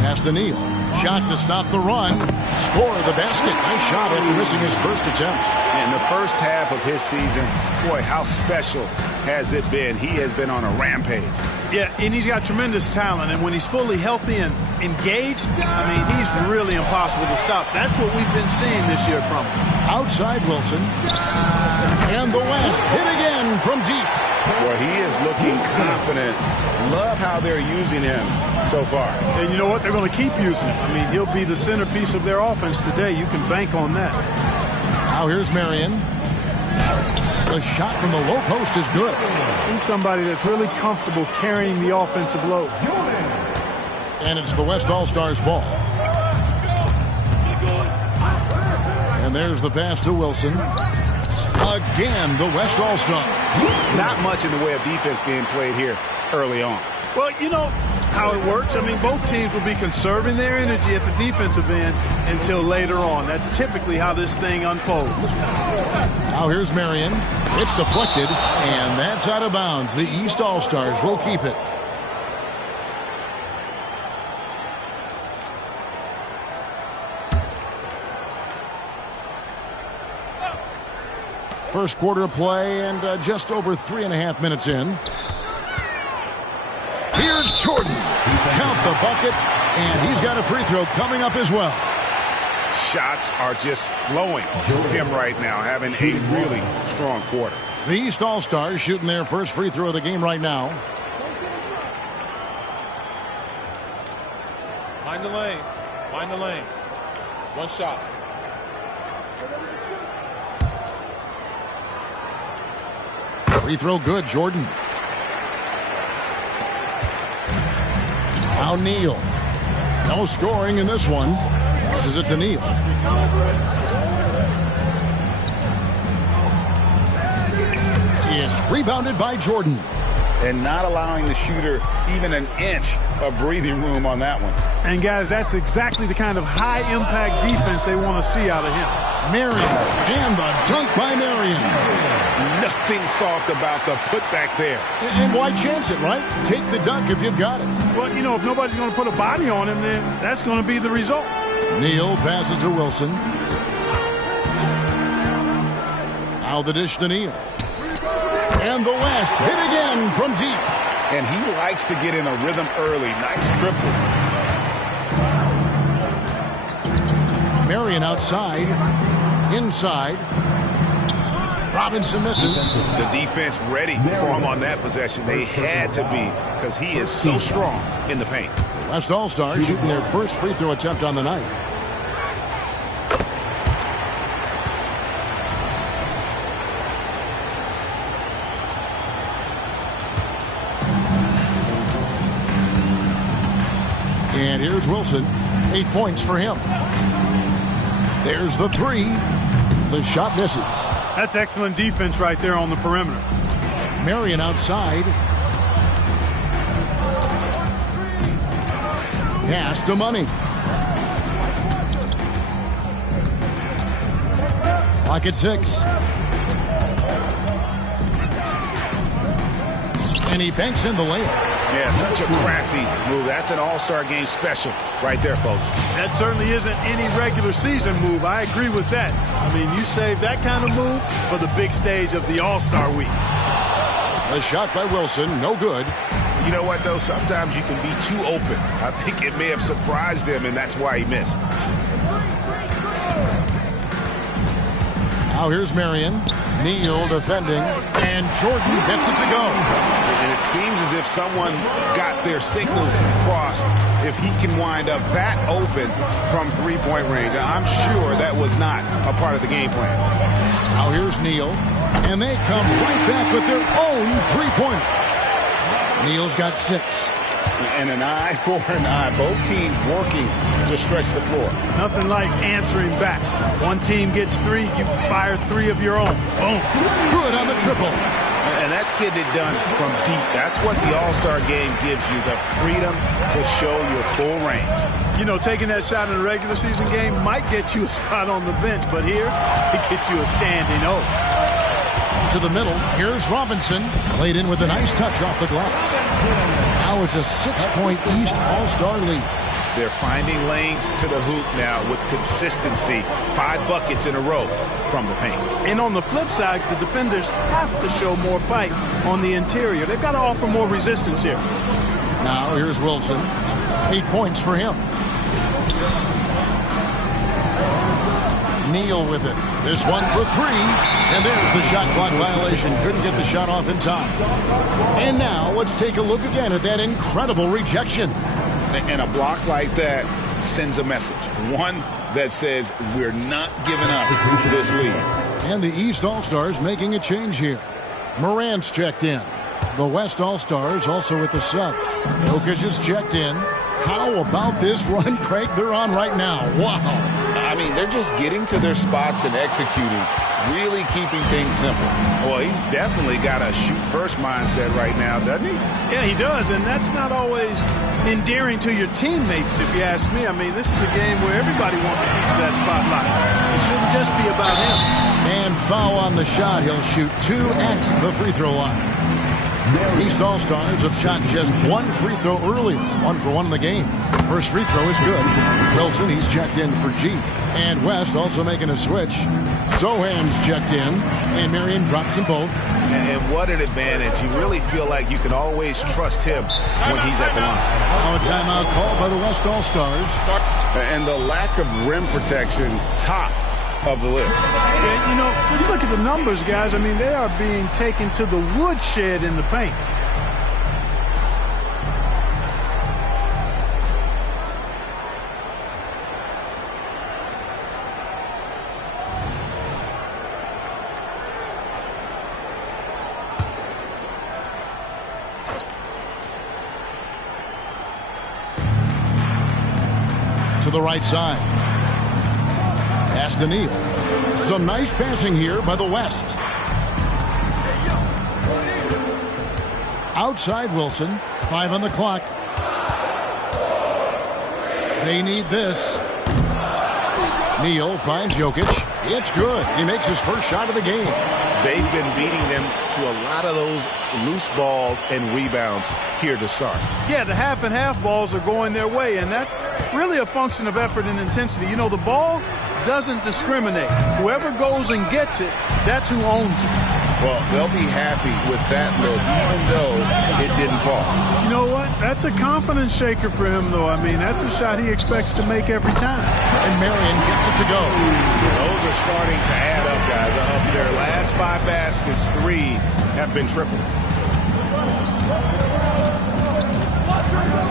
Pass to Neal. Shot to stop the run. Score the basket. Nice shot after missing his first attempt. In the first half of his season, boy, how special has it been? He has been on a rampage. Yeah, and he's got tremendous talent. And when he's fully healthy and engaged, I mean, he's really impossible to stop. That's what we've been seeing this year from him. Outside Wilson. And the West hit again from deep. Boy, he is looking confident. Love how they're using him so far. And you know what? They're going to keep using him. I mean, he'll be the centerpiece of their offense today. You can bank on that. Now here's Marion. The shot from the low post is good. He's somebody that's really comfortable carrying the offensive load. And it's the West All-Stars ball. And there's the pass to Wilson. Again, the West All-Star. Not much in the way of defense being played here early on. Well, you know how it works. I mean, both teams will be conserving their energy at the defensive end until later on. That's typically how this thing unfolds. Now here's Marion. It's deflected, and that's out of bounds. The East All-Stars will keep it. First quarter play and just over 3.5 minutes in. Here's Jordan. Count the bucket, and he's got a free throw coming up as well. Shots are just flowing through him right now, having a really strong quarter. The East All-Stars shooting their first free throw of the game right now. Mind the lanes. Mind the lanes. One shot. Free throw good, Jordan. Now Neal. No scoring in this one. Passes it to Neal. It's rebounded by Jordan. And not allowing the shooter even an inch of breathing room on that one. And, guys, that's exactly the kind of high-impact defense they want to see out of him. Marion, and the dunk by Marion. Nothing soft about the putback there. And why chance it, right? Take the dunk if you've got it. Well, you know, if nobody's going to put a body on him, then that's going to be the result. Neal passes to Wilson. Now the dish to Neal. And the West hit again from deep. And he likes to get in a rhythm early. Nice triple. Marion outside. Inside. Robinson misses. The defense ready for him on that possession. They had to be because he is so strong in the paint. West All-Stars shooting their first free throw attempt on the night. And here's Wilson. 8 points for him. There's the three. The shot misses. That's excellent defense right there on the perimeter. Marion outside. Pass to Money. Clock at 6. And he banks in the layup. Yeah, such a crafty move. That's an all-star game special right there, folks. That certainly isn't any regular season move. I agree with that. I mean, you save that kind of move for the big stage of the All-Star week. A shot by Wilson, no good. You know what, though? Sometimes you can be too open. I think it may have surprised him, and that's why he missed. Now here's Marion. Neal defending, and Jordan gets it to go. And it seems as if someone got their signals crossed if he can wind up that open from three-point range. I'm sure that was not a part of the game plan. Now here's Neal, and they come right back with their own three-pointer. Neal's got 6. And an eye for an eye. Both teams working to stretch the floor. Nothing like answering back. One team gets 3, you fire 3 of your own. Boom. Good on the triple. And that's getting it done from deep. That's what the All-Star game gives you, the freedom to show your full range. You know, taking that shot in a regular season game might get you a spot on the bench, but here, it gets you a standing O. To the middle, here's Robinson. Played in with a nice touch off the glass. Now it's a 6-point East All-Star lead. They're finding lanes to the hoop now with consistency. 5 buckets in a row from the paint. And on the flip side, the defenders have to show more fight on the interior. They've got to offer more resistance here. Now here's Wilson. 8 points for him. Neal with it. This one for 3. And there's the shot clock violation. Couldn't get the shot off in time. And now let's take a look again at that incredible rejection. And a block like that sends a message. One that says we're not giving up this lead. And the East All-Stars making a change here. Morant's checked in. The West All-Stars also with the sub. Jokic is checked in. How about this run, Craig, they're on right now? Wow. I mean, they're just getting to their spots and executing, really keeping things simple. Well, he's definitely got a shoot-first mindset right now, doesn't he? Yeah, he does, and that's not always endearing to your teammates, if you ask me. I mean, this is a game where everybody wants a piece of that spotlight. It shouldn't just be about him. And foul on the shot. He'll shoot 2 at the free throw line. East All-Stars have shot just 1 free throw earlier. 1 for 1 in the game. First free throw is good. Wilson, he's checked in for G. And West also making a switch. Sohan's checked in. And Marion drops them both. And what an advantage. You really feel like you can always trust him when he's at the line. Now a timeout called by the West All-Stars. And the lack of rim protection, top of the list. Yeah, you know, just look at the numbers, guys. I mean, they are being taken to the woodshed in the paint. to the right side. Pass to Neal. Some nice passing here by the West. Outside Wilson. 5 on the clock. They need this. Neal finds Jokic. It's good. He makes his first shot of the game. They've been beating them to a lot of those loose balls and rebounds here to start. Yeah, the half and half balls are going their way, and that's really a function of effort and intensity. You know, the ball doesn't discriminate. Whoever goes and gets it, that's who owns it. Well, they'll be happy with that look, even though it didn't fall. You know what? That's a confidence shaker for him, though. I mean, that's a shot he expects to make every time. And Marion gets it to go. Those are starting to add up, guys. Up their last 5 baskets, 3 have been triples.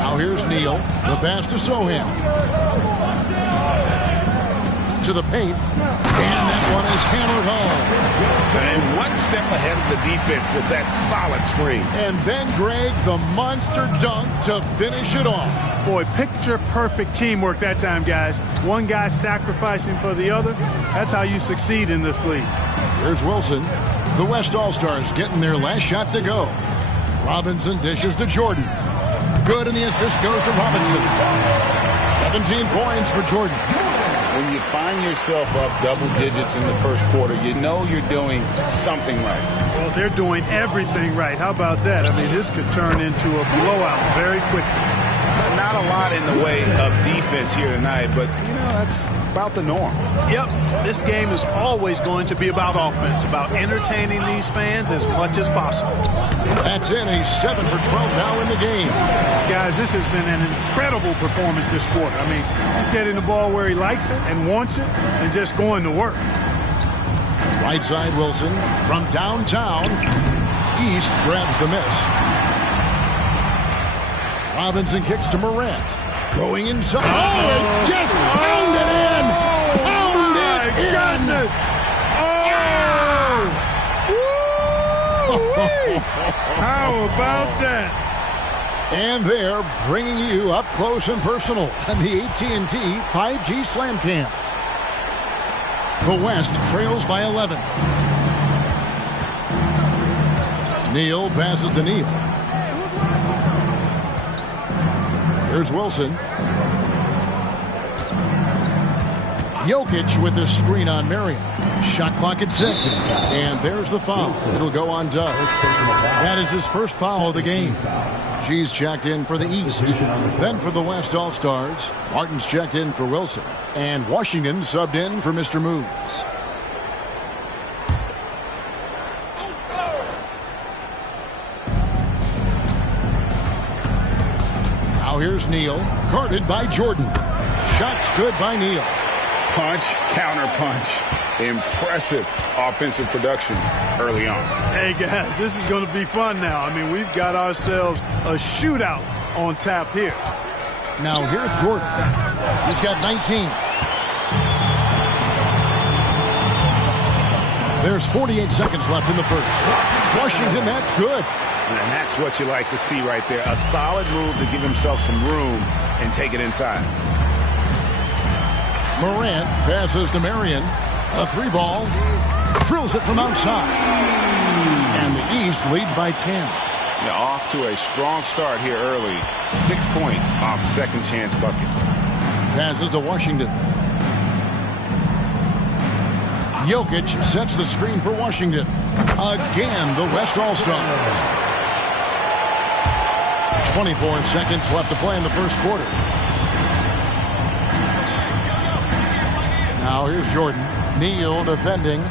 Now here's Neal. The pass to Sohan. To the paint. And that one is hammered home. And one step ahead of the defense with that solid screen. And then, Greg, the monster dunk to finish it off. Boy, picture-perfect teamwork that time, guys. One guy sacrificing for the other. That's how you succeed in this league. Here's Wilson. The West All-Stars getting their last shot to go. Robinson dishes to Jordan. Good, and the assist goes to Robinson. 17 points for Jordan. When you find yourself up double digits in the first quarter, you know you're doing something right. Well, they're doing everything right. How about that? I mean, this could turn into a blowout very quickly. Not a lot in the way of defense here tonight, but, you know, that's about the norm. Yep, this game is always going to be about offense, about entertaining these fans as much as possible. That's it. He's 7 for 12 now in the game. Guys, this has been an incredible performance this quarter. I mean, he's getting the ball where he likes it and wants it and just going to work. Right side Wilson from downtown. East grabs the miss. Robinson kicks to Morant. Going inside. Oh, it just pounded in. Pounded in. Goodness. Oh. How about that? And they're bringing you up close and personal on the AT&T 5G Slam Cam. The West trails by 11. Neal passes to Neal. Here's Wilson. Jokic with the screen on Marion. Shot clock at 6. And there's the foul. It'll go on Doug. That is his first foul of the game. G's checked in for the East. Then for the West All-Stars, Martin's checked in for Wilson. And Washington subbed in for Mr. Moves. Now here's Neal, guarded by Jordan. Shots good by Neal. Punch, counter punch. Impressive offensive production early on. Hey, guys, this is going to be fun now. I mean, we've got ourselves a shootout on tap here. Now here's Jordan. He's got 19. There's 48 seconds left in the first. Washington, that's good. And that's what you like to see right there. A solid move to give himself some room and take it inside. Morant passes to Marion. A 3-ball. Drills it from outside. And the East leads by 10. Yeah, off to a strong start here early. 6 points off second chance buckets. Passes to Washington. Jokic sets the screen for Washington. Again, the West All-Stars. 24 seconds left to play in the first quarter. Now here's Jordan. Neal defending.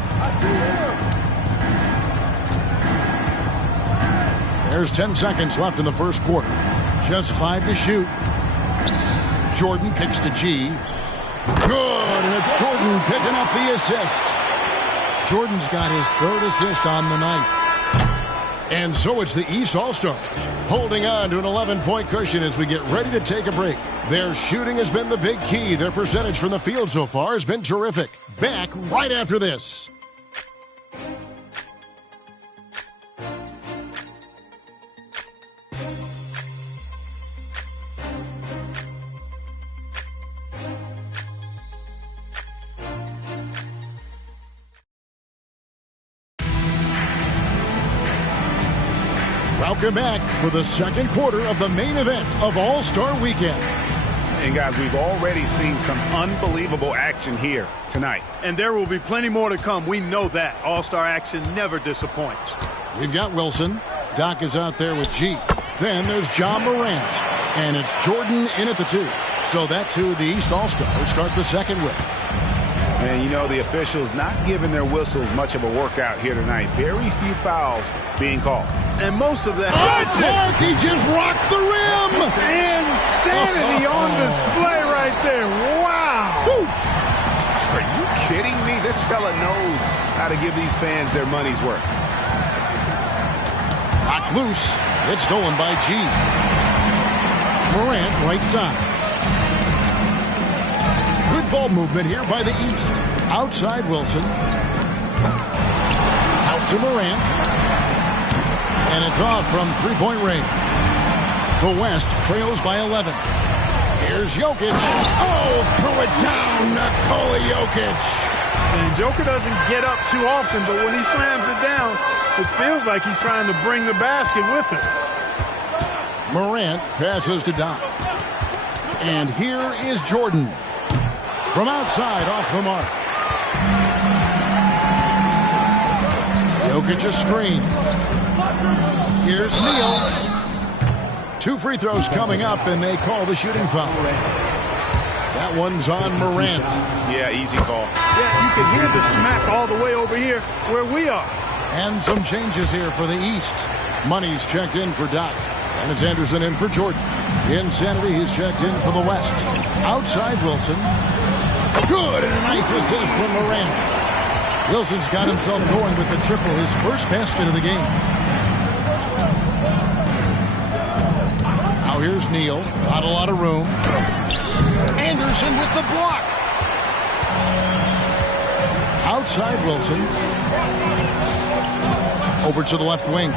There's 10 seconds left in the first quarter. Just 5 to shoot. Jordan kicks to G. Good, and it's Jordan picking up the assist. Jordan's got his 3rd assist on the night. And so it's the East All-Stars holding on to an 11-point cushion as we get ready to take a break. Their shooting has been the big key. Their percentage from the field so far has been terrific. Back right after this. Welcome back for the second quarter of the main event of All-Star Weekend. And guys, we've already seen some unbelievable action here tonight. And there will be plenty more to come. We know that. All-Star action never disappoints. We've got Wilson. Doc is out there with G. Then there's John Morant. And it's Jordan in at the 2. So that's who the East All-Stars start the second with. And, you know, the officials not giving their whistles much of a workout here tonight. Very few fouls being called. And most of that... Clark, he just rocked the rim! Insanity on display right there. Wow! Woo. Are you kidding me? This fella knows how to give these fans their money's worth. Knocked loose. It's stolen by G. Morant, right side. Good ball movement here by the East. Outside Wilson. Out to Morant. And it's off from three-point range. The West trails by 11. Here's Jokic. Oh, threw it down. Nikola Jokic. And Joker doesn't get up too often, but when he slams it down, it feels like he's trying to bring the basket with him. Morant passes to Doc. And here is Jordan. From outside, off the mark. Jokic a screen. Here's Neal. 2 free throws coming up, and they call the shooting foul. That one's on Morant. Yeah, easy call. Yeah, you can hear the smack all the way over here where we are. And some changes here for the East. Money's checked in for Doc. And it's Anderson in for Jordan. Insanity, he's checked in for the West. Outside Wilson. Good, and a nice assist from Morant. Wilson's got himself going with the triple, his first basket of the game. Now here's Neal. Not a lot of room. Anderson with the block. Outside Wilson. Over to the left wing.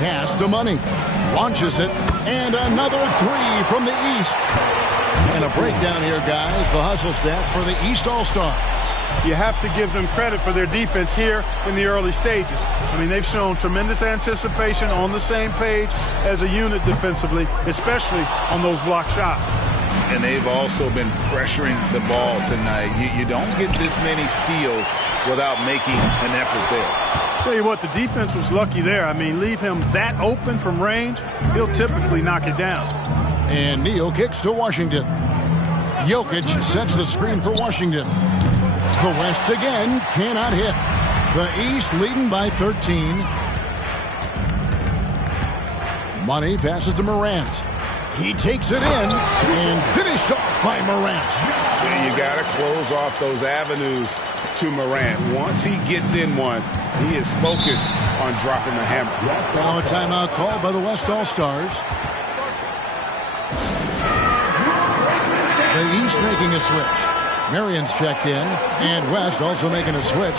Pass to Money. Launches it. And another 3 from the East. And a breakdown here, guys. The hustle stats for the East All-Stars. You have to give them credit for their defense here in the early stages. I mean, they've shown tremendous anticipation, on the same page as a unit defensively, especially on those block shots. And they've also been pressuring the ball tonight. You don't get this many steals without making an effort there. Tell you what, the defense was lucky there. I mean, leave him that open from range, he'll typically knock it down. And Neal kicks to Washington. Jokic sets the screen for Washington. The West again cannot hit. The East leading by 13. Money passes to Morant. He takes it in and finished off by Morant. And you got to close off those avenues to Morant. Once he gets in one, he is focused on dropping the hammer. Now a timeout called by the West All-Stars. The East making a switch. Marion's checked in, and West also making a switch.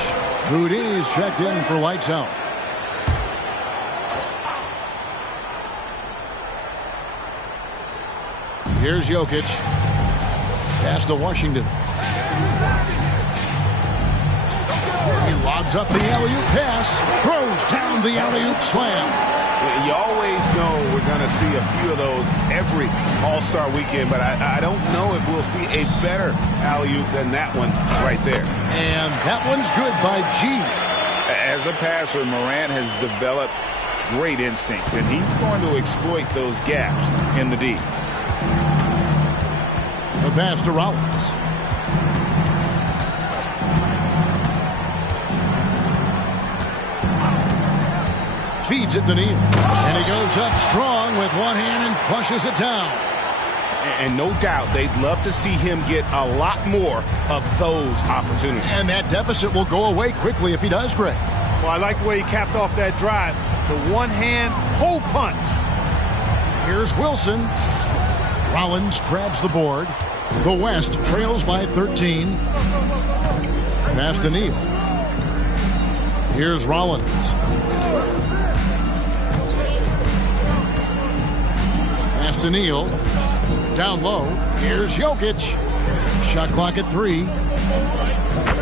Houdini's checked in for lights out. Here's Jokic. Pass to Washington. He lobs up the alley-oop pass. Throws down the alley-oop slam. You always know we're going to see a few of those every All-Star weekend, but I don't know if we'll see a better alley-oop than that one right there. And that one's good by G. As a passer, Morant has developed great instincts, and he's going to exploit those gaps in the D. The pass to Rollins. Feeds it to Neal. And he goes up strong with one hand and flushes it down. And no doubt they'd love to see him get a lot more of those opportunities. And that deficit will go away quickly if he does, Greg. Well, I like the way he capped off that drive. The one-hand hole punch. Here's Wilson. Rollins grabs the board. The West trails by 13. Pass to Neal. Here's Rollins. Pass to Neal. Down low. Here's Jokic. Shot clock at 3.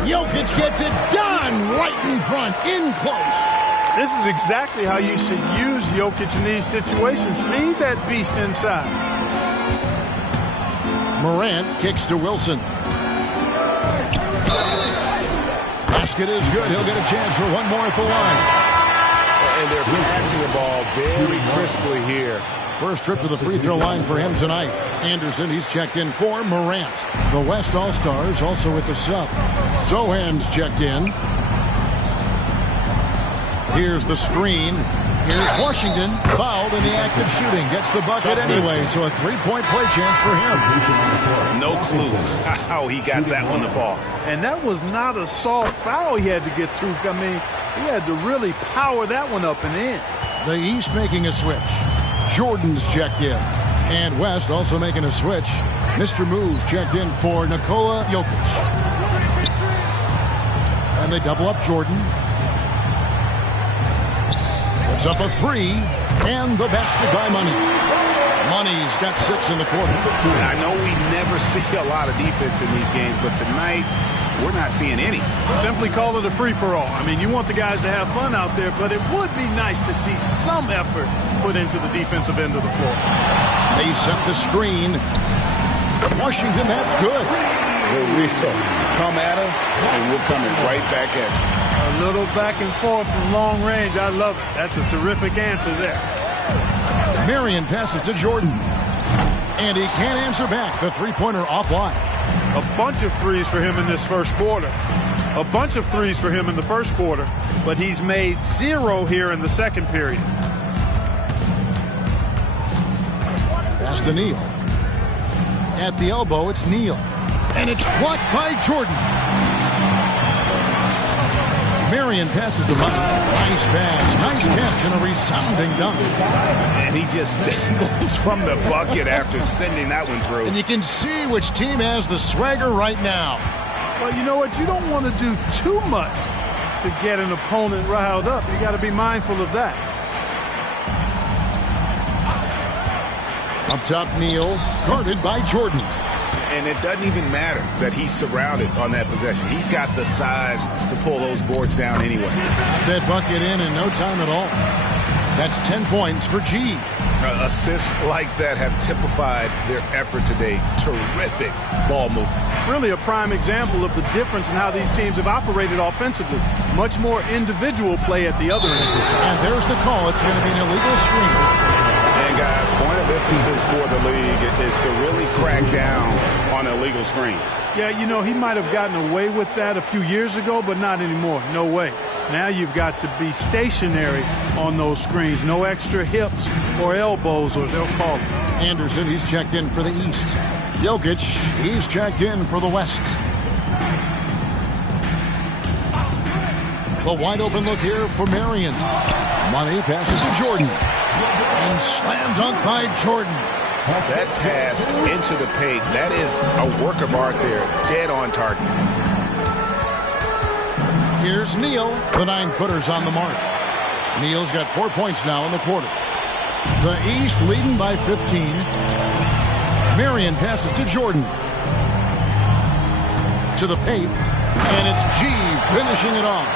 Jokic gets it done right in front, in close. This is exactly how you should use Jokic in these situations. Feed that beast inside. Morant kicks to Wilson. Basket is good. He'll get a chance for one more at the line. And they're passing the ball very crisply here. First trip to the free throw line for him tonight. Anderson, he's checked in for Morant. The West All-Stars also with the sub. Sohan's checked in. Here's the screen. Here's Washington, fouled in the act of shooting. Gets the bucket anyway, so a three-point play chance for him. No clue how he got that one to fall. And that was not a soft foul he had to get through. I mean, he had to really power that one up and in. The East making a switch. Jordan's checked in. And West also making a switch. Mr. Moves checked in for Nikola Jokic. And they double up Jordan. Puts up a three. And the basket by Money. Money's got 6 in the quarter. I know we never see a lot of defense in these games, but tonight we're not seeing any. Simply call it a free-for-all. I mean, you want the guys to have fun out there, but it would be nice to see some effort put into the defensive end of the floor. They set the screen. Washington, that's good. We come at us, and we're coming right back at you. A little back and forth from long range. I love it. That's a terrific answer there. Marion passes to Jordan. And he can't answer back. The three-pointer offline. A bunch of threes for him in this first quarter. A bunch of threes for him in the first quarter. But he's made 0 here in the second period. Pass to Neal. At the elbow, it's Neal. And it's blocked by Jordan. Marion passes to Money. Nice pass, nice catch, and a resounding dunk. And he just dangles from the bucket after sending that one through. And you can see which team has the swagger right now. Well, you know what? You don't want to do too much to get an opponent riled up. You got to be mindful of that. Up top, Neal, guarded by Jordan. And it doesn't even matter that he's surrounded on that possession. He's got the size to pull those boards down anyway. That bucket in no time at all. That's 10 points for G. Assists like that have typified their effort today. Terrific ball movement. Really a prime example of the difference in how these teams have operated offensively. Much more individual play at the other end. And there's the call. It's going to be an illegal screen. And guys, point of emphasis for the league is to really crack down on illegal screens. Yeah, you know, he might have gotten away with that a few years ago, but not anymore. No way. Now you've got to be stationary on those screens. No extra hips or elbows, or they'll call it. Anderson, he's checked in for the East. Jokic, he's checked in for the West. The wide open look here for Marion. Money passes to Jordan. And slam dunk by Jordan. That pass into the paint, that is a work of art there. Dead on target. Here's Neal. The 9-footer's on the mark. Neal's got 4 points now in the quarter. The East leading by 15. Marion passes to Jordan. To the paint. And it's G finishing it off.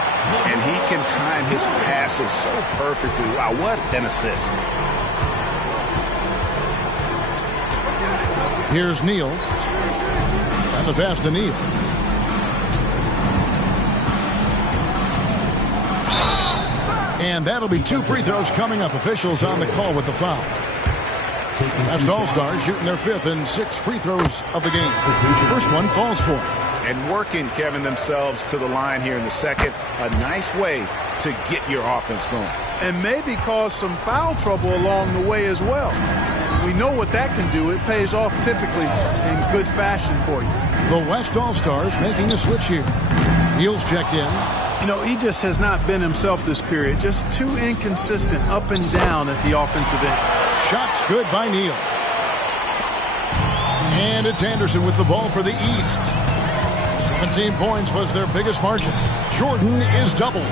And he can time his passes so perfectly. Wow, what an assist. Here's Neal. And the pass to Neal. And that'll be 2 free throws coming up. Officials on the call with the foul. That's All-Stars shooting their 5th and 6th free throws of the game. First one falls for. And working, Kevin, themselves to the line here in the second. A nice way to get your offense going. And maybe cause some foul trouble along the way as well. We know what that can do. It pays off typically in good fashion for you. The West All-Stars making a switch here. Neal's checked in. You know, he just has not been himself this period. Just too inconsistent up and down at the offensive end. Shots good by Neal. And it's Anderson with the ball for the East. 17 points was their biggest margin. Jordan is doubled.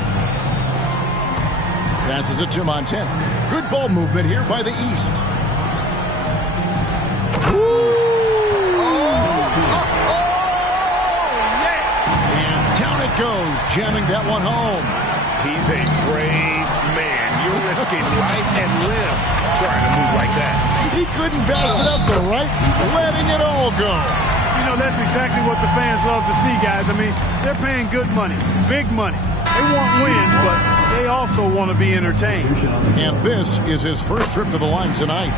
Passes it to Montana. Good ball movement here by the East. And down jamming that one home. He's a brave man. You're risking life and limb trying to move like that. He couldn't pass it up the right, letting it all go. You know, that's exactly what the fans love to see, guys. I mean, they're paying good money, big money. They want wins, but they also want to be entertained. And this is his first trip to the line tonight.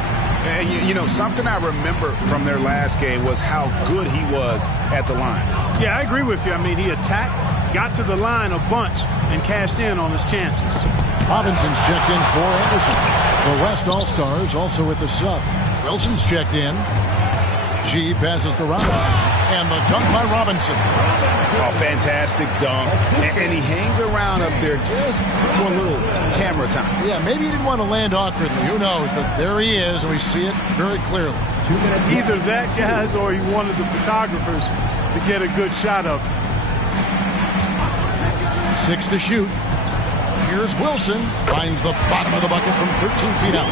And you know, something I remember from their last game was how good he was at the line. Yeah, I agree with you. I mean, he attacked, got to the line a bunch, and cashed in on his chances. Robinson's checked in for Anderson. The West All-Stars also with the sub. Wilson's checked in. G passes to Robinson. And the dunk by Robinson. Oh, fantastic dunk. And he hangs around up there just for a little camera time. Yeah, maybe he didn't want to land awkwardly. Who knows? But there he is, and we see it very clearly. Either that, guys, or he wanted the photographers to get a good shot of him. 6 to shoot. Here's Wilson. Finds the bottom of the bucket from 13 feet out.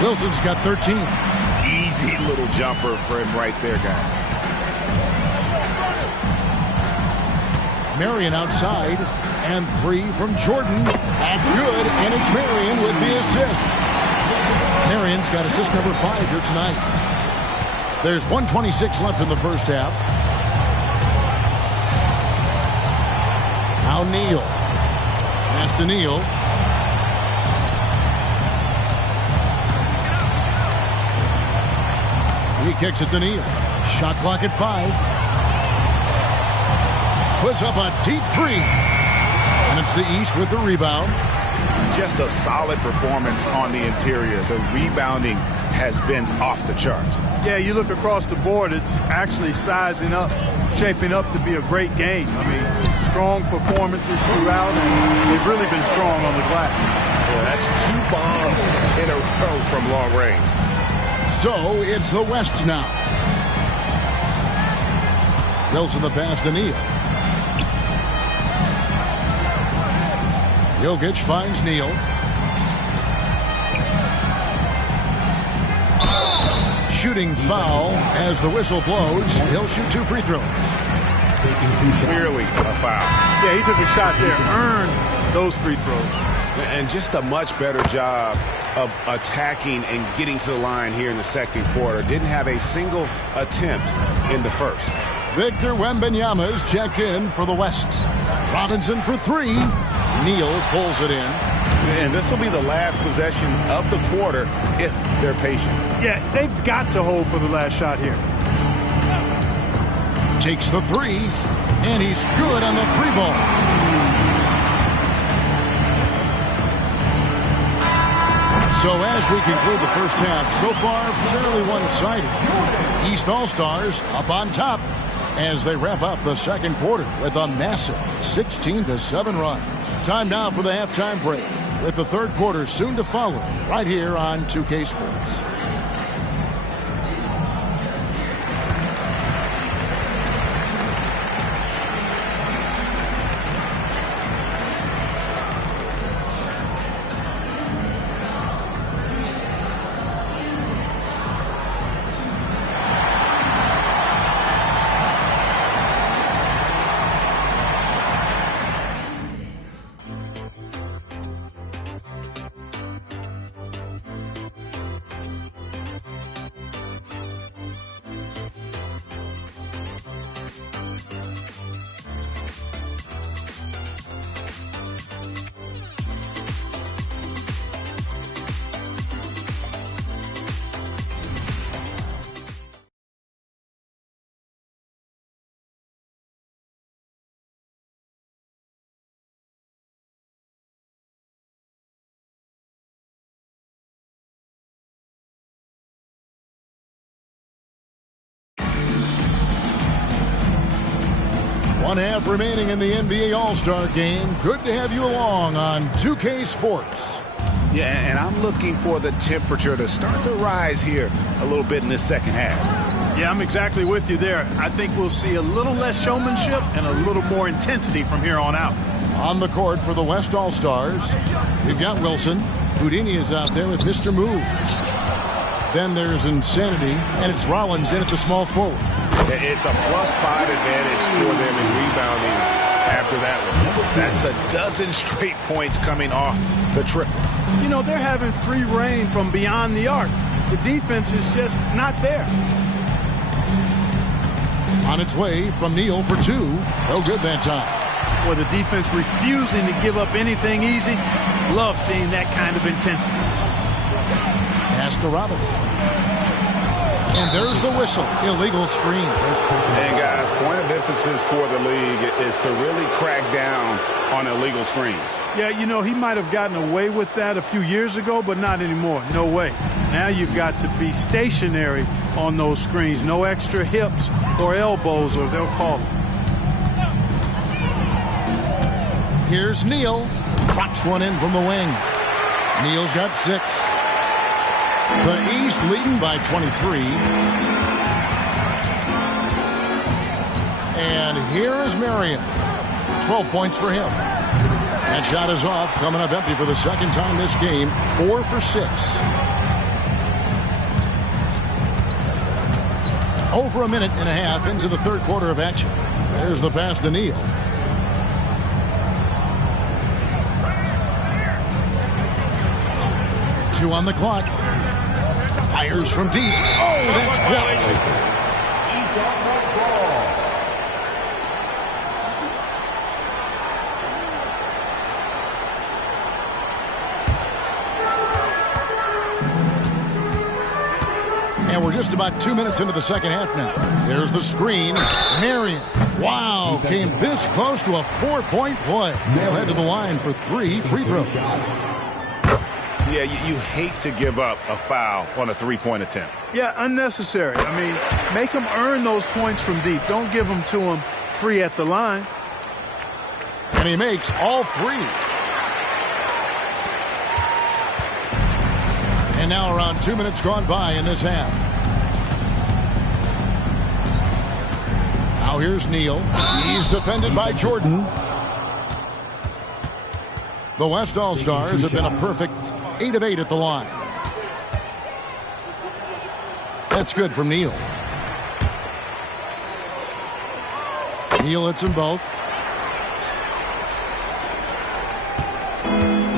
Wilson's got 13. Easy little jumper for him right there, guys. Marion outside, and 3 from Jordan. That's good, and it's Marion with the assist. Marion's got assist number 5 here tonight. There's 1:26 left in the first half. Now Neal. Pass to Neal. He kicks it to Neal. Shot clock at 5. Puts up a deep 3. And it's the East with the rebound. Just a solid performance on the interior. The rebounding has been off the charts. Yeah, you look across the board, it's actually sizing up, shaping up to be a great game. I mean, strong performances throughout, and they've really been strong on the glass. Yeah, that's 2 bombs in a row from long range. So it's the West now. Wilson the pass to Neal. Jokic finds Neal. Shooting foul as the whistle blows. He'll shoot 2 free throws. Clearly a foul. Yeah, he took a shot there, earned those free throws. And just a much better job of attacking and getting to the line here in the second quarter. Didn't have a single attempt in the first. Victor Wembanyama's checked in for the West. Robinson for 3. Neal pulls it in. And this will be the last possession of the quarter if they're patient. Yeah, they've got to hold for the last shot here. Takes the 3, and he's good on the 3 ball. So as we conclude the first half, so far fairly one-sided. East All-Stars up on top as they wrap up the second quarter with a massive 16-7 run. Time now for the halftime break, with the third quarter soon to follow right here on 2K Sports. One half remaining in the NBA All-Star Game. Good to have you along on 2K Sports. Yeah, and I'm looking for the temperature to start to rise here a little bit in this second half. Yeah, I'm exactly with you there. I think we'll see a little less showmanship and a little more intensity from here on out. On the court for the West All-Stars, we've got Wilson. Houdini is out there with Mr. Moves. Then there's Insanity, and it's Rollins in at the small forward. It's a +5 advantage for them in rebounding after that one. That's a dozen straight points coming off the triple. You know, they're having free reign from beyond the arc. The defense is just not there. On its way from Neal for two. No good that time. Well, the defense refusing to give up anything easy. Love seeing that kind of intensity. Pass to Robinson. And there's the whistle. Illegal screen. And guys, point of emphasis for the league is to really crack down on illegal screens. Yeah, you know, he might have gotten away with that a few years ago, but not anymore. No way. Now you've got to be stationary on those screens. No extra hips or elbows, or they'll call it. Here's Neal. Drops one in from the wing. Neal's got 6. The East leading by 23. And here is Marion. 12 points for him. That shot is off, coming up empty for the second time this game. 4 for 6. Over a minute and a half into the third quarter of action. There's the pass to Neal. Two on the clock. Fires from deep. Oh, that's blocked. And we're just about 2 minutes into the second half now. There's the screen. Marion. Wow, came this close to a 4-point play. They'll head to the line for 3 free throws. Yeah, you hate to give up a foul on a three-point attempt. Yeah, unnecessary. I mean, make them earn those points from deep. Don't give them to them free at the line. And he makes all 3. And now around 2 minutes gone by in this half. Now here's Neal. He's defended by Jordan. The West All-Stars have been a perfect 8 of 8 at the line. That's good from Neal. Neal hits them both.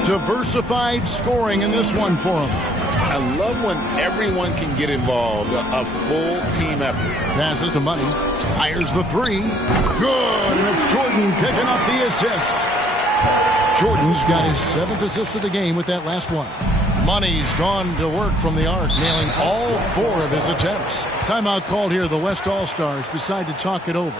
Diversified scoring in this one for him. I love when everyone can get involved. A full team effort. Passes to Money. Fires the 3. Good. And it's Jordan picking up the assist. Jordan's got his 7th assist of the game with that last one. Money's gone to work from the arc, nailing all 4 of his attempts. Timeout called here. The West All-Stars decide to talk it over.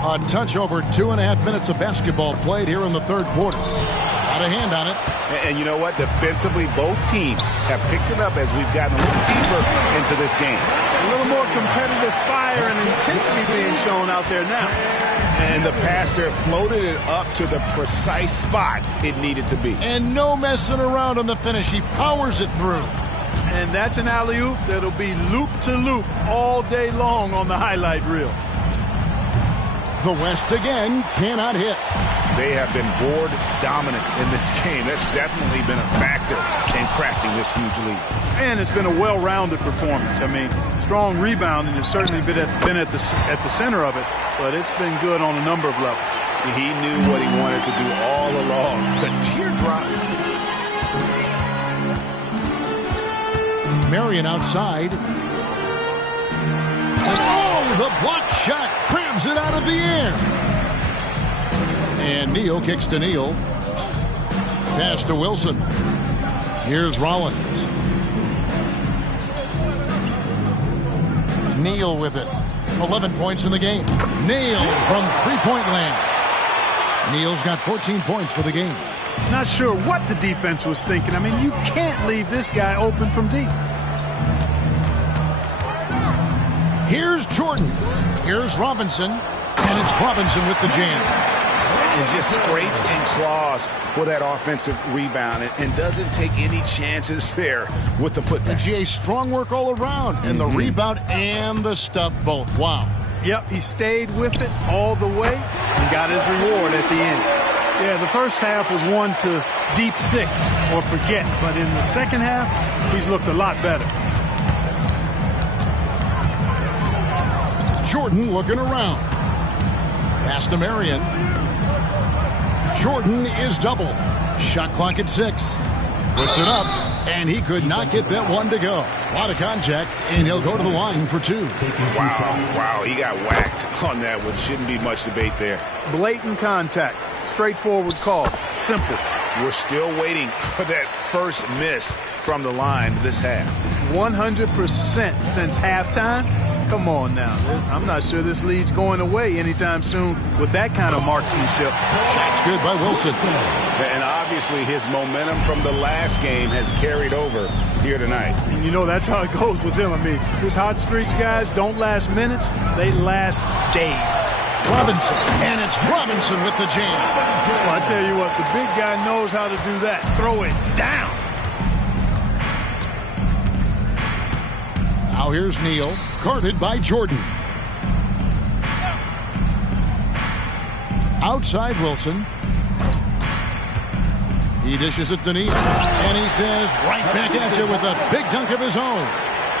A touch over 2.5 minutes of basketball played here in the third quarter. Got a hand on it. And you know what? Defensively, both teams have picked it up as we've gotten a little deeper into this game. A little more competitive fire and intensity being shown out there now. And the pass there floated it up to the precise spot it needed to be. And no messing around on the finish. He powers it through. And that's an alley-oop that'll be loop-to-loop all day long on the highlight reel. The West again cannot hit. They have been board dominant in this game. That's definitely been a factor in crafting this huge lead. And it's been a well-rounded performance. I mean, strong rebounding has certainly been at the center of it, but it's been good on a number of levels. He knew what he wanted to do all along. The teardrop. Marion outside. And the block shot crabs it out of the air. And Neal kicks to Neal. Pass to Wilson. Here's Rollins. Neal with it. 11 points in the game. Neal from three-point land. Neal's got 14 points for the game. Not sure what the defense was thinking. I mean, you can't leave this guy open from deep. Here's Jordan. Here's Robinson. And it's Robinson with the jam. and just scrapes and claws for that offensive rebound and doesn't take any chances there with the putback. And GA, strong work all around, and the rebound and the stuff both. Wow. Yep, he stayed with it all the way and got his reward at the end. Yeah, the first half was one to deep 6 or forget, but in the second half, he's looked a lot better. Jordan looking around. Pass to Marion. Jordan is double. Shot clock at 6. Puts it up, and he could not get that one to go. A lot of contact, and he'll go to the line for 2. Wow, he got whacked on that one. Shouldn't be much debate there. Blatant contact. Straightforward call. Simple. We're still waiting for that first miss from the line this half. 100% since halftime. Come on now. I'm not sure this lead's going away anytime soon with that kind of marksmanship. Shot's good by Wilson. And obviously his momentum from the last game has carried over here tonight. And you know that's how it goes with him. I mean, his hot streaks, guys, don't last minutes. They last days. Robinson, and it's Robinson with the jam. Well, I tell you what, the big guy knows how to do that. Throw it down. Now here's Neal, guarded by Jordan. Outside Wilson. He dishes it to Neal, and he says right back at you with a big dunk of his own.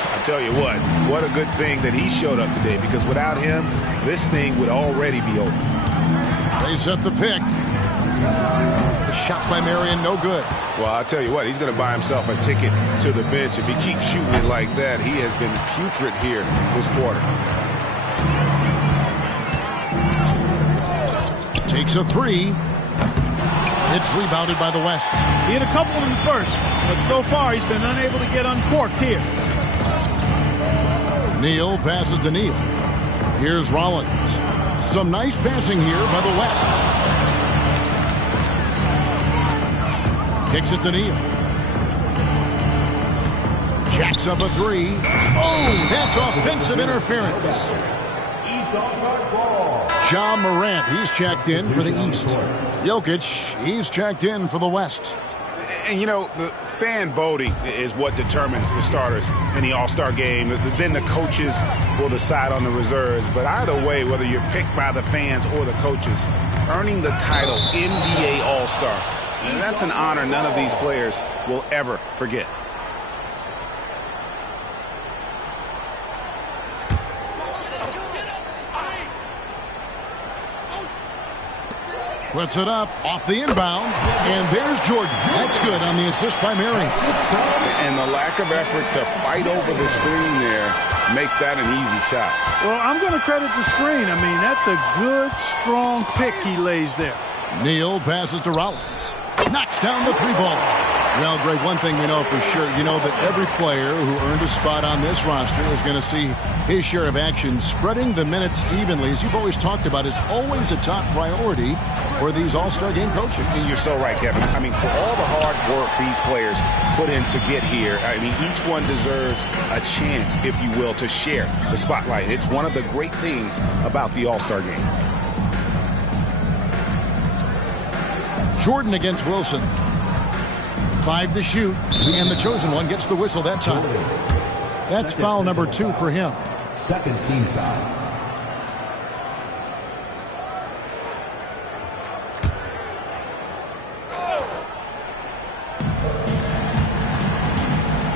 I tell you what a good thing that he showed up today, because without him, this thing would already be over. They set the pick. The shot by Marion, no good. Well, I'll tell you what, he's going to buy himself a ticket to the bench. If he keeps shooting it like that, he has been putrid here this quarter. Takes a 3. It's rebounded by the West. He hit a couple in the first, but so far he's been unable to get uncorked here. Neal passes to Neal. Here's Rollins. Some nice passing here by the West. Kicks it to Neal. Jacks up a 3. Oh, that's offensive interference. John Morant, he's checked in for the East. Jokic, he's checked in for the West. And, you know, the fan voting is what determines the starters in the All-Star game. Then the coaches will decide on the reserves. But either way, whether you're picked by the fans or the coaches, earning the title NBA All-Star, and that's an honor none of these players will ever forget. Puts it up off the inbound, and there's Jordan. That's good on the assist by Marion. And the lack of effort to fight over the screen there makes that an easy shot. Well, I'm going to credit the screen. I mean, that's a good, strong pick he lays there. Neal passes to Rollins. Knocks down the 3-ball. Well, Greg, one thing we know for sure, you know that every player who earned a spot on this roster is going to see his share of action. Spreading the minutes evenly, as you've always talked about, is always a top priority for these All-Star game coaches. And you're so right, Kevin. I mean, for all the hard work these players put in to get here, I mean, each one deserves a chance, if you will, to share the spotlight. It's one of the great things about the All-Star game. Jordan against Wilson. 5 to shoot, and the chosen one gets the whistle that time. That's foul number 2 for him. Second team foul.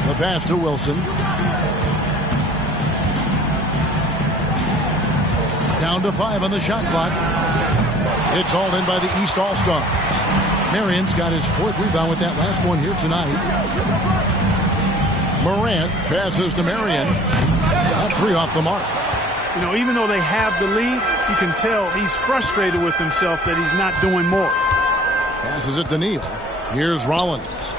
The pass to Wilson. Down to 5 on the shot clock. It's hauled in by the East All-Stars. Marion's got his 4th rebound with that last one here tonight. Morant passes to Marion. That 3 off the mark. You know, even though they have the lead, you can tell he's frustrated with himself that he's not doing more. Passes it to Neal. Here's Rollins.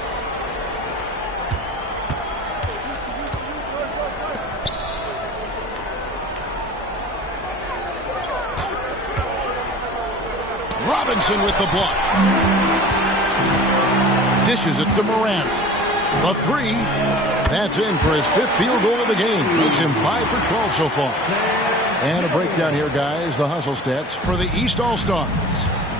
Robinson with the block. Dishes it to Morant. The 3. That's in for his 5th field goal of the game. Makes him 5 for 12 so far. And a breakdown here, guys. The hustle stats for the East All-Stars.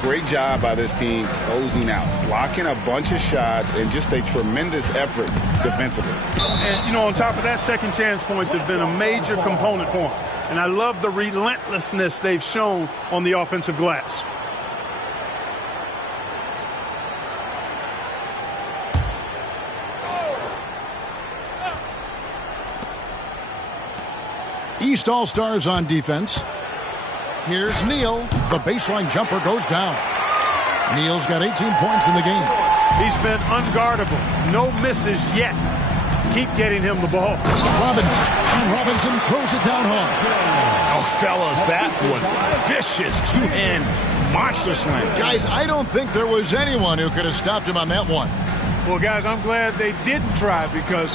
great job by this team closing out, blocking a bunch of shots, and just a tremendous effort defensively. And, you know, on top of that, second chance points have been a major component for them. And I love the relentlessness they've shown on the offensive glass. East All-Stars on defense. Here's Neal. The baseline jumper goes down. Neal's got 18 points in the game. He's been unguardable. No misses yet. Keep getting him the ball. Robinson throws it down hard. Oh, fellas, that was a vicious two-hand monster slam. Guys, I don't think there was anyone who could have stopped him on that one. Well, guys, I'm glad they didn't try because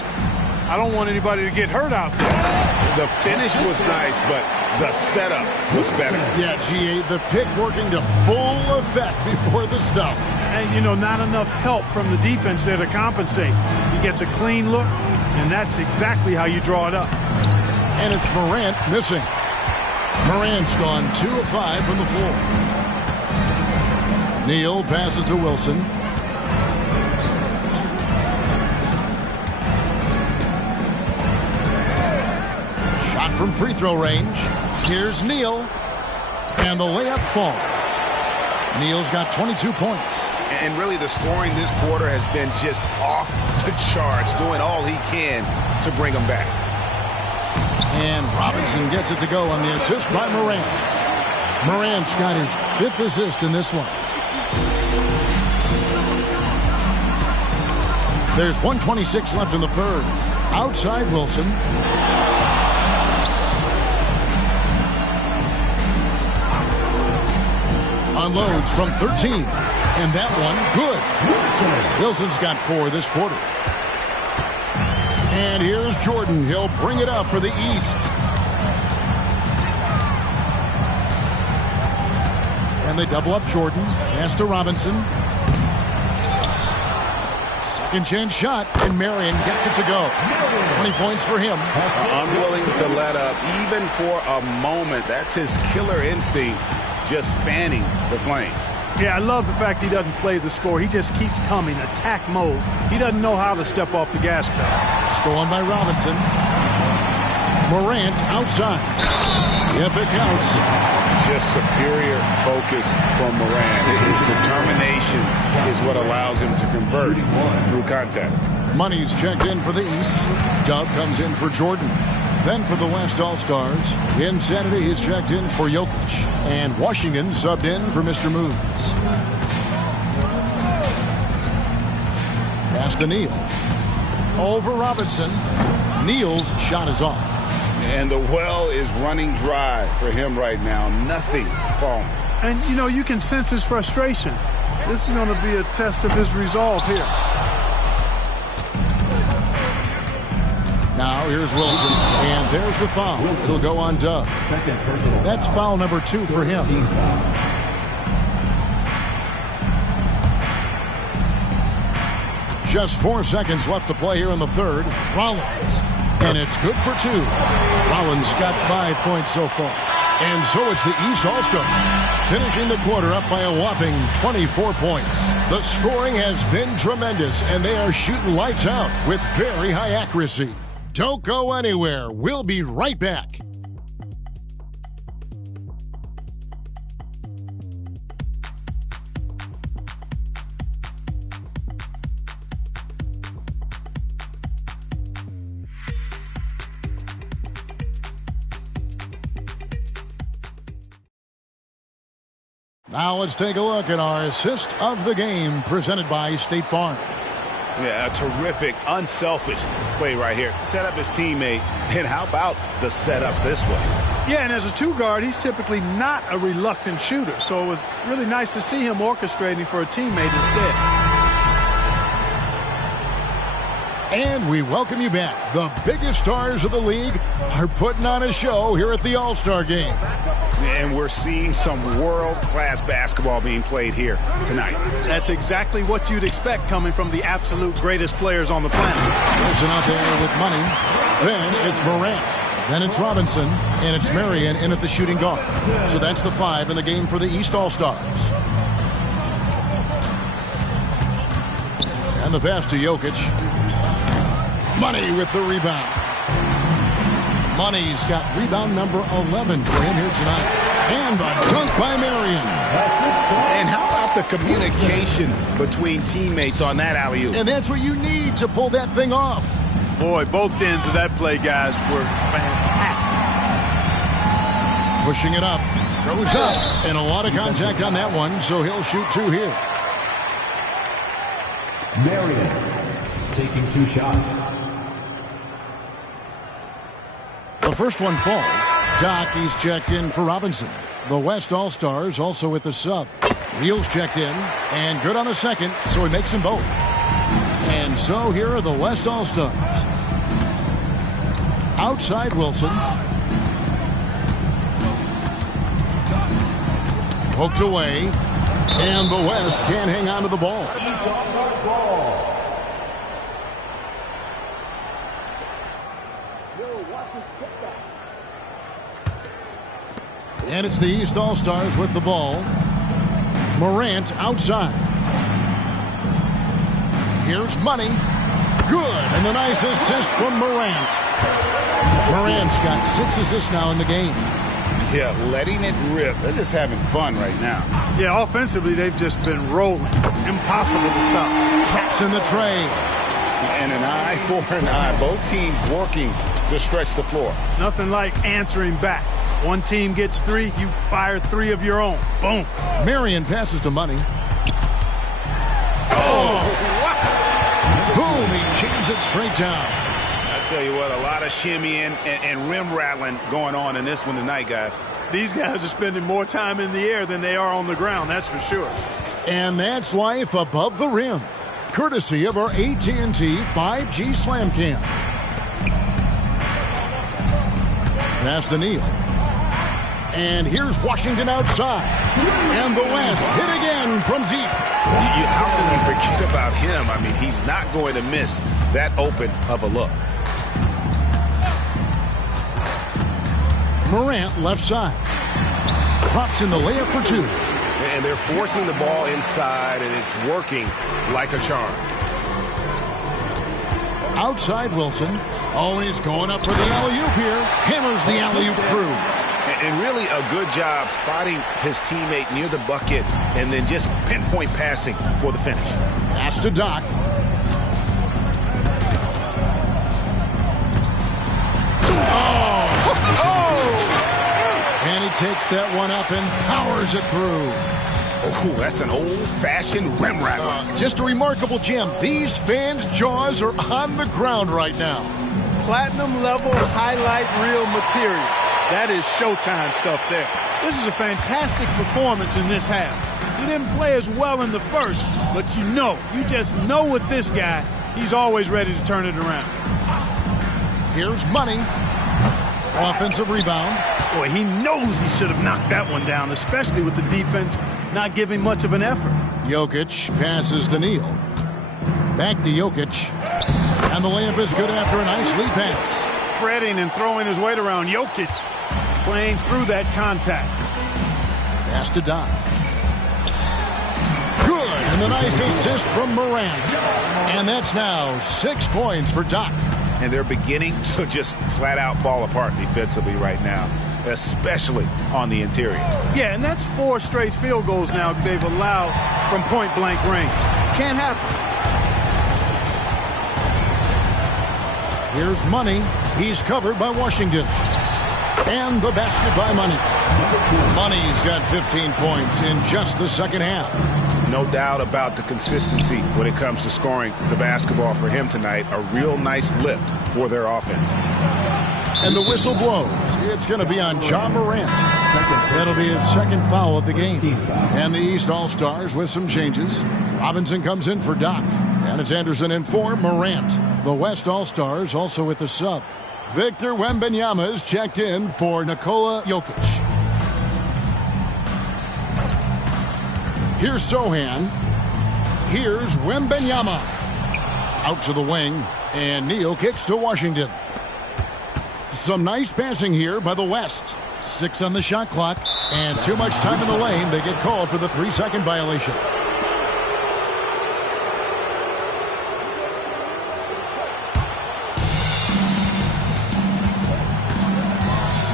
I don't want anybody to get hurt out there. The finish was nice, but the setup was better. Yeah, GA, the pick working to full effect before the stuff. And, you know, not enough help from the defense there to compensate. He gets a clean look, and that's exactly how you draw it up. And it's Morant missing. Morant's gone 2 of 5 from the floor. Neal passes to Wilson. Shot from free throw range. Here's Neal. And the layup falls. Neal's got 22 points. And really the scoring this quarter has been just off the charts, doing all he can to bring them back. And Robinson gets it to go on the assist by Morant. Morant's got his 5th assist in this one. There's 1:26 left in the third. Outside Wilson. Unloads from 13. And that one, good. Wilson's got 4 this quarter. And here's Jordan. He'll bring it up for the East. And they double up Jordan. Pass to Robinson. Second chance shot, and Marion gets it to go. 20 points for him. Unwilling to let up, even for a moment. That's his killer instinct, just fanning the flames. Yeah, I love the fact he doesn't play the score. He just keeps coming, attack mode. He doesn't know how to step off the gas pedal. Stolen by Robinson. Morant outside. Yep, it counts. Just superior focus from Morant. His determination is what allows him to convert through contact. Money's checked in for the East. Dub comes in for Jordan. Then for the West All-Stars, Insanity is checked in for Jokic. And Washington subbed in for Mr. Moves. Pass to Neal. Over Robinson. Neal's shot is off. And the well is running dry for him right now. Nothing falling. And, you know, you can sense his frustration. This is going to be a test of his resolve here. Now here's Wilson, and there's the foul. It'll go on Dub. That's foul number 2 for him. Just 4 seconds left to play here in the third. Rollins, and it's good for 2. Rollins got 5 points so far. And so it's the East All-Stars, finishing the quarter up by a whopping 24 points. The scoring has been tremendous, and they are shooting lights out with very high accuracy. Don't go anywhere. We'll be right back. Now let's take a look at our assist of the game presented by State Farm. Yeah, a terrific, unselfish play right here. Set up his teammate, and how about the setup this way? Yeah, and as a 2-guard, he's typically not a reluctant shooter, so it was really nice to see him orchestrating for a teammate instead. And we welcome you back. The biggest stars of the league are putting on a show here at the All-Star Game. And we're seeing some world-class basketball being played here tonight. That's exactly what you'd expect coming from the absolute greatest players on the planet. Wilson out there with money. Then it's Morant. Then it's Robinson. And it's Marion in at the shooting guard. So that's the 5 in the game for the East All-Stars. And the pass to Jokic. Money with the rebound. Money's got rebound number 11 for him here tonight. And a dunk by Marion. And how about the communication between teammates on that alley-oop? And that's what you need to pull that thing off. Boy, both ends of that play, guys, were fantastic. Pushing it up. Goes up. And a lot of contact on that one, so he'll shoot 2 here. Marion taking 2 shots. The first one falls. Doc, he's checked in for Robinson. The West All-Stars also with the sub. Wheels checked in, and good on the second, so he makes them both. And so here are the West All-Stars. Outside Wilson. Poked away, and the West can't hang on to the ball. And it's the East All-Stars with the ball. Morant outside. Here's Money. Good. And the nice assist from Morant. Morant's got 6 assists now in the game. Yeah, letting it rip. They're just having fun right now. Yeah, offensively, they've just been rolling. Impossible to stop. Traps in the tray. And an eye for an eye. Both teams working to stretch the floor. Nothing like answering back. One team gets 3, you fire 3 of your own. Boom. Marion passes to Money. Oh! Boom! He jams it straight down. I tell you what, a lot of shimmying and rim rattling going on in this one tonight, guys. These guys are spending more time in the air than they are on the ground, that's for sure. And that's life above the rim. Courtesy of our AT&T 5G Slam Cam. Pass to Neal. And here's Washington outside. And the West hit again from deep. How can you forget about him? I mean, he's not going to miss that open of a look. Morant left side. Drops in the layup for 2. And they're forcing the ball inside, and it's working like a charm. Outside Wilson. Always going up for the alley-oop here. Hammers the alley-oop through. And really a good job spotting his teammate near the bucket and then just pinpoint passing for the finish. Pass to Doc. And he takes that one up and powers it through. Oh, that's an old-fashioned rim rattler. Just a remarkable gem. These fans' jaws are on the ground right now. Platinum level highlight reel material. That is Showtime stuff there. This is a fantastic performance in this half. He didn't play as well in the first, but you just know with this guy, he's always ready to turn it around. Here's Money. Offensive rebound. Boy, he knows he should have knocked that one down, especially with the defense not giving much of an effort. Jokic passes to Neal. Back to Jokic. And the layup is good after a nice lead pass. Spreading and throwing his weight around. Jokic playing through that contact. Pass to Doc. Good. And the nice assist from Morant. And that's now 6 points for Doc. And they're beginning to just flat out fall apart defensively right now, especially on the interior. Yeah, and that's 4 straight field goals now they've allowed from point-blank range. Can't happen. Here's Money. He's covered by Washington. And the basket by Money. Money's got 15 points in just the second half. No doubt about the consistency when it comes to scoring the basketball for him tonight. A real nice lift for their offense. And the whistle blows. It's going to be on John Morant. That'll be his second foul of the game. And the East All-Stars with some changes. Robinson comes in for Doc. And it's Anderson in for Morant. The West All-Stars also with the sub. Victor Wembanyama is checked in for Nikola Jokic. Here's Sohan. Here's Wembanyama. Out to the wing. And Neal kicks to Washington. Some nice passing here by the West. 6 on the shot clock. And too much time in the lane. They get called for the 3-second violation.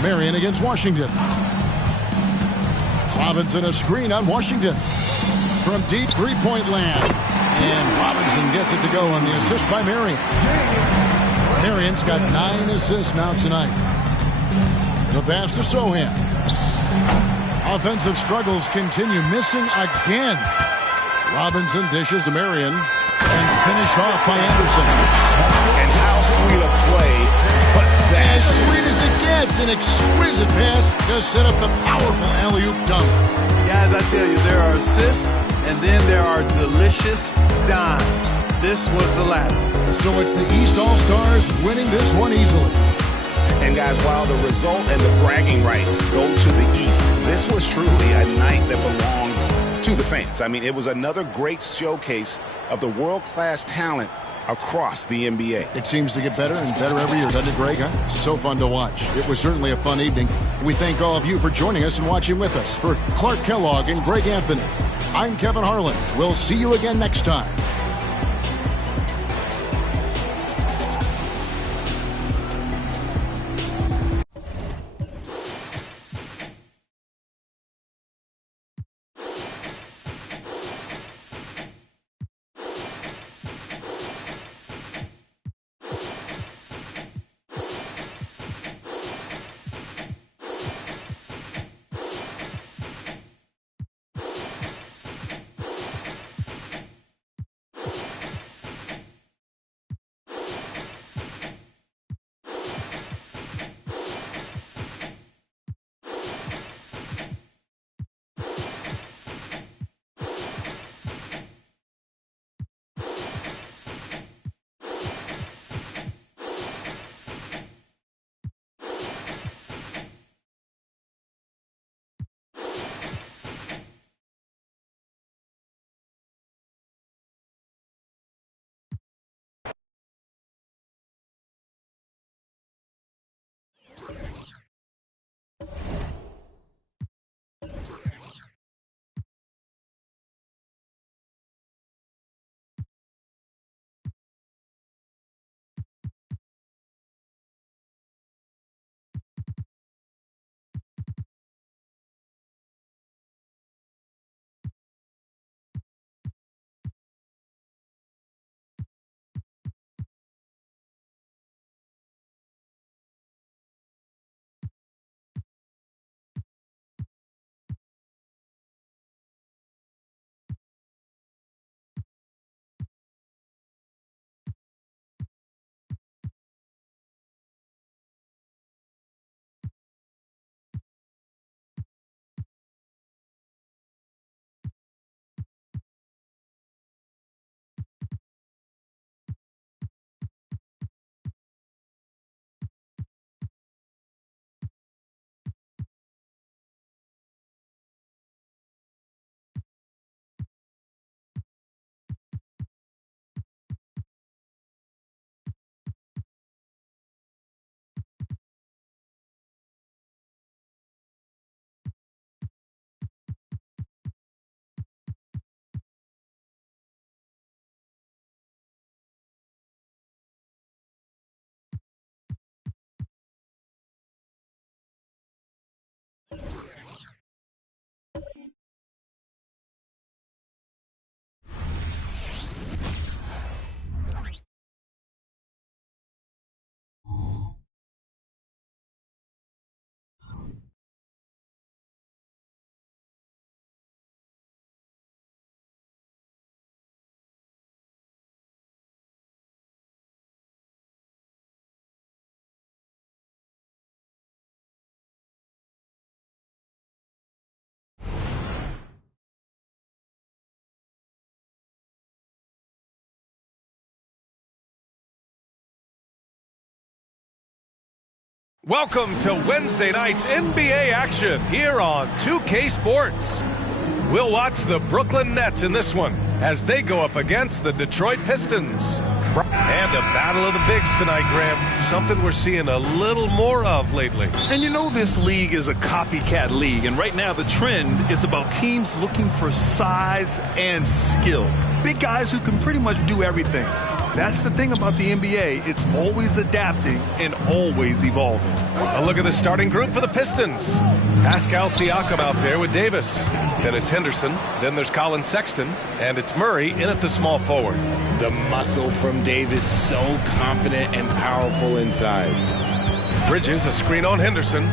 Marion against Washington. Robinson a screen on Washington. From deep three-point land. And Robinson gets it to go on the assist by Marion. Marion's got 9 assists now tonight. The pass to Sohan. Offensive struggles continue, missing again. Robinson dishes to Marion and finished off by Anderson. And how sweet a play was that? As sweet as it gets, an exquisite pass to set up the powerful alley-oop dunk. Guys, I tell you, there are assists, and then there are delicious dimes. This was the latter. So it's the East All-Stars winning this one easily. And guys, while the result and the bragging rights go to the East, this was truly a night that belonged to the fans. I mean, it was another great showcase of the world-class talent across the NBA. It seems to get better and better every year, doesn't it, Greg? Huh? So fun to watch. It was certainly a fun evening. We thank all of you for joining us and watching with us. For Clark Kellogg and Greg Anthony, I'm Kevin Harlan. We'll see you again next time. Welcome to Wednesday night's NBA action here on 2K Sports. We'll watch the Brooklyn Nets in this one as they go up against the Detroit Pistons. And a battle of the bigs tonight, Graham. Something we're seeing a little more of lately. And you know this league is a copycat league, and right now the trend is about teams looking for size and skill. Big guys who can pretty much do everything. That's the thing about the NBA. It's always adapting and always evolving. A look at the starting group for the Pistons. Pascal Siakam out there with Davis. Then it's Henderson. Then there's Colin Sexton. And it's Murray in at the small forward. The muscle from Davis, so confident and powerful inside. Bridges, a screen on Henderson.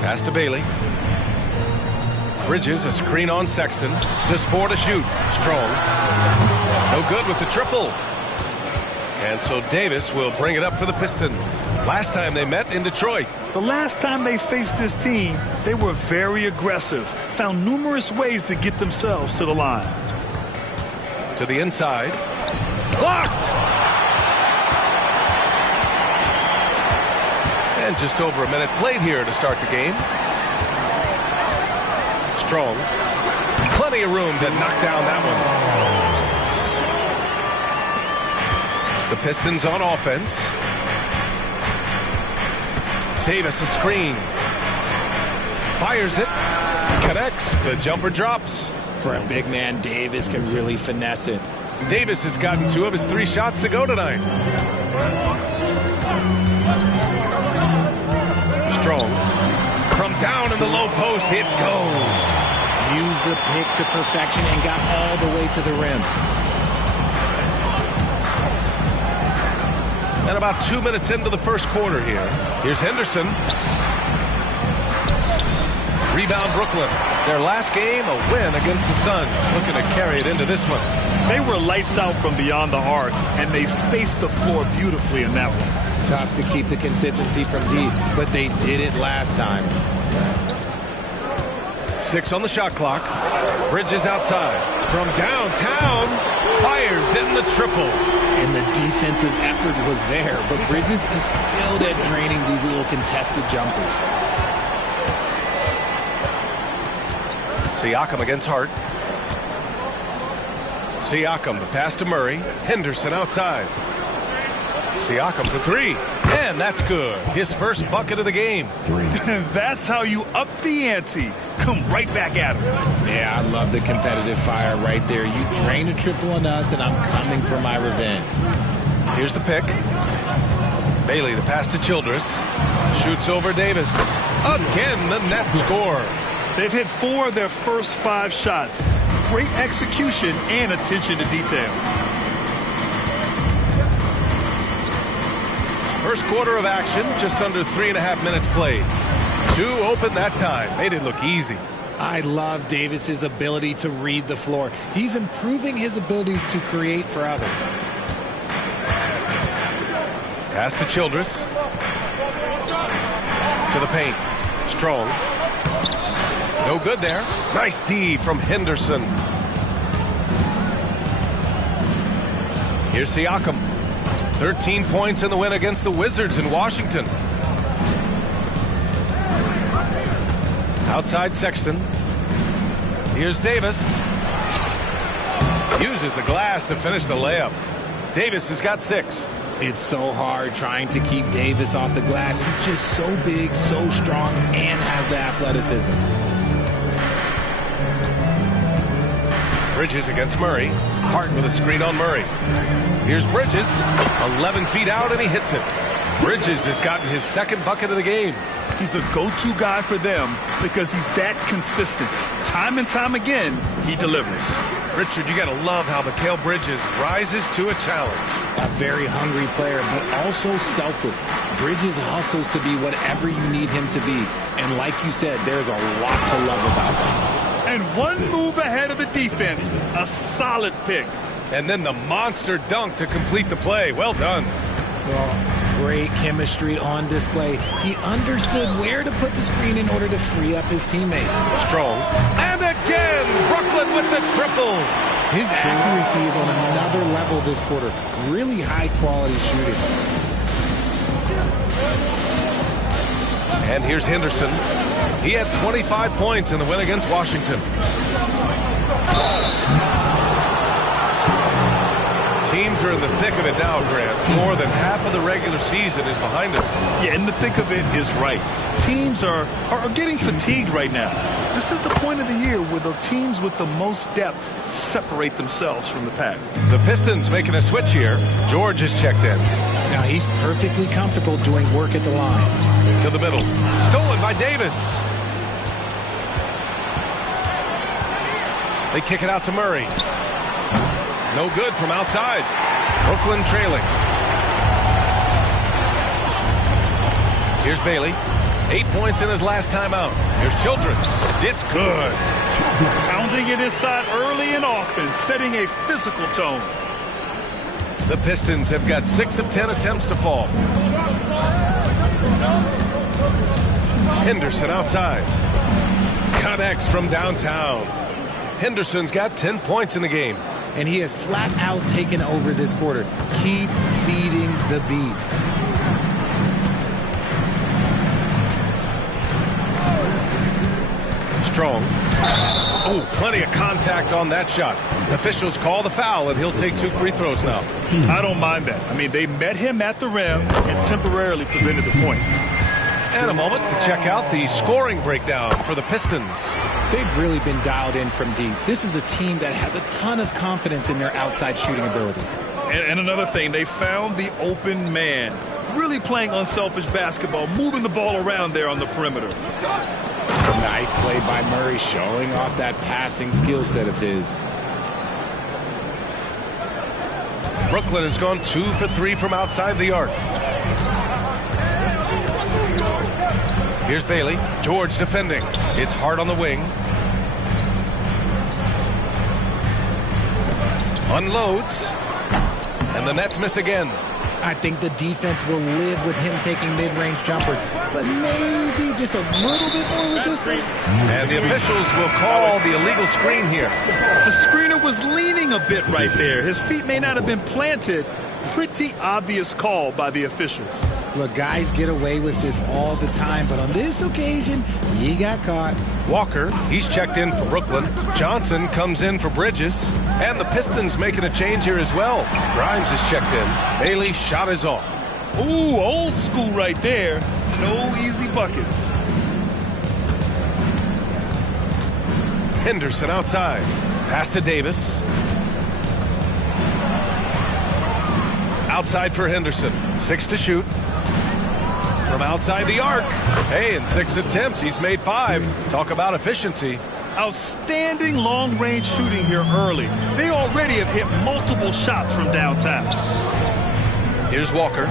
Pass to Bailey. Bridges, a screen on Sexton. Just 4 to shoot. Strong. No good with the triple. And so Davis will bring it up for the Pistons. Last time they met in Detroit. The last time they faced this team, they were very aggressive, found numerous ways to get themselves to the line. To the inside. Blocked! And just over a minute played here to start the game. Strong. Plenty of room to knock down that one. The Pistons on offense. Davis a screen. Fires it. Connects. The jumper drops. For a big man, Davis can really finesse it. Davis has gotten 2 of his 3 shots to go tonight. Strong. From down in the low post, it goes. Used the pick to perfection and got all the way to the rim. And about 2 minutes into the first quarter here. Here's Henderson. Rebound Brooklyn. Their last game, a win against the Suns. Looking to carry it into this one. They were lights out from beyond the arc, and they spaced the floor beautifully in that one. Tough to keep the consistency from deep, but they did it last time. 6 on the shot clock. Bridges outside. From downtown, fires in the triple. And the defensive effort was there, but Bridges is skilled at draining these little contested jumpers. Siakam against Hart. Siakam, the pass to Murray. Henderson outside. Siakam for 3. And that's good. His first bucket of the game. That's how you up the ante. Come right back at him. Yeah, I love the competitive fire right there. You drain a triple on us, and I'm coming for my revenge. Here's the pick. Bailey, the pass to Childress. Shoots over Davis. Again, the net score. They've hit 4 of their first 5 shots. Great execution and attention to detail. First quarter of action, just under 3.5 minutes played. 2 open that time. Made it look easy. I love Davis's ability to read the floor. He's improving his ability to create for others. Pass to Childress. To the paint. Strong. No good there. Nice D from Henderson. Here's Siakam. 13 points in the win against the Wizards in Washington. Outside Sexton. Here's Davis. Uses the glass to finish the layup. Davis has got 6. It's so hard trying to keep Davis off the glass. He's just so big, so strong, and has the athleticism. Bridges against Murray. Hart with a screen on Murray. Here's Bridges. 11 feet out, and he hits it. Bridges has gotten his 2nd bucket of the game. He's a go-to guy for them because he's that consistent. Time and time again, he delivers. Richard, you got to love how Mikal Bridges rises to a challenge. A very hungry player, but also selfless. Bridges hustles to be whatever you need him to be. And like you said, there's a lot to love about him. And 1 move ahead of the defense. A solid pick. And then the monster dunk to complete the play. Well done. Well, great chemistry on display. He understood where to put the screen in order to free up his teammate. Strong. And again, Brooklyn with the triple. His accuracy is on another level this quarter. Really high-quality shooting. And here's Henderson. He had 25 points in the win against Washington. Teams are in the thick of it now, Grant. More than half of the regular season is behind us. Yeah, in the thick of it is right. Teams are getting fatigued right now. This is the point of the year where the teams with the most depth separate themselves from the pack. The Pistons making a switch here. George is checked in. Now he's perfectly comfortable doing work at the line. To the middle. Stolen by Davis. They kick it out to Murray. No good from outside. Brooklyn trailing. Here's Bailey. 8 points in his last time out. Here's Childress. It's good. Pounding it inside early and often, setting a physical tone. The Pistons have got 6 of 10 attempts to fall. Henderson outside. Connects from downtown. Henderson's got 10 points in the game. And he has flat out taken over this quarter. Keep feeding the beast. Strong. Oh, plenty of contact on that shot. Officials call the foul, and he'll take 2 free throws now. I don't mind that. I mean, they met him at the rim and temporarily prevented the points. And a moment to check out the scoring breakdown for the Pistons. They've really been dialed in from deep. This is a team that has a ton of confidence in their outside shooting ability. And another thing, they found the open man. Really playing unselfish basketball, moving the ball around there on the perimeter. Nice play by Murray, showing off that passing skill set of his. Brooklyn has gone 2 for 3 from outside the arc. Here's Bailey. George defending. It's hard on the wing. Unloads. And the Nets miss again. I think the defense will live with him taking mid-range jumpers, but maybe just a little bit more resistance. And the officials will call the illegal screen here. The screener was leaning a bit right there. His feet may not have been planted. Pretty obvious call by the officials. Look, guys get away with this all the time, but on this occasion, he got caught. Walker, he's checked in for Brooklyn. Johnson comes in for Bridges. And the Pistons making a change here as well. Grimes is checked in. Bailey's shot is off. Ooh, old school right there. No easy buckets. Henderson outside. Pass to Davis. Outside for Henderson. 6 to shoot. From outside the arc. Hey, in 6 attempts, he's made 5. Talk about efficiency. Outstanding long-range shooting here early. They already have hit multiple shots from downtown. Here's Walker.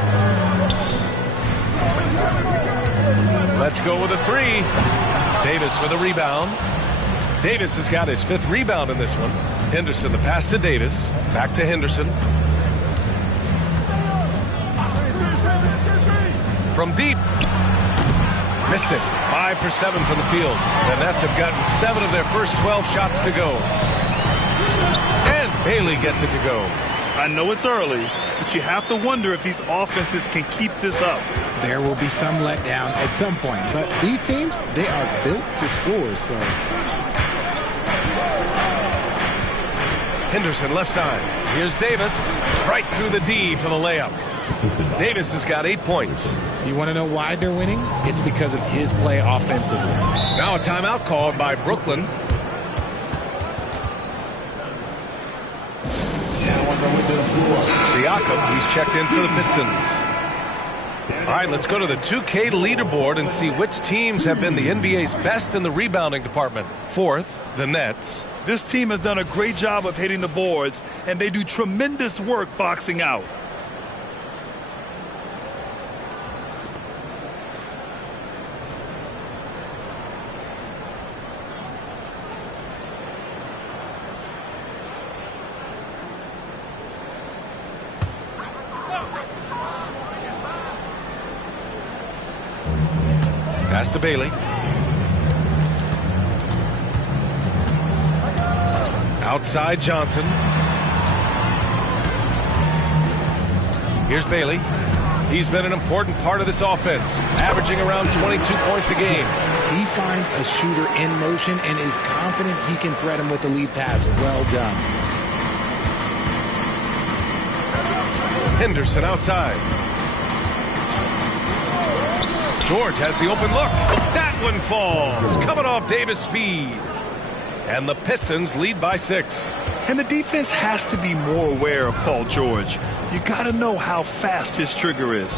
Let's go with a 3. Davis with a rebound. Davis has got his 5th rebound in this one. Henderson, the pass to Davis. Back to Henderson. From deep. Missed it. 5 for 7 from the field. The Nets have gotten 7 of their first 12 shots to go. And Bailey gets it to go. I know it's early, but you have to wonder if these offenses can keep this up. There will be some letdown at some point, but these teams, they are built to score, so. Henderson left side. Here's Davis. Right through the D for the layup. Davis has got 8 points. You want to know why they're winning? It's because of his play offensively. Now a timeout called by Brooklyn. Siakam, he's checked in for the Pistons. All right, let's go to the 2K leaderboard and see which teams have been the NBA's best in the rebounding department. 4th, the Nets. This team has done a great job of hitting the boards, and they do tremendous work boxing out. Pass to Bailey. Outside Johnson. Here's Bailey. He's been an important part of this offense, averaging around 22 points a game. He finds a shooter in motion and is confident he can threat him with the lead pass. Well done. Henderson outside. George has the open look. That one falls. Coming off Davis' feed. And the Pistons lead by 6. And the defense has to be more aware of Paul George. You got to know how fast his trigger is.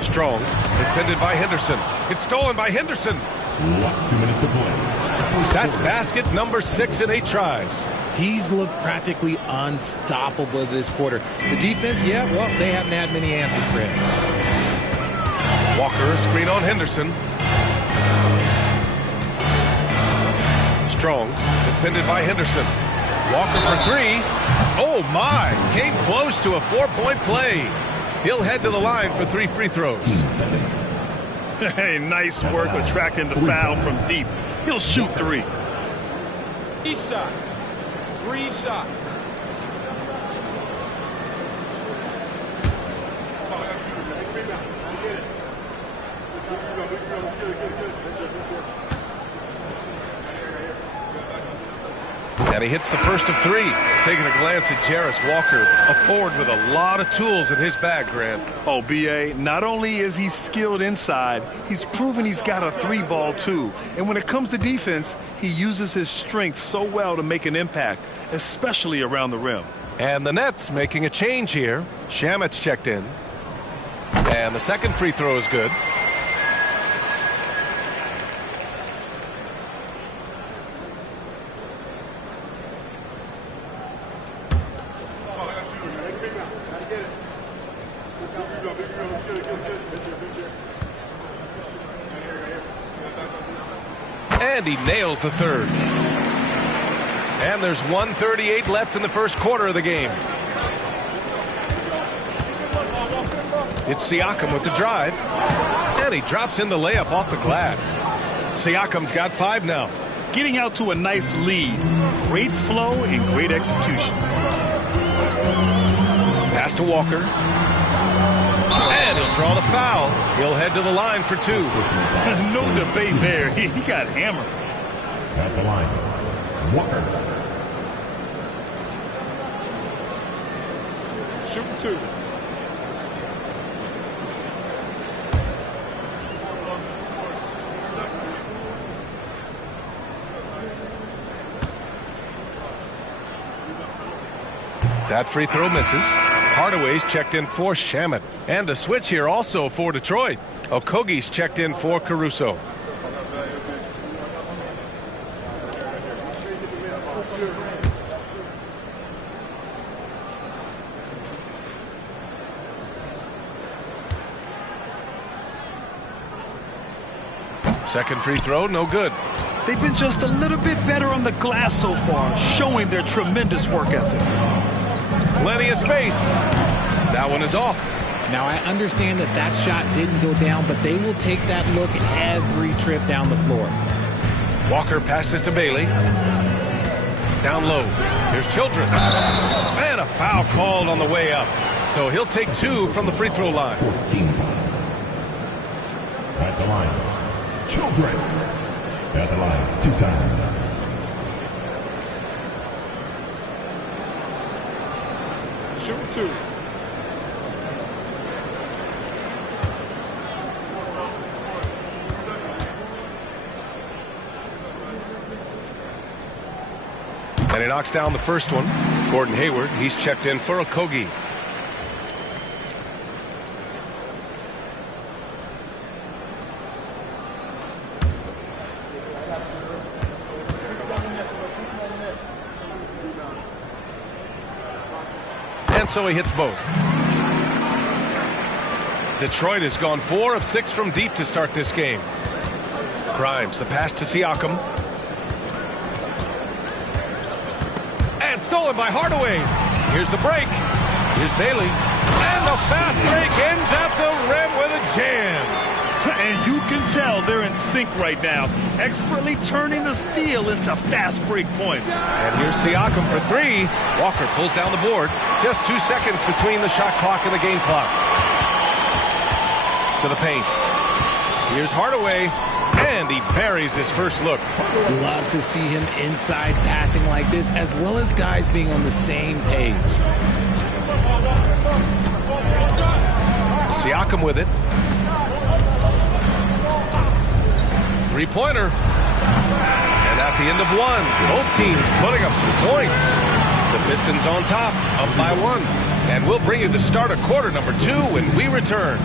Strong, defended by Henderson. It's stolen by Henderson. Last 2 minutes to play. That's basket number 6 in 8 tries. He's looked practically unstoppable this quarter. The defense, yeah, well, they haven't had many answers for him. Walker, a screen on Henderson. Strong, defended by Henderson. Walker for 3. Oh, my. Came close to a 4-point play. He'll head to the line for 3 free throws. Hey, nice work attracting the foul from deep. He'll shoot 3. 3 shots. 3 shots. And he hits the first of 3. Taking a glance at Jarris Walker, a forward with a lot of tools in his bag, Grant. Oh, B.A., not only is he skilled inside, he's proven he's got a 3-ball too. And when it comes to defense, he uses his strength so well to make an impact, especially around the rim. And the Nets making a change here. Shamet's checked in. And the second free throw is good. And he nails the third. And there's 1:38 left in the first quarter of the game. It's Siakam with the drive. And he drops in the layup off the glass. Siakam's got 5 now. Getting out to a nice lead. Great flow and great execution. Pass to Walker. And he'll draw the foul. He'll head to the line for 2. No debate there. He got hammered. At the line, Walker. Shooting 2. That free throw misses. Hardaway's checked in for Shamet. And a switch here also for Detroit. Okogie's checked in for Caruso. Second free throw, no good. They've been just a little bit better on the glass so far, showing their tremendous work ethic. Plenty of space. That one is off. Now, I understand that shot didn't go down, but they will take that look every trip down the floor. Walker passes to Bailey. Down low. Here's Childress. And a foul called on the way up. So he'll take 2 from the free throw line. 14. At the line, Childress. At the line, 2 times. Shooting 2. And he knocks down the first one. Gordon Hayward, he's checked in for Okogie. And so he hits both. Detroit has gone 4 of 6 from deep to start this game. Grimes, the pass to Siakam. And stolen by Hardaway. Here's the break. Here's Bailey. And the fast break ends at the rim with a jam. And you can tell they're in sync right now, expertly turning the steal into fast break points. And here's Siakam for 3. Walker pulls down the board. Just 2 seconds between the shot clock and the game clock. To the paint. Here's Hardaway. And he buries his first look. Love to see him inside passing like this, as well as guys being on the same page. Siakam with it. Three-pointer. And at the end of one, both teams putting up some points. The Pistons on top, up by one. And we'll bring you the start of quarter number 2 when we return.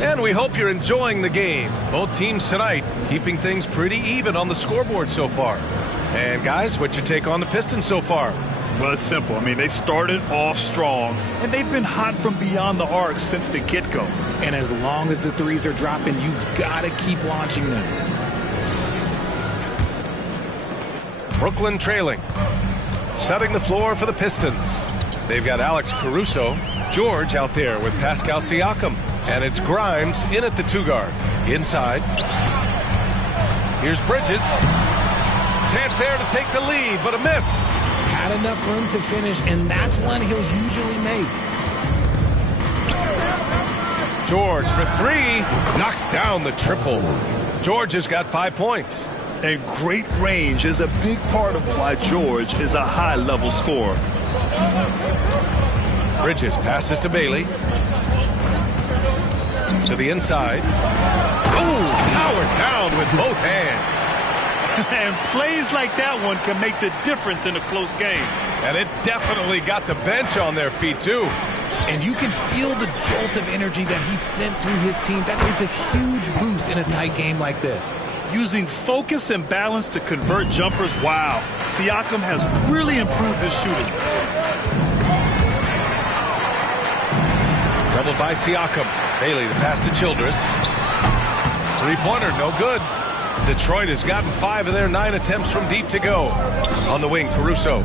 And we hope you're enjoying the game. Both teams tonight keeping things pretty even on the scoreboard so far. And guys, what's your take on the Pistons so far? Well, it's simple. I mean, they started off strong, and they've been hot from beyond the arc since the get-go. And as long as the threes are dropping, you've got to keep launching them. Brooklyn trailing. Setting the floor for the Pistons. They've got Alex Caruso. George out there with Pascal Siakam. And it's Grimes in at the 2-guard. Inside. Here's Bridges. Chance there to take the lead, but a miss. Had enough room to finish, and that's one he'll usually make. George for 3. Knocks down the triple. George has got 5 points. And great range is a big part of why George is a high-level scorer. Bridges passes to Bailey. To the inside. Oh, powered down with both hands. And plays like that one can make the difference in a close game. And it definitely got the bench on their feet, too. And you can feel the jolt of energy that he sent through his team. That is a huge boost in a tight game like this. Using focus and balance to convert jumpers, wow. Siakam has really improved his shooting. Doubled by Siakam. Bailey, the pass to Childress. Three-pointer, no good. Detroit has gotten 5 of their 9 attempts from deep to go. On the wing, Caruso.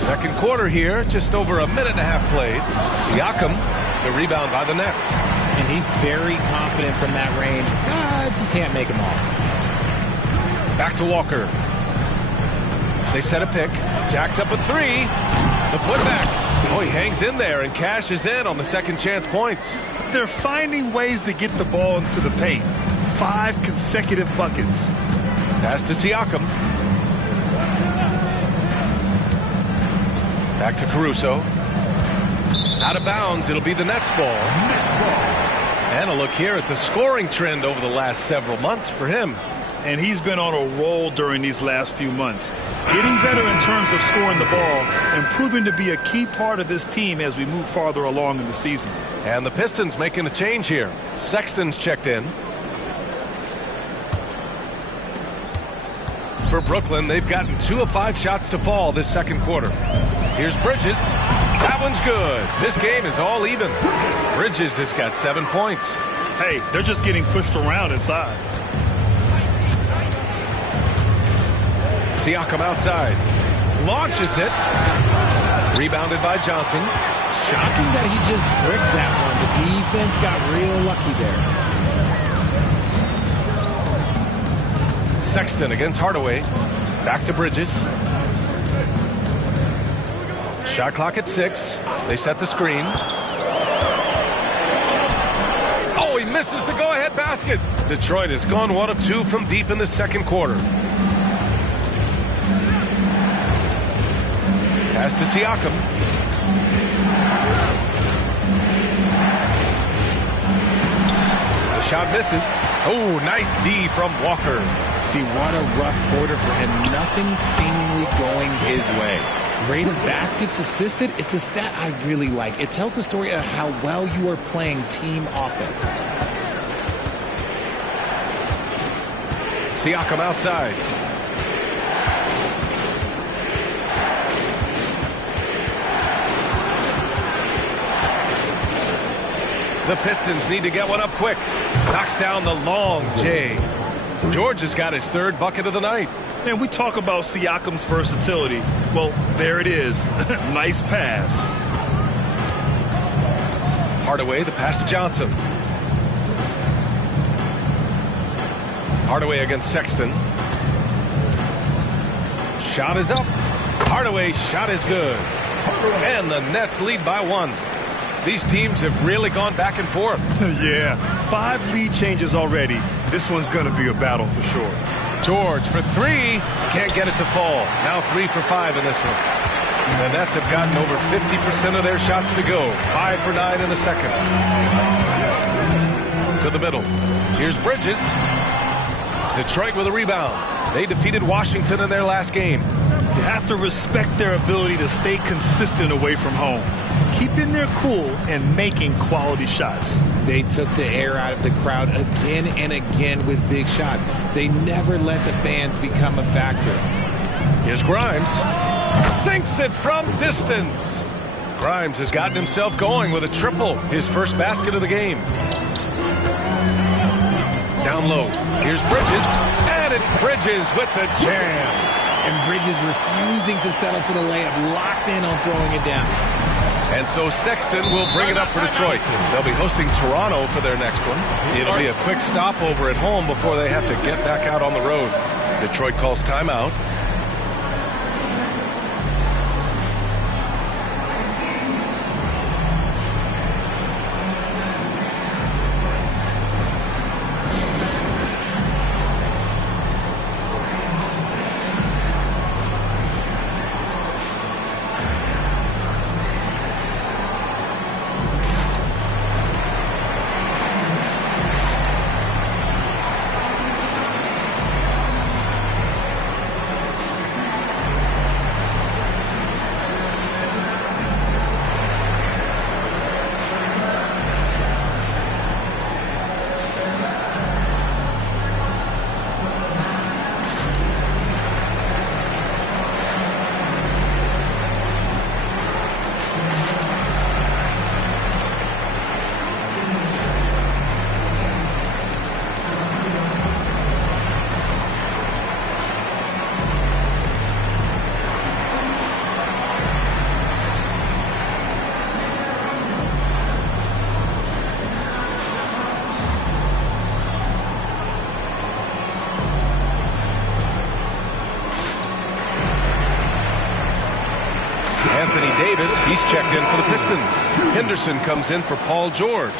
Second quarter here, just over a minute and a half played. Siakam, the rebound by the Nets. And he's very confident from that range, but you can't make him all. Back to Walker. They set a pick. Jacks up a 3. The putback. Oh, he hangs in there and cashes in on the second chance points. They're finding ways to get the ball into the paint. 5 consecutive buckets. Pass to Siakam. Back to Caruso. Out of bounds. It'll be the Nets ball. And a look here at the scoring trend over the last several months for him. And he's been on a roll during these last few months. Getting better in terms of scoring the ball and proving to be a key part of this team as we move farther along in the season. And the Pistons making a change here. Sexton's checked in. For Brooklyn, they've gotten 2 of 5 shots to fall this second quarter. Here's Bridges. That one's good. This game is all even. Bridges has got 7 points. Hey, they're just getting pushed around inside. Siakam outside. Launches it. Rebounded by Johnson. Shocking that he just bricked that one. The defense got real lucky there. Sexton against Hardaway. Back to Bridges. Shot clock at 6. They set the screen. Oh, he misses the go-ahead basket. Detroit has gone 1 of 2 from deep in the second quarter. Pass to Siakam. The shot misses. Oh, nice D from Walker. See, what a rough quarter for him. Nothing seemingly going his way. Rate of baskets assisted, it's a stat I really like. It tells the story of how well you are playing team offense. Siakam outside. The Pistons need to get one up quick. Knocks down the long J. George has got his third bucket of the night. And we talk about Siakam's versatility. Well, there it is. Nice pass. Hardaway, the pass to Johnson. Hardaway against Sexton. Shot is up. Hardaway's shot is good. And the Nets lead by 1. These teams have really gone back and forth. Yeah, 5 lead changes already. This one's going to be a battle for sure. George for 3. Can't get it to fall. Now 3 for 5 in this one. The Nets have gotten over 50% of their shots to go. 5 for 9 in the second. To the middle. Here's Bridges. Detroit with a rebound. They defeated Washington in their last game. You have to respect their ability to stay consistent away from home, keeping their cool and making quality shots. They took the air out of the crowd again and again with big shots. They never let the fans become a factor. Here's Grimes. Sinks it from distance. Grimes has gotten himself going with a triple. His first basket of the game. Down low. Here's Bridges. And it's Bridges with the jam. And Bridges refusing to settle for the layup, locked in on throwing it down. And so Sexton will bring it up for Detroit. They'll be hosting Toronto for their next one. It'll be a quick stopover at home before they have to get back out on the road. Detroit calls timeout. Davis, he's checked in for the Pistons. Henderson comes in for Paul George.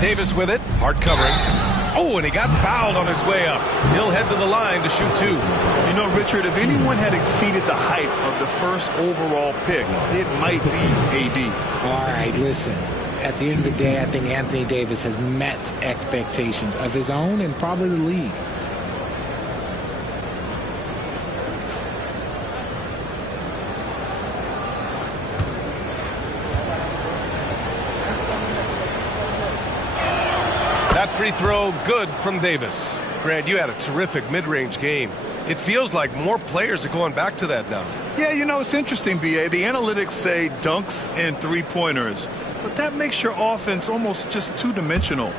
Davis with it, hard covering. Oh, and he got fouled on his way up. He'll head to the line to shoot 2. You know, Richard, if anyone had exceeded the hype of the first overall pick, it might be AD. All right, listen. At the end of the day, I think Anthony Davis has met expectations of his own and probably the league. That free throw good from Davis. Grant, you had a terrific mid-range game. It feels like more players are going back to that now. Yeah, you know, it's interesting, B.A. The analytics say dunks and three-pointers, but that makes your offense almost just two-dimensional.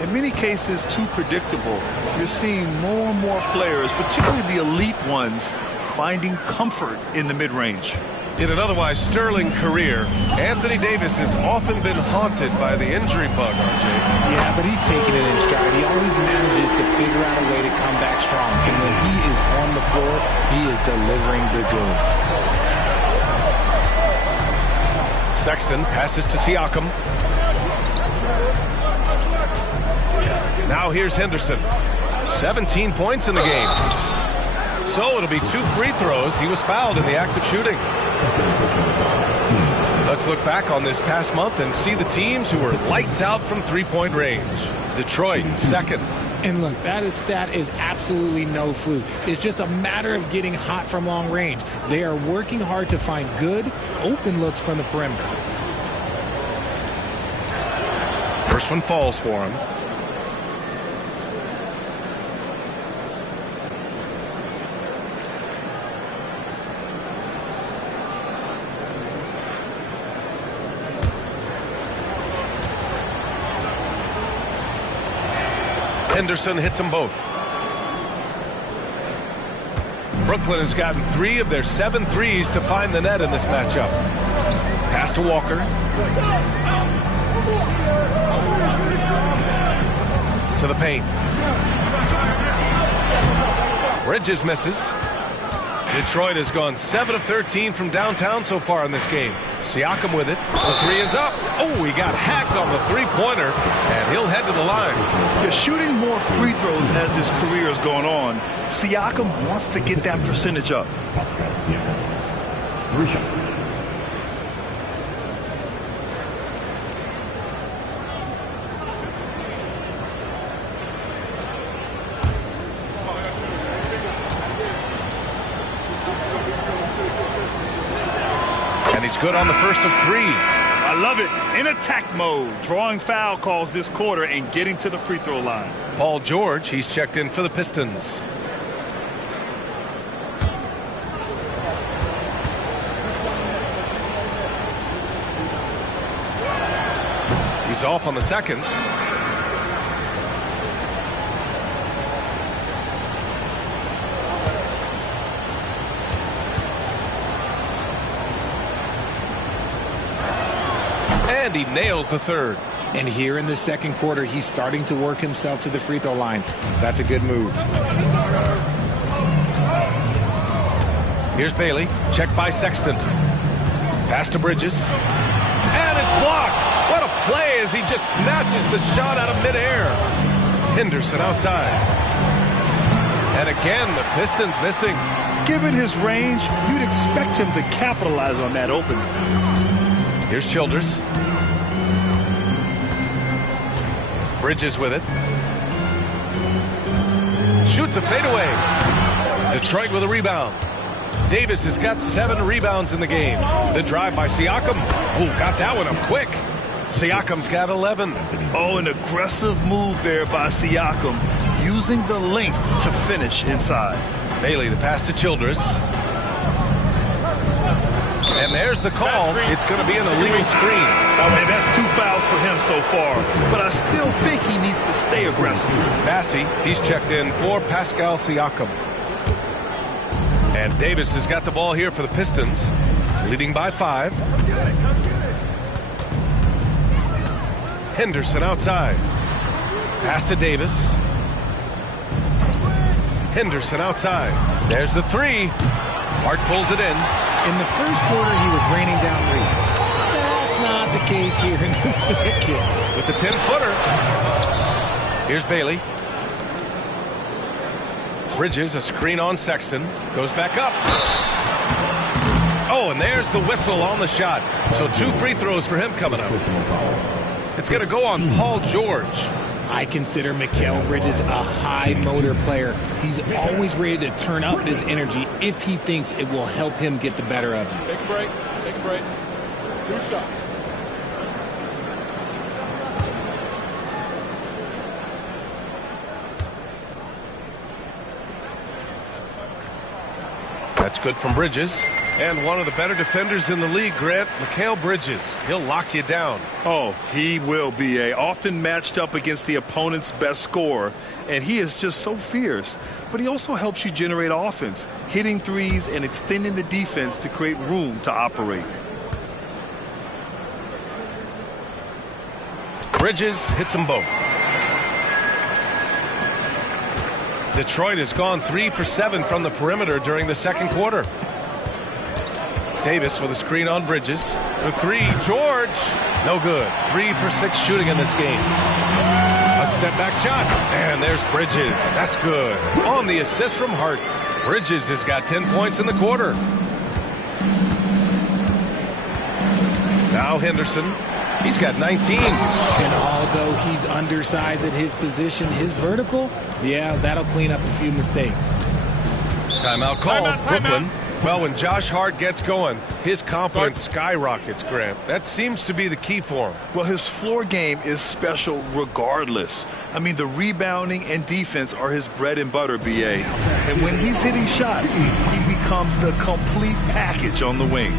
In many cases, too predictable. You're seeing more and more players, particularly the elite ones, finding comfort in the mid-range. In an otherwise sterling career, Anthony Davis has often been haunted by the injury bug, RJ. Yeah, but he's taking it in stride. He always manages to figure out a way to come back strong. And when he is on the floor, he is delivering the goods. Sexton passes to Siakam. Now here's Henderson. 17 points in the game. So it'll be 2 free throws. He was fouled in the act of shooting. Let's look back on this past month and see the teams who were lights out from three-point range. Detroit, second. And look, that stat is absolutely no fluke. It's just a matter of getting hot from long range. They are working hard to find good, open looks from the perimeter. First one falls for him. Henderson hits them both. Brooklyn has gotten 3 of their 7 threes to find the net in this matchup. Pass to Walker. To the paint. Bridges misses. Detroit has gone 7 of 13 from downtown so far in this game. Siakam with it. The 3 is up. Oh, he got hacked on the 3-pointer, and he'll head to the line. You're shooting more free throws as his career is going on. Siakam wants to get that percentage up. 3 shots. And he's good on the first of 3. I love it. In attack mode, drawing foul calls this quarter and getting to the free throw line. Paul George, he's checked in for the Pistons. He's off on the second. And he nails the third. And here in the second quarter, he's starting to work himself to the free throw line. That's a good move. Here's Bailey. Checked by Sexton. Pass to Bridges. And it's blocked. What a play as he just snatches the shot out of midair. Henderson outside. And again, the Pistons missing. Given his range, you'd expect him to capitalize on that opening. Here's Childers. Bridges with it. Shoots a fadeaway. Detroit with a rebound. Davis has got 7 rebounds in the game. The drive by Siakam. Oh, got that one up quick. Siakam's got 11. Oh, an aggressive move there by Siakam, using the length to finish inside. Bailey, the pass to Childress. And there's the call. It's going to be an illegal screen. Oh, man, that's 2 fouls for him so far. But I still think he needs to stay aggressive. Massey, he's checked in for Pascal Siakam. And Davis has got the ball here for the Pistons, leading by 5. Henderson outside. Pass to Davis. Henderson outside. There's the 3. Hart pulls it in. In the first quarter, he was raining down 3. That's not the case here in the second. With the 10-footer. Here's Bailey. Bridges, a screen on Sexton. Goes back up. Oh, and there's the whistle on the shot. So 2 free throws for him coming up. It's going to go on Paul George. I consider Mikal Bridges a high motor player. He's always ready to turn up his energy if he thinks it will help him get the better of him. Take a break. Take a break. 2 shots. That's good from Bridges. And one of the better defenders in the league, Grant, Mikal Bridges. He'll lock you down. Oh, he will be often matched up against the opponent's best scorer, and he is just so fierce. But he also helps you generate offense, hitting threes and extending the defense to create room to operate. Bridges hits them both. Detroit has gone 3 for 7 from the perimeter during the second quarter. Davis with a screen on Bridges for 3. George, no good. 3 for 6 shooting in this game. A step back shot, and there's Bridges. That's good. On the assist from Hart. Bridges has got 10 points in the quarter. Now Henderson He's got 19. And although he's undersized at his position, his vertical, yeah, that'll clean up a few mistakes. Timeout called. Brooklyn. Well, when Josh Hart gets going, his confidence skyrockets, Grant. That seems to be the key for him. Well, his floor game is special regardless. I mean, the rebounding and defense are his bread and butter, BA. And when he's hitting shots, he becomes the complete package on the wing.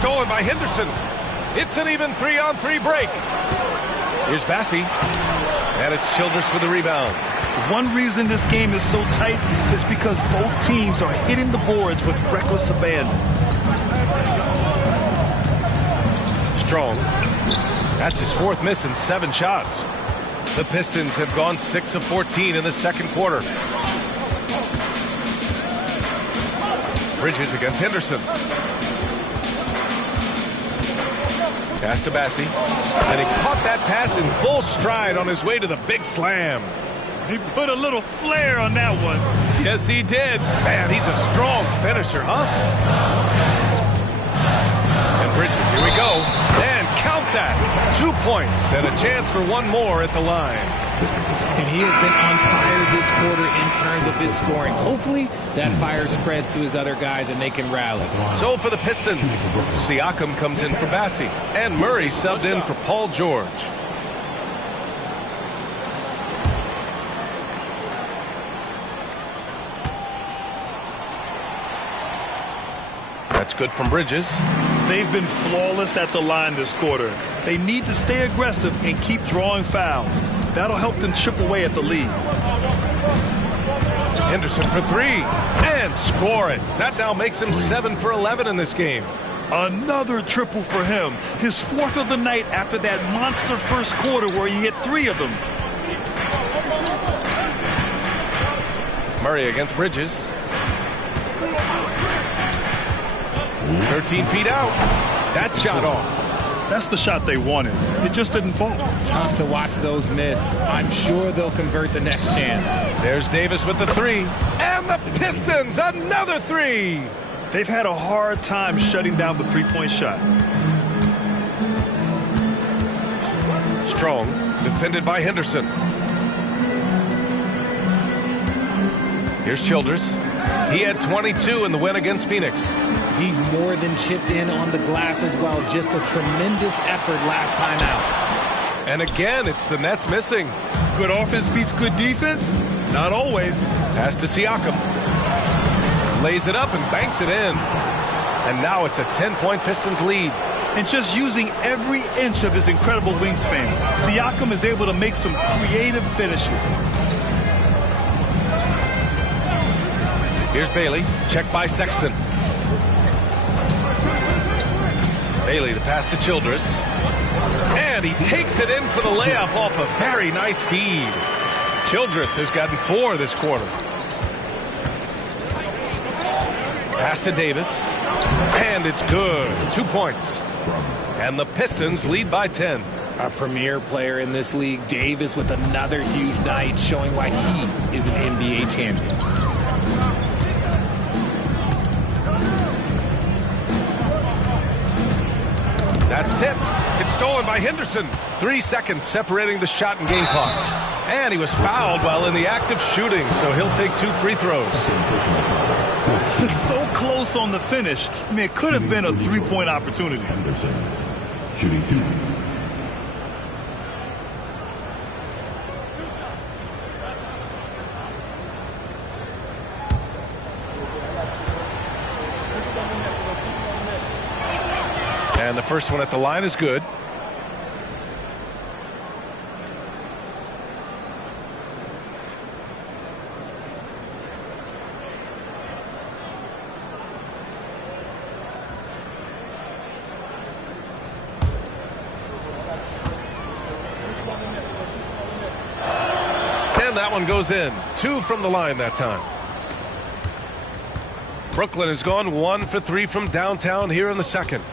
Stolen by Henderson. It's an even 3-on-3 break. Here's Bassey. And it's Childress for the rebound. One reason this game is so tight is because both teams are hitting the boards with reckless abandon. Strong. That's his fourth miss in 7 shots. The Pistons have gone 6 of 14 in the second quarter. Bridges against Henderson. Pass to Bassey. And he caught that pass in full stride on his way to the big slam. He put a little flair on that one. Yes, he did. Man, he's a strong finisher, huh? And Bridges, here we go. And count that. 2 points and a chance for one more at the line. And he has been on fire this quarter in terms of his scoring. Hopefully, that fire spreads to his other guys and they can rally. So for the Pistons, Siakam comes in for Bassey. And Murray subbed in for Paul George. That's good from Bridges. They've been flawless at the line this quarter. They need to stay aggressive and keep drawing fouls. That'll help them chip away at the lead. Henderson for 3 and score it. That now makes him 7 for 11 in this game. Another triple for him. His 4th of the night after that monster first quarter where he hit 3 of them. Murray against Bridges. 13 feet out. That shot off. That's the shot they wanted. It just didn't fall. Tough to watch those miss. I'm sure they'll convert the next chance. There's Davis with the 3. And the Pistons, another 3. They've had a hard time shutting down the three-point shot. Strong, defended by Henderson. Here's Childress. He had 22 in the win against Phoenix. He's more than chipped in on the glass as well. Just a tremendous effort last time out. And again, it's the Nets missing. Good offense beats good defense? Not always. Pass to Siakam. Lays it up and banks it in. And now it's a 10-point Pistons lead. And just using every inch of his incredible wingspan, Siakam is able to make some creative finishes. Here's Bailey, checked by Sexton. Bailey, the pass to Childress. And he takes it in for the layup off a very nice feed. Childress has gotten 4 this quarter. Pass to Davis. And it's good. 2 points. And the Pistons lead by 10. A premier player in this league, Davis, with another huge night, showing why he is an NBA champion. That's tipped. It's stolen by Henderson. 3 seconds separating the shot and game clocks. And he was fouled while in the act of shooting, so he'll take 2 free throws. It's so close on the finish. I mean, it could have been a three-point opportunity. Henderson shooting 2. And the first one at the line is good. And that one goes in. 2 from the line that time. Brooklyn has gone 1 for 3 from downtown here in the second.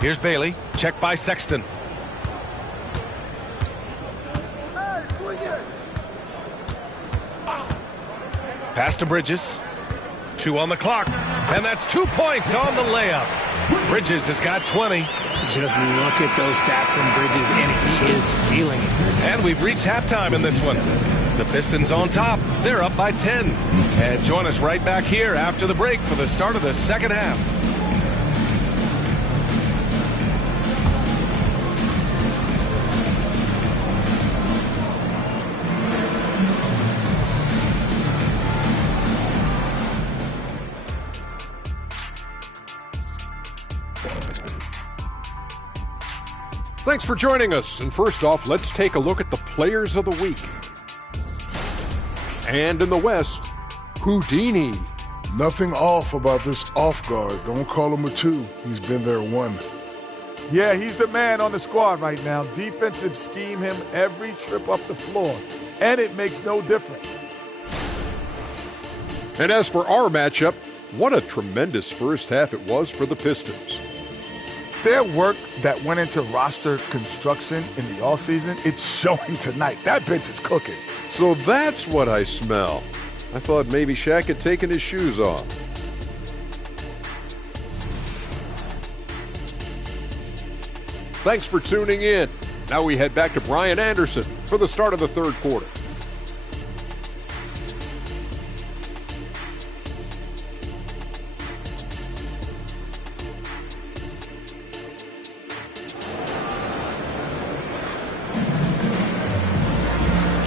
Here's Bailey. Check by Sexton. Pass to Bridges. 2 on the clock. And that's 2 points on the layup. Bridges has got 20. Just look at those stats from Bridges, and he is feeling it. And we've reached halftime in this one. The Pistons on top. They're up by 10. And join us right back here after the break for the start of the second half. Thanks for joining us. And first off, let's take a look at the players of the week. And in the West, Houdini. Nothing off about this off guard. Don't call him a 2. He's been there 1. Yeah, he's the man on the squad right now. Defensive scheme him every trip up the floor, and it makes no difference. And as for our matchup, what a tremendous first half it was for the Pistons. Their work that went into roster construction in the offseason, it's showing tonight. That bench is cooking. So that's what I smell. I thought maybe Shaq had taken his shoes off. Thanks for tuning in. Now we head back to Brian Anderson for the start of the third quarter.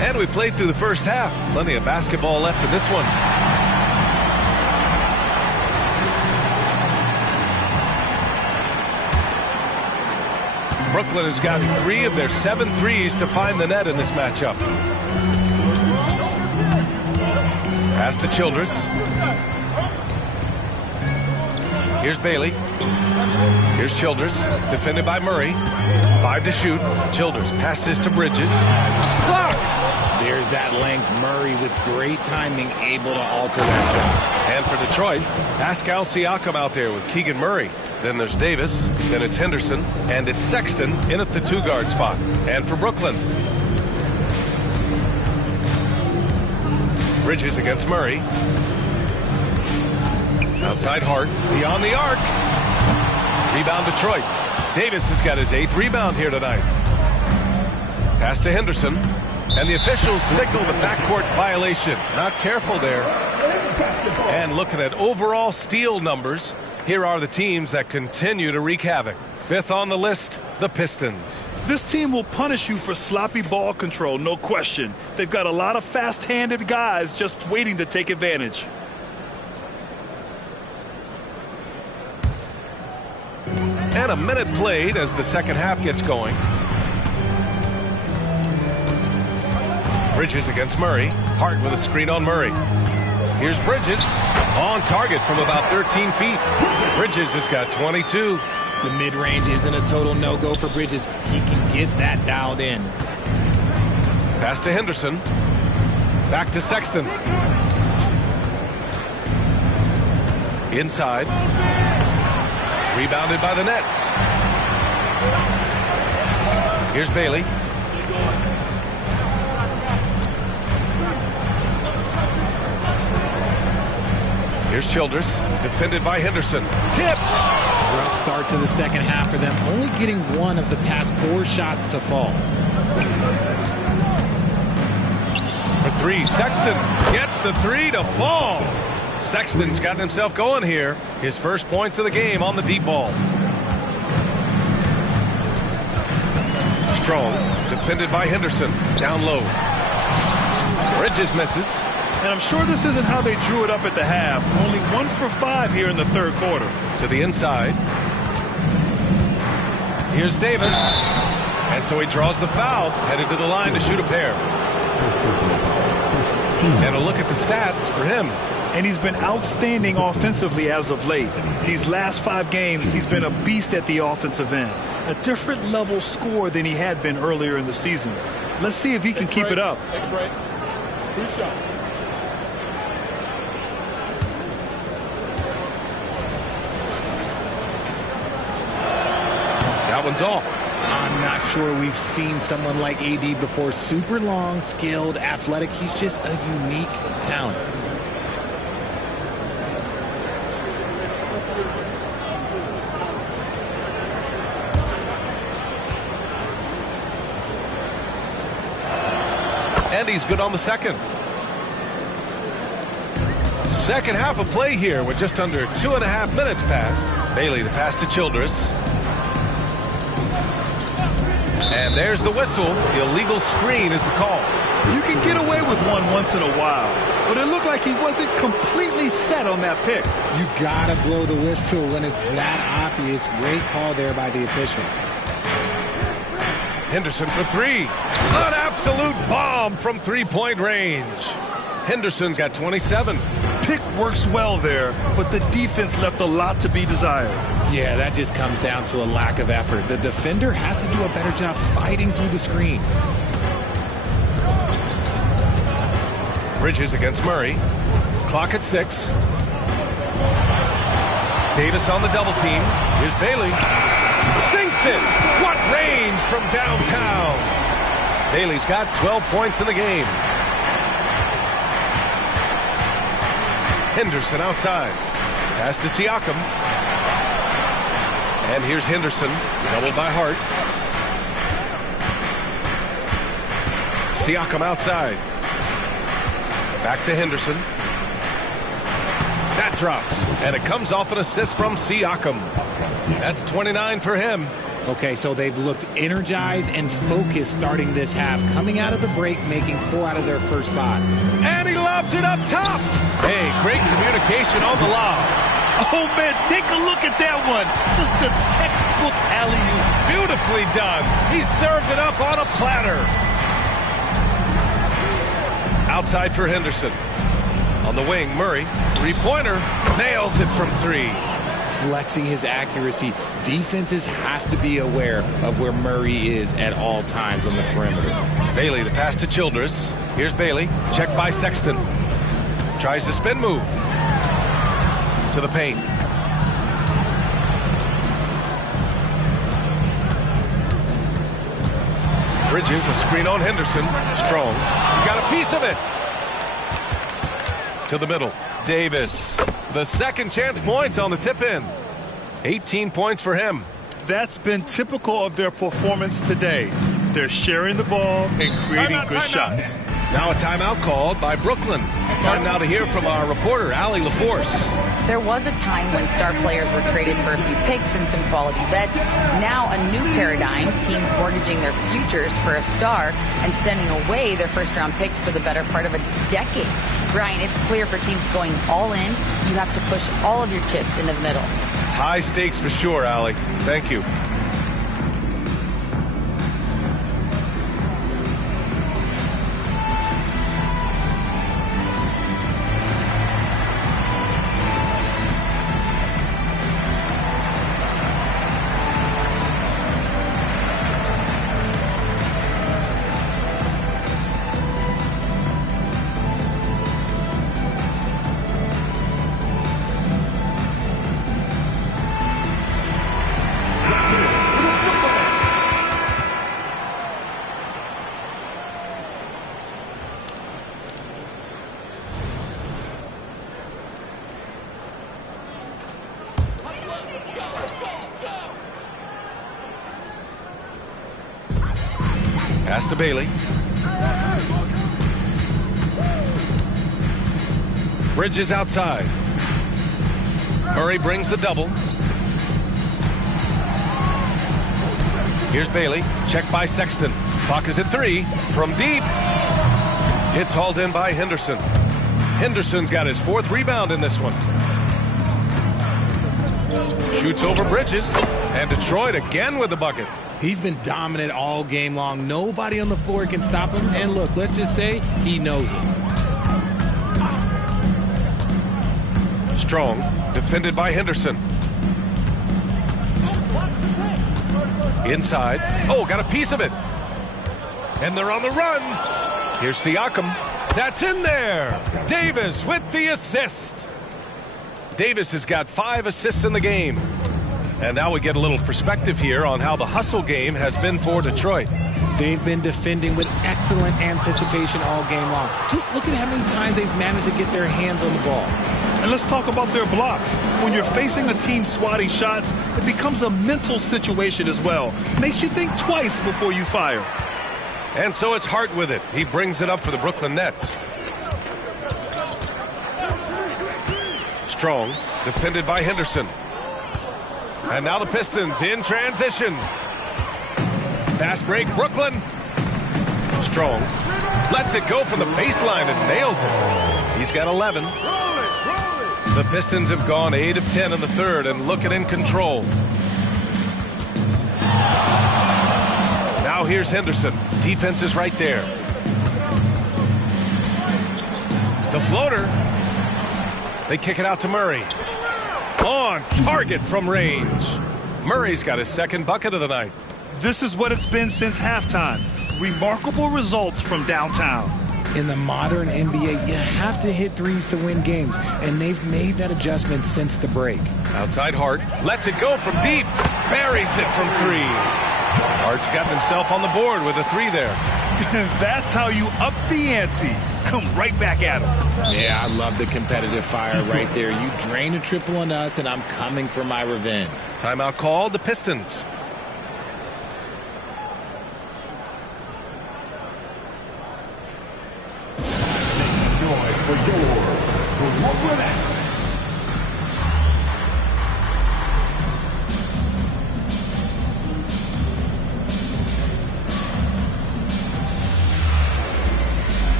And we played through the first half. Plenty of basketball left in this one. Brooklyn has gotten 3 of their 7 threes to find the net in this matchup. Pass to Childress. Here's Bailey. Here's Childress, defended by Murray. 5 to shoot. Childress passes to Bridges. Blocked! There's that length. Murray with great timing, able to alter that shot. And for Detroit, Pascal Siakam out there with Keegan Murray. Then there's Davis. Then it's Henderson. And it's Sexton in at the 2-guard spot. And for Brooklyn, Bridges against Murray. Outside Hart. Beyond the arc. Rebound Detroit. Davis has got his 8th rebound here tonight. Pass to Henderson. And the officials signal the backcourt violation. Not careful there. And looking at overall steal numbers, here are the teams that continue to wreak havoc. 5th on the list, the Pistons. This team will punish you for sloppy ball control, no question. They've got a lot of fast-handed guys just waiting to take advantage. And a minute played as the second half gets going. Bridges against Murray. Hart with a screen on Murray. Here's Bridges. On target from about 13 feet. Bridges has got 22. The mid-range isn't a total no-go for Bridges. He can get that dialed in. Pass to Henderson. Back to Sexton. Inside. Rebounded by the Nets. Here's Bailey. Here's Childress, defended by Henderson. Tipped! Rough start to the second half for them, only getting one of the past 4 shots to fall. For 3, Sexton gets the 3 to fall. Sexton's gotten himself going here. His first points of the game on the deep ball. Strong, defended by Henderson. Down low. Bridges misses. And I'm sure this isn't how they drew it up at the half. Only 1 for 5 here in the third quarter. To the inside. Here's Davis. And so he draws the foul, headed to the line to shoot a pair. And a look at the stats for him. And he's been outstanding offensively as of late. These last 5 games, he's been a beast at the offensive end. A different level score than he had been earlier in the season. Let's see if he can keep it up. Take a break. 2 shots. That one's off. I'm not sure we've seen someone like AD before. Super long, skilled, athletic. He's just a unique talent. And he's good on the second. Second half of play here with just under 2.5 minutes passed. Bailey the pass to Childress. And there's the whistle. The illegal screen is the call. You can get away with one once in a while, but it looked like he wasn't completely set on that pick. You gotta blow the whistle when it's that obvious. Great call there by the official. Henderson for 3. An absolute bomb from 3-point range. Henderson's got 27. Pick works well there, but the defense left a lot to be desired. Yeah, that just comes down to a lack of effort. The defender has to do a better job fighting through the screen. Bridges against Murray. Clock at 6. Davis on the double team. Here's Bailey. Sinks it. What range from downtown. Bailey's got 12 points in the game. Henderson outside. Pass to Siakam. And here's Henderson, doubled by Hart. Siakam outside. Back to Henderson. That drops, and it comes off an assist from Siakam. That's 29 for him. Okay, so they've looked energized and focused starting this half, coming out of the break, making 4 out of their first 5. And he lobs it up top. Hey, great communication on the lob. Oh, man, take a look at that one. Just a textbook alley-oop. Beautifully done. He served it up on a platter. Outside for Henderson. On the wing, Murray. 3-pointer. Nails it from 3. Flexing his accuracy. Defenses have to be aware of where Murray is at all times on the perimeter. Bailey, the pass to Childress. Here's Bailey. Checked by Sexton. Tries the spin move. To the paint. Bridges, a screen on Henderson. Strong. Got a piece of it. To the middle. Davis. The second chance points on the tip in. 18 points for him. That's been typical of their performance today. They're sharing the ball and creating good shots. Now a timeout called by Brooklyn. Time now to hear from our reporter, Allie LaForce. There was a time when star players were traded for a few picks and some quality vets. Now a new paradigm, teams mortgaging their futures for a star and sending away their first-round picks for the better part of a decade. Brian, it's clear for teams going all in, you have to push all of your chips into the middle. High stakes for sure, Allie. Thank you. Pass to Bailey. Bridges outside. Murray brings the double. Here's Bailey. Checked by Sexton. Clock is at 3. From deep. It's hauled in by Henderson. Henderson's got his 4th rebound in this one. Shoots over Bridges. And Detroit again with the bucket. He's been dominant all game long. Nobody on the floor can stop him. And look, let's just say he knows it. Strong, defended by Henderson. Inside. Oh, got a piece of it. And they're on the run. Here's Siakam. That's in there. Davis with the assist. Davis has got 5 assists in the game. And now we get a little perspective here on how the hustle game has been for Detroit. They've been defending with excellent anticipation all game long. Just look at how many times they've managed to get their hands on the ball. And let's talk about their blocks. When you're facing a team swatting shots, it becomes a mental situation as well. Makes you think twice before you fire. And so it's Hart with it. He brings it up for the Brooklyn Nets. Strong, defended by Henderson. And now the Pistons in transition. Fast break, Brooklyn. Strong lets it go from the baseline and nails it. He's got 11. The Pistons have gone 8 of 10 in the third and looking in control. Now here's Henderson. Defense is right there. The floater. They kick it out to Murray. On target from range. Murray's got his 2nd bucket of the night. This is what it's been since halftime. Remarkable results from downtown. In the modern NBA, you have to hit threes to win games, and they've made that adjustment since the break. Outside Hart, lets it go from deep, buries it from 3. Hart's gotten himself on the board with a 3 there. That's how you up the ante. Come right back at him. Yeah, I love the competitive fire right there. You drain a triple on us, and I'm coming for my revenge. Timeout called, the Pistons. For your Brooklyn Nets.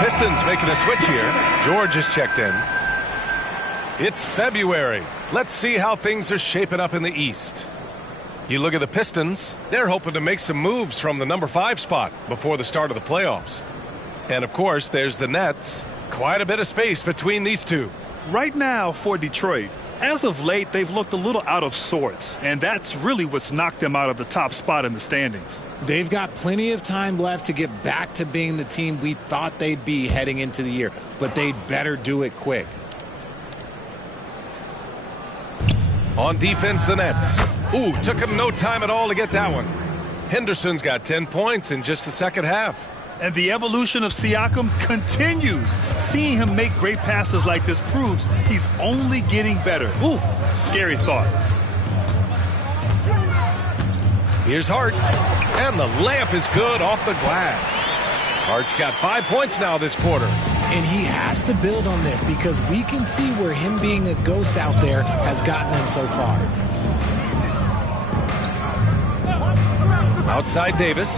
Pistons making a switch here. George is checked in. It's February. Let's see how things are shaping up in the East. You look at the Pistons, they're hoping to make some moves from the number 5 spot before the start of the playoffs. And of course, there's the Nets. Quite a bit of space between these two. Right now for Detroit, as of late, they've looked a little out of sorts, and that's really what's knocked them out of the top spot in the standings. They've got plenty of time left to get back to being the team we thought they'd be heading into the year, but they'd better do it quick. On defense, the Nets. Ooh, took him no time at all to get that one. Henderson's got 10 points in just the second half. And the evolution of Siakam continues. Seeing him make great passes like this proves he's only getting better. Ooh, scary thought. Here's Hart. And the layup is good off the glass. Hart's got 5 points now this quarter. And he has to build on this because we can see where him being a ghost out there has gotten him so far. Outside Davis.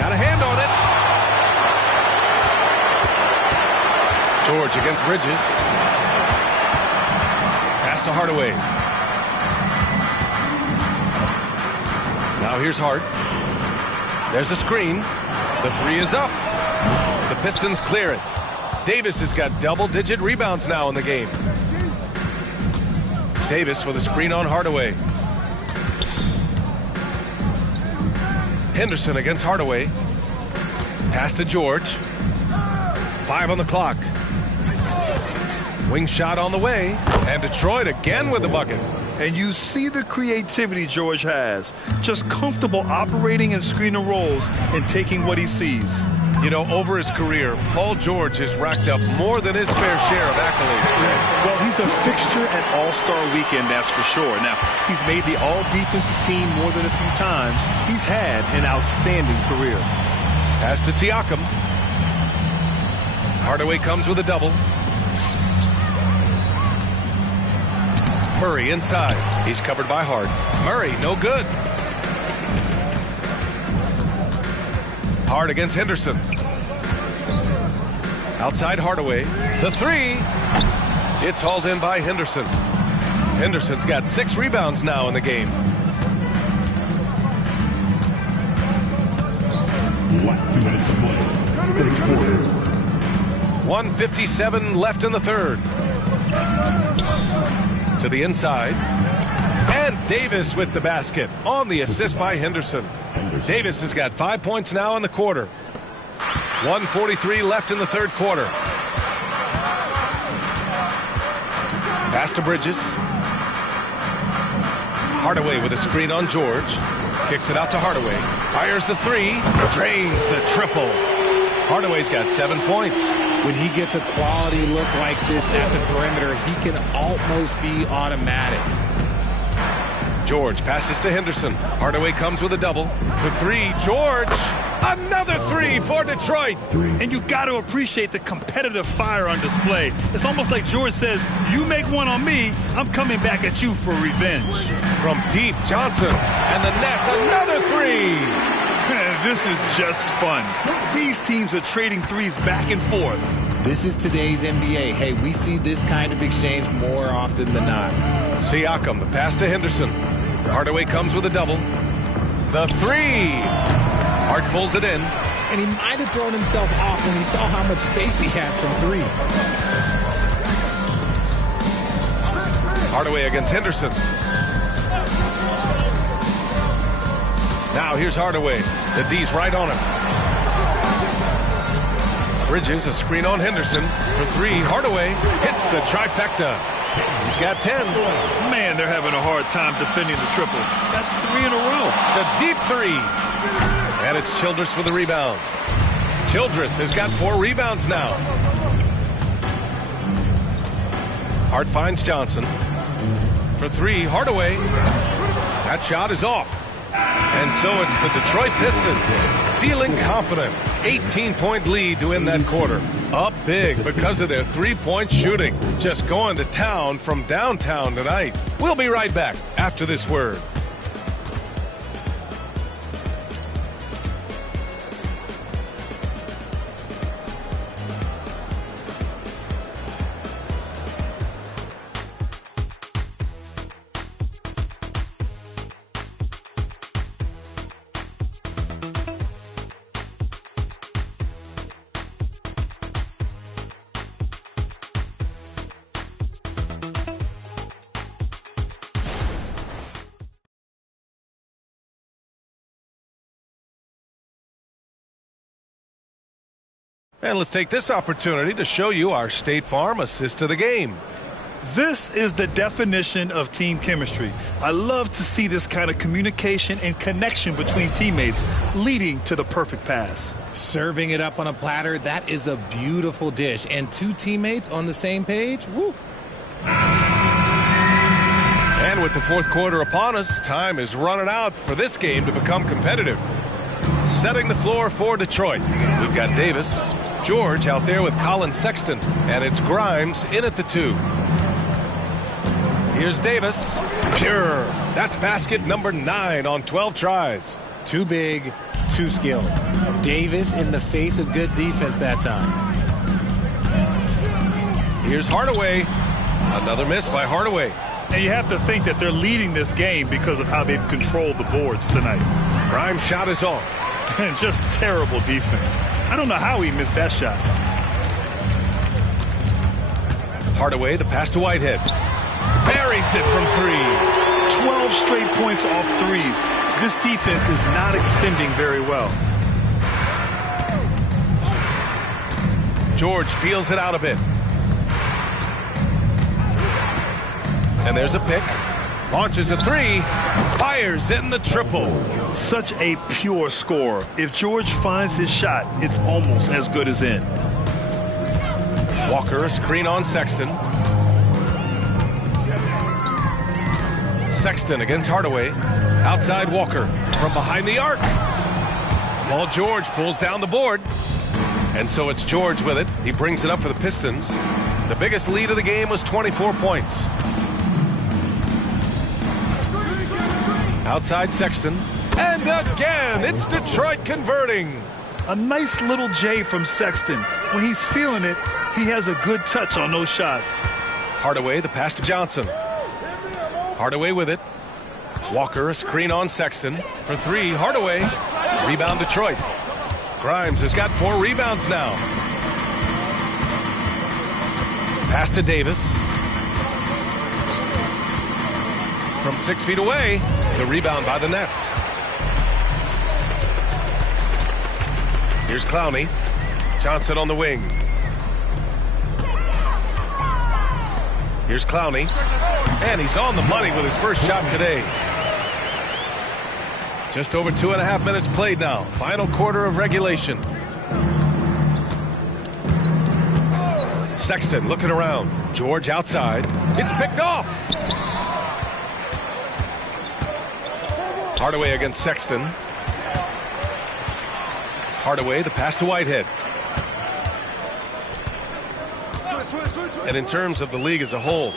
Got a hand on George against Bridges. Pass to Hardaway. Now here's Hart. There's a screen. The three is up. The Pistons clear it. Davis has got double-digit rebounds now in the game. Davis with a screen on Hardaway. Henderson against Hardaway. Pass to George. 5 on the clock. Wing shot on the way. And Detroit again with the bucket. And you see the creativity George has. Just comfortable operating in screen and rolls and taking what he sees. You know, over his career, Paul George has racked up more than his fair share of accolades. Well, he's a fixture at All-Star Weekend, that's for sure. Now, he's made the All-Defensive team more than a few times. He's had an outstanding career. Pass to Siakam. Hardaway comes with a double. Murray inside. He's covered by Hart. Murray, no good. Hart against Henderson. Outside Hardaway. The three. It's hauled in by Henderson. Henderson's got 6 rebounds now in the game. Last 2 minutes to play. Third quarter. 1:57 left in the third. To the inside. And Davis with the basket on the assist by Henderson. Davis has got 5 points now in the quarter. 1:43 left in the third quarter. Pass to Bridges. Hardaway with a screen on George. Kicks it out to Hardaway. Fires the three. Drains the triple. Hardaway's got 7 points. When he gets a quality look like this at the perimeter, he can almost be automatic. George passes to Henderson. Hardaway comes with a double. For three, George. Another three for Detroit. And you got to appreciate the competitive fire on display. It's almost like George says, you make one on me, I'm coming back at you for revenge. From deep, Johnson. And the Nets, another three. This is just fun. These teams are trading threes back and forth. This is today's NBA. Hey, we see this kind of exchange more often than not. Siakam, the pass to Henderson. Hardaway comes with a double. The three. Hart pulls it in. And he might have thrown himself off when he saw how much space he had from three. Hardaway against Henderson. Now here's Hardaway. The D's right on him. Bridges, a screen on Henderson. For three, Hardaway hits the trifecta. He's got 10. Man, they're having a hard time defending the triple. That's 3 in a row. The deep three. And it's Childress with the rebound. Childress has got 4 rebounds now. Hart finds Johnson. For three, Hardaway. That shot is off. And so it's the Detroit Pistons feeling confident. 18-point lead to end that quarter. Up big because of their three-point shooting. Just going to town from downtown tonight. We'll be right back after this word. And let's take this opportunity to show you our State Farm assist to the game. This is the definition of team chemistry. I love to see this kind of communication and connection between teammates leading to the perfect pass. Serving it up on a platter, that is a beautiful dish. And 2 teammates on the same page, woo. And with the fourth quarter upon us, time is running out for this game to become competitive. Setting the floor for Detroit. We've got Davis, George out there with Colin Sexton, and it's Grimes in at the 2. Here's Davis. Pure. That's basket number 9 on 12 tries. Too big, too skilled. Davis in the face of good defense that time. Here's Hardaway. Another miss by Hardaway. And you have to think that they're leading this game because of how they've controlled the boards tonight. Grimes' shot is off. And just terrible defense. I don't know how he missed that shot. Hardaway, the pass to Whitehead. Buries it from 3. 12 straight points off threes. This defense is not extending very well. George feels it out a bit. And there's a pick. Launches a 3. Fires in the triple. Such a pure score. If George finds his shot, it's almost as good as in. Walker, a screen on Sexton. Sexton against Hardaway. Outside Walker from behind the arc. Paul George pulls down the board. And so it's George with it. He brings it up for the Pistons. The biggest lead of the game was 24 points. Outside Sexton. And again, it's Detroit converting. A nice little J from Sexton. When he's feeling it, he has a good touch on those shots. Hardaway, the pass to Johnson. Hardaway with it. Walker, a screen on Sexton. For 3, Hardaway. Rebound Detroit. Grimes has got 4 rebounds now. Pass to Davis. From 6 feet away, the rebound by the Nets. Here's Clowney. Johnson on the wing. Here's Clowney. And he's on the money with his first shot today. Just over 2.5 minutes played now. Final quarter of regulation. Sexton looking around. George outside. It's picked off. Hardaway against Sexton. Hardaway, the pass to Whitehead. And in terms of the league as a whole,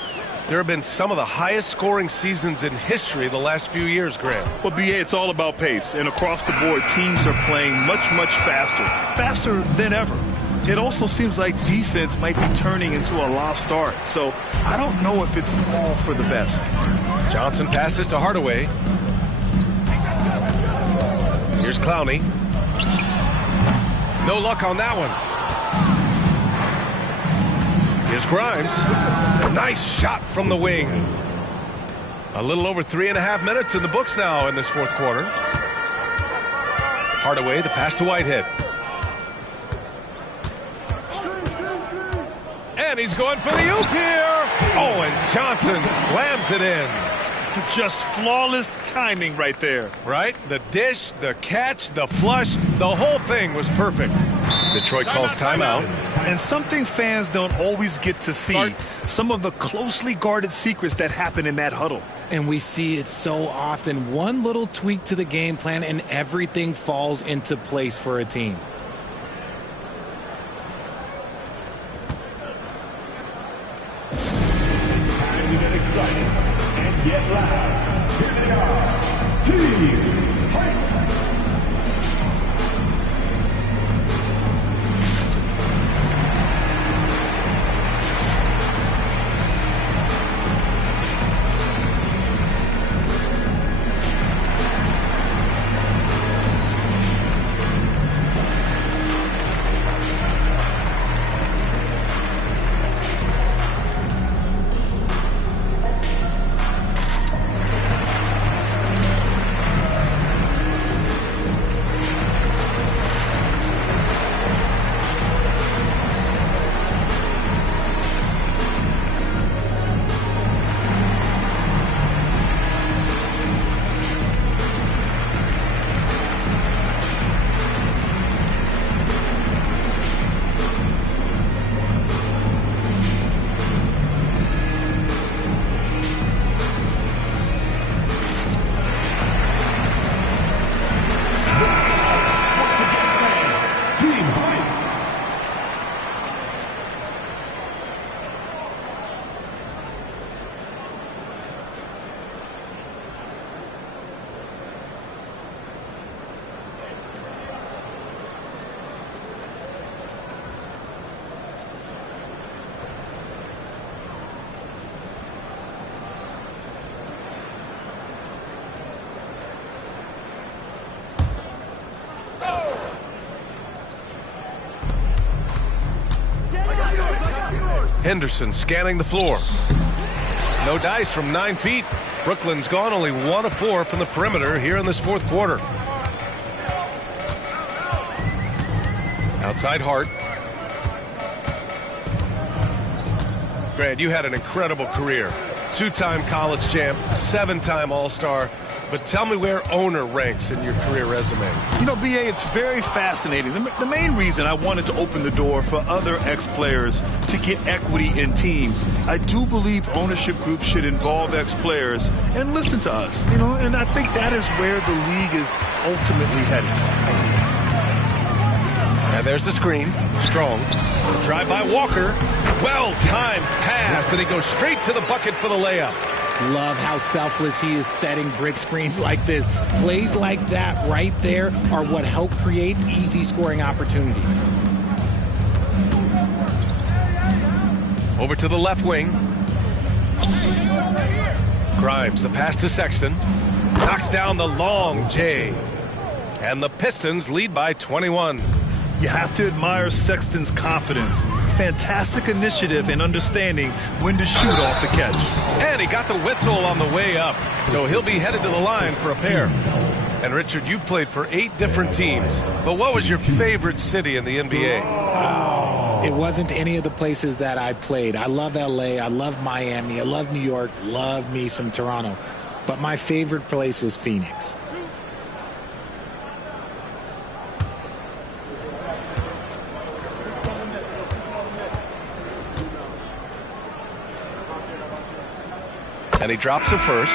there have been some of the highest scoring seasons in history the last few years, Graham. Well, BA, it's all about pace. And across the board, teams are playing much, much faster. Faster than ever. It also seems like defense might be turning into a lost art. So I don't know if it's all for the best. Johnson passes to Hardaway. Here's Clowney. No luck on that one. Here's Grimes. Nice shot from the wing. A little over 3.5 minutes in the books now in this fourth quarter. Hardaway, the pass to Whitehead. And he's going for the oop here. Oh, and Johnson slams it in. Just flawless timing right there. Right? The dish, the catch, the flush, the whole thing was perfect. Detroit calls timeout. And something fans don't always get to see. Some of the closely guarded secrets that happen in that huddle. And we see it so often. One little tweak to the game plan and everything falls into place for a team. Get excited and get loud. Here they are. Team Fight. Henderson scanning the floor. No dice from 9 feet. Brooklyn's gone only 1 of 4 from the perimeter here in this fourth quarter. Outside Hart. Grant, you had an incredible career. 2-time college champ, 7-time All-Star. But tell me where owner ranks in your career resume. You know, B.A., it's very fascinating. The main reason I wanted to open the door for other ex-players to get equity in teams, I do believe ownership groups should involve ex-players and listen to us. You know, and I think that is where the league is ultimately headed. And there's the screen. Strong. Drive by Walker. Well-timed pass, and he goes straight to the bucket for the layup. Love how selfless he is setting brick screens like this. Plays like that right there are what help create easy scoring opportunities. Over to the left wing. Grimes, the pass to Sexton. Knocks down the long J. And the Pistons lead by 21. You have to admire Sexton's confidence. Fantastic initiative and understanding when to shoot off the catch. And he got the whistle on the way up, so he'll be headed to the line for a pair. And Richard, you played for 8 different teams, but what was your favorite city in the NBA? Oh, it wasn't any of the places that I played. I love LA, I love Miami, I love New York, love me some Toronto. But my favorite place was Phoenix. And he drops it first.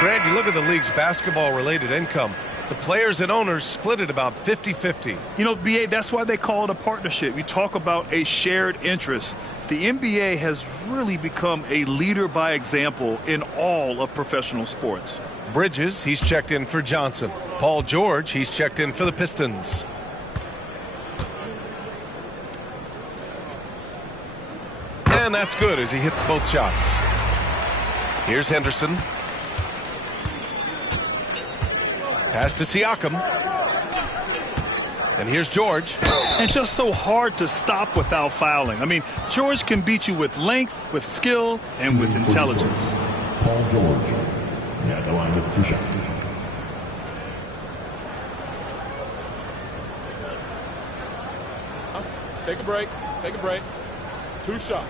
Grant, you look at the league's basketball-related income. The players and owners split it about 50-50. You know, B.A., that's why they call it a partnership. You talk about a shared interest. The NBA has really become a leader by example in all of professional sports. Bridges, he's checked in for Johnson. Paul George, he's checked in for the Pistons. And that's good as he hits both shots. Here's Henderson. Pass to Siakam. And here's George. And just so hard to stop without fouling. I mean, George can beat you with length, with skill, and with intelligence. Paul George. Yeah, the line with 2 shots. Take a break. Take a break. 2 shots.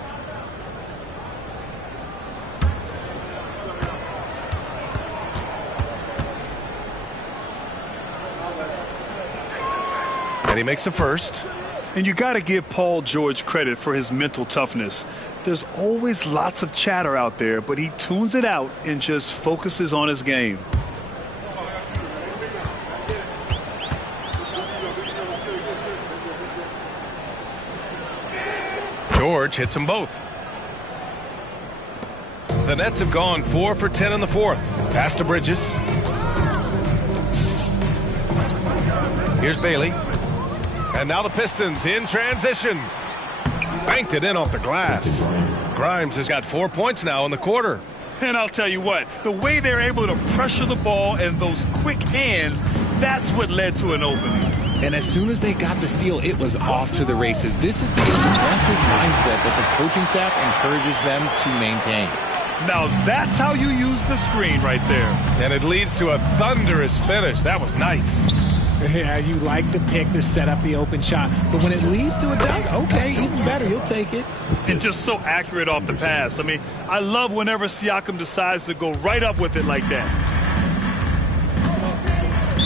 And he makes a first. And you got to give Paul George credit for his mental toughness. There's always lots of chatter out there, but he tunes it out and just focuses on his game. George hits them both. The Nets have gone 4 for 10 in the fourth. Pass to Bridges. Here's Bailey. And now the Pistons in transition. Banked it in off the glass. Grimes has got 4 points now in the quarter. And I'll tell you what, the way they're able to pressure the ball and those quick hands, that's what led to an opening. And as soon as they got the steal, it was off to the races. This is the aggressive mindset that the coaching staff encourages them to maintain. Now that's how you use the screen right there. And it leads to a thunderous finish. That was nice. Yeah, you like the pick to set up the open shot. But when it leads to a dunk, okay, even better. You'll take it. And just so accurate off the pass. I mean, I love whenever Siakam decides to go right up with it like that.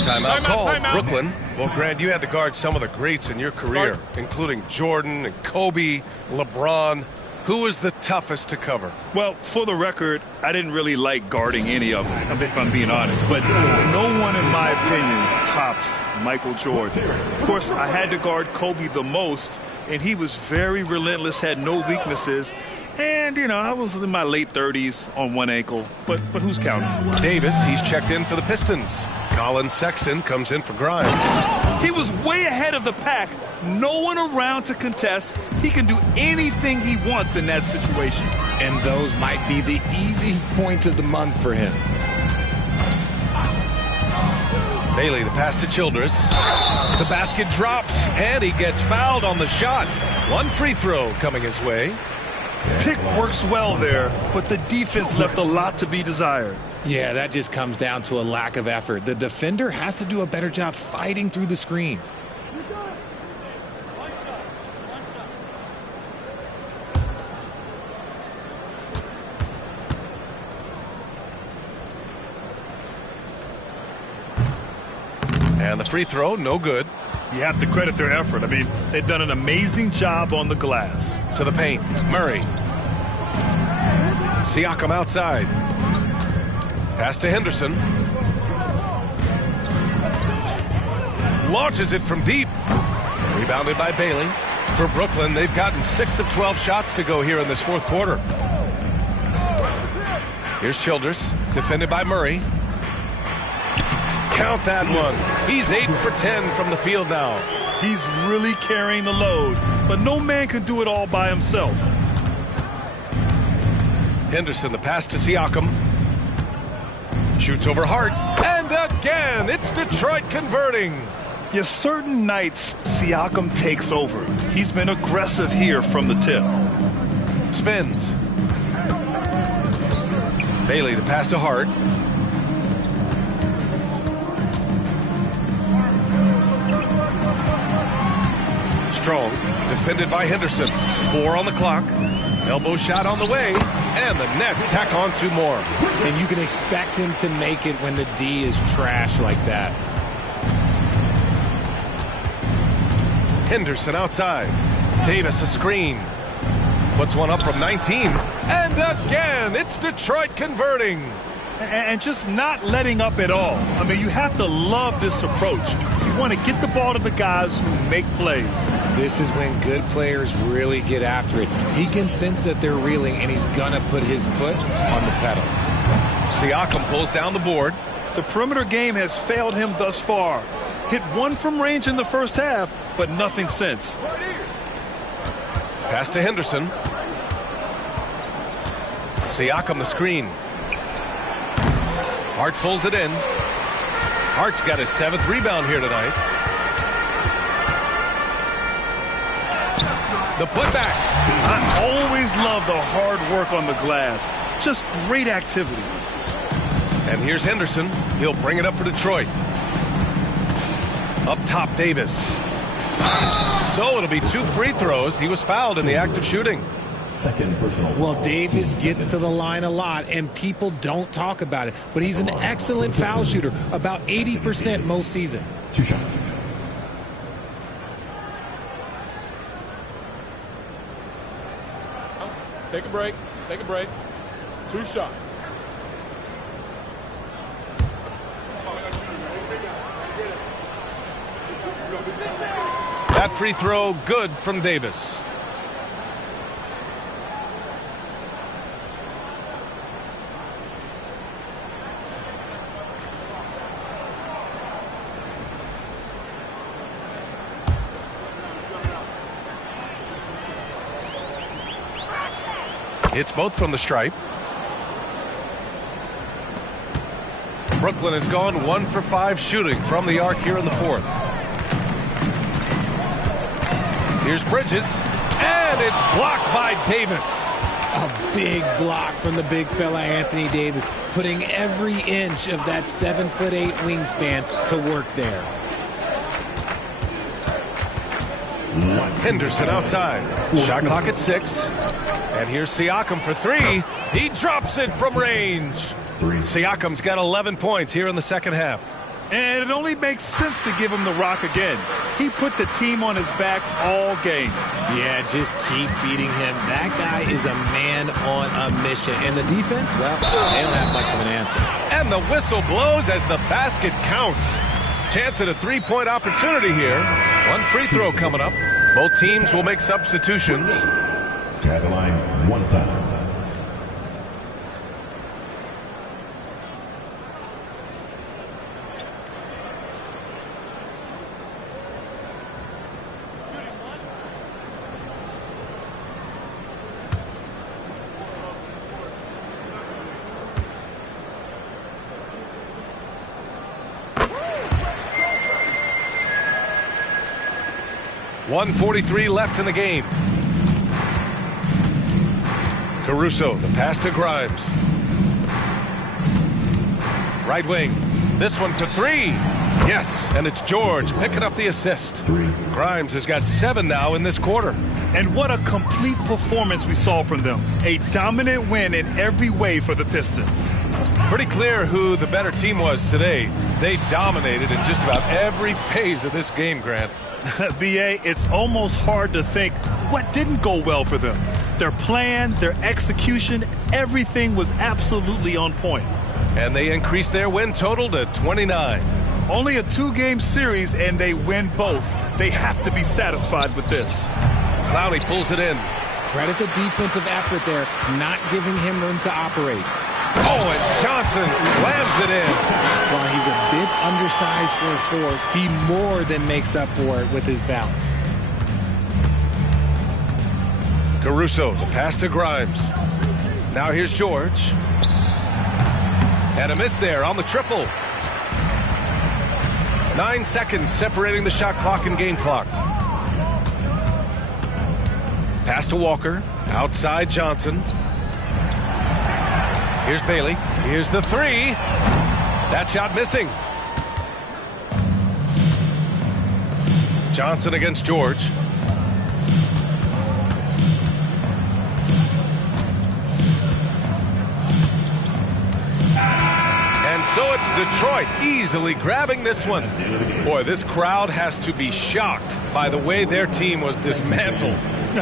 Timeout called. Brooklyn. Well, Grant, you had to guard some of the greats in your career, including Jordan and Kobe, LeBron. Who was the toughest to cover? Well, for the record, I didn't really like guarding any of them, if I'm being honest. But no one, in my opinion, tops Michael Jordan. Of course, I had to guard Kobe the most, and he was very relentless, had no weaknesses. And, you know, I was in my late 30s on one ankle, but who's counting? Davis, he's checked in for the Pistons. Colin Sexton comes in for Grimes. He was way ahead of the pack. No one around to contest. He can do anything he wants in that situation. And those might be the easiest points of the month for him. Bailey, the pass to Childress. The basket drops, and he gets fouled on the shot. One free throw coming his way. Pick works well there, but the defense left a lot to be desired. Yeah, that just comes down to a lack of effort. The defender has to do a better job fighting through the screen. And the free throw, no good. You have to credit their effort. I mean, they've done an amazing job on the glass. To the paint, Murray. Siakam outside. Pass to Henderson. Launches it from deep. Rebounded by Bailey. For Brooklyn, they've gotten 6 of 12 shots to go here in this fourth quarter. Here's Childress, defended by Murray. Count that one. He's 8 for 10 from the field now. He's really carrying the load, but no man can do it all by himself. Henderson, the pass to Siakam. Shoots over Hart. And again, it's Detroit converting. Yes, certain nights, Siakam takes over. He's been aggressive here from the tip. Spins. Bailey, the pass to Hart. Strong, defended by Henderson. 4 on the clock. Elbow shot on the way, and the Nets tack on 2 more. And you can expect him to make it when the D is trash like that. Henderson outside. Davis a screen. Puts one up from 19. And again, it's Detroit converting. And just not letting up at all. I mean, you have to love this approach. You want to get the ball to the guys who make plays. This is when good players really get after it. He can sense that they're reeling, and he's going to put his foot on the pedal. Siakam pulls down the board. The perimeter game has failed him thus far. Hit 1 from range in the first half, but nothing since. Pass to Henderson. Siakam the screen. Hart pulls it in. Hart's got his 7th rebound here tonight. The putback. I always love the hard work on the glass. Just great activity. And here's Henderson. He'll bring it up for Detroit. Up top, Davis. So it'll be 2 free throws. He was fouled in the act of shooting. Well, Davis gets to the line a lot, and people don't talk about it. But he's an excellent foul shooter, about 80% most season. 2 shots. Take a break. Take a break. 2 shots. That free throw good from Davis. Hits both from the stripe. Brooklyn has gone 1 for 5 shooting from the arc here in the fourth. Here's Bridges, and it's blocked by Davis. A big block from the big fella Anthony Davis, putting every inch of that 7'8" wingspan to work there. Henderson outside. Shot clock at 6. And here's Siakam for 3. He drops it from range. Siakam's got 11 points here in the second half. And it only makes sense to give him the rock again. He put the team on his back all game. Yeah, just keep feeding him. That guy is a man on a mission. And the defense, well, they don't have much of an answer. And the whistle blows as the basket counts. Chance at a 3-point opportunity here. 1 free throw coming up. Both teams will make substitutions. At the line, 1 time. .143 left in the game. Caruso, the pass to Grimes. Right wing. This one for three. Yes, and it's George picking up the assist. Grimes has got 7 now in this quarter. And what a complete performance we saw from them. A dominant win in every way for the Pistons. Pretty clear who the better team was today. They dominated in just about every phase of this game, Grant. B.A., it's almost hard to think what didn't go well for them. Their plan, their execution, everything was absolutely on point. And they increased their win total to 29. Only a 2-game series, and they win both. They have to be satisfied with this. Clowney pulls it in. Credit the defensive effort there, not giving him room to operate. Oh, and Johnson slams it in. While he's a bit undersized for a 4, he more than makes up for it with his bounce. Caruso, the pass to Grimes. Now here's George. And a miss there on the triple. 9 seconds separating the shot clock and game clock. Pass to Walker. Outside Johnson. Here's Bailey. Here's the 3. That shot missing. Johnson against George. And so it's Detroit easily grabbing this one. Boy, this crowd has to be shocked by the way their team was dismantled.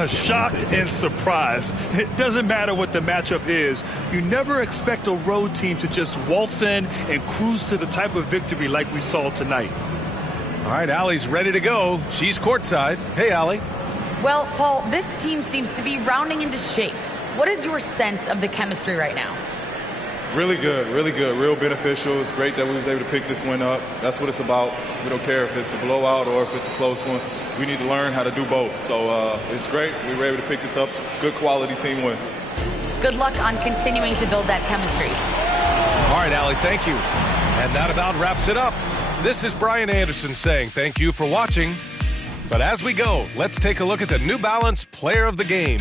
Shocked and surprised. It doesn't matter what the matchup is. You never expect a road team to just waltz in and cruise to the type of victory like we saw tonight. All right, Allie's ready to go. She's courtside. Hey, Allie. Well, Paul, this team seems to be rounding into shape. What is your sense of the chemistry right now? Really good, real beneficial. It's great that we was able to pick this win up. That's what it's about. We don't care if it's a blowout or if it's a close one. We need to learn how to do both. So it's great. We were able to pick this up. Good quality team win. Good luck on continuing to build that chemistry. All right, Allie, thank you. And that about wraps it up. This is Brian Anderson saying thank you for watching. But as we go, let's take a look at the New Balance Player of the Game.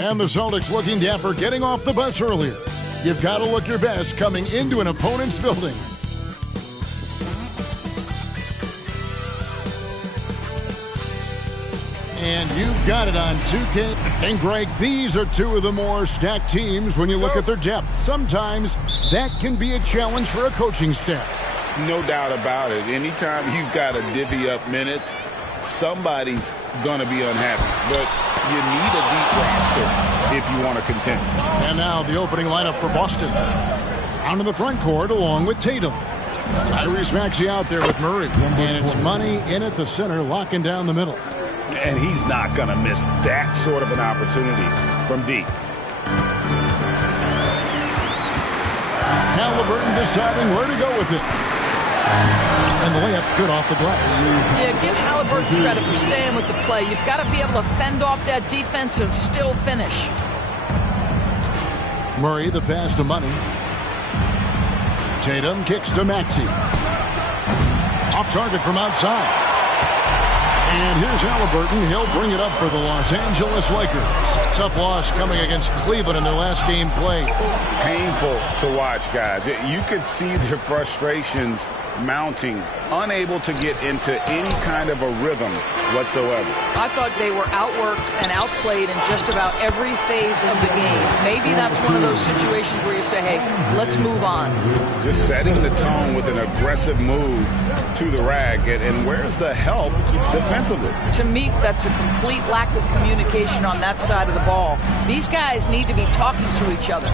And the Celtics looking dapper getting off the bus earlier. You've got to look your best coming into an opponent's building. And you've got it on 2K. And Greg, these are two of the more stacked teams when you look at their depth. Sometimes that can be a challenge for a coaching staff. No doubt about it. Anytime you've got to divvy up minutes, somebody's going to be unhappy. But you need a deep roster if you want to contend. And now the opening lineup for Boston. Out in the front court along with Tatum. Tyrese Maxey out there with Murray. And it's Money in at the center, locking down the middle. And he's not going to miss that sort of an opportunity from deep. Halliburton deciding where to go with it. And the layup's good off the glass. Yeah, give Halliburton credit for staying with the play. You've got to be able to fend off that defense and still finish. Murray, the pass to Money. Tatum kicks to Maxey. Off target from outside. And here's Halliburton. He'll bring it up for the Los Angeles Lakers. Tough loss coming against Cleveland in their last game played. Painful to watch, guys. You could see their frustrations mounting, unable to get into any kind of a rhythm whatsoever. I thought they were outworked and outplayed in just about every phase of the game. Maybe that's one of those situations where you say, hey, let's move on. Just setting the tone with an aggressive move to the rag. And where's the help defensively? To me, that's a complete lack of communication on that side of the ball. These guys need to be talking to each other.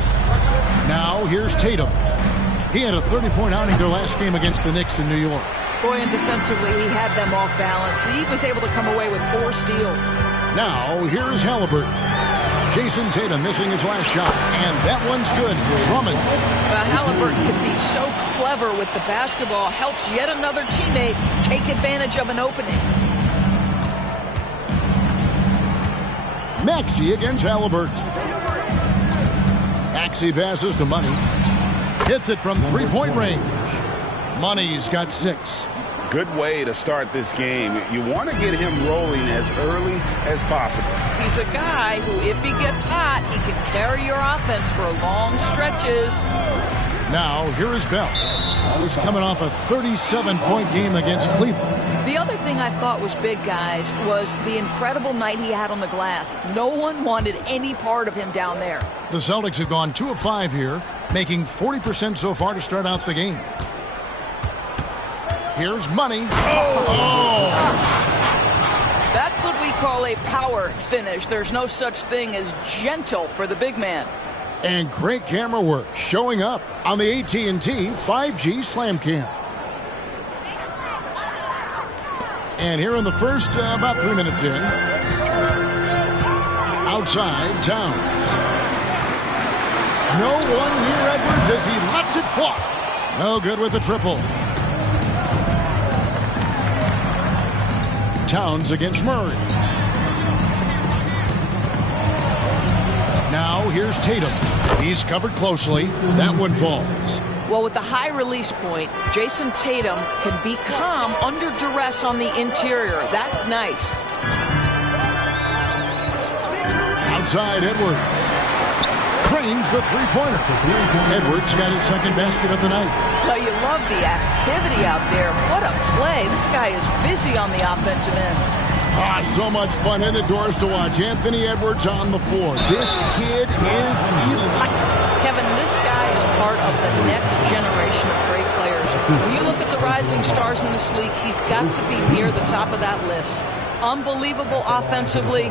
Now here's Tatum. He had a 30-point outing their last game against the Knicks in New York. Boy, and defensively, he had them off balance. He was able to come away with 4 steals. Now, here is Halliburton. Jason Tatum missing his last shot, and that one's good. Drummond. Halliburton can be so clever with the basketball, helps yet another teammate take advantage of an opening. Maxey against Halliburton. Maxey passes to Money. Hits it from three-point range. Money's got 6. Good way to start this game. You want to get him rolling as early as possible. He's a guy who, if he gets hot, he can carry your offense for long stretches. Now, here is Bell. He's coming off a 37-point game against Cleveland. The other thing I thought was big, guys, was the incredible night he had on the glass. No one wanted any part of him down there. The Celtics have gone 2 of 5 here, making 40% so far to start out the game. Here's Money. That's what we call a power finish. There's no such thing as gentle for the big man. And great camera work showing up on the AT&T 5G Slam Cam. And here in the first, about 3 minutes in, outside Towns. No one near Edwards as he lets it fly. No good with the triple. Towns against Murray. Now here's Tatum. He's covered closely. That one falls. Well, with the high release point, Jason Tatum can be calm under duress on the interior. That's nice. Outside Edwards. Cranes the three-pointer. Edwards got his second basket of the night. Well, you love the activity out there. What a play. This guy is busy on the offensive end. So much fun indoors to watch. Anthony Edwards on the floor. This kid is electric. Kevin, this guy is part of the next generation of great players. When you look at the rising stars in this league, he's got to be near the top of that list. Unbelievable offensively,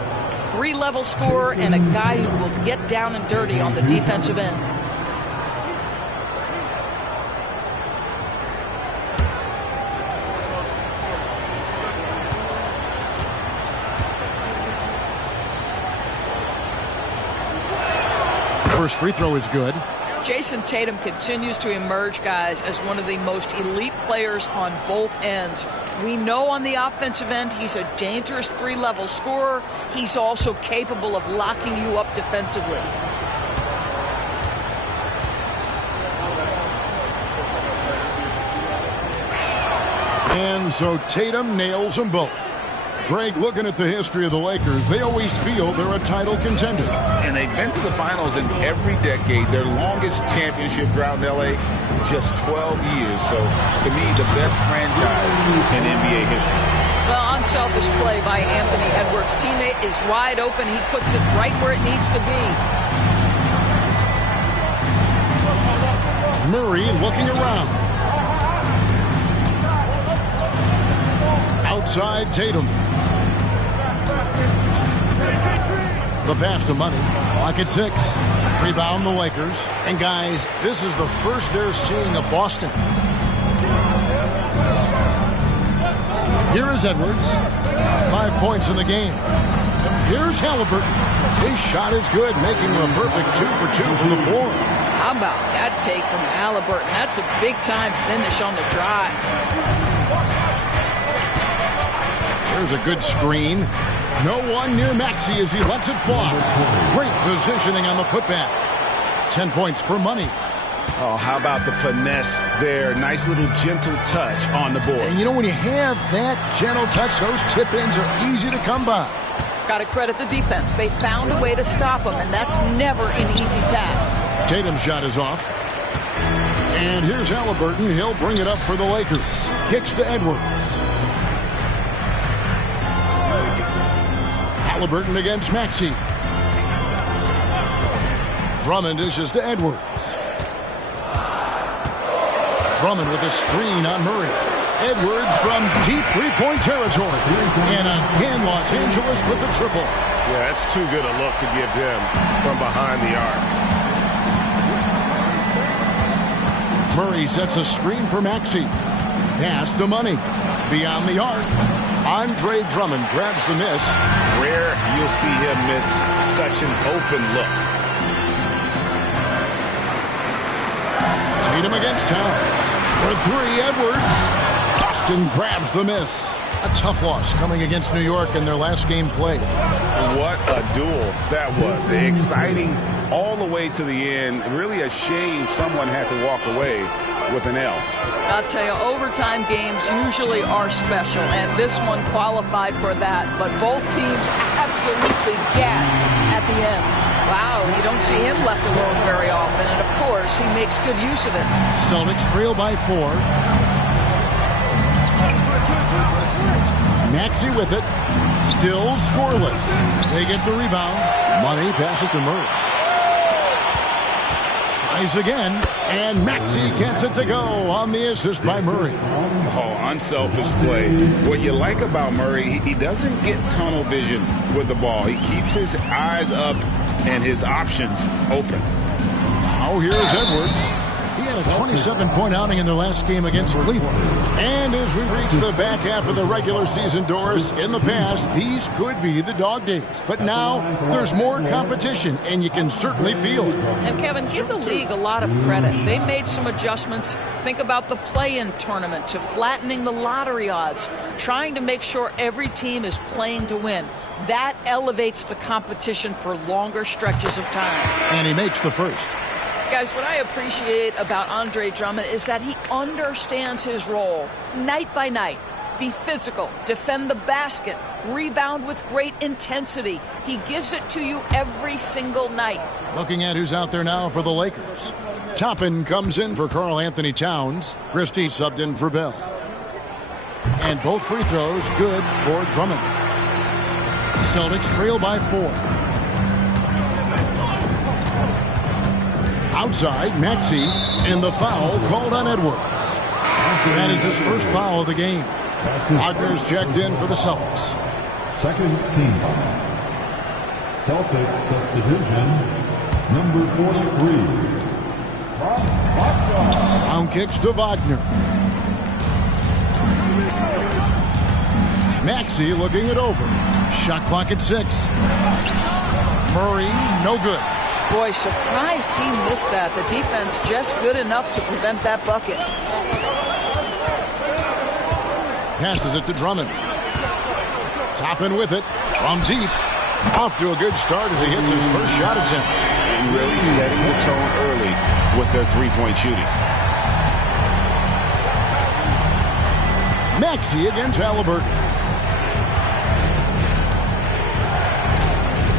3-level scorer, and a guy who will get down and dirty on the defensive end. First free throw is good. Jason Tatum continues to emerge, guys, as one of the most elite players on both ends. We know on the offensive end he's a dangerous 3-level scorer. He's also capable of locking you up defensively. And so Tatum nails them both. Greg, looking at the history of the Lakers, they always feel they're a title contender. And they've been to the finals in every decade. Their longest championship drought in L.A., just 12 years. So, to me, the best franchise in NBA history. Well, unselfish play by Anthony Edwards. Teammate is wide open. He puts it right where it needs to be. Murray looking around. Outside Tatum. The pass to Money. Clock at 6. Rebound the Lakers. And guys, this is the first they're seeing of Boston. Here is Edwards. 5 points in the game. Here's Halliburton. His shot is good, making him a perfect 2 for 2 from the floor. How about that take from Halliburton? That's a big-time finish on the drive. There's a good screen. No one near Maxey as he lets it fly. Great positioning on the putback. 10 points for Money. Oh, how about the finesse there? Nice little gentle touch on the board. And you know, when you have that gentle touch, those tip-ins are easy to come by. Got to credit the defense. They found a way to stop him, and that's never an easy task. Tatum's shot is off. And here's Halliburton. He'll bring it up for the Lakers. Kicks to Edwards. Halliburton against Maxey. Drummond dishes to Edwards. Drummond with a screen on Murray. Edwards from deep three-point territory. And again, Los Angeles with the triple. Yeah, that's too good a look to give him from behind the arc. Murray sets a screen for Maxey. Pass to Money. Beyond the arc. Andre Drummond grabs the miss. Rare you'll see him miss such an open look. Tatum against Towns. For 3, Edwards. Boston grabs the miss. A tough loss coming against New York in their last game played. What a duel that was. Exciting all the way to the end. Really a shame someone had to walk away with an L. I'll tell you, overtime games usually are special, and this one qualified for that. But both teams absolutely gassed at the end. Wow, you don't see him left alone very often, and of course, he makes good use of it. Celtics trail by 4. Maxey with it. Still scoreless. They get the rebound. Money passes to Murray. Tries again, and Maxey gets it to go on the assist by Murray. Oh, unselfish play. What you like about Murray, he doesn't get tunnel vision with the ball. He keeps his eyes up and his options open. Now here's Edwards. He had a 27-point outing in their last game against Cleveland. And as we reach the back half of the regular season, Doris, in the past, these could be the dog days. But now there's more competition, and you can certainly feel it. And, Kevin, give the league a lot of credit. They made some adjustments. Think about the play-in tournament to flattening the lottery odds, trying to make sure every team is playing to win. That elevates the competition for longer stretches of time. And he makes the first. Guys, what I appreciate about Andre Drummond is that he understands his role night by night. Be physical, defend the basket, rebound with great intensity. He gives it to you every single night. Looking at who's out there now for the Lakers. Toppin comes in for Karl Anthony Towns. Christie subbed in for Bell. And both free throws good for Drummond. Celtics trail by 4. Outside, Maxey, and the foul called on Edwards. That is his first foul of the game. Wagner's checked in for the Celtics. Second team. Celtics substitution, number 43. Round kicks to Wagner. Maxey looking it over. Shot clock at 6. Murray, no good. Boy, surprised he missed that. The defense just good enough to prevent that bucket. Passes it to Drummond. Toppin with it from deep. Off to a good start as he hits his first shot attempt. And really setting the tone early with their three-point shooting. Maxey against Halliburton.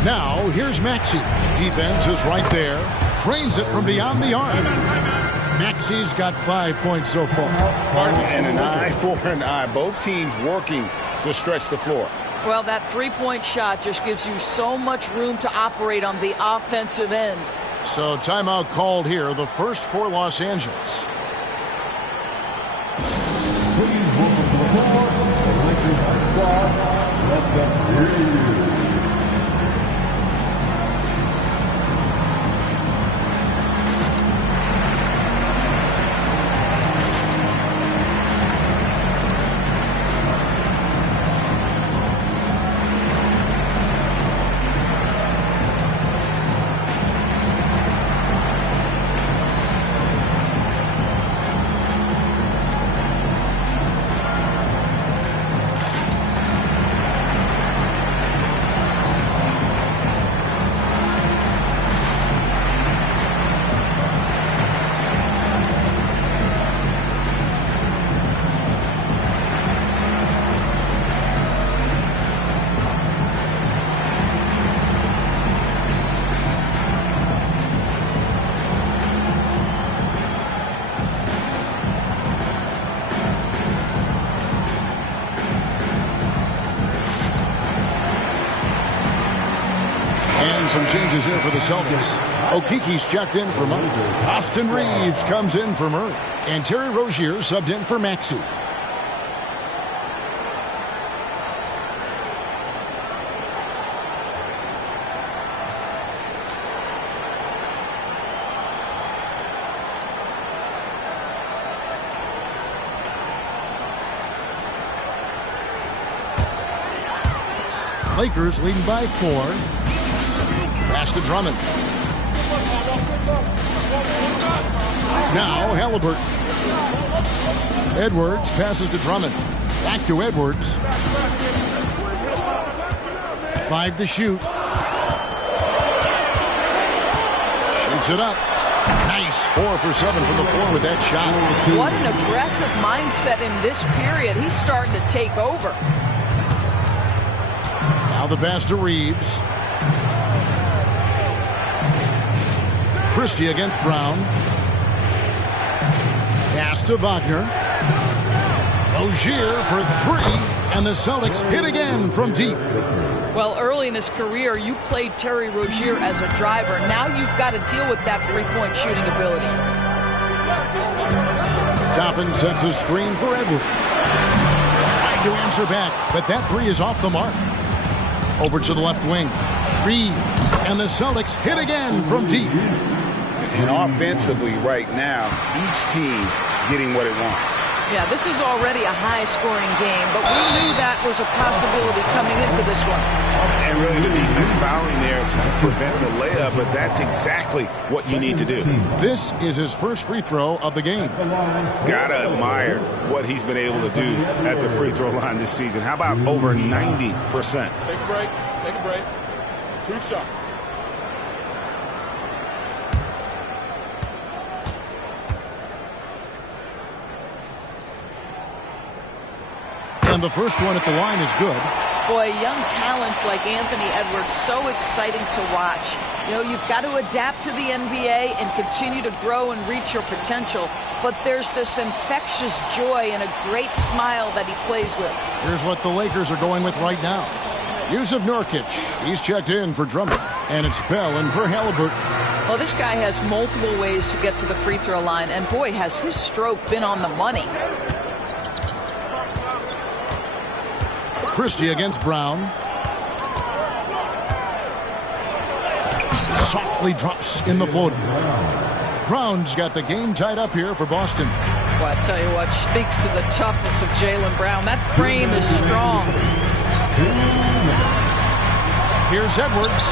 Now, here's Maxey. Defense is right there. Drains it from beyond the arc. Maxey's got 5 points so far. And an eye for an eye. Both teams working to stretch the floor. Well, that three-point shot just gives you so much room to operate on the offensive end. So timeout called here, the first for Los Angeles. Please welcome to the floor, the Lakers high squad. Let them hear you. Some changes here for the Celtics. Okiki's checked in for Murray. Austin Reeves comes in for Murray. And Terry Rozier subbed in for Maxey. Lakers leading by 4. Pass to Drummond. Now Halliburton. Edwards passes to Drummond. Back to Edwards. 5 to shoot. Shoots it up. Nice. 4 for 7 from the floor with that shot. What an aggressive mindset in this period. He's starting to take over. Now the pass to Reeves. Christie against Brown. Pass to Wagner. Rozier for 3, and the Celtics hit again from deep. Well, early in his career, you played Terry Rozier as a driver. Now you've got to deal with that three-point shooting ability. Toppin sets a screen for Edwards. Trying to answer back, but that 3 is off the mark. Over to the left wing. Reeves, and the Celtics hit again from deep. And offensively right now, each team getting what it wants. Yeah, this is already a high-scoring game, but we knew that was a possibility coming into this one. And really the defense fouling there to prevent the layup, but that's exactly what you need to do. This is his first free throw of the game. Gotta admire what he's been able to do at the free throw line this season. How about over 90%? Take a break. Take a break. 2 shots. And the first one at the line is good. Boy, young talents like Anthony Edwards, so exciting to watch. You know, you've got to adapt to the NBA and continue to grow and reach your potential. But there's this infectious joy and a great smile that he plays with. Here's what the Lakers are going with right now. Yusuf Nurkic, he's checked in for Drummond. And it's Bell in for Halliburton. Well, this guy has multiple ways to get to the free throw line. And boy, has his stroke been on the money. Christie against Brown. Softly drops in the floater. Brown's got the game tied up here for Boston. Well, I tell you what, speaks to the toughness of Jaylen Brown. That frame is strong. Here's Edwards.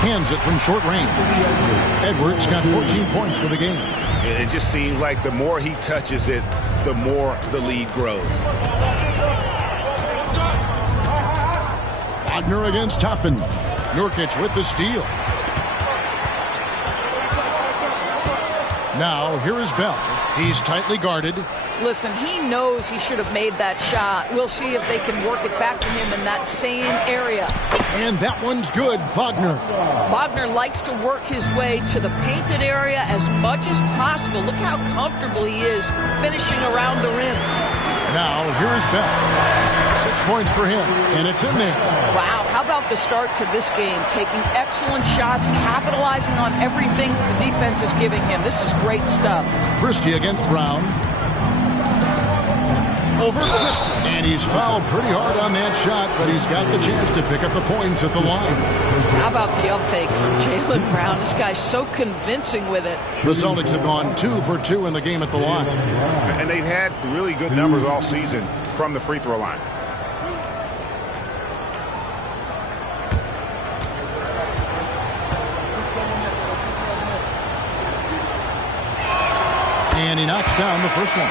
Hands it from short range. Edwards got 14 points for the game. It just seems like the more he touches it, the more the lead grows. Wagner against Toppin. Nurkic with the steal. Now, here is Bell. He's tightly guarded. Listen, he knows he should have made that shot. We'll see if they can work it back to him in that same area. And that one's good, Wagner. Wagner likes to work his way to the painted area as much as possible. Look how comfortable he is finishing around the rim. Now, here is Bell. 6 points for him, and it's in there. Wow, how about the start to this game? Taking excellent shots, capitalizing on everything the defense is giving him. This is great stuff. Christie against Brown. Over Christie. And he's fouled pretty hard on that shot, but he's got the chance to pick up the points at the line. How about the up fake from Jaylen Brown? This guy's so convincing with it. The Celtics have gone 2 for 2 in the game at the line. And they've had really good numbers all season from the free throw line. And he knocks down the first one.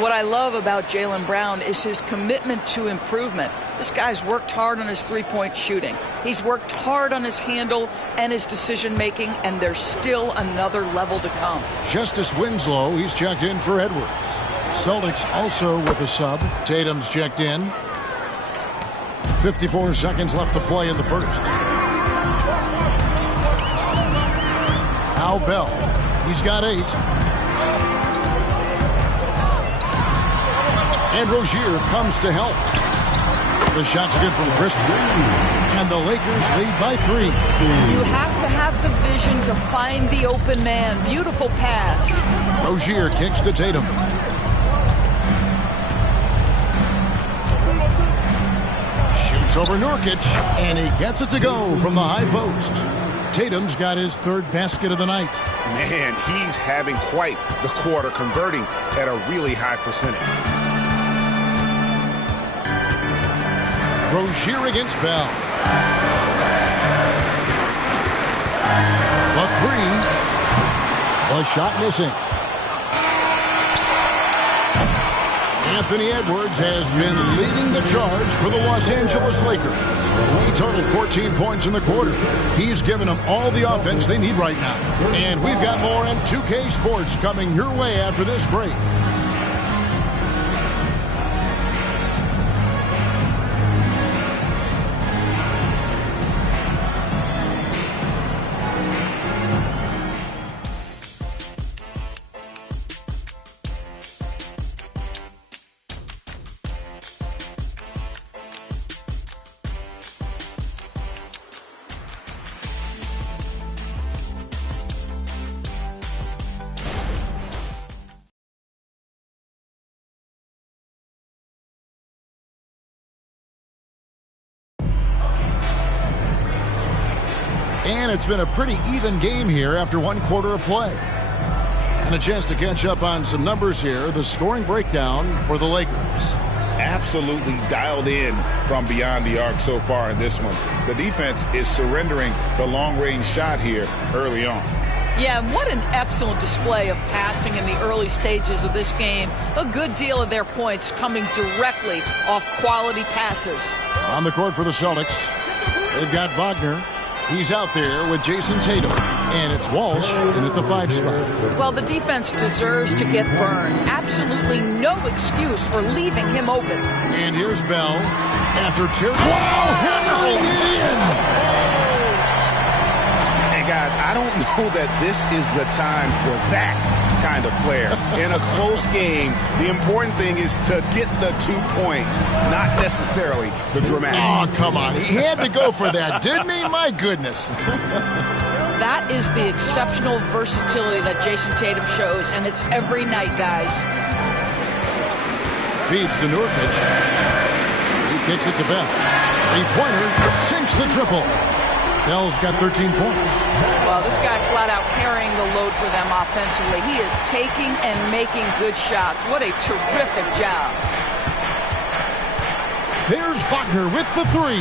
What I love about Jaylen Brown is his commitment to improvement. This guy's worked hard on his three-point shooting. He's worked hard on his handle and his decision-making, and there's still another level to come. Justice Winslow, he's checked in for Edwards. Celtics also with a sub. Tatum's checked in. 54 seconds left to play in the first. Now Bell. He's got 8. And Rozier comes to help. The shot's good from Christie. And the Lakers lead by 3. You have to have the vision to find the open man. Beautiful pass. Rozier kicks to Tatum. Shoots over Nurkic, and he gets it to go from the high post. Tatum's got his 3rd basket of the night. Man, he's having quite the quarter, converting at a really high percentage. Rozier against Bell. The 3. The shot missing. Anthony Edwards has been leading the charge for the Los Angeles Lakers. He totaled 14 points in the quarter. He's given them all the offense they need right now. And we've got more on 2K Sports coming your way after this break. And it's been a pretty even game here after 1 quarter of play. And a chance to catch up on some numbers here. The scoring breakdown for the Lakers. Absolutely dialed in from beyond the arc so far in this one. The defense is surrendering the long-range shot here early on. Yeah, what an excellent display of passing in the early stages of this game. A good deal of their points coming directly off quality passes. On the court for the Celtics, they've got Wagner. He's out there with Jason Tatum. And it's Walsh in at the 5 spot. Well, the defense deserves to get burned. Absolutely no excuse for leaving him open. And here's Bell after hammering it in. Hey, guys, I don't know that this is the time for that kind of flair. In a close game, the important thing is to get the 2 points, not necessarily the dramatics. Oh, come on. He had to go for that, didn't he? My goodness. That is the exceptional versatility that Jason Tatum shows, and it's every night, guys. Feeds to Nurkic. He kicks it to Bell. Three-pointer sinks the triple. Bell's got 13 points. Well, this guy flat out carrying the load for them offensively. He is taking and making good shots. What a terrific job. There's Wagner with the 3.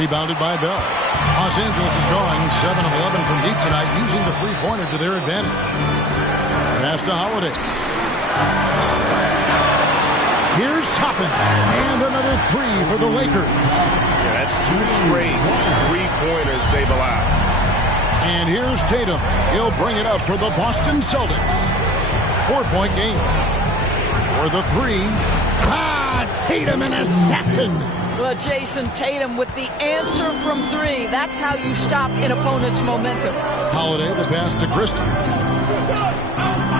Rebounded by Bell. Los Angeles is going 7 of 11 from deep tonight, using the three-pointer to their advantage. Pass to Holiday. Here's Toppin. And another 3 for the Lakers. Yeah, that's 2 straight three-pointers they've allowed. And here's Tatum. He'll bring it up for the Boston Celtics. 4-point game. For the three. Tatum, an assassin. Well, Jason Tatum with the answer from three. That's how you stop an opponent's momentum. Holiday, the pass to Christie.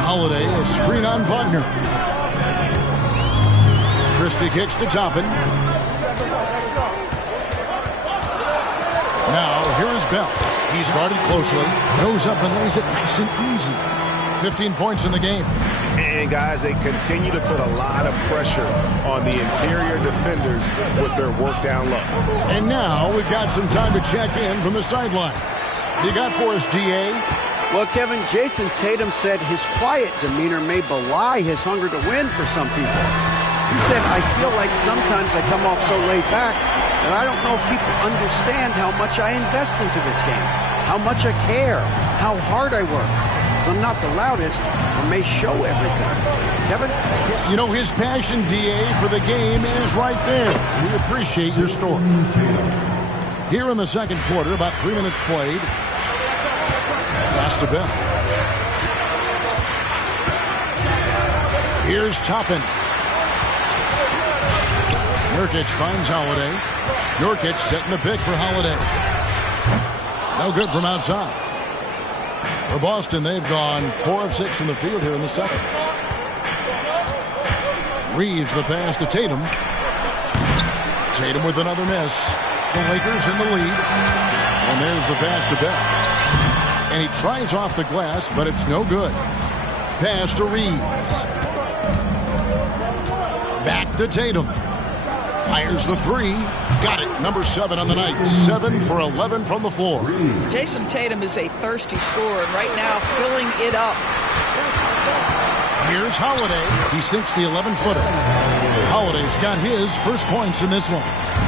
Holiday, a screen on Wagner. Christie kicks to Toppin. Now, here is Bell. He's guarded closely. Goes up and lays it nice and easy. 15 points in the game. And, guys, they continue to put a lot of pressure on the interior defenders with their work down low. And now we've got some time to check in from the sideline. You got for us, DA? Well, Kevin, Jason Tatum said his quiet demeanor may belie his hunger to win for some people. He said, I feel like sometimes I come off so laid back that I don't know if people understand how much I invest into this game, how much I care, how hard I work. I'm not the loudest or may show everything. Kevin? You know, his passion, DA, for the game is right there. We appreciate your story. Here in the second quarter, about 3 minutes played. Pass to Bell. Here's Toppin. Nurkic finds Holiday. Nurkic setting the pick for Holiday. No good from outside. For Boston, they've gone 4 of 6 in the field here in the second. Reeves the pass to Tatum. Tatum with another miss. The Lakers in the lead. And there's the pass to Bell. And he tries off the glass, but it's no good. Pass to Reeves. Back to Tatum. Fires the three. Got it. Number 7 on the night. 7 for 11 from the floor. Jason Tatum is a thirsty scorer, and right now filling it up. Here's Holiday. He sinks the 11-footer. Holiday's got his first points in this one.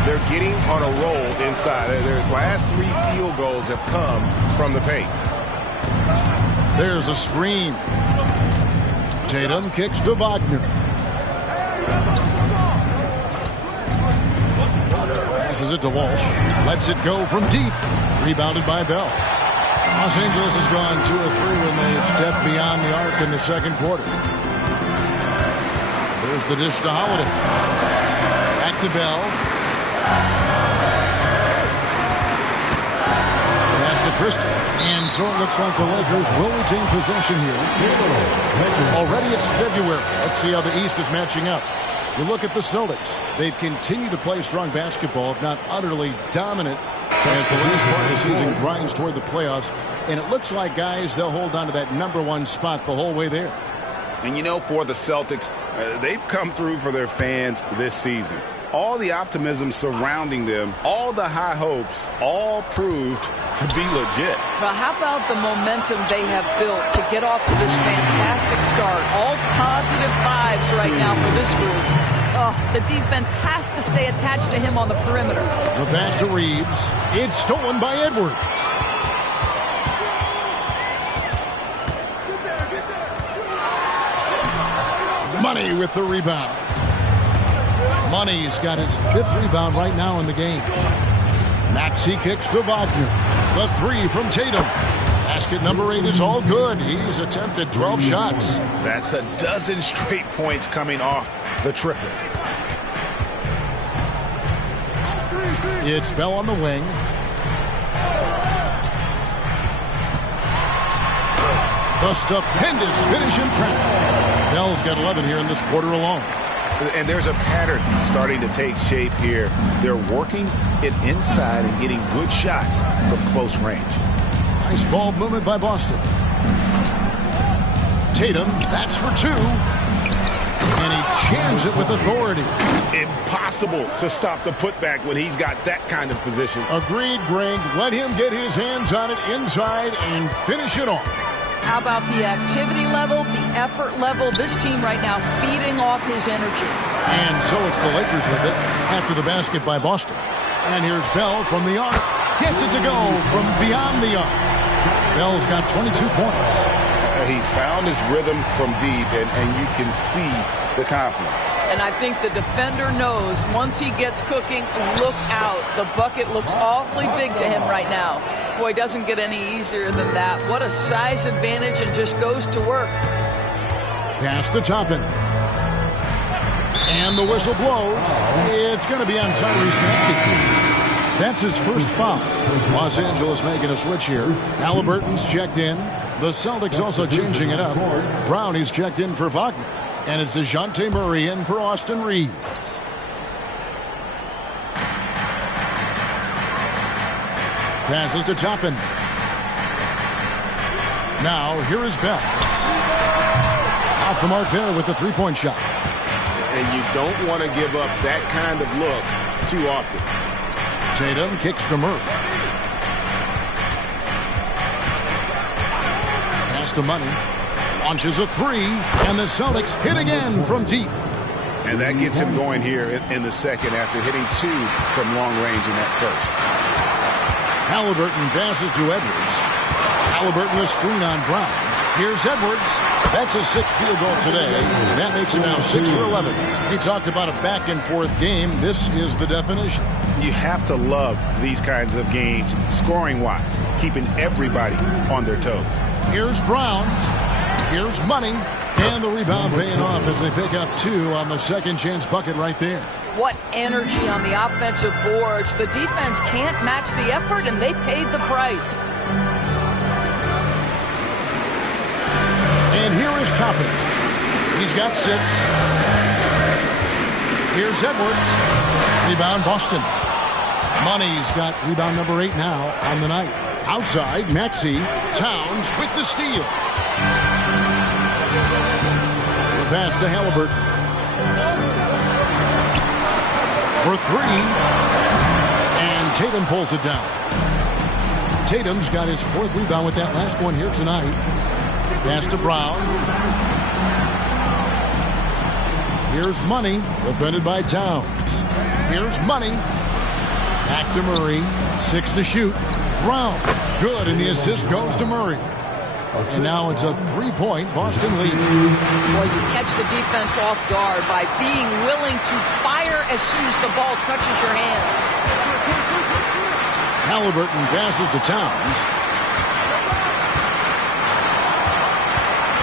They're getting on a roll inside. Their last 3 field goals have come from the paint. There's a screen. Tatum kicks to Wagner. Passes it to Walsh. Lets it go from deep. Rebounded by Bell. Los Angeles has gone 2 or 3 when they stepped beyond the arc in the second quarter. There's the dish to Holiday. Back to Bell. Pass to Christie. And so it looks like the Lakers will retain possession here. Already it's February. Let's see how the East is matching up. You look at the Celtics. They've continued to play strong basketball, if not utterly dominant, as the last part of the season grinds toward the playoffs. And it looks like, guys, they'll hold on to that number 1 spot the whole way there. And, you know, for the Celtics, they've come through for their fans this season. All the optimism surrounding them, all the high hopes, all proved to be legit. Well, how about the momentum they have built to get off to this fantastic start? All positive vibes right now for this group. Oh, the defense has to stay attached to him on the perimeter. The pass to Reeves. It's stolen by Edwards. Money with the rebound. Money's got his 5th rebound right now in the game. Maxey kicks to Wagner. The 3 from Tatum. Basket number 8 is all good. He's attempted 12 shots. That's a dozen straight points coming off the triple. It's Bell on the wing. The stupendous finish in traffic. Bell's got 11 here in this quarter alone. And there's a pattern starting to take shape here. They're working it inside and getting good shots from close range. Nice ball movement by Boston. Tatum, that's for 2. And he jams it with authority. Impossible to stop the putback when he's got that kind of position. Agreed, Greg. Let him get his hands on it inside and finish it off. How about the activity level, the effort level? This team right now feeding off his energy. And so it's the Lakers with it after the basket by Boston. And here's Bell from the arc. Gets it to go from beyond the arc. Bell's got 22 points. He's found his rhythm from deep, and you can see the confidence. And I think the defender knows once he gets cooking, look out. The bucket looks awfully big to him right now. Boy, doesn't get any easier than that. What a size advantage, and just goes to work. Pass to Toppin. And the whistle blows. It's going to be on Tyrese Maxey. That's his first foul. Los Angeles making a switch here. Halliburton's checked in. The Celtics also changing it up. Brown is checked in for Wagner. And it's DeJounte Murray in for Austin Reeves. Passes to Toppin. Now, here is Bell. Off the mark there with the three-point shot. And you don't want to give up that kind of look too often. Tatum kicks to Murray. Pass to Money. Launches a three, and the Celtics hit again from deep. And that gets him going here in the second after hitting two from long range in that first. Halliburton passes to Edwards. Halliburton a screen on Brown. Here's Edwards. That's a sixth field goal today, and that makes him now 6 for 11. You talked about a back-and-forth game. This is the definition. You have to love these kinds of games, scoring-wise, keeping everybody on their toes. Here's Brown. Here's Money. And the rebound paying off as they pick up two on the second chance bucket right there. What energy on the offensive boards. The defense can't match the effort, and they paid the price. And here is Toppin. He's got 6. Here's Edwards. Rebound Boston. Money's got rebound number 8 now on the night. Outside, Maxey. Towns with the steal. The pass to Halliburton. For 3. And Tatum pulls it down. Tatum's got his 4th rebound with that last one here tonight. Pass to Brown. Here's Money, defended by Towns. Here's Money. Back to Murray. 6 to shoot. Brown, good, and the assist goes to Murray. And now it's a 3-point Boston lead. Boy, you catch the defense off guard by being willing to fire as soon as the ball touches your hands. Halliburton passes to Towns.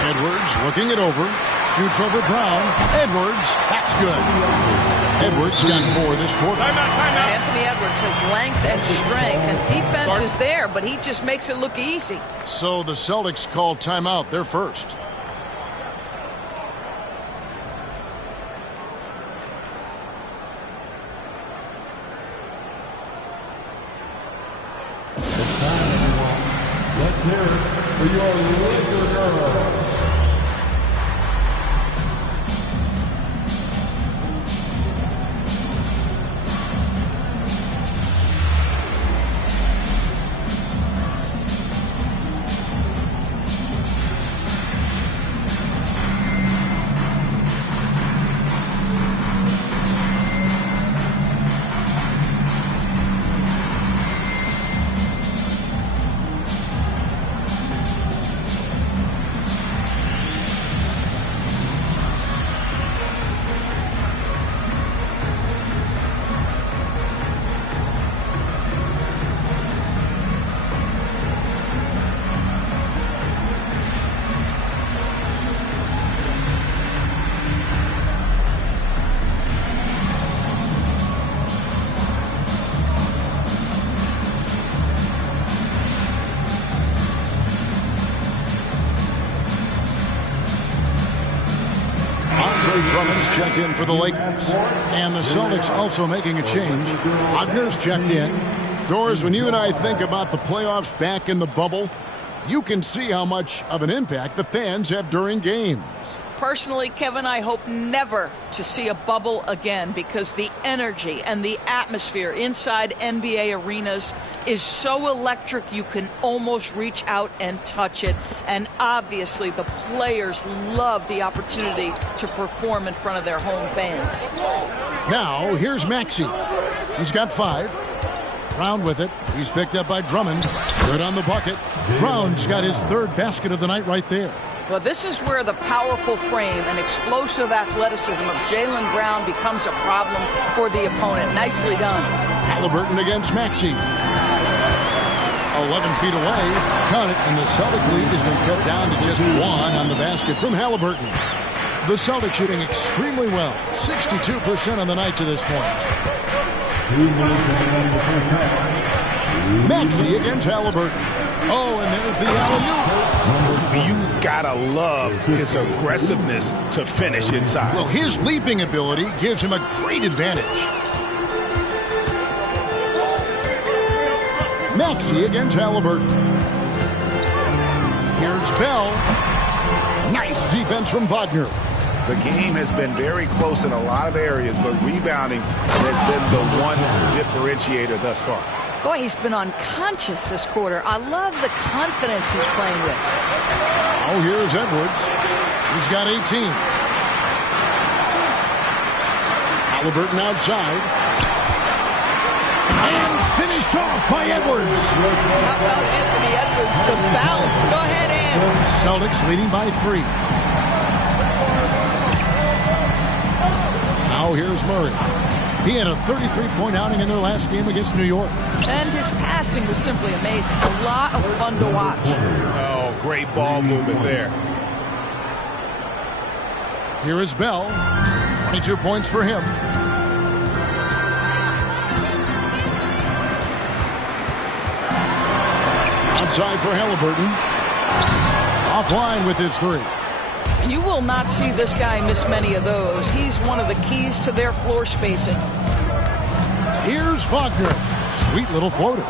Edwards looking it over. Shoots over Brown. Edwards, that's good. Edwards got 4 this quarter. Anthony Edwards has length and strength, and defense is there, but he just makes it look easy. So the Celtics call timeout. They're first. It's time, everyone. Let's hear it for your Laker girls. Drummond's checked in for the Lakers. And the Celtics also making a change. Wagner's checked in. Doris, when you and I think about the playoffs back in the bubble, you can see how much of an impact the fans have during games. Personally, Kevin, I hope never to see a bubble again because the energy and the atmosphere inside NBA arenas is so electric you can almost reach out and touch it. And obviously, the players love the opportunity to perform in front of their home fans. Now, here's Maxey. He's got 5. Brown with it. He's picked up by Drummond. Good on the bucket. Brown's got his 3rd basket of the night right there. Well, this is where the powerful frame and explosive athleticism of Jaylen Brown becomes a problem for the opponent. Nicely done. Halliburton against Maxey. 11 feet away. Count it, and the Celtic lead has been cut down to just 1 on the basket from Halliburton. The Celtics shooting extremely well. 62% on the night to this point. Maxey against Halliburton. Oh, and there's the alley-oop. You gotta love his aggressiveness to finish inside. Well, his leaping ability gives him a great advantage. Maxey against Halliburton. Here's Bell. Nice defense from Wagner. The game has been very close in a lot of areas, but rebounding has been the one differentiator thus far. Boy, he's been unconscious this quarter. I love the confidence he's playing with. Oh, here's Edwards. He's got 18. Halliburton outside. And finished off by Edwards. How about Anthony Edwards? The bounce. Go ahead, Ann. Celtics leading by 3. Now here's Murray. He had a 33-point outing in their last game against New York. And his passing was simply amazing. A lot of fun to watch. Oh, great ball movement there. Here is Bell. 22 points for him. Outside for Halliburton. Offline with his 3. You will not see this guy miss many of those. He's one of the keys to their floor spacing. Here's Wagner. Sweet little floater.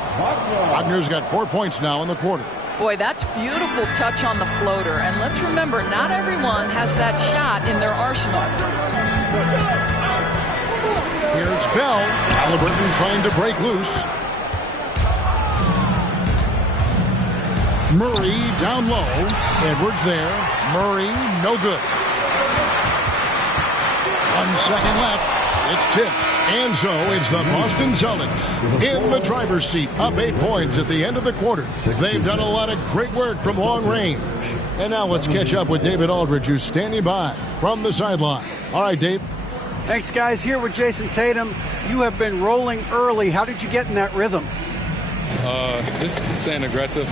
Wagner's got 4 points now in the quarter. Boy, that's beautiful touch on the floater. And let's remember, not everyone has that shot in their arsenal. Here's Bell. Halliburton trying to break loose. Murray down low. Edwards there. Murray, no good. 1 second left. It's tipped. And so it's the Boston Celtics in the driver's seat, up 8 points at the end of the quarter. They've done a lot of great work from long range. And now let's catch up with David Aldridge, who's standing by from the sideline. All right, Dave. Thanks, guys. Here with Jason Tatum. You have been rolling early. How did you get in that rhythm? Just staying aggressive.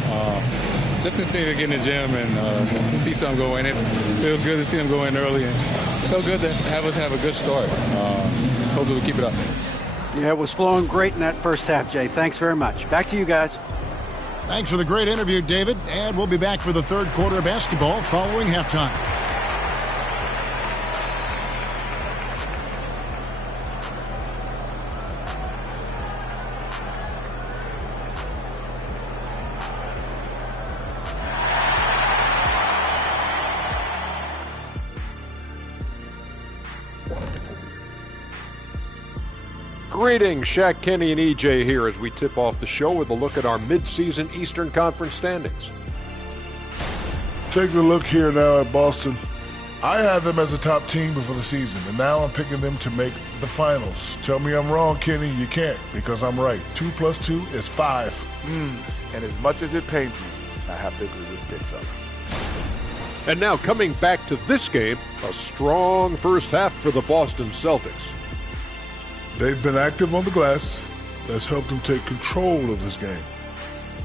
Just continue to get in the gym and see something go in. It feels good to see them go in early, and it feels good to have us have a good start. Hopefully we keep it up. Yeah, it was flowing great in that first half, Jay. Thanks very much. Back to you guys. Thanks for the great interview, David. And we'll be back for the third quarter of basketball following halftime. Greetings, Shaq, Kenny, and EJ here as we tip off the show with a look at our midseason Eastern Conference standings. Taking a look here now at Boston. I had them as a top team before the season, and now I'm picking them to make the finals. Tell me I'm wrong, Kenny. You can't, because I'm right. 2 + 2 is 5. And as much as it pains me, I have to agree with Big Fella. And now coming back to this game, a strong first half for the Boston Celtics. They've been active on the glass. That's helped them take control of this game.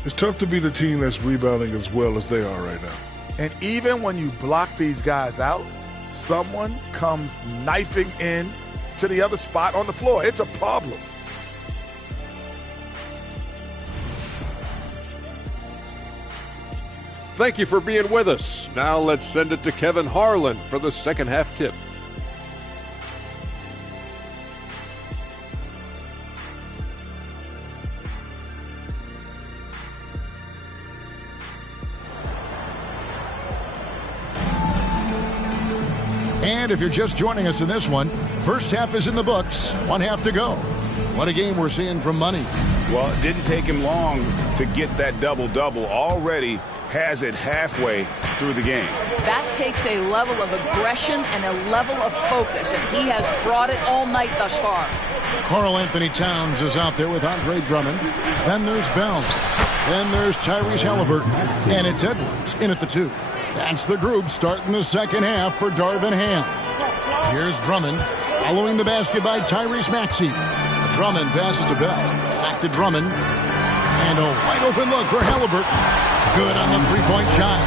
It's tough to beat a team that's rebounding as well as they are right now. And even when you block these guys out, someone comes knifing in to the other spot on the floor. It's a problem. Thank you for being with us. Now let's send it to Kevin Harlan for the second half tip. And if you're just joining us in this one, first half is in the books. 1 half to go. What a game we're seeing from Money. Well, it didn't take him long to get that double-double. Already has it halfway through the game. That takes a level of aggression and a level of focus, and he has brought it all night thus far. Karl Anthony Towns is out there with Andre Drummond. Then there's Bell. Then there's Tyrese Halliburton. And it's Edwards in at the 2. That's the group starting the second half for Darvin Ham. Here's Drummond, following the basket by Tyrese Maxey. Drummond passes to Bell. Back to Drummond. And a wide open look for Halliburton. Good on the three-point shot.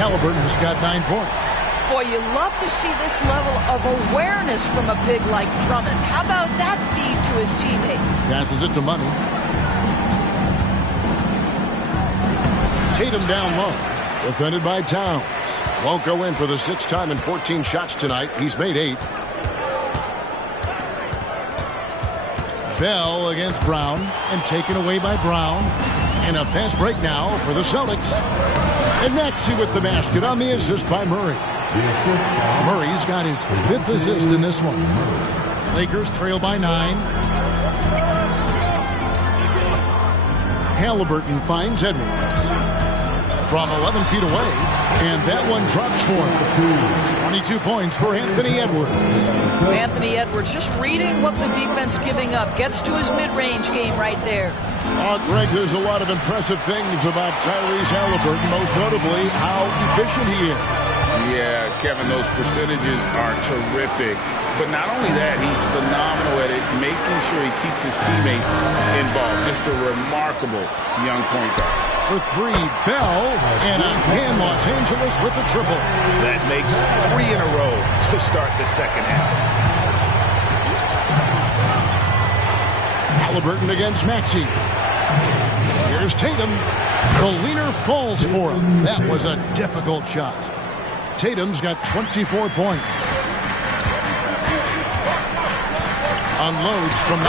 Halliburton's got 9 points. Boy, you love to see this level of awareness from a big like Drummond. How about that feed to his teammate? Passes it to Money. Tatum down low. Defended by Towns. Won't go in for the 6th time in 14 shots tonight. He's made 8. Bell against Brown and taken away by Brown. And a fast break now for the Celtics. And Maxey with the basket on the assist by Murray. Murray's got his 5th assist in this one. Lakers trail by 9. Halliburton finds Edwards from 11 feet away, and that one drops for him. 22 points for Anthony Edwards. Anthony Edwards just reading what the defense giving up. Gets to his mid-range game right there. Oh, Greg, there's a lot of impressive things about Tyrese Halliburton, most notably how efficient he is. Yeah, Kevin, those percentages are terrific. But not only that, he's phenomenal at it, making sure he keeps his teammates involved. Just a remarkable young point guard. For 3, Bell, and again Los Angeles with the triple. That makes 3 in a row to start the second half. Halliburton against Maxey. Here's Tatum. The leaner falls for him. That was a difficult shot. Tatum's got 24 points. Unloads from 9.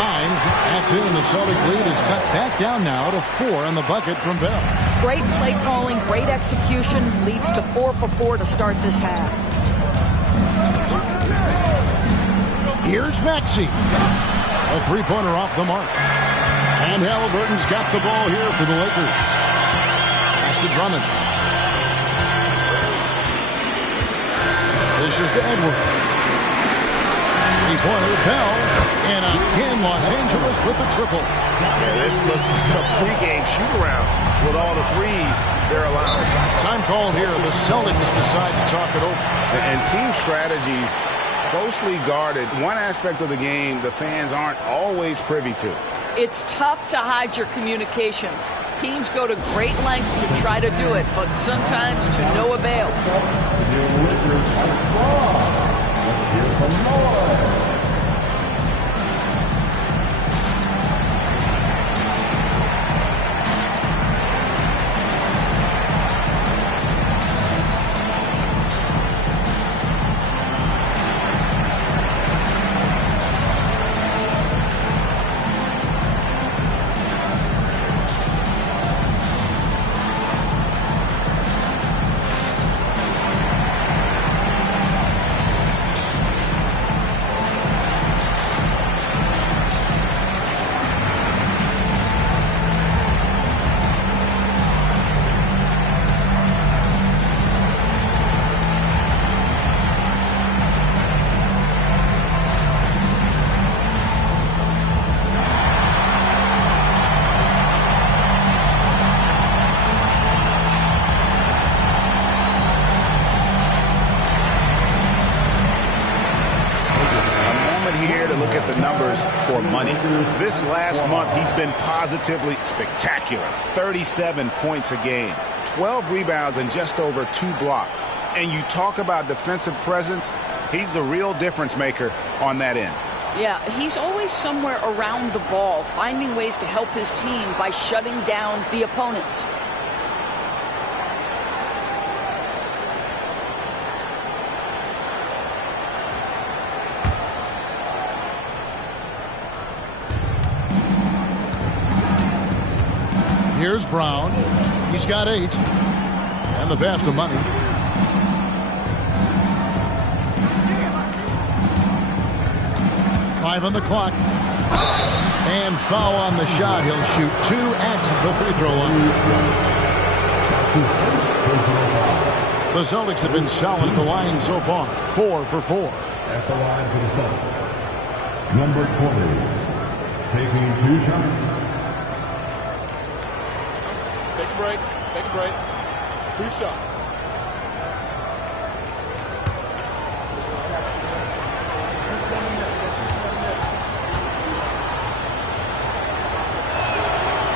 That's in. The Celtic lead is cut back down now to 4 on the bucket from Bell. Great play calling, great execution. Leads to 4 for 4 to start this half. Here's Maxey. A 3-pointer off the mark. And Halliburton's got the ball here for the Lakers. Pass to Drummond. This is to Edwards. 3-pointer, Bell. And again, Los Angeles with the triple. Yeah, this looks like a pregame shoot-around with all the threes they're allowing. Time called here. The Celtics decide to talk it over. And team strategies closely guarded. One aspect of the game the fans aren't always privy to. It's tough to hide your communications. Teams go to great lengths to try to do it, but sometimes to no avail. For money. This last month, he's been positively spectacular. 37 points a game, 12 rebounds, and just over 2 blocks. And you talk about defensive presence, he's the real difference maker on that end. Yeah, he's always somewhere around the ball, finding ways to help his team by shutting down the opponents. Here's Brown. He's got 8. And the pass to Money. Five on the clock. And foul on the shot. He'll shoot 2 at the free throw line. The Celtics have been solid at the line so far. 4 for 4. At the line for the Celtics. Number 20. Taking 2 shots. Take a break. Take a break. 2 shots.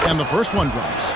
And the first one drops.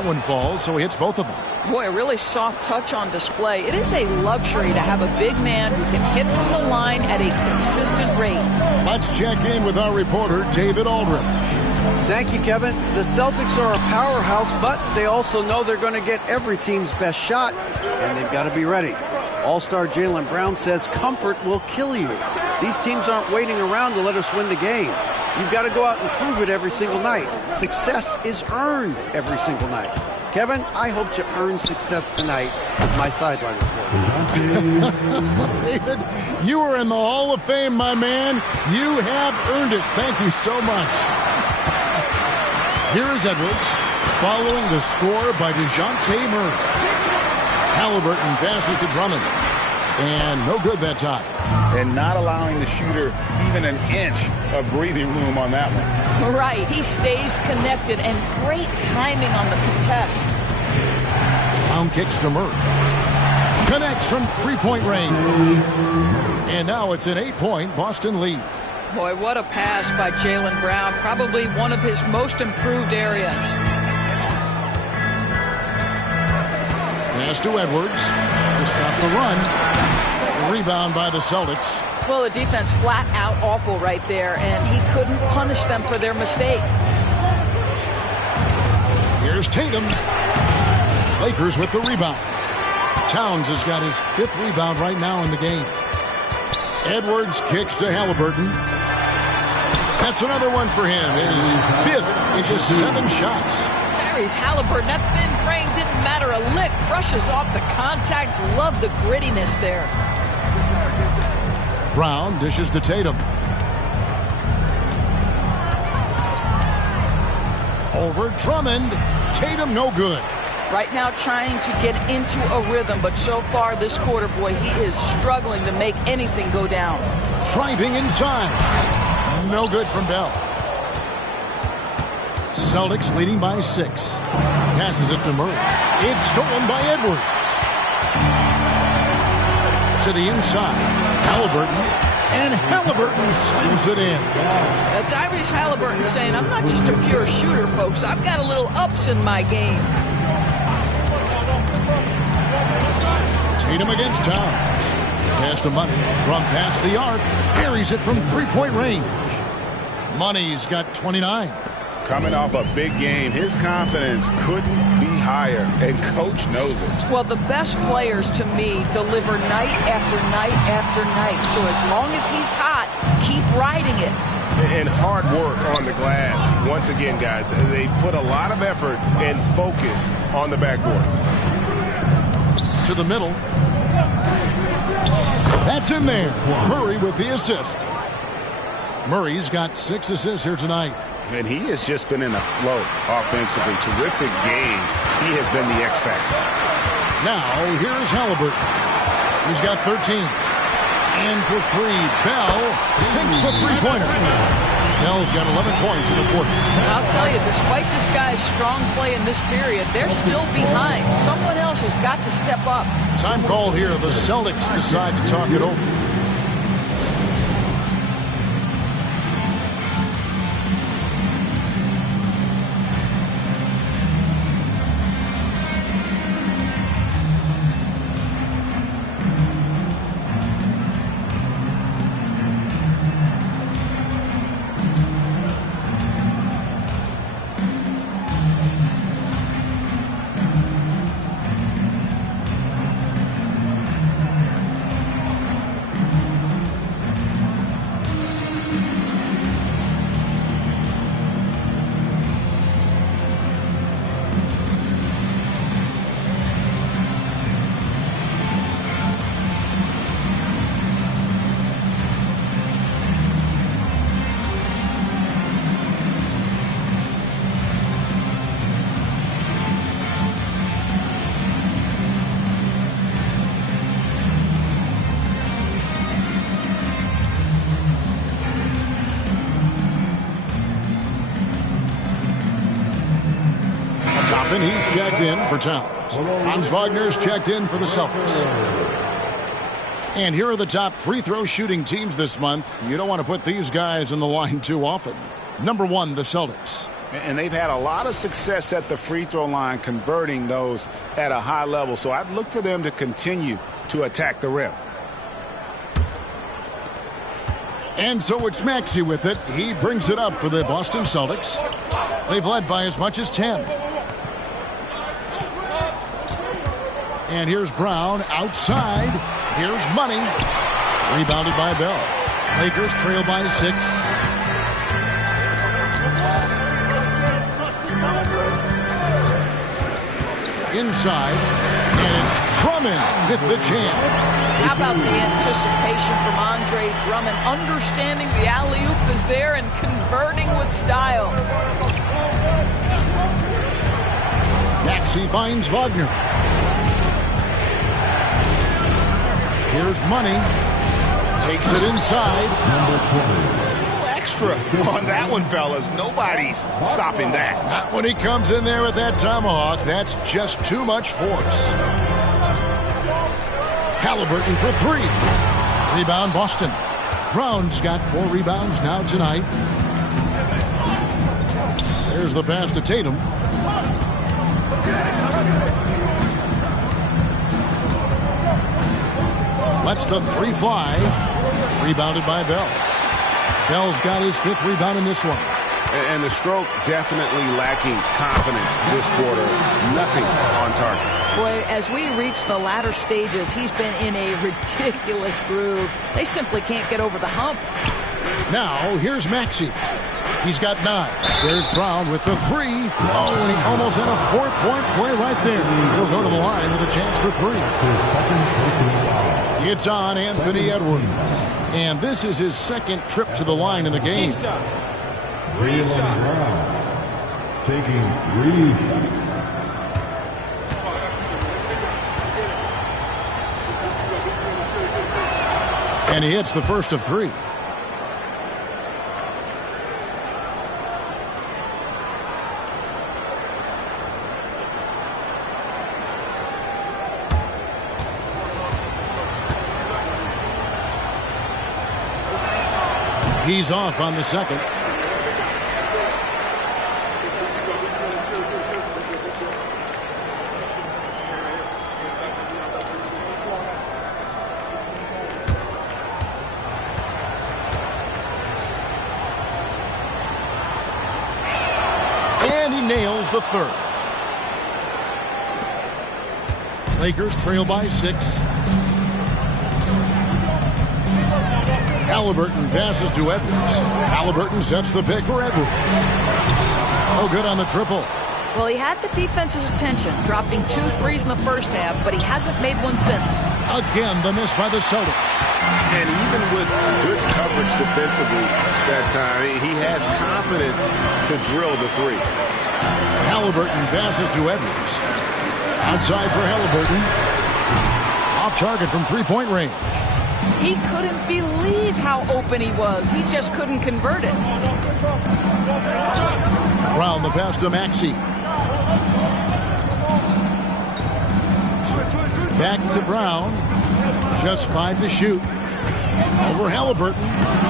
That one falls, so he hits both of them. Boy, a really soft touch on display. It is a luxury to have a big man who can hit from the line at a consistent rate. Let's check in with our reporter, David Aldridge. Thank you, Kevin. The Celtics are a powerhouse, but they also know they're going to get every team's best shot, and they've got to be ready. All-star Jaylen Brown says comfort will kill you. These teams aren't waiting around to let us win the game. You've got to go out and prove it every single night. Success is earned every single night. Kevin, I hope to earn success tonight with my sideline report. David, you are in the Hall of Fame, my man. You have earned it. Thank you so much. Here's Edwards, following the score by DeJounte Murray. Halliburton passes to Drummond. And no good that time. And not allowing the shooter even an inch of breathing room on that one. Right. He stays connected, and great timing on the contest. Brown kicks to Murray. Connects from three-point range. And now it's an 8-point Boston lead. Boy, what a pass by Jaylen Brown. Probably one of his most improved areas. Pass to Edwards to stop the run. The rebound by the Celtics. Well, the defense flat out awful right there, and he couldn't punish them for their mistake. Here's Tatum. Lakers with the rebound. Towns has got his 5th rebound right now in the game. Edwards kicks to Halliburton. That's another one for him. His 5th in just 7 shots. Tyrese Halliburton, that thin frame didn't matter a lick. Brushes off the contact. Love the grittiness there. Brown dishes to Tatum. Over Drummond. Tatum no good. Right now trying to get into a rhythm, but so far this quarter, boy, he is struggling to make anything go down. Driving inside. No good from Bell. Celtics leading by 6. Passes it to Murray. It's stolen by Edwards. To the inside. Halliburton. And Halliburton slams it in. Tyrese Halliburton saying, I'm not just a pure shooter, folks. I've got a little ups in my game. Tatum against Towns. Pass to Money from past the arc. Buries it from three-point range. Money's got 29. Coming off a big game, his confidence couldn't be higher, and coach knows it. Well, the best players to me deliver night after night after night. So as long as he's hot, keep riding it. And hard work on the glass. Once again, guys, they put a lot of effort and focus on the backboard. To the middle. That's in there. Murray with the assist. Murray's got 6 assists here tonight. And he has just been in a flow offensively. Terrific game. He has been the X factor. Now, here's Halliburton. He's got 13. And for 3, Bell sinks the three-pointer. Bell's got 11 points in the quarter. I'll tell you, despite this guy's strong play in this period, they're still behind. Someone else has got to step up. Time called here. The Celtics decide to talk it over. And he's checked in for Towns. Hans Wagner's checked in for the Celtics. And here are the top free throw shooting teams this month. You don't want to put these guys in the line too often. Number 1, the Celtics. And they've had a lot of success at the free throw line converting those at a high level. So I'd look for them to continue to attack the rim. And so it's Maxey with it. He brings it up for the Boston Celtics. They've led by as much as 10. And here's Brown outside. Here's Money. Rebounded by Bell. Lakers trail by 6. Inside. And it's Drummond with the jam. How about the anticipation from Andre Drummond, understanding the alley-oop is there and converting with style. Maxey finds Wagner. Here's Money. Takes it inside. Extra on that one, fellas. Nobody's stopping that. Not when he comes in there with that tomahawk. That's just too much force. Halliburton for 3. Rebound Boston. Brown's got 4 rebounds now tonight. There's the pass to Tatum. Lets the 3 fly. Rebounded by Bell. Bell's got his 5th rebound in this one. And the stroke definitely lacking confidence this quarter. Nothing on target. Boy, as we reach the latter stages, he's been in a ridiculous groove. They simply can't get over the hump. Now, here's Maxey. He's got 9. There's Brown with the 3. Oh, and he almost had a 4-point play right there. He'll go to the line with a chance for 3. It's on Anthony Edwards. And this is his 2nd trip to the line in the game. Taking 3 shots. And he hits the first of 3. He's off on the 2nd. And he nails the 3rd. Lakers trail by 6. Halliburton passes to Edwards. Halliburton sets the pick for Edwards. Oh, good on the triple. Well, he had the defense's attention, dropping 2 threes in the first half, but he hasn't made one since. Again, the miss by the Celtics. And even with good coverage defensively that time, he has confidence to drill the 3. Halliburton passes to Edwards. Outside for Halliburton. Off target from 3-point range. He couldn't believe how open he was. He just couldn't convert it. Brown the pass to Maxey. Back to Brown. Just 5 to shoot. Over Halliburton.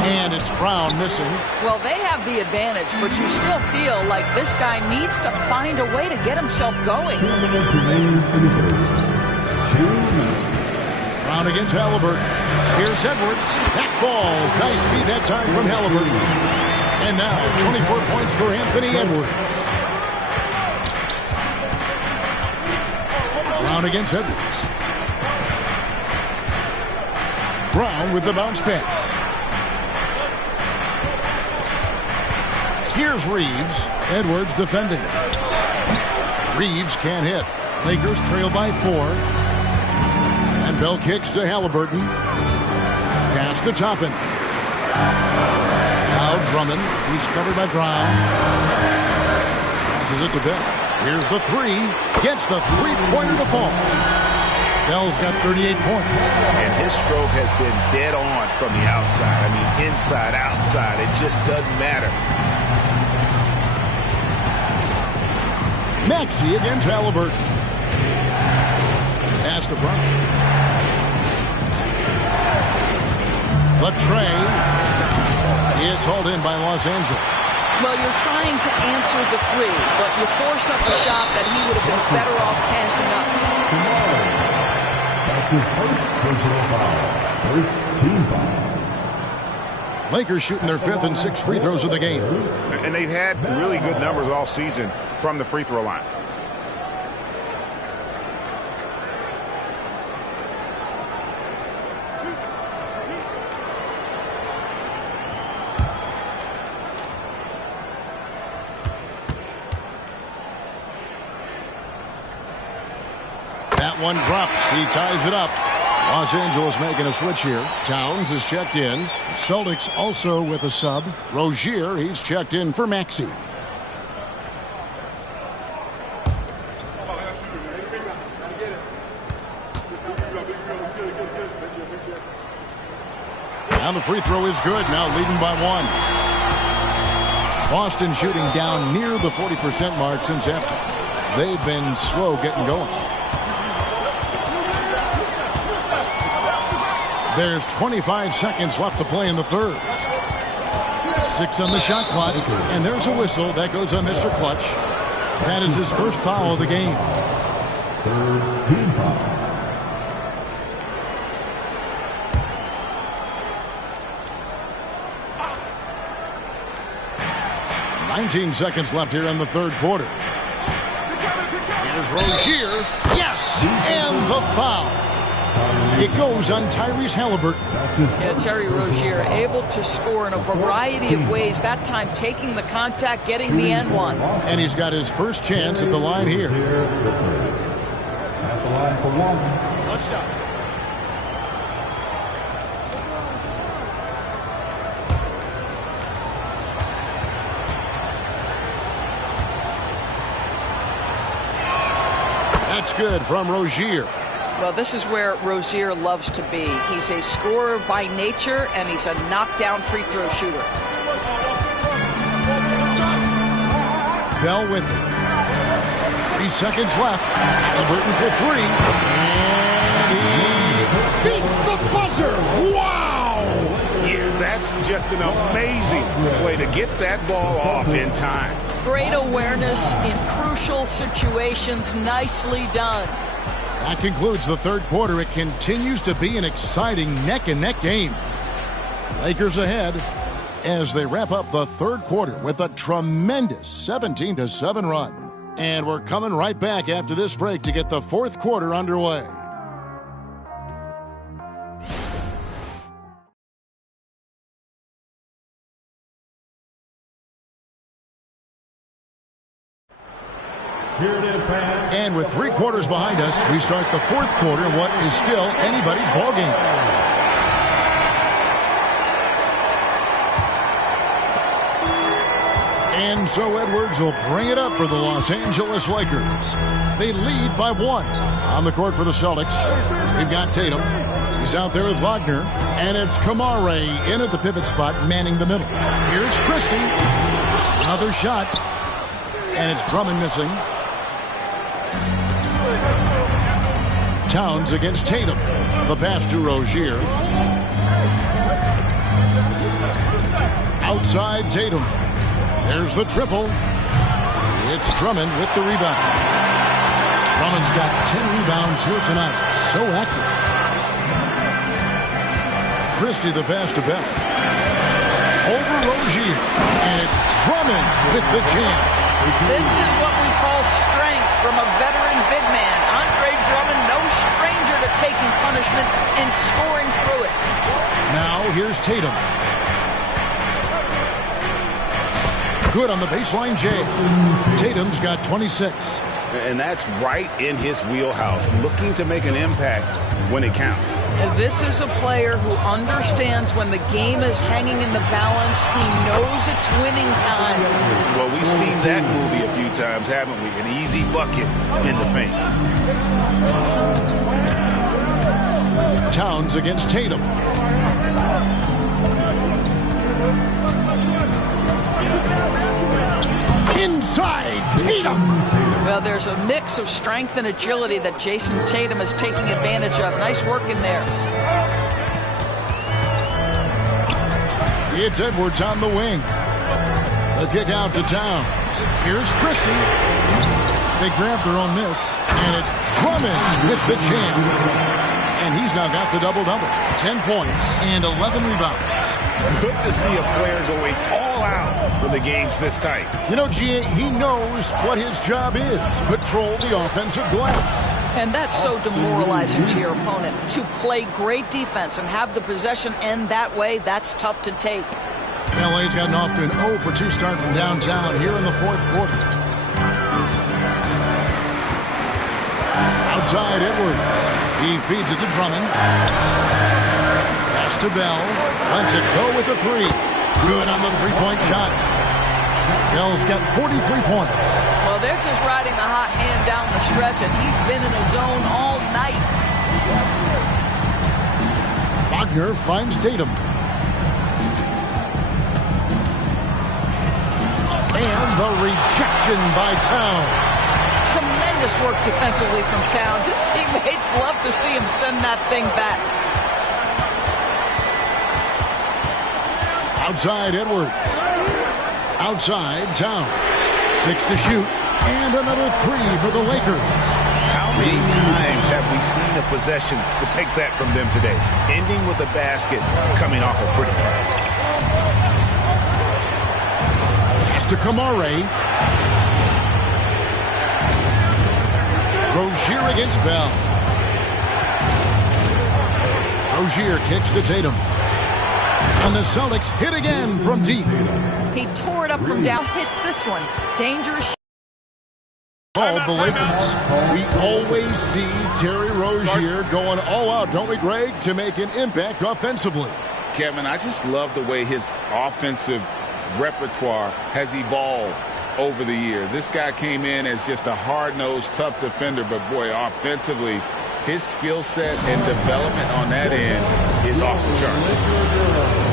And it's Brown missing. Well, they have the advantage, but you still feel like this guy needs to find a way to get himself going. 2 minutes remaining in the game. 2 minutes. Brown against Halliburton. Here's Edwards. That falls. Nice feed that time from Halliburton. And now 24 points for Anthony Edwards. Brown against Edwards. Brown with the bounce pass. Here's Reeves. Edwards defending. Reeves can't hit. Lakers trail by 4. And Bell kicks to Halliburton. Pass to Toppin. Now Drummond. He's covered by Brown. Passes it to Bell. Here's the 3. Gets the 3-pointer to fall. Bell's got 38 points. And his stroke has been dead on from the outside. I mean, inside, outside. It just doesn't matter. Maxey against Halliburton. Pass to Brown. The tray. It's hauled in by Los Angeles. Well, you're trying to answer the three, but you force up a shot that he would have been better off passing up. That's his first personal foul. First team foul. Lakers shooting their 5th and 6th free throws of the game. And they've had really good numbers all season from the free throw line. That one drops. He ties it up. Los Angeles making a switch here. Towns is checked in. Celtics also with a sub. Rozier, he's checked in for Maxey. And the free throw is good. Now leading by 1. Boston shooting down near the 40% mark since after. They've been slow getting going. There's 25 seconds left to play in the third. 6 on the shot clock, and there's a whistle. That goes on Mr. Clutch. That is his first foul of the game. Third team foul. $19 seconds left here in the third quarter. Here's Rozier. Yes, and the foul. It goes on Tyrese Halliburton. Yeah, Terry Rozier able to score in a variety of ways. That time taking the contact, getting the N1. And he's got his first chance at the line here. At the line for 1. One shot. That's good from Rozier. Well, this is where Rozier loves to be. He's a scorer by nature, and he's a knockdown free throw shooter. Bell with 3 seconds left. Halliburton for 3. And he beats the buzzer. Wow! Yeah, that's just an amazing play to get that ball off in time. Great awareness in crucial situations. Nicely done. That concludes the third quarter. It continues to be an exciting neck-and-neck game. Lakers ahead as they wrap up the third quarter with a tremendous 17-7 run. And we're coming right back after this break to get the fourth quarter underway. And with 3 quarters behind us, we start the fourth quarter in what is still anybody's ballgame. And so Edwards will bring it up for the Los Angeles Lakers. They lead by 1. On the court for the Celtics, we've got Tatum. He's out there with Wagner. And it's Kamare in at the pivot spot, manning the middle. Here's Christie. Another shot. And it's Drummond missing. Towns against Tatum. The pass to Rozier. Outside Tatum. There's the triple. It's Drummond with the rebound. Drummond's got 10 rebounds here tonight. So active. Christie the pass to Bell. Over Rozier. And it's Drummond with the jam. This is what we call strength from a veteran big man. Andre Drummond, no stranger to taking punishment and scoring through it. Now here's Tatum. Good on the baseline jam. Tatum's got 26. And that's right in his wheelhouse, looking to make an impact when it counts. And this is a player who understands when the game is hanging in the balance. He knows it's winning time. Well, we've seen that movie a few times, haven't we? An easy bucket in the paint. Towns against Tatum. Inside Tatum. Well, there's a mix of strength and agility that Jason Tatum is taking advantage of. Nice work in there. It's Edwards on the wing. The kick out to Towns. Here's Christie. They grab their own miss, and it's Drummond with the jam. And he's now got the double-double. 10 points and 11 rebounds. Good to see a player going all out when the game's this tight. You know, G.A., he knows what his job is. Control the offensive glass. And that's so demoralizing to your opponent. To play great defense and have the possession end that way, that's tough to take. LA's gotten off to an 0 for 2 start from downtown here in the fourth quarter. Outside Edwards. He feeds it to Drummond. Pass to Bell. Lets it go with the 3. Good on the three-point shot. Bell's got 43 points. Well, they're just riding the hot hand down the stretch, and he's been in a zone all night. Wagner finds Tatum. And the rejection by Towns. Tremendous work defensively from Towns. His teammates love to see him send that thing back. Outside Edwards. Outside Towns. 6 to shoot. And another 3 for the Lakers. How many times have we seen a possession like that from them today? Ending with a basket, coming off a pretty pass. Pass to Kamare. Rozier against Bell. Rozier kicks to Tatum. And the Celtics hit again from deep. He tore it up from down. Hits this one. Dangerous. Called the Lakers. We always see Terry Rozier going all out, don't we, Greg, to make an impact offensively. Kevin, I just love the way his offensive repertoire has evolved over the years. This guy came in as just a hard-nosed, tough defender, but boy, offensively, his skill set and development on that end is off the chart.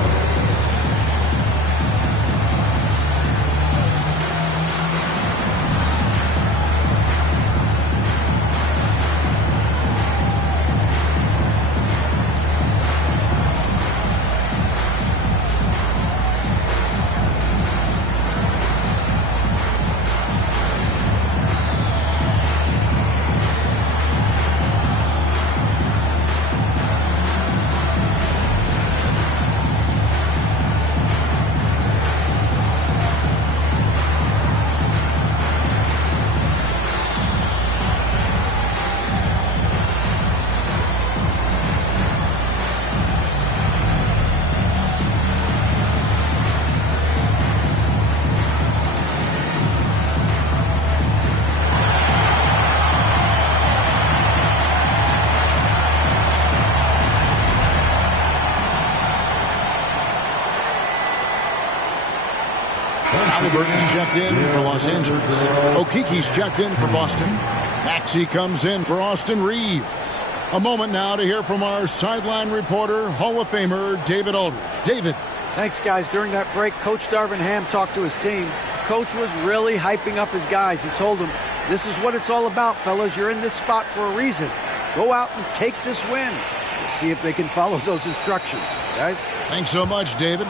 Halliburton's checked in for Los Angeles. Okeke's checked in for Boston. Maxey comes in for Austin Reeves. A moment now to hear from our sideline reporter, Hall of Famer David Aldridge. David. Thanks, guys. During that break, Coach Darvin Ham talked to his team. Coach was really hyping up his guys. He told them, this is what it's all about, fellas. You're in this spot for a reason. Go out and take this win. We'll see if they can follow those instructions. Guys? Thanks so much, David.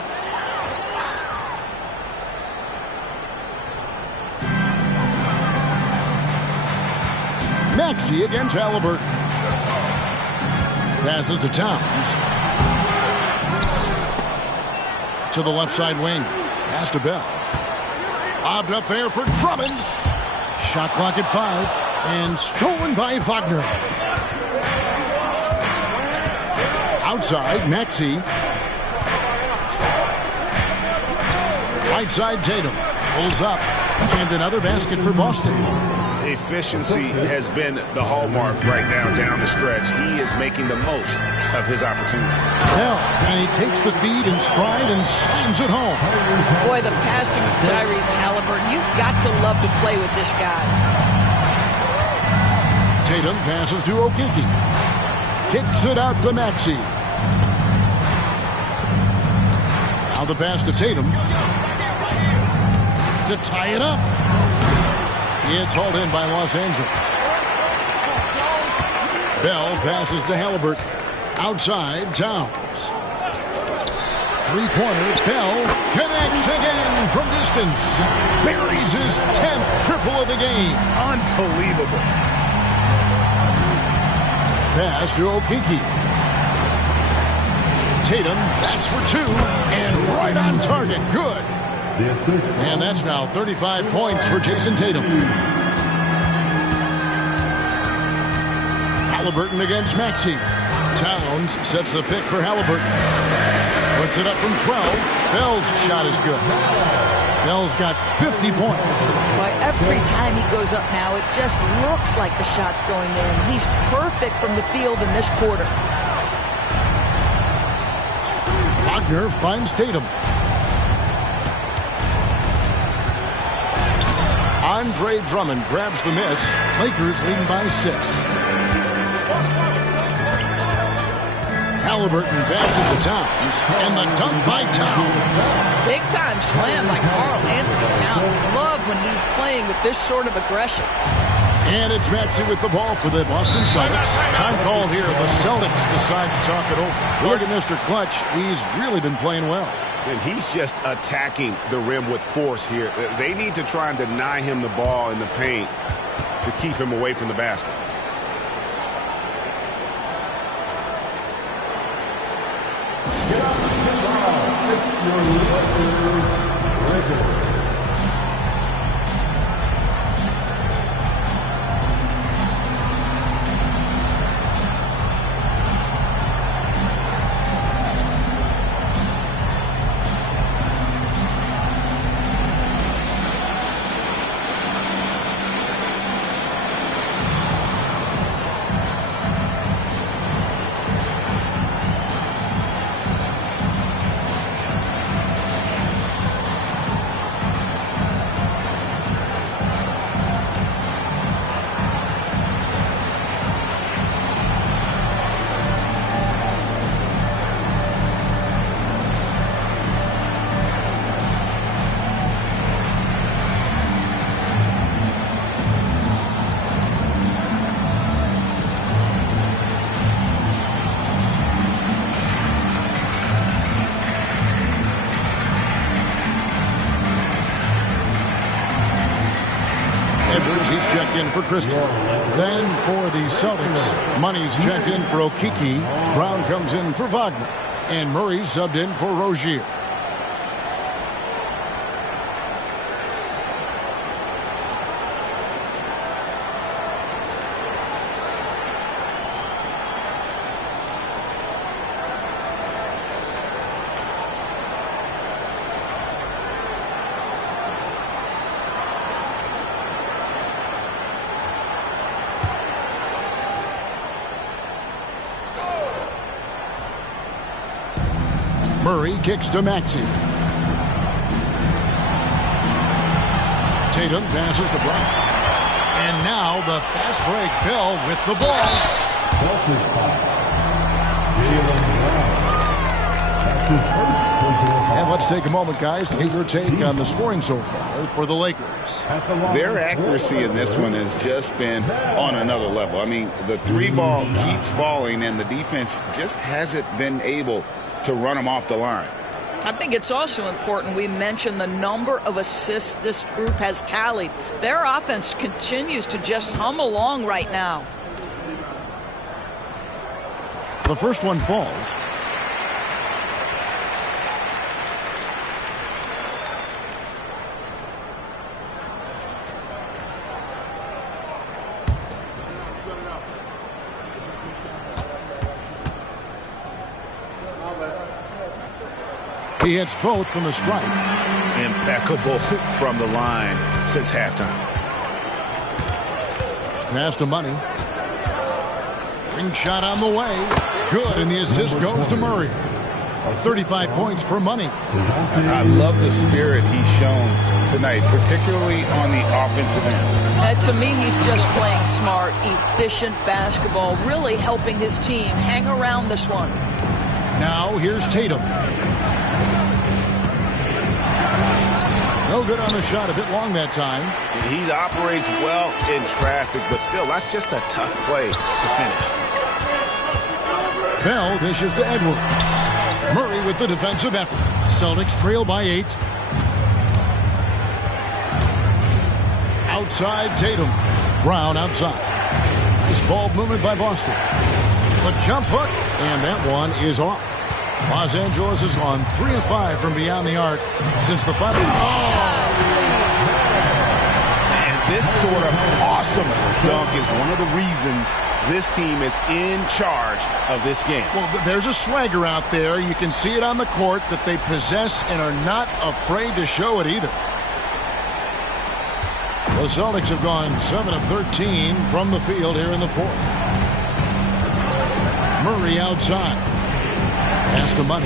Maxey against Halliburton. Passes to Towns. To the left side wing. Pass to Bell. Lobbed up there for Drummond. Shot clock at 5. And stolen by Wagner. Outside, Maxey. Right side, Tatum. Pulls up. And another basket for Boston. Efficiency has been the hallmark right now down the stretch. He is making the most of his opportunity. Bell, and he takes the feed in stride and slams it home. Boy, the passing of Tyrese Halliburton, you've got to love to play with this guy. Tatum passes to Okeke. Kicks it out to Maxey. Now the pass to Tatum. To tie it up. It's hauled in by Los Angeles. Bell passes to Halliburton. Outside, Towns. Three-pointer, Bell connects again from distance. Buries his 10th triple of the game. Unbelievable. Pass to Okeke. Tatum, that's for two, and right on target. Good. And that's now 35 points for Jason Tatum. Halliburton against Maxey. Towns sets the pick for Halliburton. Puts it up from 12. Bell's shot is good. Bell's got 50 points. Boy, every time he goes up now, it just looks like the shot's going in. He's perfect from the field in this quarter. Wagner finds Tatum. Andre Drummond grabs the miss. Lakers leading by 6. Halliburton passes to Towns, and the dunk by Towns. Big time slam by Karl Anthony Towns. Love when he's playing with this sort of aggression. And it's Maxey with the ball for the Boston Celtics. Time called here. The Celtics decide to talk it over. Look at Mr. Clutch. He's really been playing well. And he's just attacking the rim with force here. They need to try and deny him the ball in the paint to keep him away from the basket. He's checked in for Crystal. Then for the Celtics, Money's checked in for Okeke. Brown comes in for Wagner. And Murray's subbed in for Rozier. Murray kicks to Maxey. Tatum passes to Brown. And now the fast break. Bell with the ball. Celtics foul. Jaylen Brown. That's his first personal foul. And let's take a moment, guys, to get your take on the scoring so far for the Lakers. Their accuracy in this one has just been on another level. I mean, the three ball keeps falling, and the defense just hasn't been able to run them off the line. I think it's also important we mention the number of assists this group has tallied. Their offense continues to just hum along right now. The first one falls. He hits both from the stripe. Impeccable from the line since halftime. Pass to Money. Ring shot on the way. Good, and the assist goes to Murray. 35 points for Money. I love the spirit he's shown tonight, particularly on the offensive end. To me, he's just playing smart, efficient basketball, really helping his team hang around this one. Now here's Tatum. No good on the shot, a bit long that time. He operates well in traffic, but still, that's just a tough play to finish. Bell dishes to Edwards. Murray with the defensive effort. Celtics trail by 8. Outside Tatum. Brown outside. Nice ball movement by Boston. The jump hook, and that one is off. Los Angeles has gone 3 of 5 from beyond the arc since the final. And this sort of awesome dunk is one of the reasons this team is in charge of this game. Well, there's a swagger out there. You can see it on the court that they possess and are not afraid to show it either. The Celtics have gone 7 of 13 from the field here in the fourth. Murray outside. Pass to Money.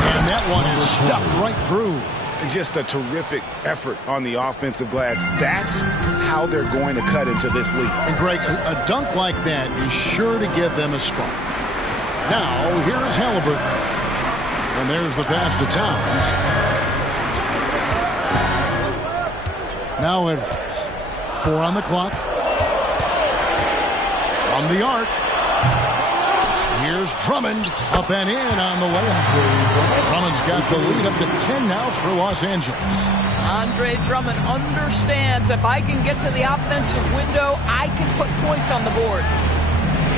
And that one is stuffed right through. Just a terrific effort on the offensive glass. That's how they're going to cut into this league. And Greg, a dunk like that is sure to give them a spark. Now, here's Halliburton. And there's the pass to Towns. Now Edwards. 4 on the clock. From the arc. Here's Drummond. Up and in on the layup. Drummond's got the lead up to 10 now for Los Angeles. Andre Drummond understands if I can get to the offensive window, I can put points on the board.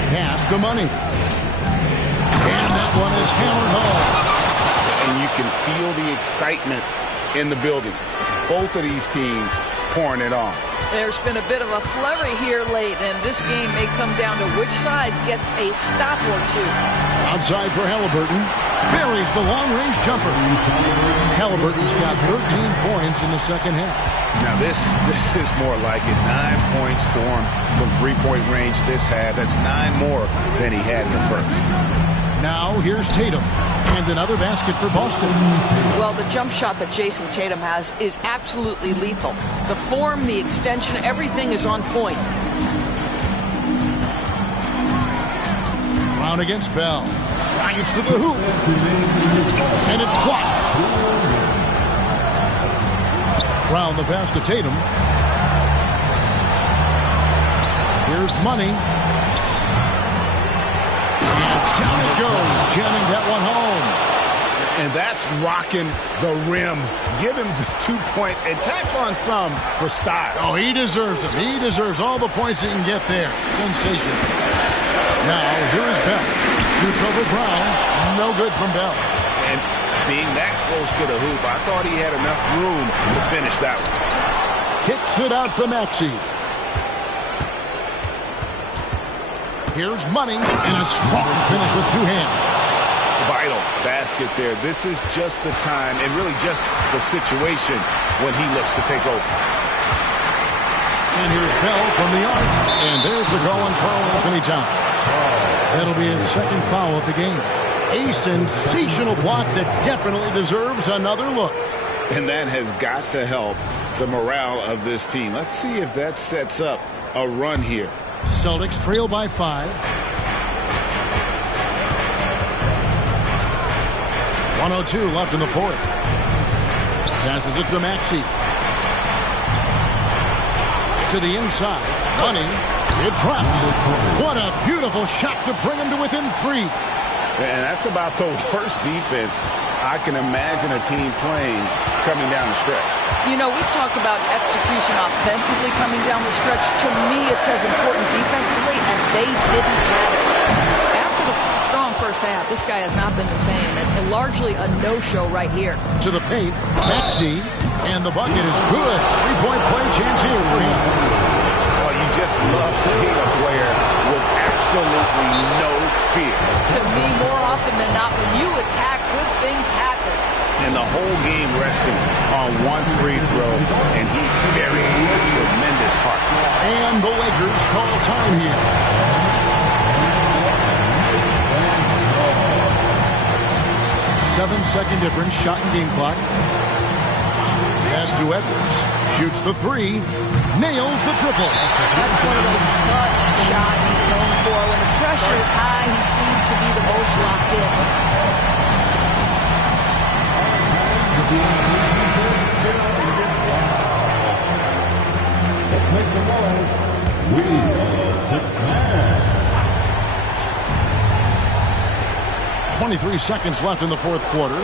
Pass to Money. And that one is hammered home. And you can feel the excitement in the building. Both of these teams pouring it on. There's been a bit of a flurry here late, and this game may come down to which side gets a stop or two. Outside for Halliburton. Buries the long-range jumper. Halliburton's got 13 points in the second half. Now this is more like it. 9 points for him from three-point range this half. That's 9 more than he had in the first. Now here's Tatum. And another basket for Boston. Well, the jump shot that Jason Tatum has is absolutely lethal. The form, the extension, everything is on point. Brown against Bell. Drives to the hoop. And it's blocked. Brown the pass to Tatum. Here's Money. Down it goes, jamming that one home. And that's rocking the rim. Give him the 2 points and tack on some for style. Oh, he deserves them. He deserves all the points he can get there. Sensational. Now, here is Bell. Shoots over Brown. No good from Bell. And being that close to the hoop, I thought he had enough room to finish that one. Kicks it out to Maxey. Here's Money, and a strong finish with 2 hands. Vital basket there. This is just the time, and really just the situation when he looks to take over. And here's Bell from the arc, and there's the goal on Karl Anthony Towns. That'll be his second foul of the game. A sensational block that definitely deserves another look. And that has got to help the morale of this team. Let's see if that sets up a run here. Celtics trail by 5. 1:02 left in the fourth. Passes it to Maxey. To the inside. Money. It drops. What a beautiful shot to bring him to within 3. And that's about the worst defense I can imagine a team playing coming down the stretch. You know, we've talked about execution offensively coming down the stretch. To me, it's as important defensively, and they didn't have it. After the strong first half, this guy has not been the same, and largely a no-show right here. To the paint, Maxey, and the bucket is good. 3-point play chance here for him. Well, you just love seeing a player with absolutely no fear. To me, more often than not, when you attack, good things happen. And the whole game resting on one free throw, and he buries it with tremendous heart. And the Lakers call time here. Seven-second difference, shot and game clock. Pass to Edwards. Shoots the 3. Nails the triple. That's one of those clutch shots he's known for. When the pressure is high, he seems to be the most locked in. 23 seconds left in the fourth quarter.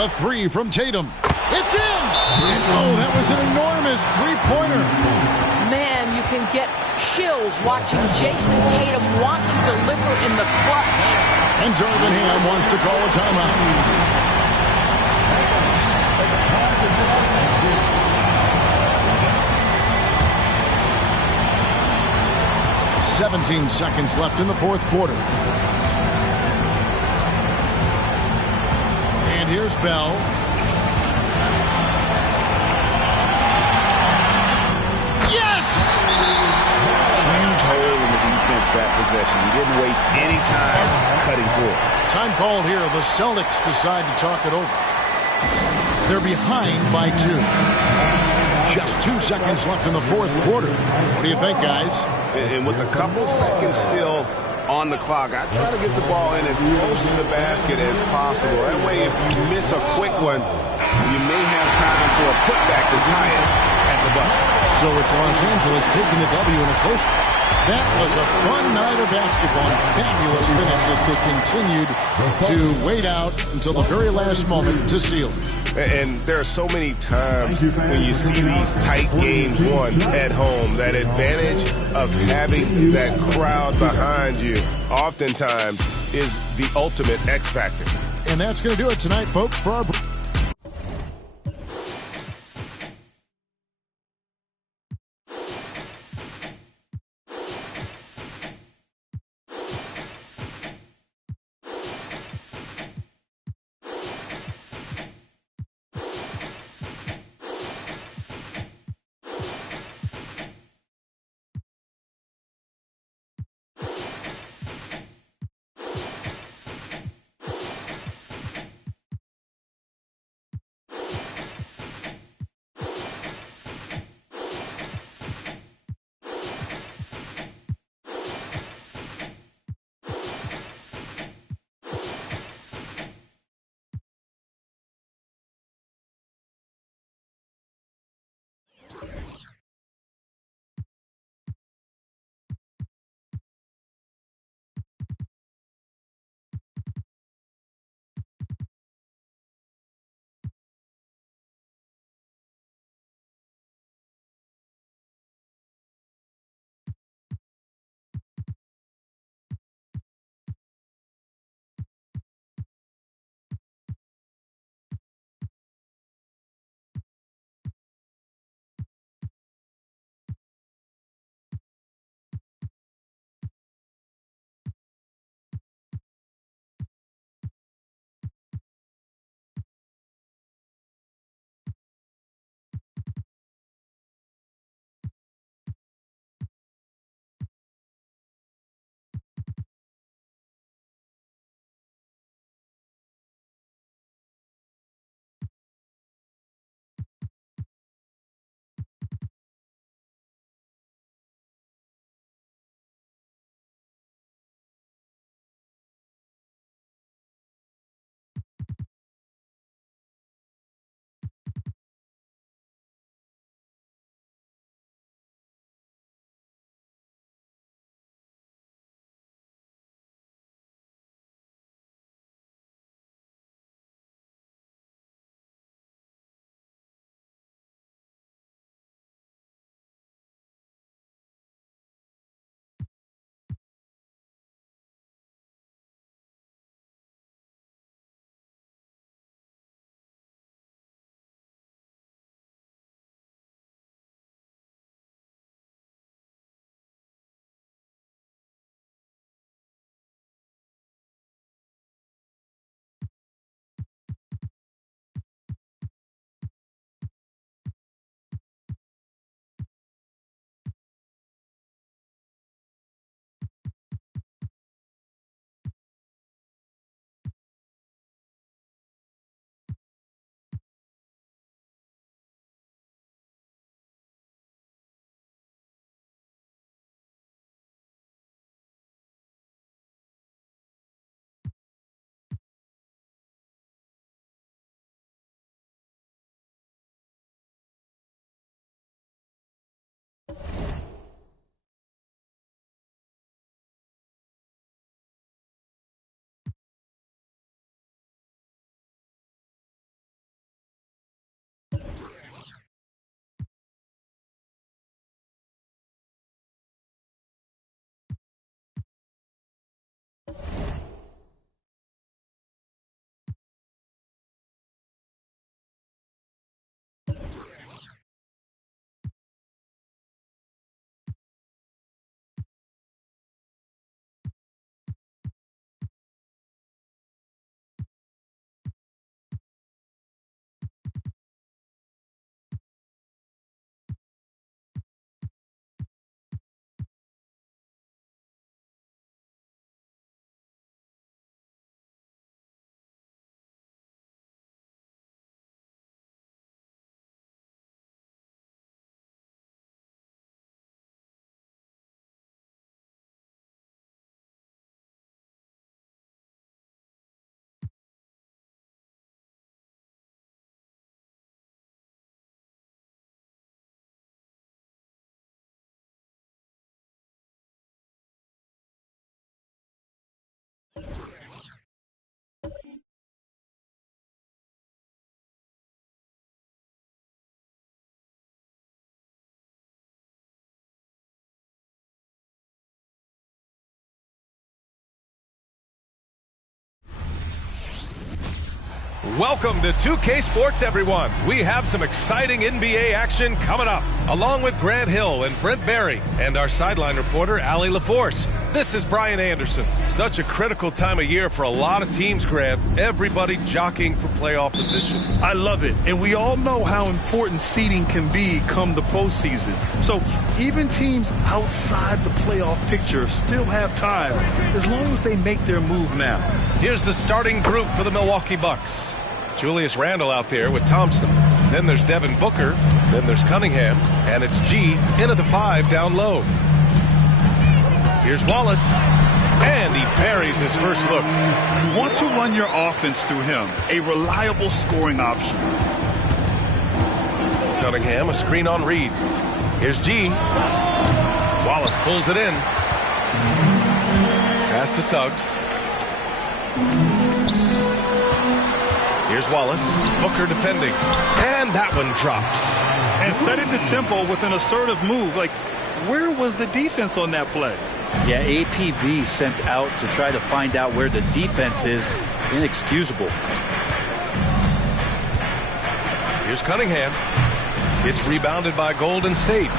The three from Tatum. It's in! And oh, that was an enormous three-pointer. Man, you can get chills watching Jason Tatum want to deliver in the clutch. And Darvin Ham wants to call a timeout. 17 seconds left in the fourth quarter. And here's Bell. Yes! Huge hole in the defense that possession. He didn't waste any time cutting through it. Time called here. The Celtics decide to talk it over. They're behind by 2. Just 2 seconds left in the fourth quarter. What do you think, guys? And with a couple seconds still on the clock, I try to get the ball in as close to the basket as possible. That way, if you miss a quick one, you may have time for a putback to tie it at the buzzer. So it's Los Angeles taking the W in a close. That was a fun night of basketball. Fabulous finish as they continued to wait out until the very last moment to seal it. And there are so many times when you see these tight games won at home, that advantage of having that crowd behind you oftentimes is the ultimate X factor. And that's going to do it tonight, folks, for our Welcome to 2K Sports, everyone. We have some exciting NBA action coming up, along with Grant Hill and Brent Barry and our sideline reporter, Allie LaForce. This is Brian Anderson. Such a critical time of year for a lot of teams, Grant. Everybody jockeying for playoff position. I love it, and we all know how important seeding can be come the postseason. So even teams outside the playoff picture still have time, as long as they make their move now. Here's the starting group for the Milwaukee Bucks. Julius Randle out there with Thompson. Then there's Devin Booker. Then there's Cunningham. And it's G in at the 5 down low. Here's Wallace. And he parries his first look. You want to run your offense through him. A reliable scoring option. Cunningham, a screen on Reed. Here's G. Wallace pulls it in. Pass to Suggs. Here's Wallace. Booker defending. And that one drops. And setting the tempo with an assertive move. Like, where was the defense on that play? Yeah, APB sent out to try to find out where the defense is. Inexcusable. Here's Cunningham. It's rebounded by Golden State.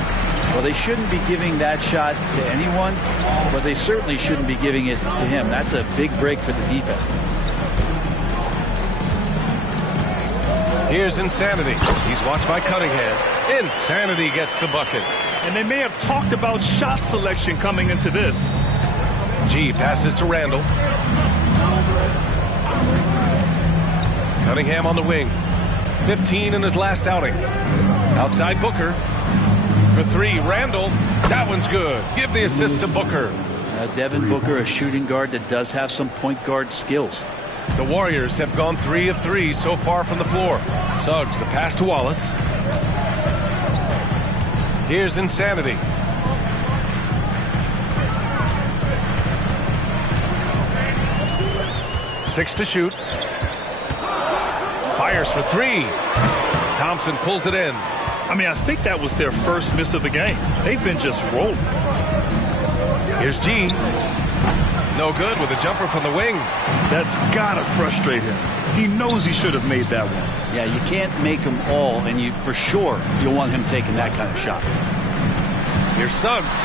Well, they shouldn't be giving that shot to anyone, but they certainly shouldn't be giving it to him. That's a big break for the defense. Here's Insanity. He's watched by Cunningham. Insanity gets the bucket. And they may have talked about shot selection coming into this. G passes to Randle. Cunningham on the wing. 15 in his last outing. Outside Booker. For 3, Randle. That one's good. Give the assist to Booker. Devin Booker, a shooting guard that does have some point guard skills. The Warriors have gone 3 of 3 so far from the floor. Suggs, the pass to Wallace. Here's Insanity. Six to shoot. Fires for 3. Thompson pulls it in. I mean, I think that was their first miss of the game. They've been just rolling. Here's G. No good with a jumper from the wing. That's gotta frustrate him. He knows he should have made that one. Yeah, you can't make them all, and you for sure you'll want him taking that kind of shot. Here's Suggs.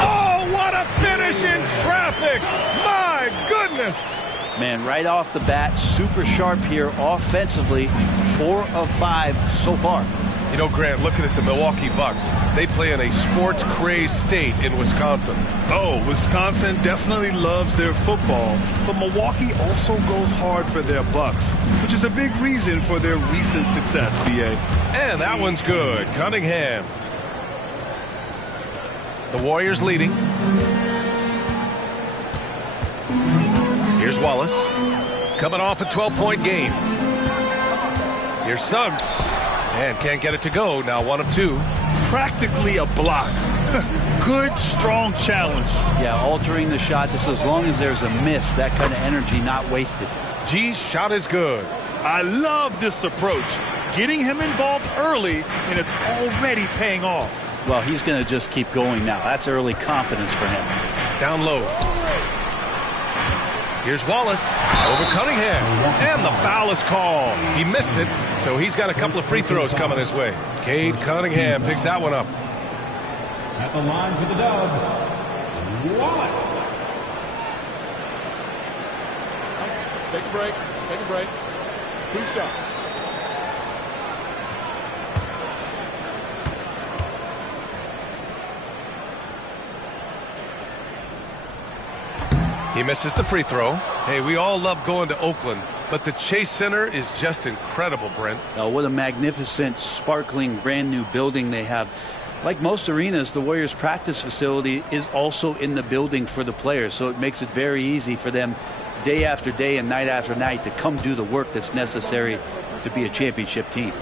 Oh, what a finish in traffic! My goodness! Man, right off the bat, super sharp here offensively. 4 of 5 so far. You know, Grant, looking at the Milwaukee Bucks, they play in a sports-crazed state in Wisconsin. Oh, Wisconsin definitely loves their football, but Milwaukee also goes hard for their Bucks, which is a big reason for their recent success, B.A. And that one's good. Cunningham. The Warriors leading. Here's Wallace. Coming off a 12-point game. Here's Suggs. And can't get it to go. Now 1 of 2. Practically a block. Good, strong challenge. Yeah, altering the shot just as long as there's a miss. That kind of energy not wasted. G's shot is good. I love this approach. Getting him involved early, and it's already paying off. Well, he's going to just keep going now. That's early confidence for him. Down low. Here's Wallace over Cunningham. And the foul is called. He missed it, so he's got a couple of free throws coming his way. Cade Cunningham picks that one up. At the line for the Dubs, Wallace. Take a break. Take a break. 2 shots. He misses the free throw. Hey, we all love going to Oakland, but the Chase Center is just incredible, Brent. Oh, what a magnificent, sparkling, brand new building they have. Like most arenas, the Warriors practice facility is also in the building for the players, so it makes it very easy for them day after day and night after night to come do the work that's necessary to be a championship team.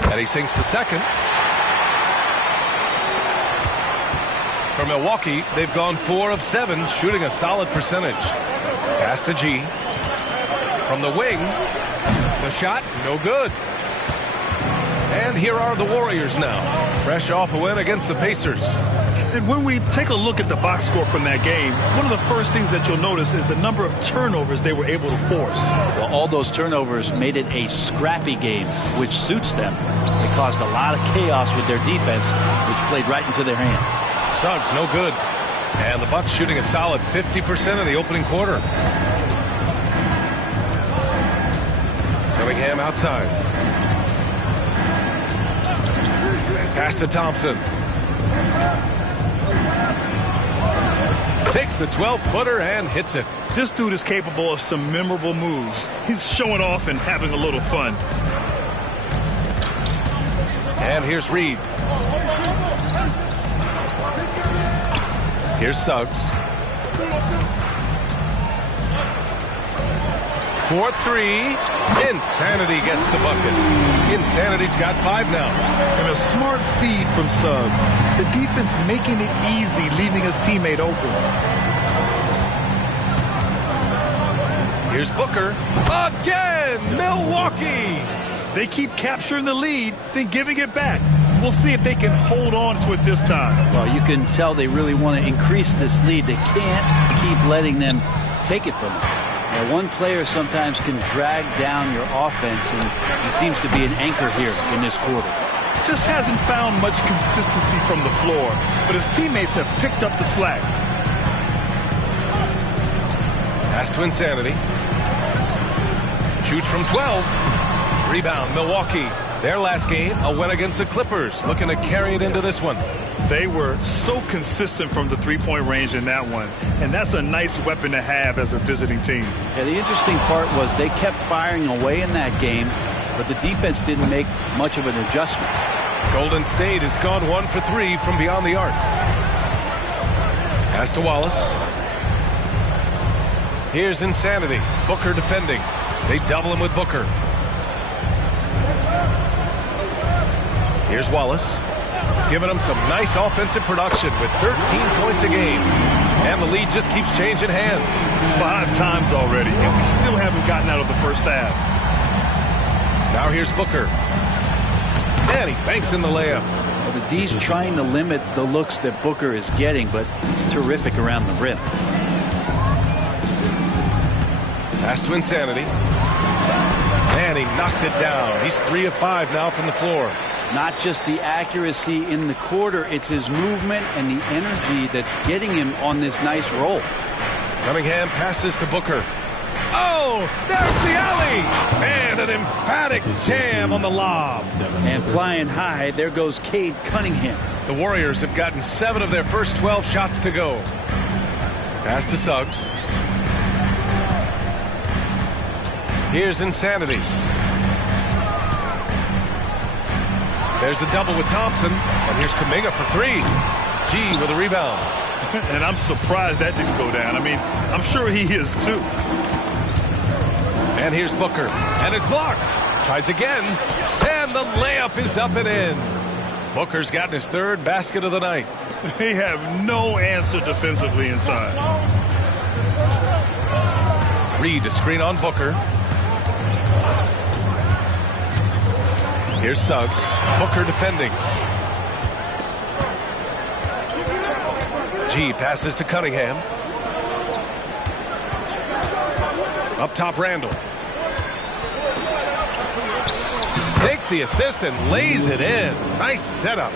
And he sinks the second. For Milwaukee, they've gone 4 of 7, shooting a solid percentage. Pass to G. From the wing, the shot, no good. And here are the Warriors now, fresh off a win against the Pacers. And when we take a look at the box score from that game, one of the first things that you'll notice is the number of turnovers they were able to force. Well, all those turnovers made it a scrappy game, which suits them. They caused a lot of chaos with their defense, which played right into their hands. Suggs, no good. And the Bucs shooting a solid 50% in the opening quarter. Cunningham outside. Pass to Thompson. Takes the 12-footer and hits it. This dude is capable of some memorable moves. He's showing off and having a little fun. And here's Reed. Here's Suggs. 4-3. Insanity gets the bucket. Insanity's got 5 now. And a smart feed from Suggs. The defense making it easy, leaving his teammate open. Here's Booker. Again, Milwaukee. They keep capturing the lead, then giving it back. We'll see if they can hold on to it this time. Well, you can tell they really want to increase this lead. They can't keep letting them take it from them. Now, one player sometimes can drag down your offense, and he seems to be an anchor here in this quarter. Just hasn't found much consistency from the floor, but his teammates have picked up the slack. Pass to Insanity. Shoots from 12. Rebound, Milwaukee. Their last game, a win against the Clippers. Looking to carry it into this one. They were so consistent from the three-point range in that one, and that's a nice weapon to have as a visiting team. Yeah, the interesting part was they kept firing away in that game, but the defense didn't make much of an adjustment. Golden State has gone 1 for 3 from beyond the arc. Pass to Wallace. Here's Insanity. Booker defending. They double him with Booker. Here's Wallace. Giving them some nice offensive production with 13 points a game. And the lead just keeps changing hands. 5 times already, and we still haven't gotten out of the first half. Now here's Booker. And he banks in the layup. Well, the D's trying to limit the looks that Booker is getting, but he's terrific around the rim. Pass to Insanity. And he knocks it down. He's 3 of 5 now from the floor. Not just the accuracy in the quarter, it's his movement and the energy that's getting him on this nice roll. Cunningham passes to Booker. Oh, there's the alley! And an emphatic jam on the lob. And flying high, there goes Cade Cunningham. The Warriors have gotten 7 of their first 12 shots to go. Pass to Suggs. Here's Insanity. There's the double with Thompson. And here's Kuminga for 3. G with a rebound. And I'm surprised that didn't go down. I mean, I'm sure he is too. And here's Booker. And it's blocked. Tries again. And the layup is up and in. Booker's gotten his 3rd basket of the night. They have no answer defensively inside. Reed, a screen on Booker. Here's Suggs. Booker defending. G passes to Cunningham. Up top, Randall. Takes the assist and lays it in. Nice setup.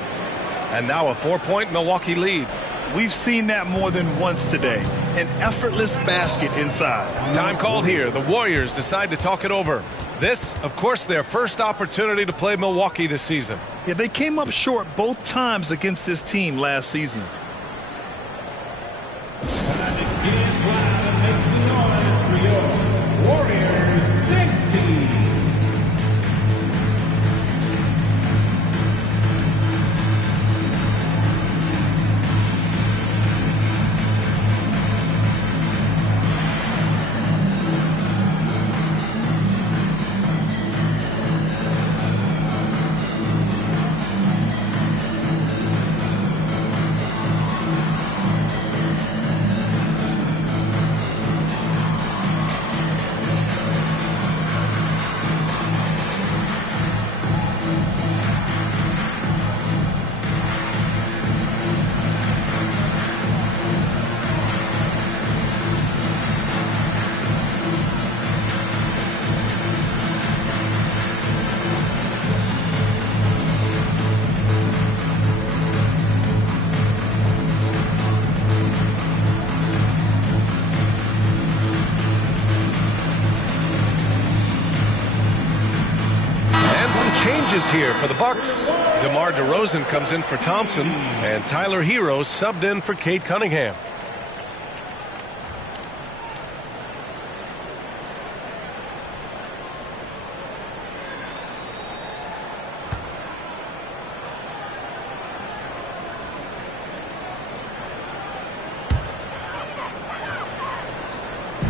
And now a 4-point Milwaukee lead. We've seen that more than once today. An effortless basket inside. Time called here. The Warriors decide to talk it over. This, of course, their first opportunity to play Milwaukee this season. Yeah, they came up short both times against this team last season. Warriors next team. changes here for the Bucks. DeMar DeRozan comes in for Thompson, and Tyler Hero subbed in for Cade Cunningham.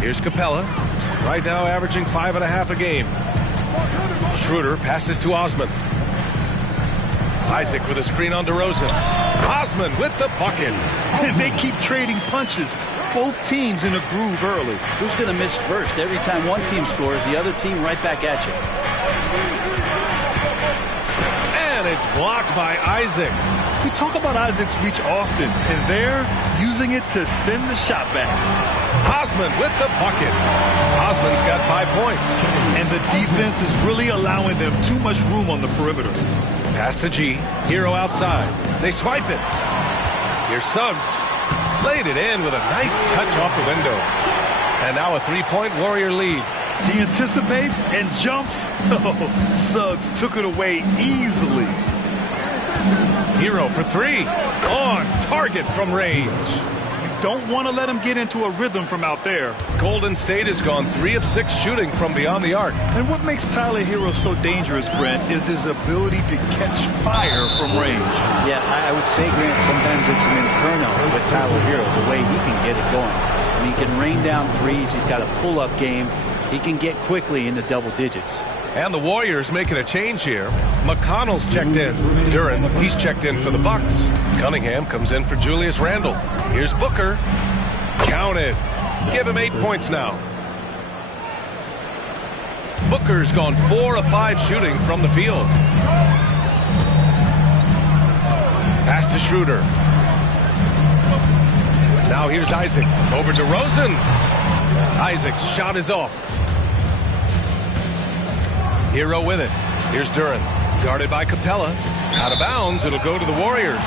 Here's Capella, right now averaging 5.5 a game. Schroeder passes to Osman. Isaac with a screen on DeRozan. Osman with the bucket. They keep trading punches. Both teams in a groove early. Who's going to miss first? Every time one team scores, the other team right back at you. And it's blocked by Isaac. We talk about Isaac's reach often, and they're using it to send the shot back. Osman with the bucket. Osman's got 5 points. And the defense is really allowing them too much room on the perimeter. Pass to G. Hero outside. They swipe it. Here's Suggs. Laid it in with a nice touch off the window. And now a 3-point Warrior lead. He anticipates and jumps. Oh, Suggs took it away easily. Hero for 3. On target from range. Don't want to let him get into a rhythm from out there. Golden State has gone 3 of 6 shooting from beyond the arc. And what makes Tyler Hero so dangerous, Brent, is his ability to catch fire from range. Yeah, I would say, Grant, sometimes it's an inferno with Tyler Hero, the way he can get it going. I mean, he can rain down threes. He's got a pull-up game. He can get quickly into double digits. And the Warriors making a change here. McConnell's checked in. Duren, he's checked in for the Bucks. Cunningham comes in for Julius Randle. Here's Booker. Counted. Give him 8 points now. Booker's gone 4 of 5 shooting from the field. Pass to Schroeder. Now here's Isaac. Over to DeRozan. Isaac's shot is off. Hero with it. Here's Duren. Guarded by Capella. Out of bounds. It'll go to the Warriors.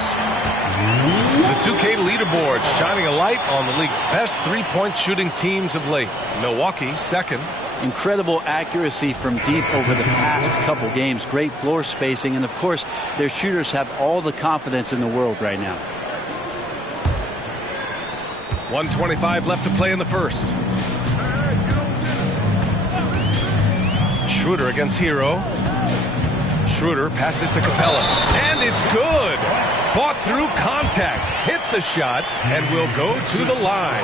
The 2K leaderboard shining a light on the league's best three-point shooting teams of late. Milwaukee, second. Incredible accuracy from deep over the past couple games. Great floor spacing. And, of course, their shooters have all the confidence in the world right now. 1:25 left to play in the first. Schroeder against Hero. Schroeder passes to Capella. And it's good. Fought through contact. Hit the shot and will go to the line.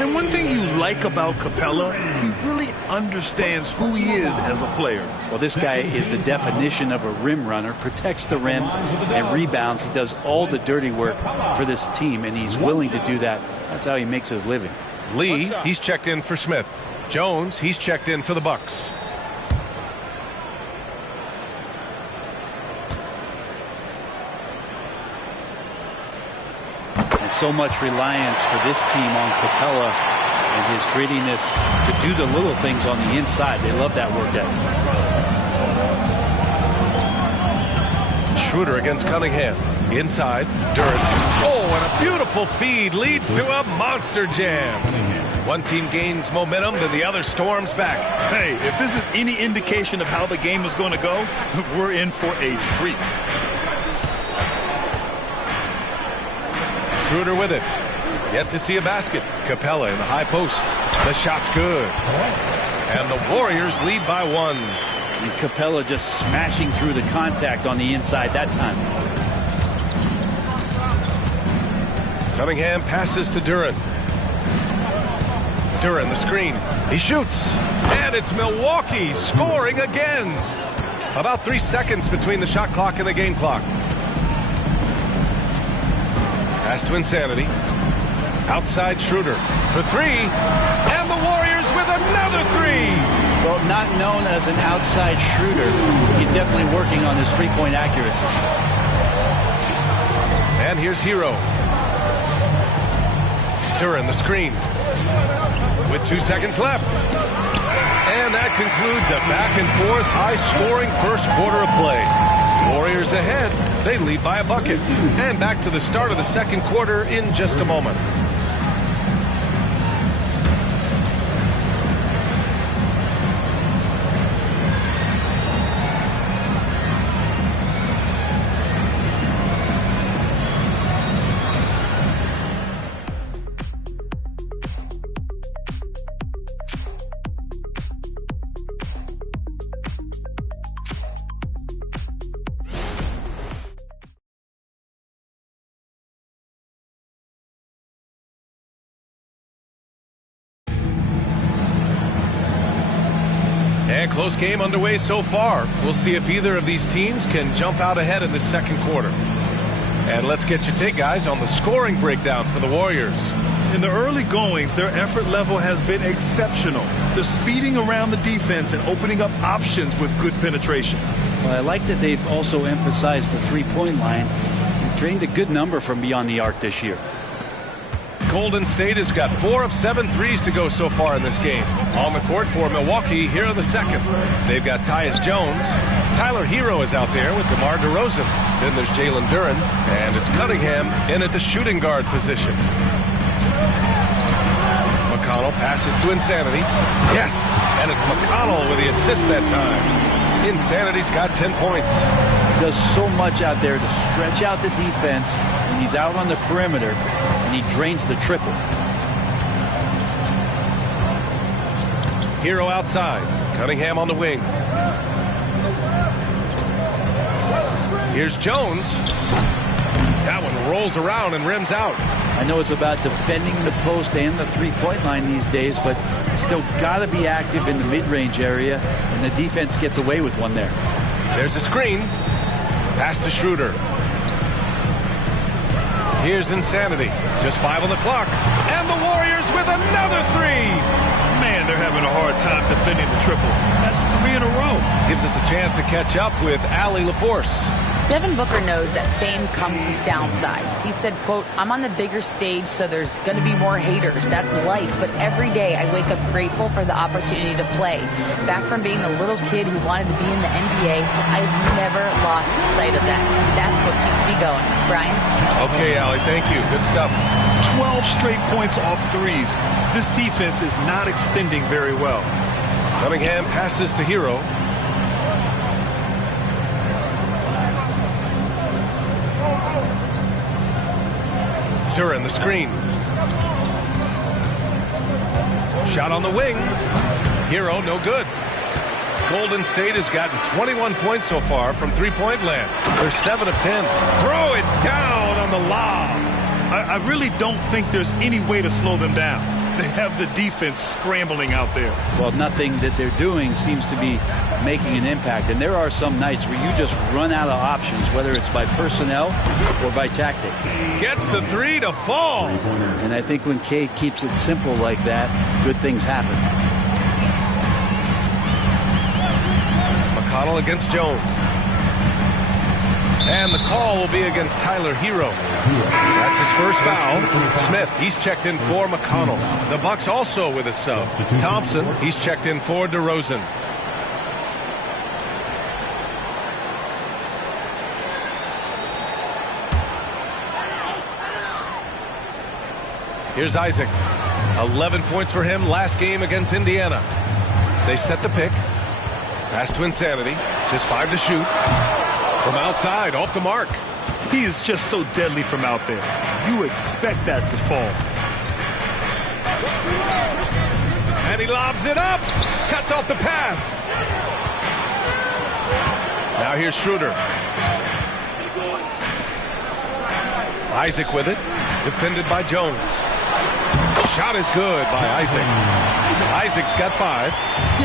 And one thing you like about Capella, he really understands who he is as a player. Well, this guy is the definition of a rim runner. Protects the rim and rebounds. He does all the dirty work for this team, and he's willing to do that. That's how he makes his living. Lee, he's checked in for Smith. Jones, he's checked in for the Bucks. And so much reliance for this team on Capella and his grittiness to do the little things on the inside. They love that work ethic. Schroeder against Cunningham. Inside, Duren. Oh, and a beautiful feed leads to a monster jam. One team gains momentum, then the other storms back. Hey, if this is any indication of how the game is going to go, we're in for a treat. Schroeder with it. Yet to see a basket. Capella in the high post. The shot's good. And the Warriors lead by 1. And Capella just smashing through the contact on the inside that time. Cunningham passes to Duren. Duren, the screen. He shoots. And it's Milwaukee scoring again. About 3 seconds between the shot clock and the game clock. Pass to Insanity. Outside Schroeder for 3. And the Warriors with another 3. Well, not known as an outside Schroeder. He's definitely working on his three-point accuracy. And here's Hero. Duren, the screen. With 2 seconds left. And that concludes a back-and-forth, high-scoring first quarter of play. Warriors ahead. They lead by a bucket. And back to the start of the second quarter in just a moment. And close game underway so far. We'll see if either of these teams can jump out ahead in this second quarter. And let's get your take, guys, on the scoring breakdown for the Warriors. In the early goings, their effort level has been exceptional. They're speeding around the defense and opening up options with good penetration. Well, I like that they've also emphasized the three-point line. They've drained a good number from beyond the arc this year. Golden State has got 4 of 7 threes to go so far in this game. On the court for Milwaukee here in the second. They've got Tyus Jones. Tyler Hero is out there with DeMar DeRozan. Then there's Jalen Duren. And it's Cunningham in at the shooting guard position. McConnell passes to Insanity. Yes! And it's McConnell with the assist that time. Insanity's got 10 points. He does so much out there to stretch out the defense when he's out on the perimeter, and he drains the triple. Hero outside. Cunningham on the wing. Here's Jones. That one rolls around and rims out. I know it's about defending the post and the three-point line these days, but still got to be active in the mid-range area, and the defense gets away with one there. There's a screen. Pass to Schroeder. Here's Insanity. Just 5 on the clock. And the Warriors with another 3. Man, they're having a hard time defending the triple. That's 3 in a row. Gives us a chance to catch up with Allie LaForce. Devin Booker knows that fame comes with downsides. He said, quote, I'm on the bigger stage, so there's going to be more haters. That's life. But every day I wake up grateful for the opportunity to play. Back from being a little kid who wanted to be in the NBA, I've never lost sight of that. That's what keeps me going. Brian? Okay, Allie, thank you. Good stuff. 12 straight points off threes. This defense is not extending very well. Cunningham passes to Hero. Duren the screen. Shot on the wing. Hero no good. Golden State has gotten 21 points so far from three-point land. They're 7 of 10. Throw it down on the lob. I really don't think there's any way to slow them down. They have the defense scrambling out there. Well, nothing that they're doing seems to be making an impact. And there are some nights where you just run out of options, whether it's by personnel or by tactic. Gets the 3 to fall. And I think when Cade keeps it simple like that, good things happen. McConnell against Jones. And the call will be against Tyler Hero. That's his first foul. Smith, he's checked in for McConnell. The Bucks also with a sub. Thompson, he's checked in for DeRozan. Here's Isaac. 11 points for him last game against Indiana. They set the pick. Pass to Insanity. Just 5 to shoot. From outside, off the mark. He is just so deadly from out there. You expect that to fall. And he lobs it up. Cuts off the pass. Now here's Schroeder. Isaac with it. Defended by Jones. Shot is good by Isaac. Isaac's got 5.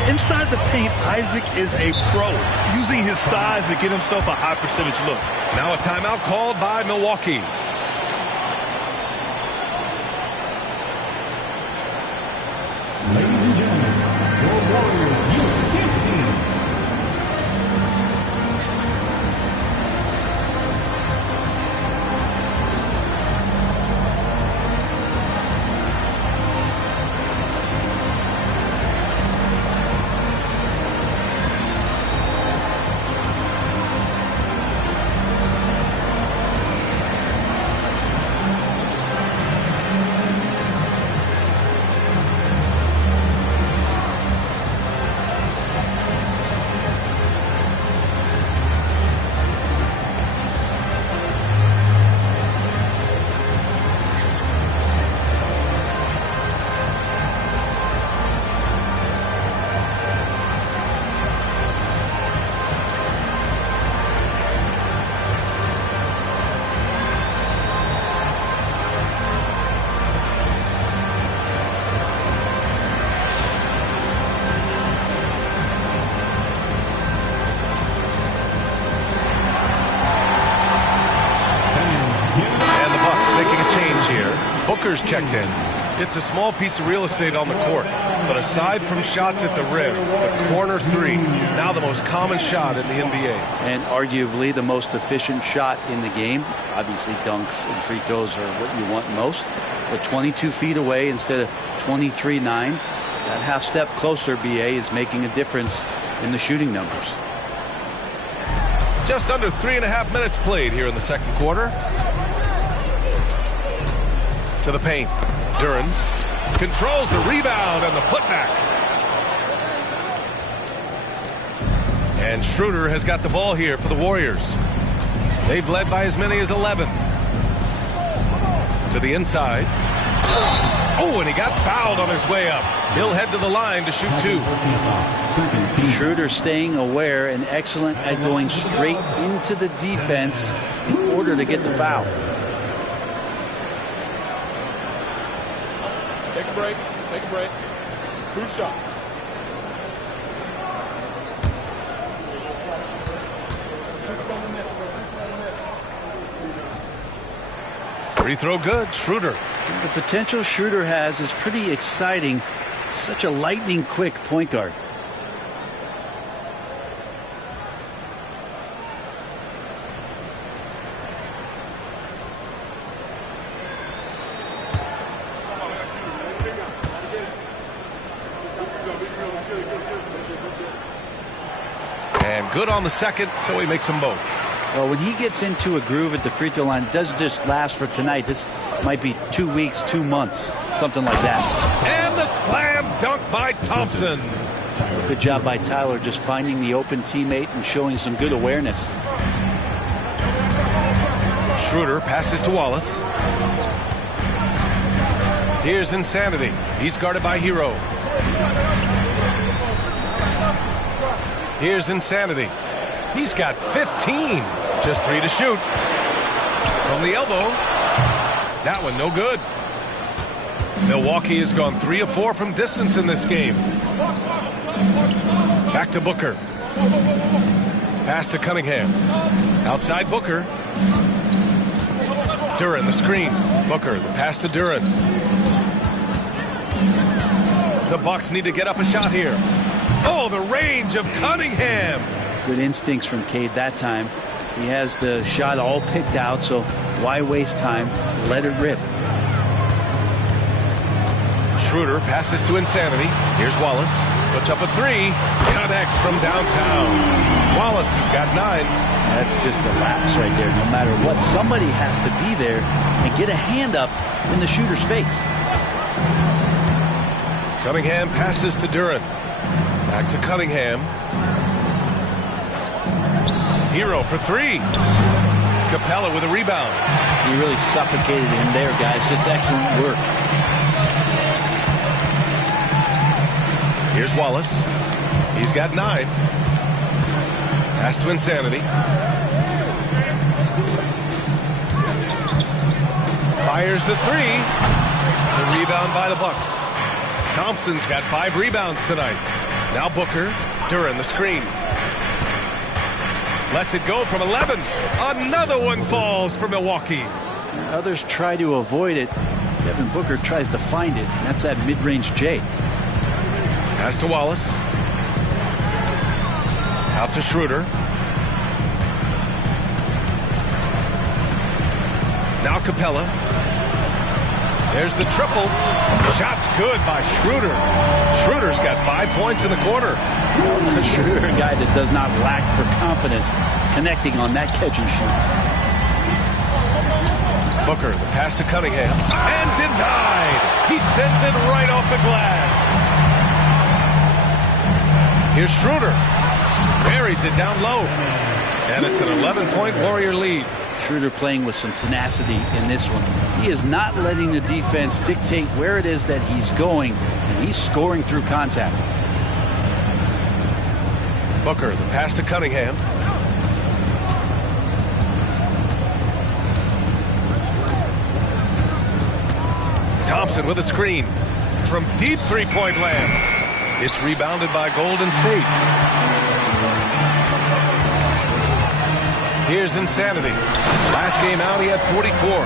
Inside the paint, Isaac is a pro, using his size to get himself a high percentage look. Now a timeout called by Milwaukee. Ladies and gentlemen, your Warriors youth team. Booker's checked in. It's a small piece of real estate on the court, but aside from shots at the rim, the corner three, now the most common shot in the NBA. And arguably the most efficient shot in the game. Obviously dunks and free throws are what you want most, but 22 feet away instead of 23-9. That half step closer, BA, is making a difference in the shooting numbers. Just under 3.5 minutes played here in the second quarter. To the paint. Duren controls the rebound and the putback. And Schroeder has got the ball here for the Warriors. They've led by as many as 11. To the inside. Oh, and he got fouled on his way up. He'll head to the line to shoot two. Schroeder staying aware and excellent at going straight into the defense in order to get the foul. Take a break. Take a break. 2 shots. Free throw good. Schroeder. The potential Schroeder has is pretty exciting. Such a lightning quick point guard. And good on the second, so he makes them both. Well, when he gets into a groove at the free throw line, it doesn't just last for tonight. This might be 2 weeks, 2 months, something like that. And the slam dunk by Thompson. Good job by Tyler just finding the open teammate and showing some good awareness. Schroeder passes to Wallace. Here's Insanity. He's guarded by Hero. Here's Insanity. He's got 15. Just 3 to shoot. From the elbow. That one no good. Milwaukee has gone 3 of 4 from distance in this game. Back to Booker. Pass to Cunningham. Outside Booker. Duren the screen. Booker the pass to Duren. The Bucks need to get up a shot here. Oh, the range of Cunningham. Good instincts from Cade that time. He has the shot all picked out, so why waste time? Let it rip. Schroeder passes to Insanity. Here's Wallace. Puts up a 3. Connects from downtown. Wallace has got 9. That's just a lapse right there. No matter what, somebody has to be there and get a hand up in the shooter's face. Cunningham passes to Duren. Back to Cunningham. Hero for 3. Capella with a rebound. He really suffocated him there, guys. Just excellent work. Here's Wallace. He's got 9. Pass to Insanity. Fires the 3. The rebound by the Bucks. Thompson's got 5 rebounds tonight. Now Booker. Duren the screen. Lets it go from 11. Another one falls for Milwaukee. Others try to avoid it. Devin Booker tries to find it. And that's that mid-range J. Pass to Wallace. Out to Schroeder. Now Capella. There's the triple. Shot's good by Schroeder. Schroeder's got 5 points in the quarter. Schroeder, a guy that does not lack for confidence, connecting on that catch and shoot. Booker, the pass to Cunningham. And denied. He sends it right off the glass. Here's Schroeder. Buries it down low. And it's an 11-point Warrior lead. Schroeder playing with some tenacity in this one. He is not letting the defense dictate where it is that he's going, and he's scoring through contact. Booker, the pass to Cunningham. Thompson with a screen from deep three-point land. It's rebounded by Golden State. Here's Insanity. Last game out, he had 44.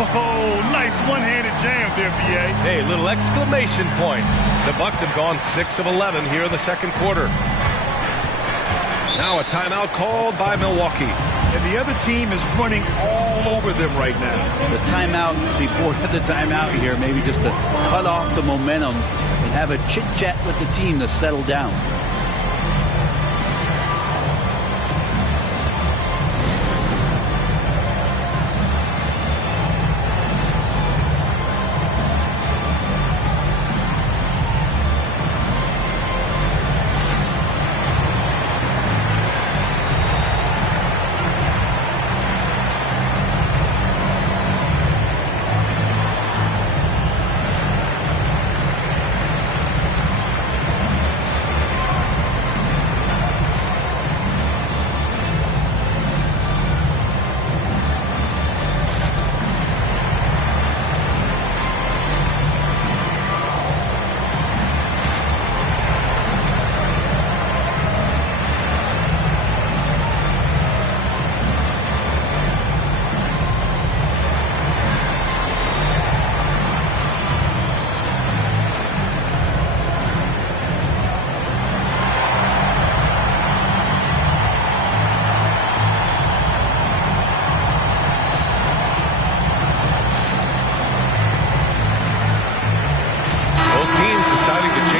Oh, nice one-handed jam there, B.A. Hey, little exclamation point. The Bucks have gone 6 of 11 here in the second quarter. Now a timeout called by Milwaukee. And the other team is running all over them right now. The timeout before the timeout here, maybe just to cut off the momentum and have a chit-chat with the team to settle down.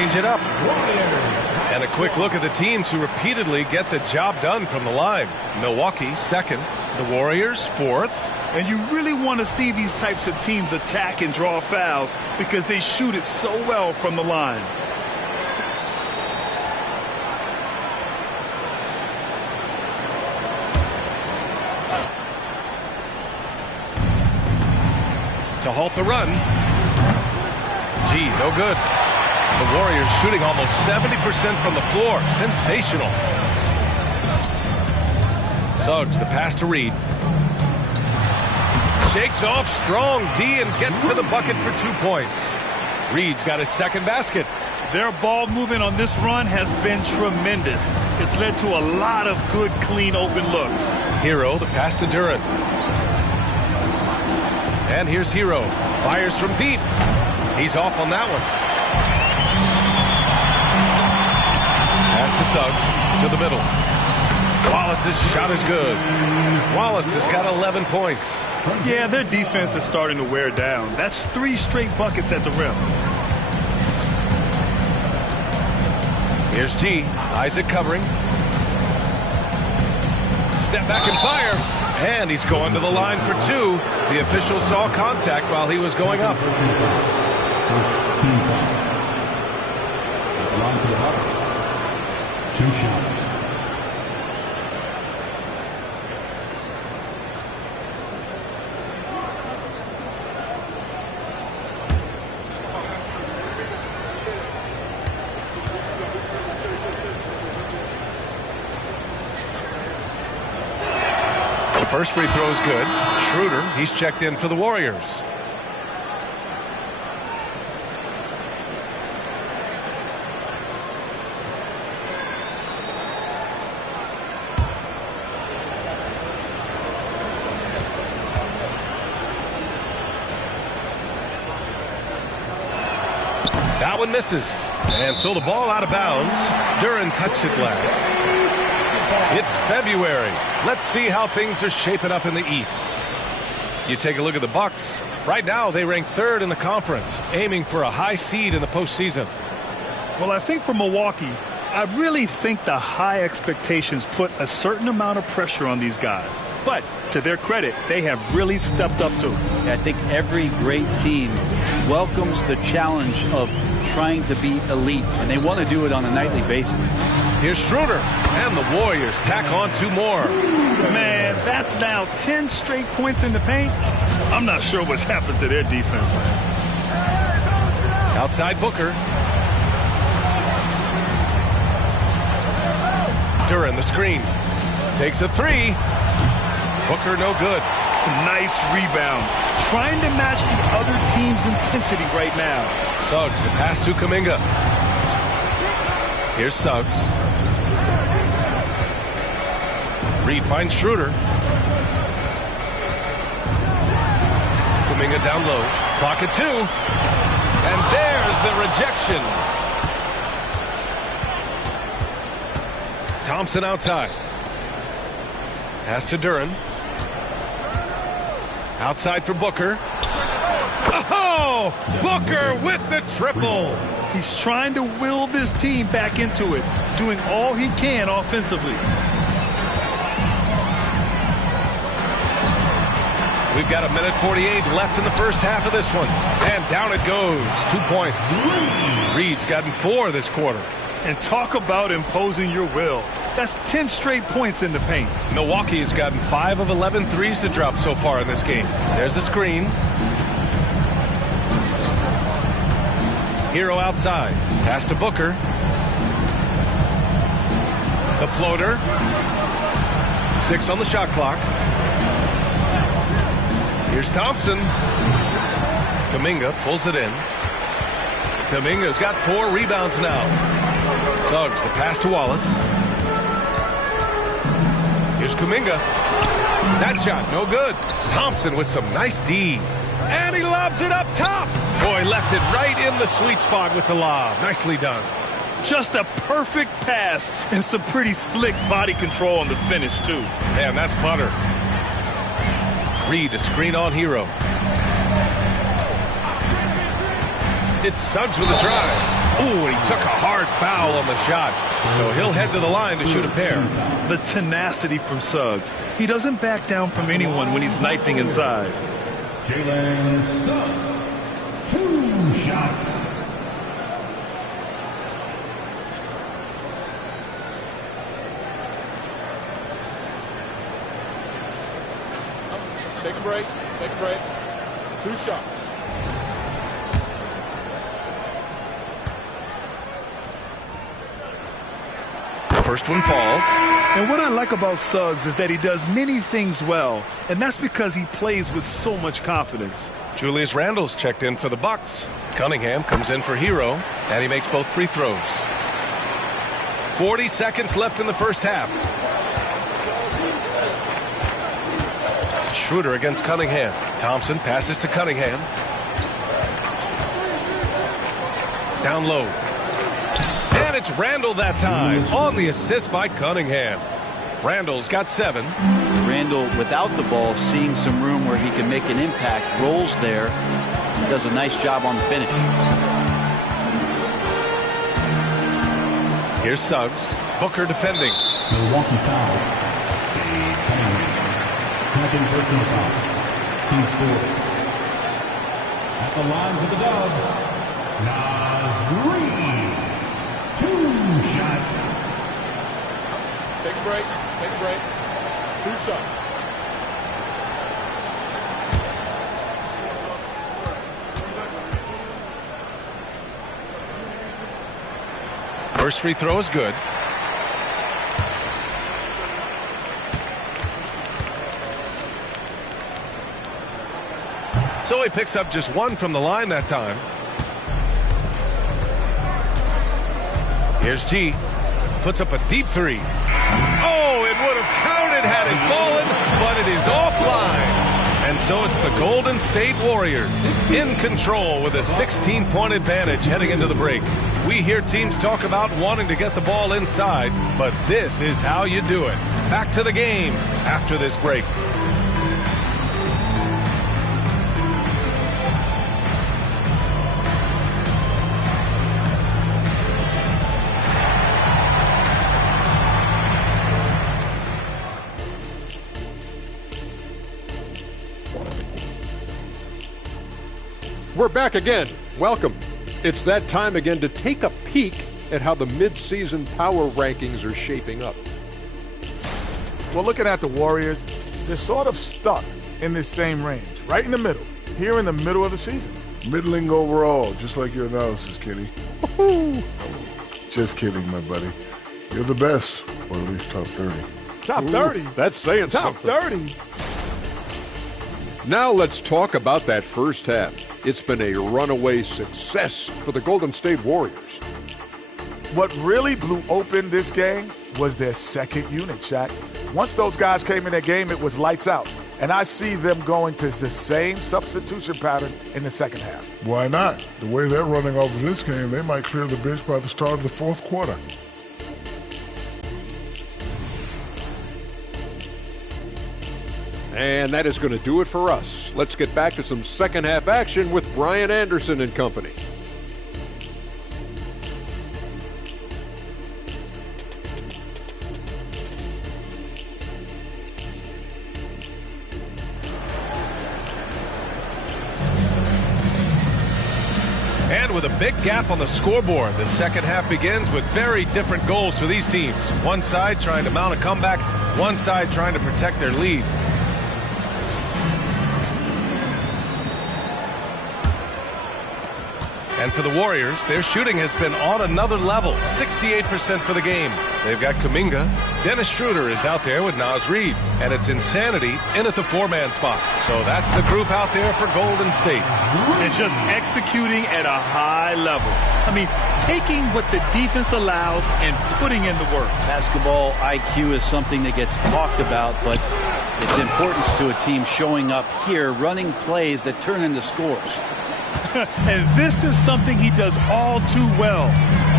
It up. And a quick look at the teams who repeatedly get the job done from the line. Milwaukee, second. The Warriors, fourth. And you really want to see these types of teams attack and draw fouls because they shoot it so well from the line. To halt the run. Gee, no good. The Warriors shooting almost 70% from the floor. Sensational. Suggs, the pass to Reed. Shakes off strong D and gets to the bucket for 2 points. Reed's got his second basket. Their ball movement on this run has been tremendous. It's led to a lot of good, clean, open looks. Hero, the pass to Duren. And here's Hero. Fires from deep. He's off on that one. Pass to Suggs, to the middle. Wallace's shot is good. Wallace has got 11 points. Yeah, their defense is starting to wear down. That's 3 straight buckets at the rim. Here's G. Isaac covering. Step back and fire. And he's going to the line for 2. The official saw contact while he was going up. First team foul. At the line for the Bucks. 2 shots. The first free throw is good. Schroeder, he's checked in for the Warriors. That one misses. And so the ball out of bounds. Duren touched it last. It's February. Let's see how things are shaping up in the East. You take a look at the Bucks. Right now, they rank 3rd in the conference, aiming for a high seed in the postseason. Well, I think for Milwaukee, I really think the high expectations put a certain amount of pressure on these guys. But to their credit, they have really stepped up to it. I think every great team welcomes the challenge of trying to be elite, and they want to do it on a nightly basis. Here's Schroeder, and the Warriors tack on 2 more. Man, that's now 10 straight points in the paint. I'm not sure what's happened to their defense. Outside Booker. Duren, the screen. Takes a 3. Booker, no good. Nice rebound. Trying to match the other team's intensity right now. Suggs, the pass to Kuminga. Here's Suggs. Reed finds Schroeder. Kuminga down low. Clock at 2. And there's the rejection. Thompson outside. Pass to Duren. Outside for Booker. Oh! Booker with the triple. He's trying to will this team back into it, doing all he can offensively. We've got 1:48 left in the first half of this one. And down it goes. 2 points. Reed's gotten 4 this quarter. And talk about imposing your will. That's 10 straight points in the paint. Milwaukee's gotten 5 of 11 threes to drop so far in this game. There's a screen. Hero outside. Pass to Booker. The floater. 6 on the shot clock. Here's Thompson. Kuminga pulls it in. Kuminga's got 4 rebounds now. Suggs, the pass to Wallace. Here's Kuminga. That shot, no good. Thompson with some nice D. And he lobs it up top. Boy, left it right in the sweet spot with the lob. Nicely done. Just a perfect pass and some pretty slick body control on the finish, too. Man, that's butter. Reed, a screen on Hero. It's Suggs with a drive. Ooh, he took a hard foul on the shot. So he'll head to the line to shoot a pair. The tenacity from Suggs. He doesn't back down from anyone when he's knifing inside. Jalen Suggs. 2 shots. Take a break. Take a break. 2 shots. First one falls. And what I like about Suggs is that he does many things well, and that's because he plays with so much confidence. Julius Randle's checked in for the Bucks. Cunningham comes in for Hero, and he makes both free throws. 40 seconds left in the first half. Schroeder against Cunningham. Thompson passes to Cunningham. Down low. And it's Randle that time on the assist by Cunningham. Randle's got 7. Randle, without the ball, seeing some room where he can make an impact, rolls there, and does a nice job on the finish. Here's Suggs. Booker defending. Milwaukee foul. Second personal foul. Team score. At the line for the Dubs, Naz Reid. 2 shots. Take a break. Take a break. 2 shots. First free throw is good. So he picks up just 1 from the line that time. Here's G. Puts up a deep 3. Oh, it would have counted had it fallen, but it is offline. And so it's the Golden State Warriors in control with a 16-point advantage heading into the break. We hear teams talk about wanting to get the ball inside, but this is how you do it. Back to the game after this break. We're back again. Welcome. It's that time again to take a peek at how the mid-season power rankings are shaping up. Well, looking at the Warriors, they're sort of stuck in this same range, right in the middle, here in the middle of the season. Middling overall, just like your analysis, Kenny. Woo-hoo. Just kidding, my buddy. You're the best, or at least top 30. Top 30? That's saying top something. 30? Now let's talk about that first half. It's been a runaway success for the Golden State Warriors. What really blew open this game was their second unit, Shaq. Once those guys came in that game, it was lights out. And I see them going to the same substitution pattern in the second half. Why not? The way they're running off of this game, they might clear the bench by the start of the fourth quarter. And that is going to do it for us. Let's get back to some second half action with Brian Anderson and company. And with a big gap on the scoreboard, the second half begins with very different goals for these teams. One side trying to mount a comeback, one side trying to protect their lead. And for the Warriors, their shooting has been on another level, 68% for the game. They've got Kuminga. Dennis Schroeder is out there with Naz Reid. And it's Insanity in at the four-man spot. So that's the group out there for Golden State. And just executing at a high level. I mean, taking what the defense allows and putting in the work. Basketball IQ is something that gets talked about, but its importance to a team showing up here, running plays that turn into scores. And this is something he does all too well.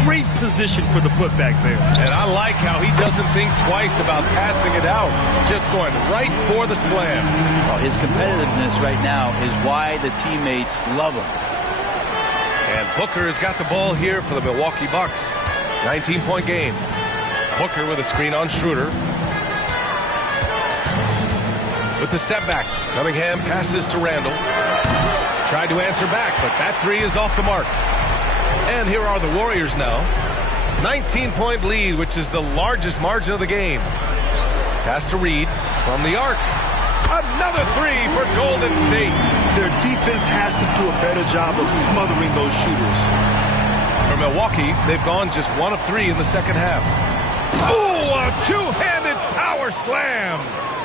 Great position for the putback there. And I like how he doesn't think twice about passing it out, just going right for the slam. Well, his competitiveness right now is why the teammates love him. And Booker has got the ball here for the Milwaukee Bucks. 19-point game. Booker with a screen on Schroeder. With the step back, Cunningham passes to Randall. Tried to answer back, but that three is off the mark. And here are the Warriors now. 19-point lead, which is the largest margin of the game. Pass to Reid from the arc. Another three for Golden State. Their defense has to do a better job of smothering those shooters. For Milwaukee, they've gone just 1 of 3 in the second half. Oh, a two-handed power slam.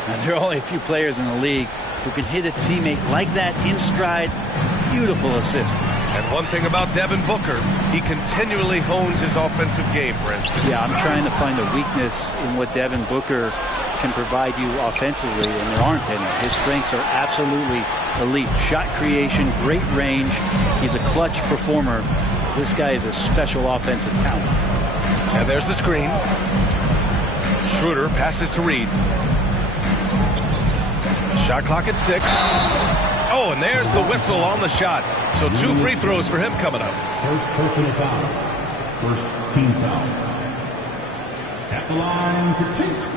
Now, there are only a few players in the league who can hit a teammate like that in stride. Beautiful assist. And one thing about Devin Booker, he continually hones his offensive game, Brent. Yeah, I'm trying to find a weakness in what Devin Booker can provide you offensively, and there aren't any. His strengths are absolutely elite. Shot creation, great range. He's a clutch performer. This guy is a special offensive talent. And there's the screen. Schroeder passes to Reid. Shot clock at 6. Oh, and there's the whistle on the shot. So 2 free throws for him coming up. First personal foul. First team foul. At the line for 2.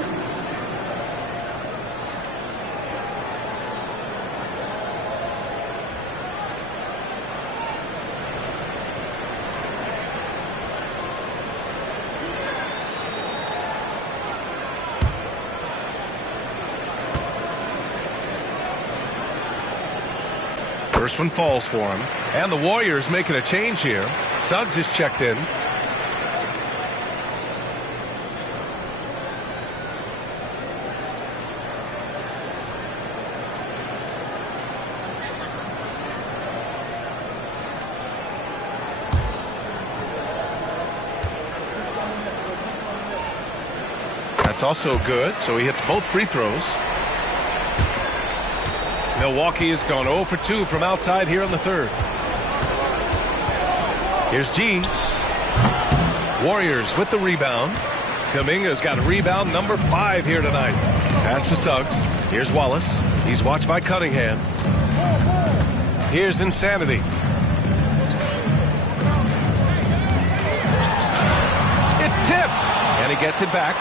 First one falls for him. And the Warriors making a change here. Suggs is checked in. That's also good. So he hits both free throws. Milwaukee has gone 0 for 2 from outside here in the third. Here's G. Warriors with the rebound. Kuminga's got rebound number 5 here tonight. Pass to Suggs. Here's Wallace. He's watched by Cunningham. Here's Insanity. It's tipped. And he gets it back.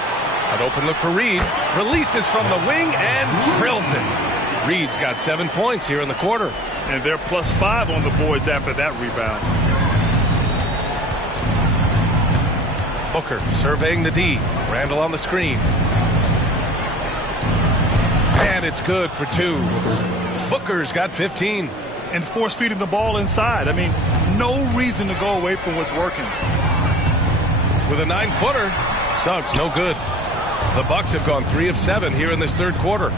An open look for Reid. Releases from the wing and drills it. Reid's got 7 points here in the quarter. And they're +5 on the boards after that rebound. Booker surveying the D. Randall on the screen. And it's good for 2. Booker's got 15. And force-feeding the ball inside. I mean, no reason to go away from what's working. With a 9-footer, Suggs no good. The Bucks have gone 3 of 7 here in this third quarter.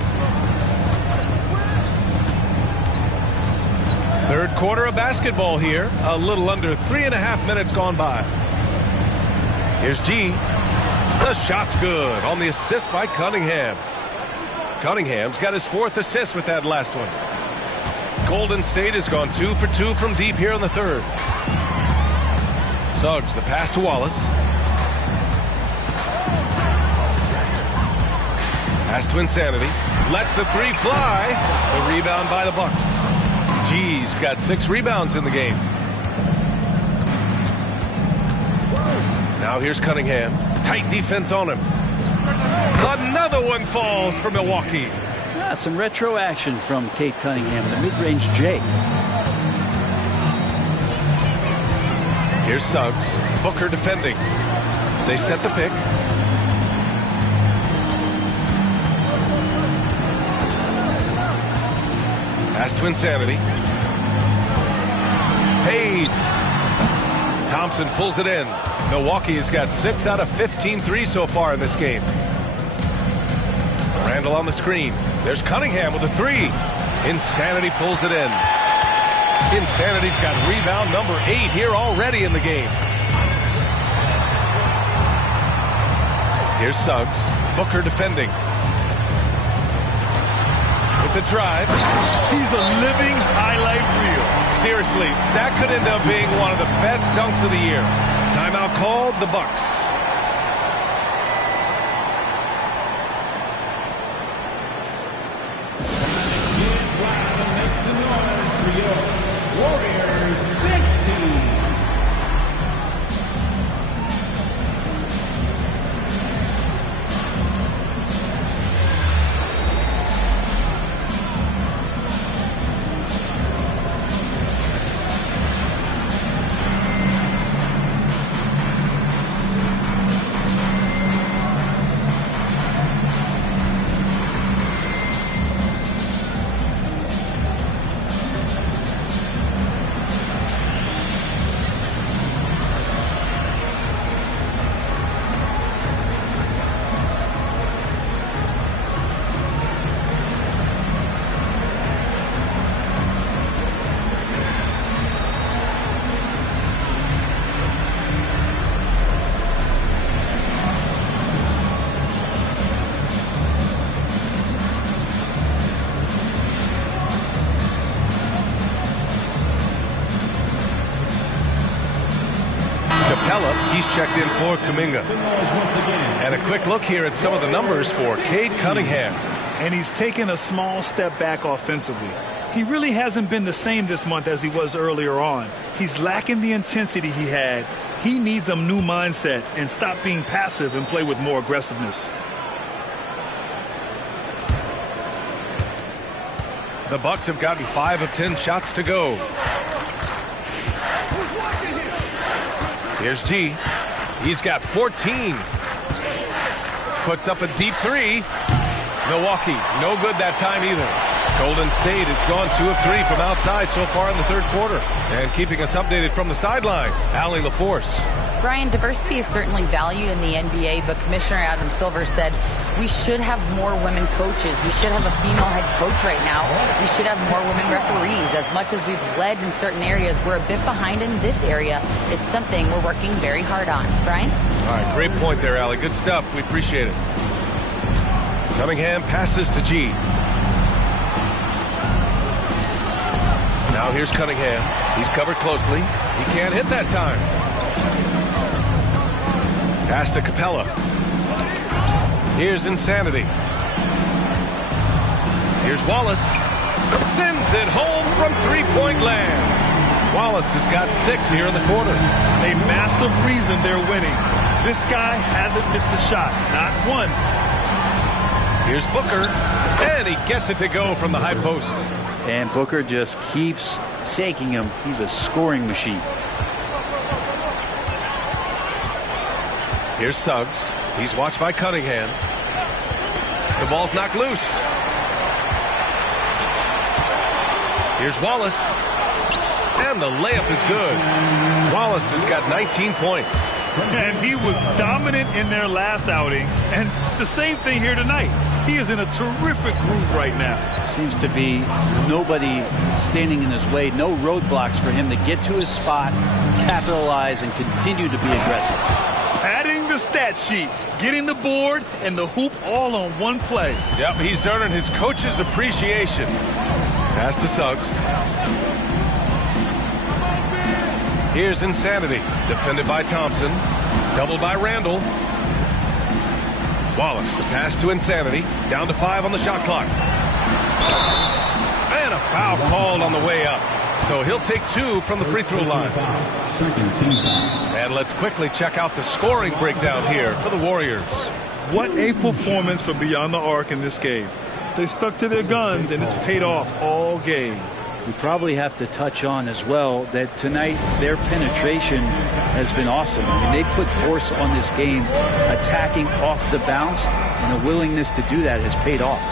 Third quarter of basketball here. A little under 3.5 minutes gone by. Here's G. The shot's good on the assist by Cunningham. Cunningham's got his 4th assist with that last one. Golden State has gone 2 for 2 from deep here in the 3rd. Suggs, the pass to Wallace. Pass to Insanity. Lets the 3 fly. The rebound by the Bucks. G's got 6 rebounds in the game. Now here's Cunningham. Tight defense on him. Another one falls for Milwaukee. Some retro action from Cade Cunningham, the mid-range J. Here's Suggs. Booker defending. They set the pick. Pass to Insanity. Fades. Thompson pulls it in. Milwaukee has got 6 out of 15 threes so far in this game. Randall on the screen. There's Cunningham with a 3. Insanity pulls it in. Insanity's got rebound number 8 here already in the game. Here's Suggs. Booker defending. With the drive. He's a living highlight reel. Seriously, that could end up being one of the best dunks of the year. Timeout called, the Bucks. Warriors 16. He's checked in for Kuminga. And a quick look here at some of the numbers for Cade Cunningham. And he's taken a small step back offensively. He really hasn't been the same this month as he was earlier on. He's lacking the intensity he had. He needs a new mindset and stop being passive and play with more aggressiveness. The Bucks have gotten 5 of 10 shots to go. Here's G. He's got 14. Puts up a deep 3. Milwaukee, no good that time either. Golden State has gone 2 of 3 from outside so far in the 3rd quarter. And keeping us updated from the sideline, Allie LaForce. Brian, diversity is certainly valued in the NBA, but Commissioner Adam Silver said we should have more women coaches. We should have a female head coach right now. We should have more women referees. As much as we've led in certain areas, we're a bit behind in this area. It's something we're working very hard on. Brian? All right, great point there, Allie. Good stuff. We appreciate it. Cunningham passes to G. Now here's Cunningham. He's covered closely. He can't hit that time. Pass to Capella. Here's Insanity. Here's Wallace. Sends it home from three-point land. Wallace has got 6 here in the quarter. A massive reason they're winning. This guy hasn't missed a shot. Not one. Here's Booker. And he gets it to go from the high post. And Booker just keeps taking him. He's a scoring machine. Here's Suggs. He's watched by Cunningham. The ball's knocked loose. Here's Wallace. And the layup is good. Wallace has got 19 points. And he was dominant in their last outing. And the same thing here tonight. He is in a terrific groove right now. Seems to be nobody standing in his way. No roadblocks for him to get to his spot, capitalize, and continue to be aggressive. Adding the the stat sheet. Getting the board and the hoop all on one play. Yep, he's earning his coach's appreciation. Pass to Suggs. Here's Insanity. Defended by Thompson. Doubled by Randall. Wallace, the pass to Insanity. Down to 5 on the shot clock. And a foul called on the way up. So he'll take 2 from the free throw line. And let's quickly check out the scoring breakdown here for the Warriors. What a performance for Beyond the Arc in this game. They stuck to their guns, and it's paid off all game. We probably have to touch on as well that tonight their penetration has been awesome. I mean, they put force on this game, attacking off the bounce, and the willingness to do that has paid off.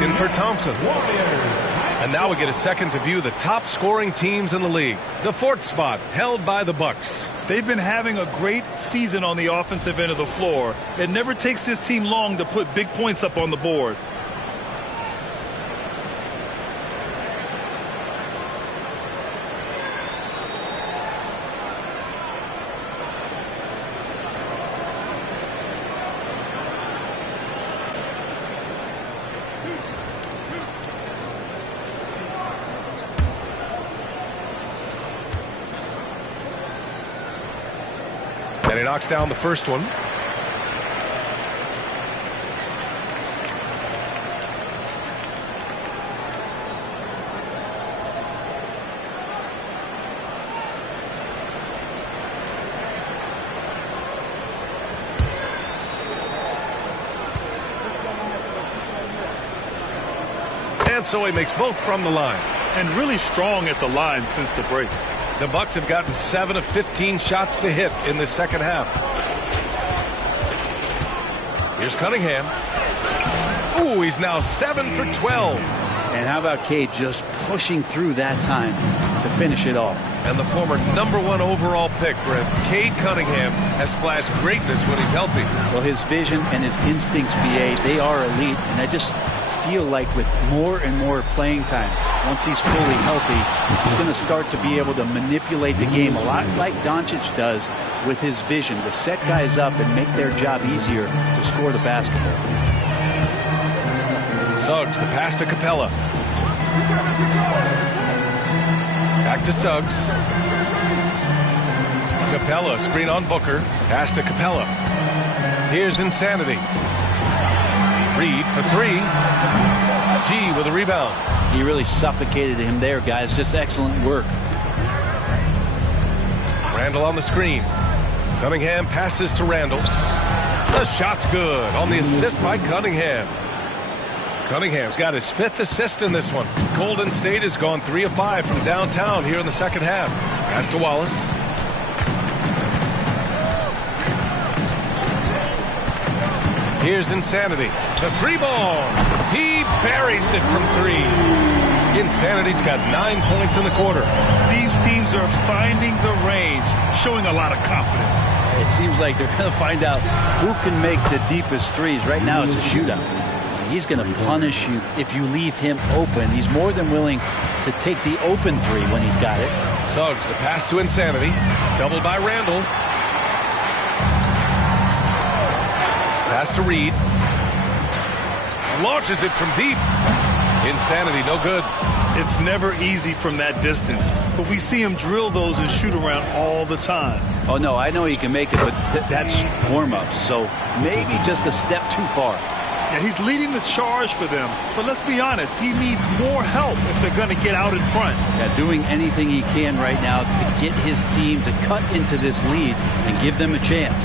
In for Thompson. And now we get a second to view the top scoring teams in the league. The 4th spot held by the Bucks. They've been having a great season on the offensive end of the floor. It never takes this team long to put big points up on the board. And he knocks down the first one. And so he makes both from the line. And really strong at the line since the break. The Bucks have gotten 7 of 15 shots to hit in the second half. Here's Cunningham. Ooh, he's now 7 for 12. And how about Cade just pushing through that time to finish it off? And the former #1 overall pick, Brent, Cade Cunningham, has flashed greatness when he's healthy. Well, his vision and his instincts, BA, they are elite. And I just feel like with more and more playing time, once he's fully healthy, he's going to start to be able to manipulate the game a lot like Doncic does with his vision to set guys up and make their job easier to score the basketball. Suggs, the pass to Capella. Back to Suggs. Capella, screen on Booker. Pass to Capella. Here's Insanity. Reed for 3. G with a rebound. He really suffocated him there, guys. Just excellent work. Randall on the screen. Cunningham passes to Randall. The shot's good on the assist by Cunningham. Cunningham's got his 5th assist in this one. Golden State has gone 3 of 5 from downtown here in the second half. Pass to Wallace. Here's Insanity. The 3 ball. He buries it from 3. Insanity's got 9 points in the quarter. These teams are finding the range, showing a lot of confidence. It seems like they're going to find out who can make the deepest threes. Right now it's a shootout. He's going to punish you if you leave him open. He's more than willing to take the open 3 when he's got it. Suggs, the pass to Insanity. Doubled by Randall. Pass to Reed. Launches it from deep. Insanity, no good. It's never easy from that distance, but we see him drill those and shoot around all the time. Oh, no, I know he can make it, but that's warm-ups, so maybe just a step too far. Yeah, he's leading the charge for them, but let's be honest, he needs more help if they're going to get out in front. Yeah, doing anything he can right now to get his team to cut into this lead and give them a chance.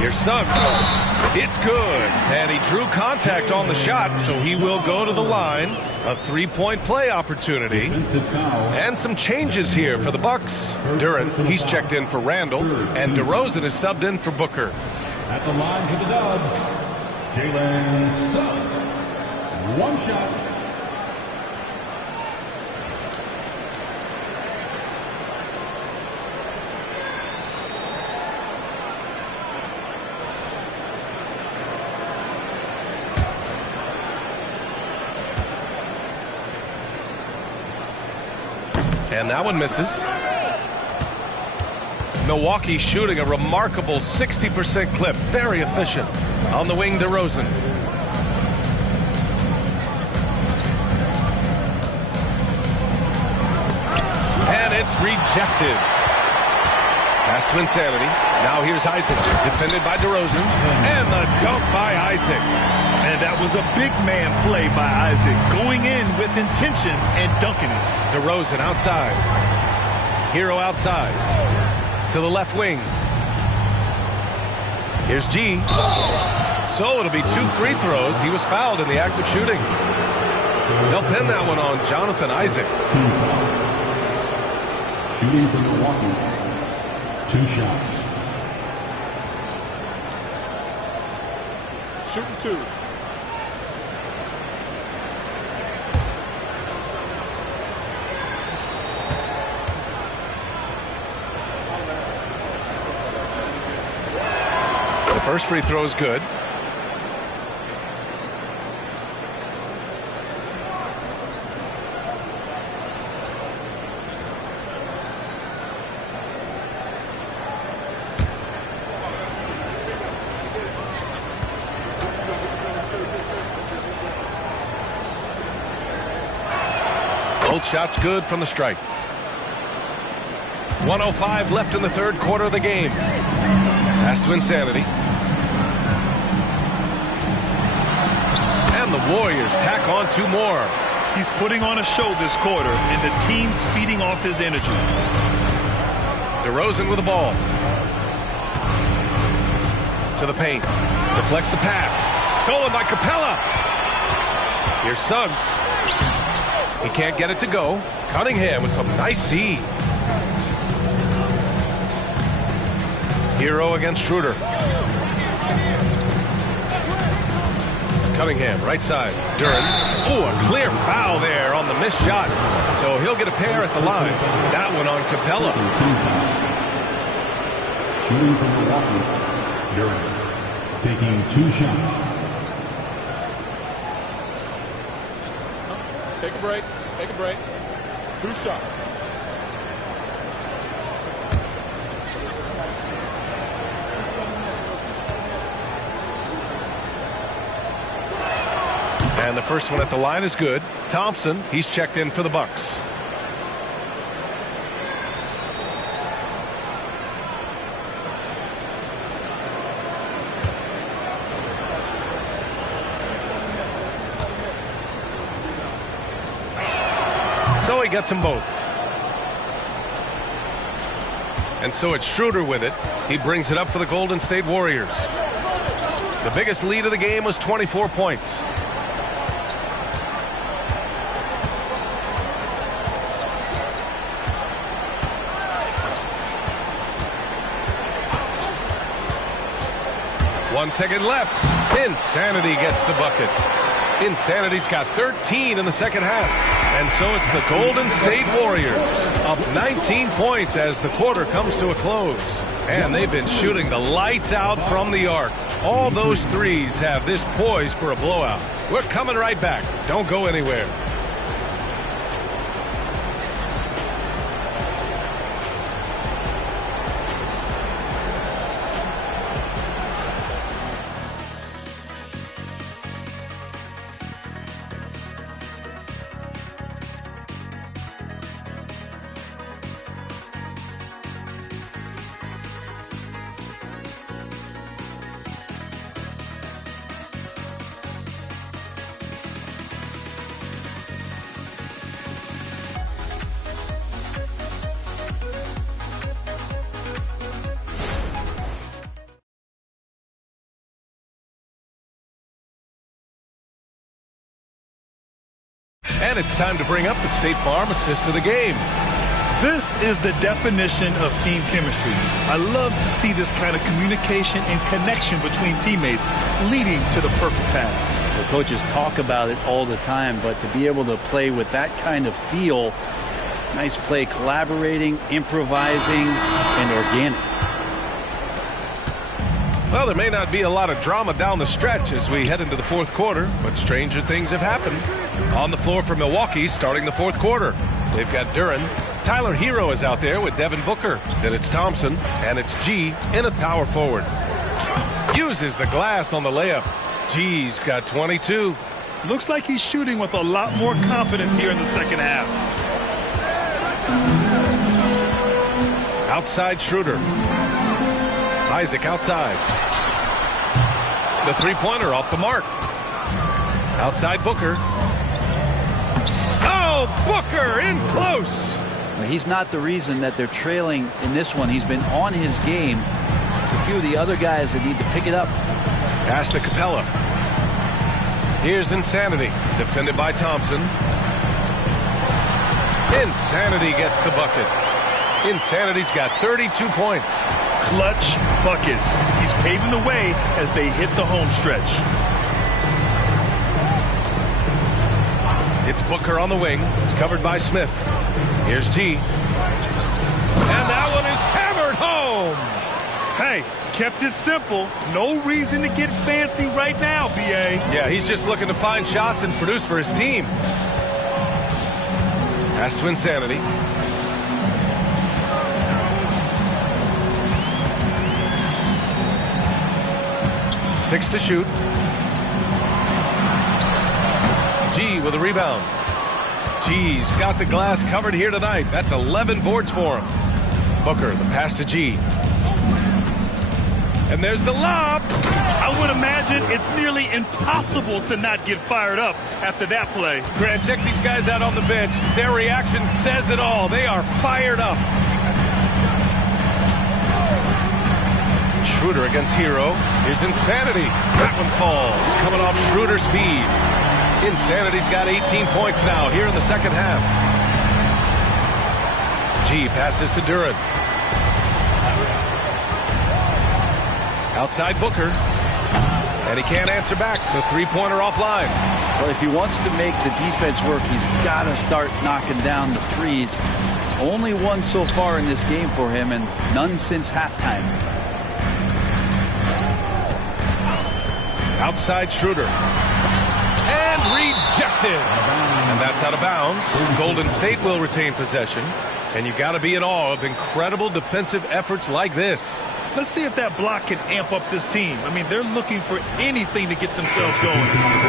Here's Suggs. It's good. And he drew contact on the shot, so he will go to the line. A three-point play opportunity. And some changes here for the Bucks. Duren, he's checked in for Randall, and DeRozan is subbed in for Booker. At the line for the Dubs, Jalen Suggs. One shot. And that one misses. Milwaukee shooting a remarkable 60% clip. Very efficient. On the wing, DeRozan. And it's rejected. Pass to Insanity. Now here's Isaac. Defended by DeRozan. And the dunk by Isaac. And that was a big man play by Isaac. Going in with intention and dunking it. DeRozan outside. Hero outside. To the left wing. Here's G. So it'll be 2 free throws. He was fouled in the act of shooting. They'll pin that one on Jonathan Isaac. Shooting for Milwaukee. 2 shots. Shooting 2. First free throw is good. Both shots good from the stripe. 1:05 left in the third quarter of the game. Pass to Insanity. And the Warriors tack on 2 more. He's putting on a show this quarter, and the team's feeding off his energy. DeRozan with the ball. To the paint. Deflects the pass. Stolen by Capella. Here's Suggs. He can't get it to go. Cunningham with some nice D. Hero against Schroeder. Cunningham, right side. Duren. Oh, a clear foul there on the missed shot. So he'll get a pair at the line. That one on Capella. Shooting from Milwaukee. Duren taking 2 shots. Take a break. Take a break. 2 shots. And the first one at the line is good. Thompson, he's checked in for the Bucks. So he gets them both. And so it's Schroeder with it. He brings it up for the Golden State Warriors. The biggest lead of the game was 24 points. One second left. Insanity gets the bucket. Insanity's got 13 in the second half. And so it's the Golden State Warriors up 19 points as the quarter comes to a close. And they've been shooting the lights out from the arc. All those threes have this poised for a blowout. We're coming right back. Don't go anywhere. And it's time to bring up the State Farm assist of the game. This is the definition of team chemistry. I love to see this kind of communication and connection between teammates leading to the perfect pass. The coaches talk about it all the time, but to be able to play with that kind of feel, nice play, collaborating, improvising, and organic. Well, there may not be a lot of drama down the stretch as we head into the fourth quarter, but stranger things have happened. On the floor for Milwaukee starting the fourth quarter. They've got Duren. Tyler Hero is out there with Devin Booker. Then it's Thompson, and it's G in at power forward. Uses the glass on the layup. G's got 22. Looks like he's shooting with a lot more confidence here in the second half. Outside Schroeder. Isaac outside. The three-pointer off the mark. Outside Booker. Oh, Booker in close. He's not the reason that they're trailing in this one. He's been on his game. It's a few of the other guys that need to pick it up. Pass to Capella. Here's Insanity, defended by Thompson. Insanity gets the bucket. Insanity's got 32 points. Clutch buckets. He's paving the way as they hit the home stretch. It's Booker on the wing, covered by Smith. Here's G. And that one is hammered home. Hey, kept it simple. No reason to get fancy right now, B.A. Yeah, he's just looking to find shots and produce for his team. Pass to Insanity. Six to shoot. G with a rebound. G's got the glass covered here tonight. That's 11 boards for him. Booker, the pass to G. And there's the lob. I would imagine it's nearly impossible to not get fired up after that play. Grant, check these guys out on the bench. Their reaction says it all. They are fired up. Schroeder against Hero. Here's Insanity. That one falls. Coming off Schroeder's feed. Insanity's got 18 points now here in the second half. G passes to Duren. Outside Booker. And he can't answer back. The three-pointer offline. But if he wants to make the defense work, he's got to start knocking down the threes. Only one so far in this game for him, and none since halftime. Outside Schroeder. And rejected. And that's out of bounds. Golden State will retain possession. And you got to be in awe of incredible defensive efforts like this. Let's see if that block can amp up this team. I mean, they're looking for anything to get themselves going.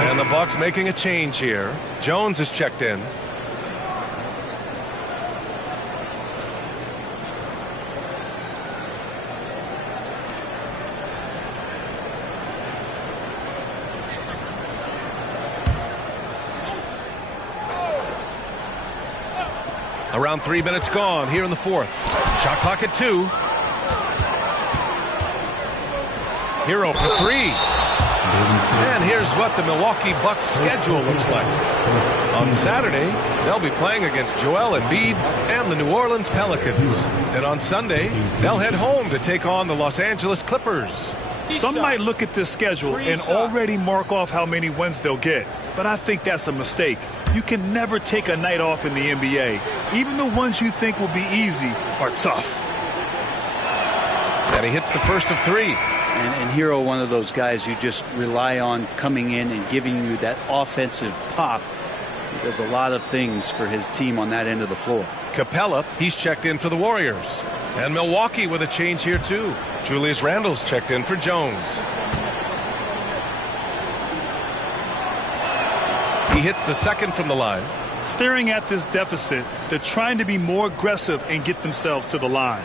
And the Bucks making a change here. Jones is checked in. Around 3 minutes gone here in the fourth. Shot clock at 2. Hero for 3. And here's what the Milwaukee Bucks schedule looks like. On Saturday, they'll be playing against Joel Embiid and the New Orleans Pelicans. Then on Sunday, they'll head home to take on the Los Angeles Clippers. Some might look at this schedule and already mark off how many wins they'll get. But I think that's a mistake. You can never take a night off in the NBA. Even the ones you think will be easy are tough. And he hits the first of 3. And Hero, one of those guys you just rely on coming in and giving you that offensive pop. He does a lot of things for his team on that end of the floor. Capella, he's checked in for the Warriors. And Milwaukee with a change here too. Julius Randle's checked in for Jones. He hits the second from the line. Staring at this deficit, they're trying to be more aggressive and get themselves to the line.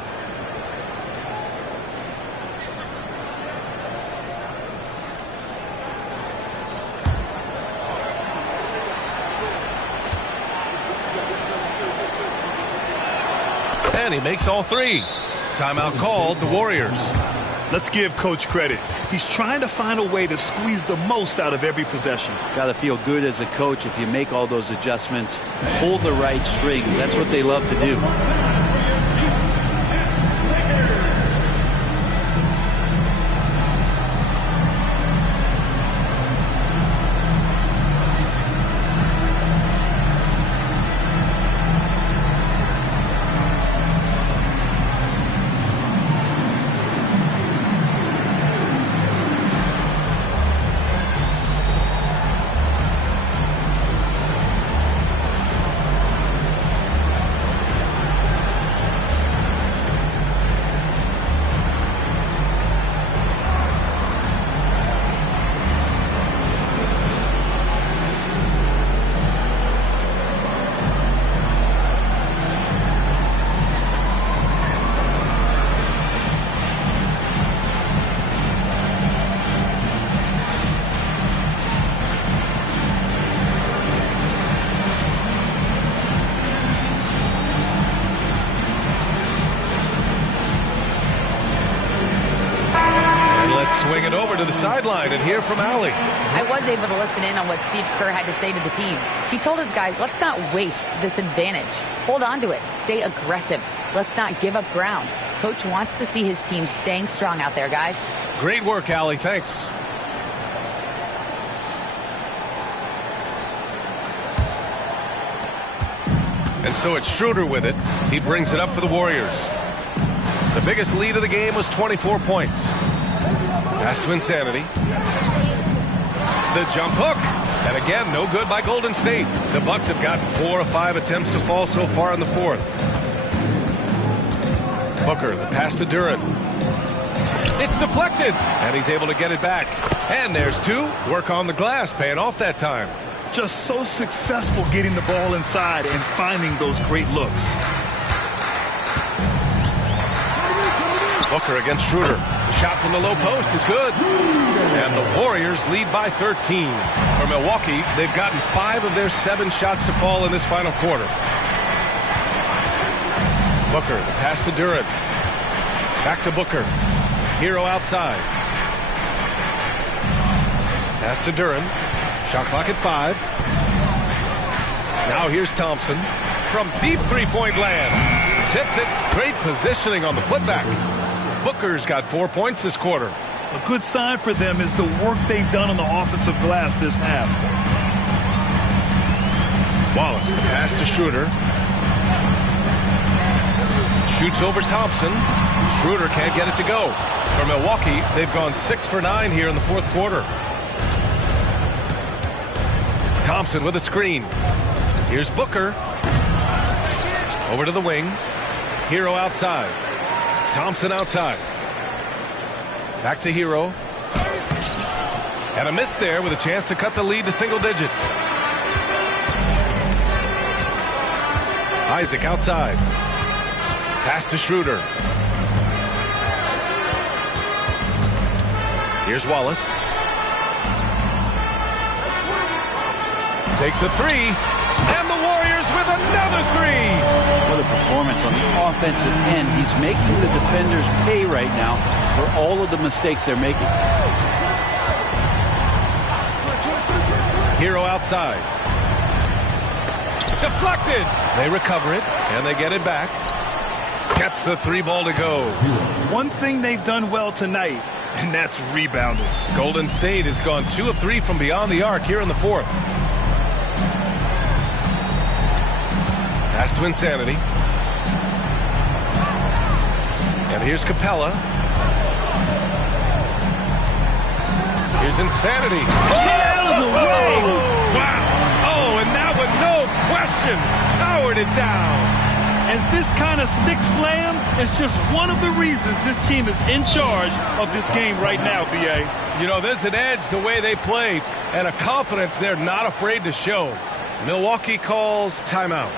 And he makes all 3. Timeout called, the Warriors. Let's give Coach credit. He's trying to find a way to squeeze the most out of every possession. Got to feel good as a coach if you make all those adjustments, pull the right strings. That's what they love to do. Swing it over to the sideline and hear from Allie. I was able to listen in on what Steve Kerr had to say to the team. He told his guys, let's not waste this advantage. Hold on to it. Stay aggressive. Let's not give up ground. Coach wants to see his team staying strong out there, guys. Great work, Allie. Thanks. And so it's Schroeder with it. He brings it up for the Warriors. The biggest lead of the game was 24 points. Pass to Insanity. The jump hook. And again, no good by Golden State. The Bucks have gotten 4 of 5 attempts to fall so far in the fourth. Booker, the pass to Duren. It's deflected. And he's able to get it back. And there's 2. Work on the glass, paying off that time. Just so successful getting the ball inside and finding those great looks. Booker against Schroeder. The shot from the low post is good. And the Warriors lead by 13. For Milwaukee, they've gotten 5 of their 7 shots to fall in this final quarter. Booker, the pass to Duren. Back to Booker. Hero outside. Pass to Duren. Shot clock at 5. Now here's Thompson from deep three-point land. Tips it. Great positioning on the putback. Booker's got 4 points this quarter. A good sign for them is the work they've done on the offensive glass this half. Wallace, the pass to Schroeder. Shoots over Thompson. Schroeder can't get it to go. For Milwaukee, they've gone 6 for 9 here in the fourth quarter. Thompson with a screen. Here's Booker. Over to the wing. Hero outside. Thompson outside. Back to Hero. And a miss there with a chance to cut the lead to single digits. Isaac outside. Pass to Schroeder. Here's Wallace. Takes a 3. And the Warriors with another 3. What a performance on the offensive end. He's making the defenders pay right now for all of the mistakes they're making. Hero outside. Deflected. They recover it, and they get it back. Gets the 3 ball to go. One thing they've done well tonight, and that's rebounding. Golden State has gone 2 of 3 from beyond the arc here in the fourth. Pass to Insanity. And here's Capella. Here's Insanity. Get out of the way! Wow! Oh, and that one, no question, powered it down. And this kind of sick slam is just one of the reasons this team is in charge of this game right now, B.A. You know, there's an edge the way they played and a confidence they're not afraid to show. Milwaukee calls timeout.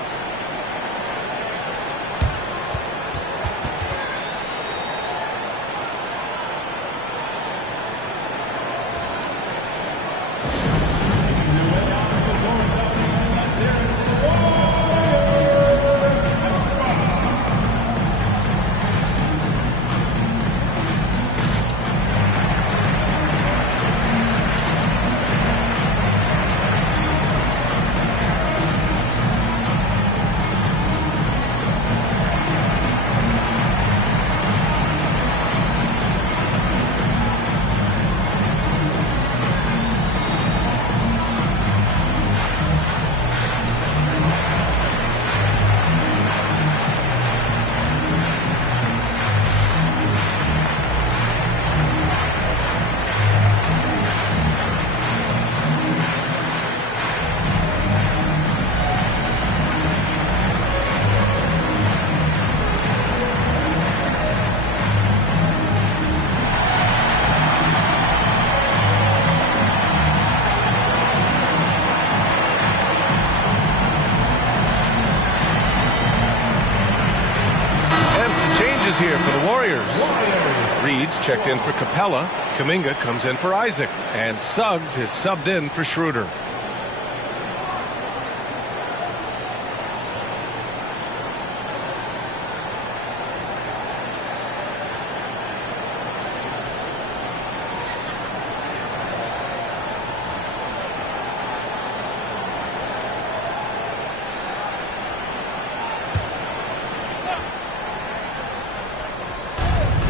changes here for the Warriors. Reed's checked in for Capella. Kuminga comes in for Isaac. And Suggs is subbed in for Schroeder.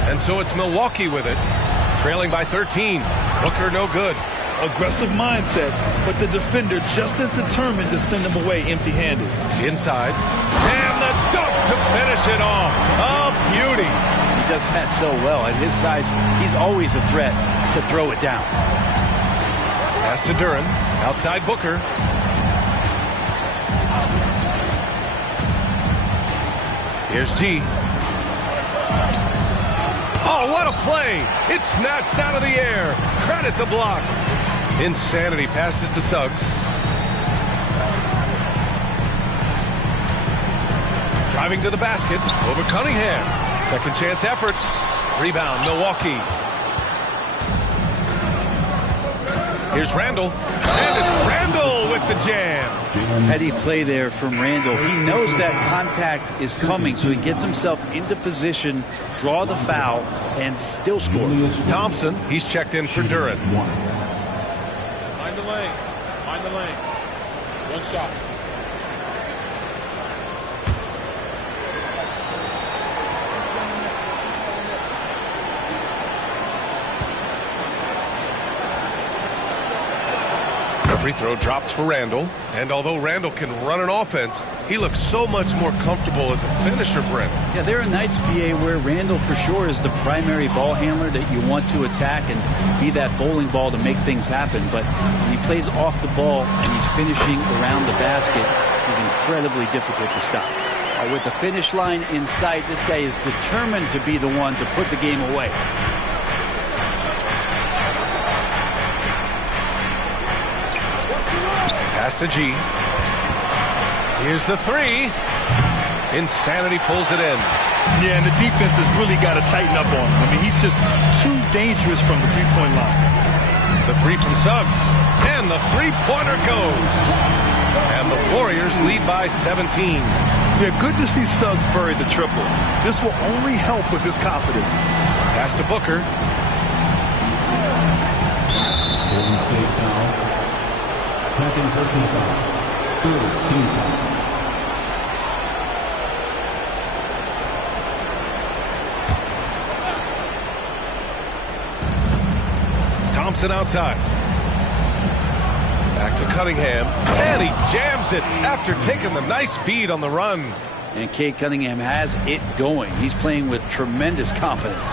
And so it's Milwaukee with it, trailing by 13. Booker no good. Aggressive mindset, but the defender just as determined to send him away empty-handed. Inside. And the dunk to finish it off. A beauty. He does that so well. At his size, he's always a threat to throw it down. Pass to Duren. Outside Booker. Here's G. Oh, what a play! It's snatched out of the air. Credit the block. Insanity passes to Suggs. Driving to the basket over Cunningham. Second chance effort. Rebound, Milwaukee. Here's Randall. And it's Randall with the jam. Heady play there from Randall. He knows that contact is coming, so he gets himself into position, draw the foul, and still score. Thompson, he's checked in for Duren. Mind the lane. Mind the lane. One shot. Free throw drops for Randall. And although Randall can run an offense, he looks so much more comfortable as a finisher, Brent. Yeah, there are nights, BA, where Randall for sure is the primary ball handler that you want to attack and be that bowling ball to make things happen. But when he plays off the ball and he's finishing around the basket, he's incredibly difficult to stop. With the finish line in sight, this guy is determined to be the one to put the game away. Pass to G. Here's the three. Insanity pulls it in. Yeah, and the defense has really got to tighten up on him. I mean, he's just too dangerous from the three-point line. The three from Suggs. And the three-pointer goes. And the Warriors lead by 17. Yeah, good to see Suggs bury the triple. This will only help with his confidence. Pass to Booker. Golden State foul. Second personal foul. Third team foul. Thompson outside. Back to Cunningham. And he jams it after taking the nice feed on the run. And Cade Cunningham has it going. He's playing with tremendous confidence.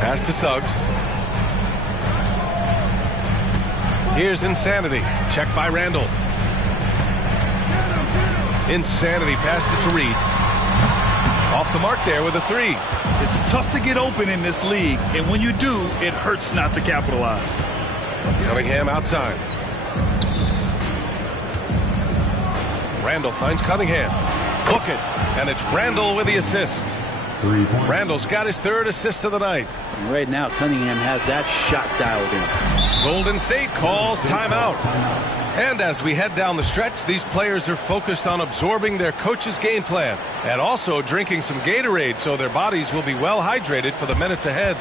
Pass to Suggs. Here's Insanity. Checked by Randall. Insanity passes to Reed. Off the mark there with a three. It's tough to get open in this league, and when you do, it hurts not to capitalize. Cunningham outside. Randall finds Cunningham. Book it. And it's Randall with the assist. 3 points. Randall's got his third assist of the night. And right now, Cunningham has that shot dialed in. Golden State calls timeout. And as we head down the stretch, these players are focused on absorbing their coach's game plan and also drinking some Gatorade so their bodies will be well hydrated for the minutes ahead.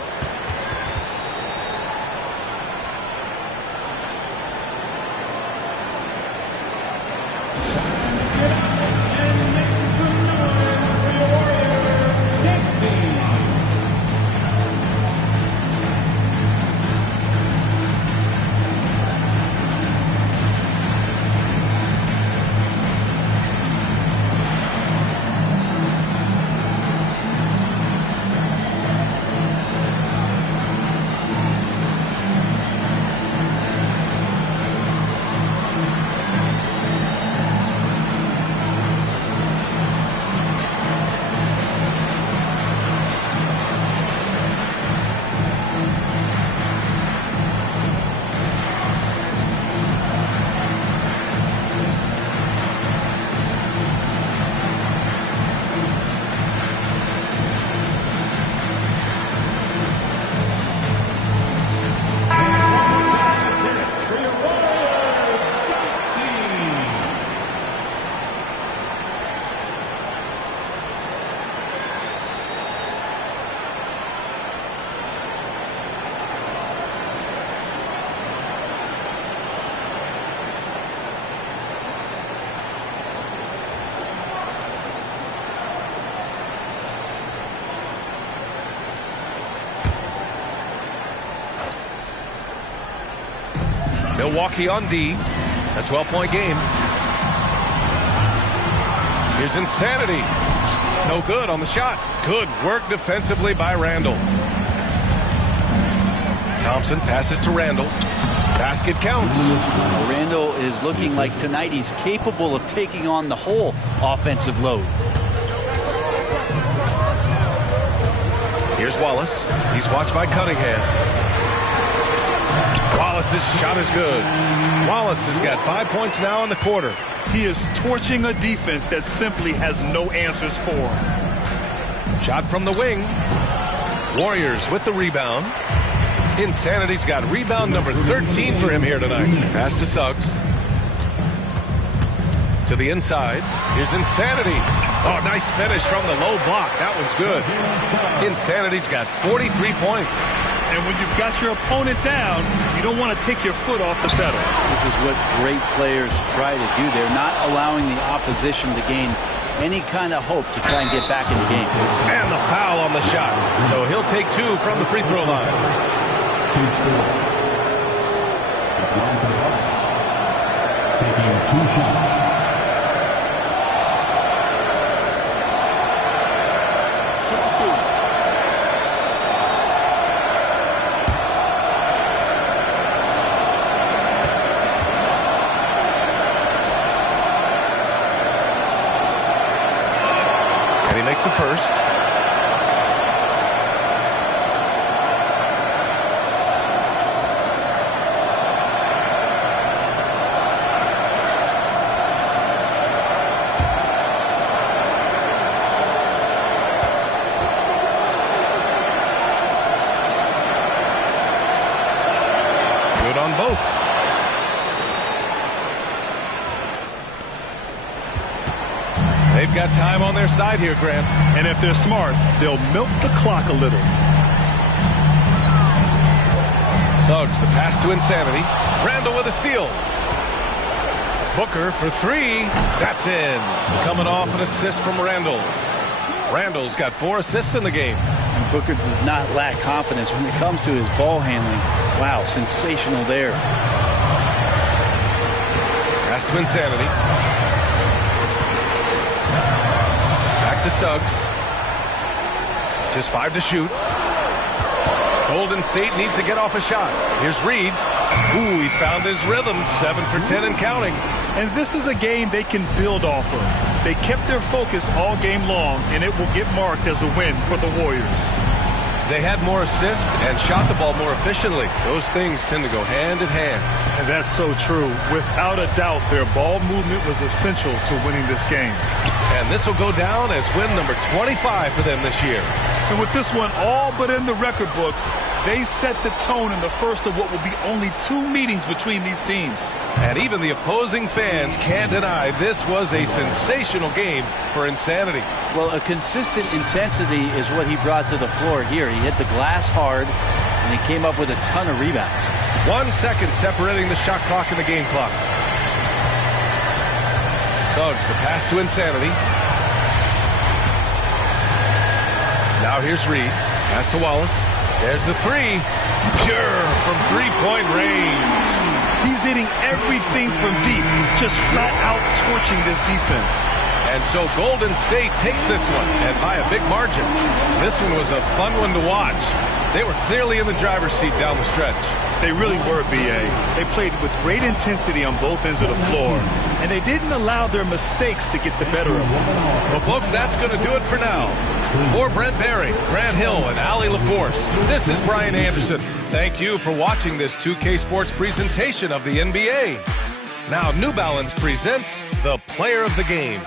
Milwaukee on D. A 12-point game. Here's Insanity. No good on the shot. Good work defensively by Randall. Thompson passes to Randall. Basket counts. Randall is looking like tonight he's capable of taking on the whole offensive load. Here's Wallace. He's watched by Cunningham. Wallace's shot is good. Wallace has got 5 points now in the quarter. He is torching a defense that simply has no answers for him. Shot from the wing. Warriors with the rebound. Insanity's got rebound number 13 for him here tonight. Pass to Suggs. To the inside. Here's Insanity. Oh, nice finish from the low block. That one's good. Insanity's got 43 points. And when you've got your opponent down, you don't want to take your foot off the pedal. This is what great players try to do. They're not allowing the opposition to gain any kind of hope to try and get back in the game. And the foul on the shot. So he'll take 2 from the free throw line. Taking 2 shots. Makes the first. Good on both. They've got time on their side here, Grant. And if they're smart, they'll milk the clock a little. Suggs, the pass to Insanity. Randall with a steal. Booker for 3. That's in. Coming off an assist from Randall. Randall's got 4 assists in the game. And Booker does not lack confidence when it comes to his ball handling. Wow, sensational there. Pass to Insanity. To Suggs. Just 5 to shoot. Golden State needs to get off a shot. Here's Reed. Ooh, he's found his rhythm. 7 for 10 and counting. And this is a game they can build off of. They kept their focus all game long, and it will get marked as a win for the Warriors. They had more assists and shot the ball more efficiently. Those things tend to go hand in hand. And that's so true. Without a doubt, their ball movement was essential to winning this game. And this will go down as win number 25 for them this year. And with this one all but in the record books, they set the tone in the first of what will be only 2 meetings between these teams. And even the opposing fans can't deny this was a sensational game for Insanity. Well, a consistent intensity is what he brought to the floor here. He hit the glass hard, and he came up with a ton of rebounds. 1 second separating the shot clock and the game clock. Suggs, the pass to Insanity. Now here's Reed. Pass to Wallace. There's the 3. Pure from 3-point range. He's hitting everything from deep, just flat out torching this defense. And so Golden State takes this one, and by a big margin. This one was a fun one to watch. They were clearly in the driver's seat down the stretch. They really were, B.A. They played with great intensity on both ends of the floor, and they didn't allow their mistakes to get the better of them. Well, folks, that's going to do it for now. For Brent Barry, Grant Hill, and Allie LaForce, this is Brian Anderson. Thank you for watching this 2K Sports presentation of the NBA. Now, New Balance presents the Player of the Game.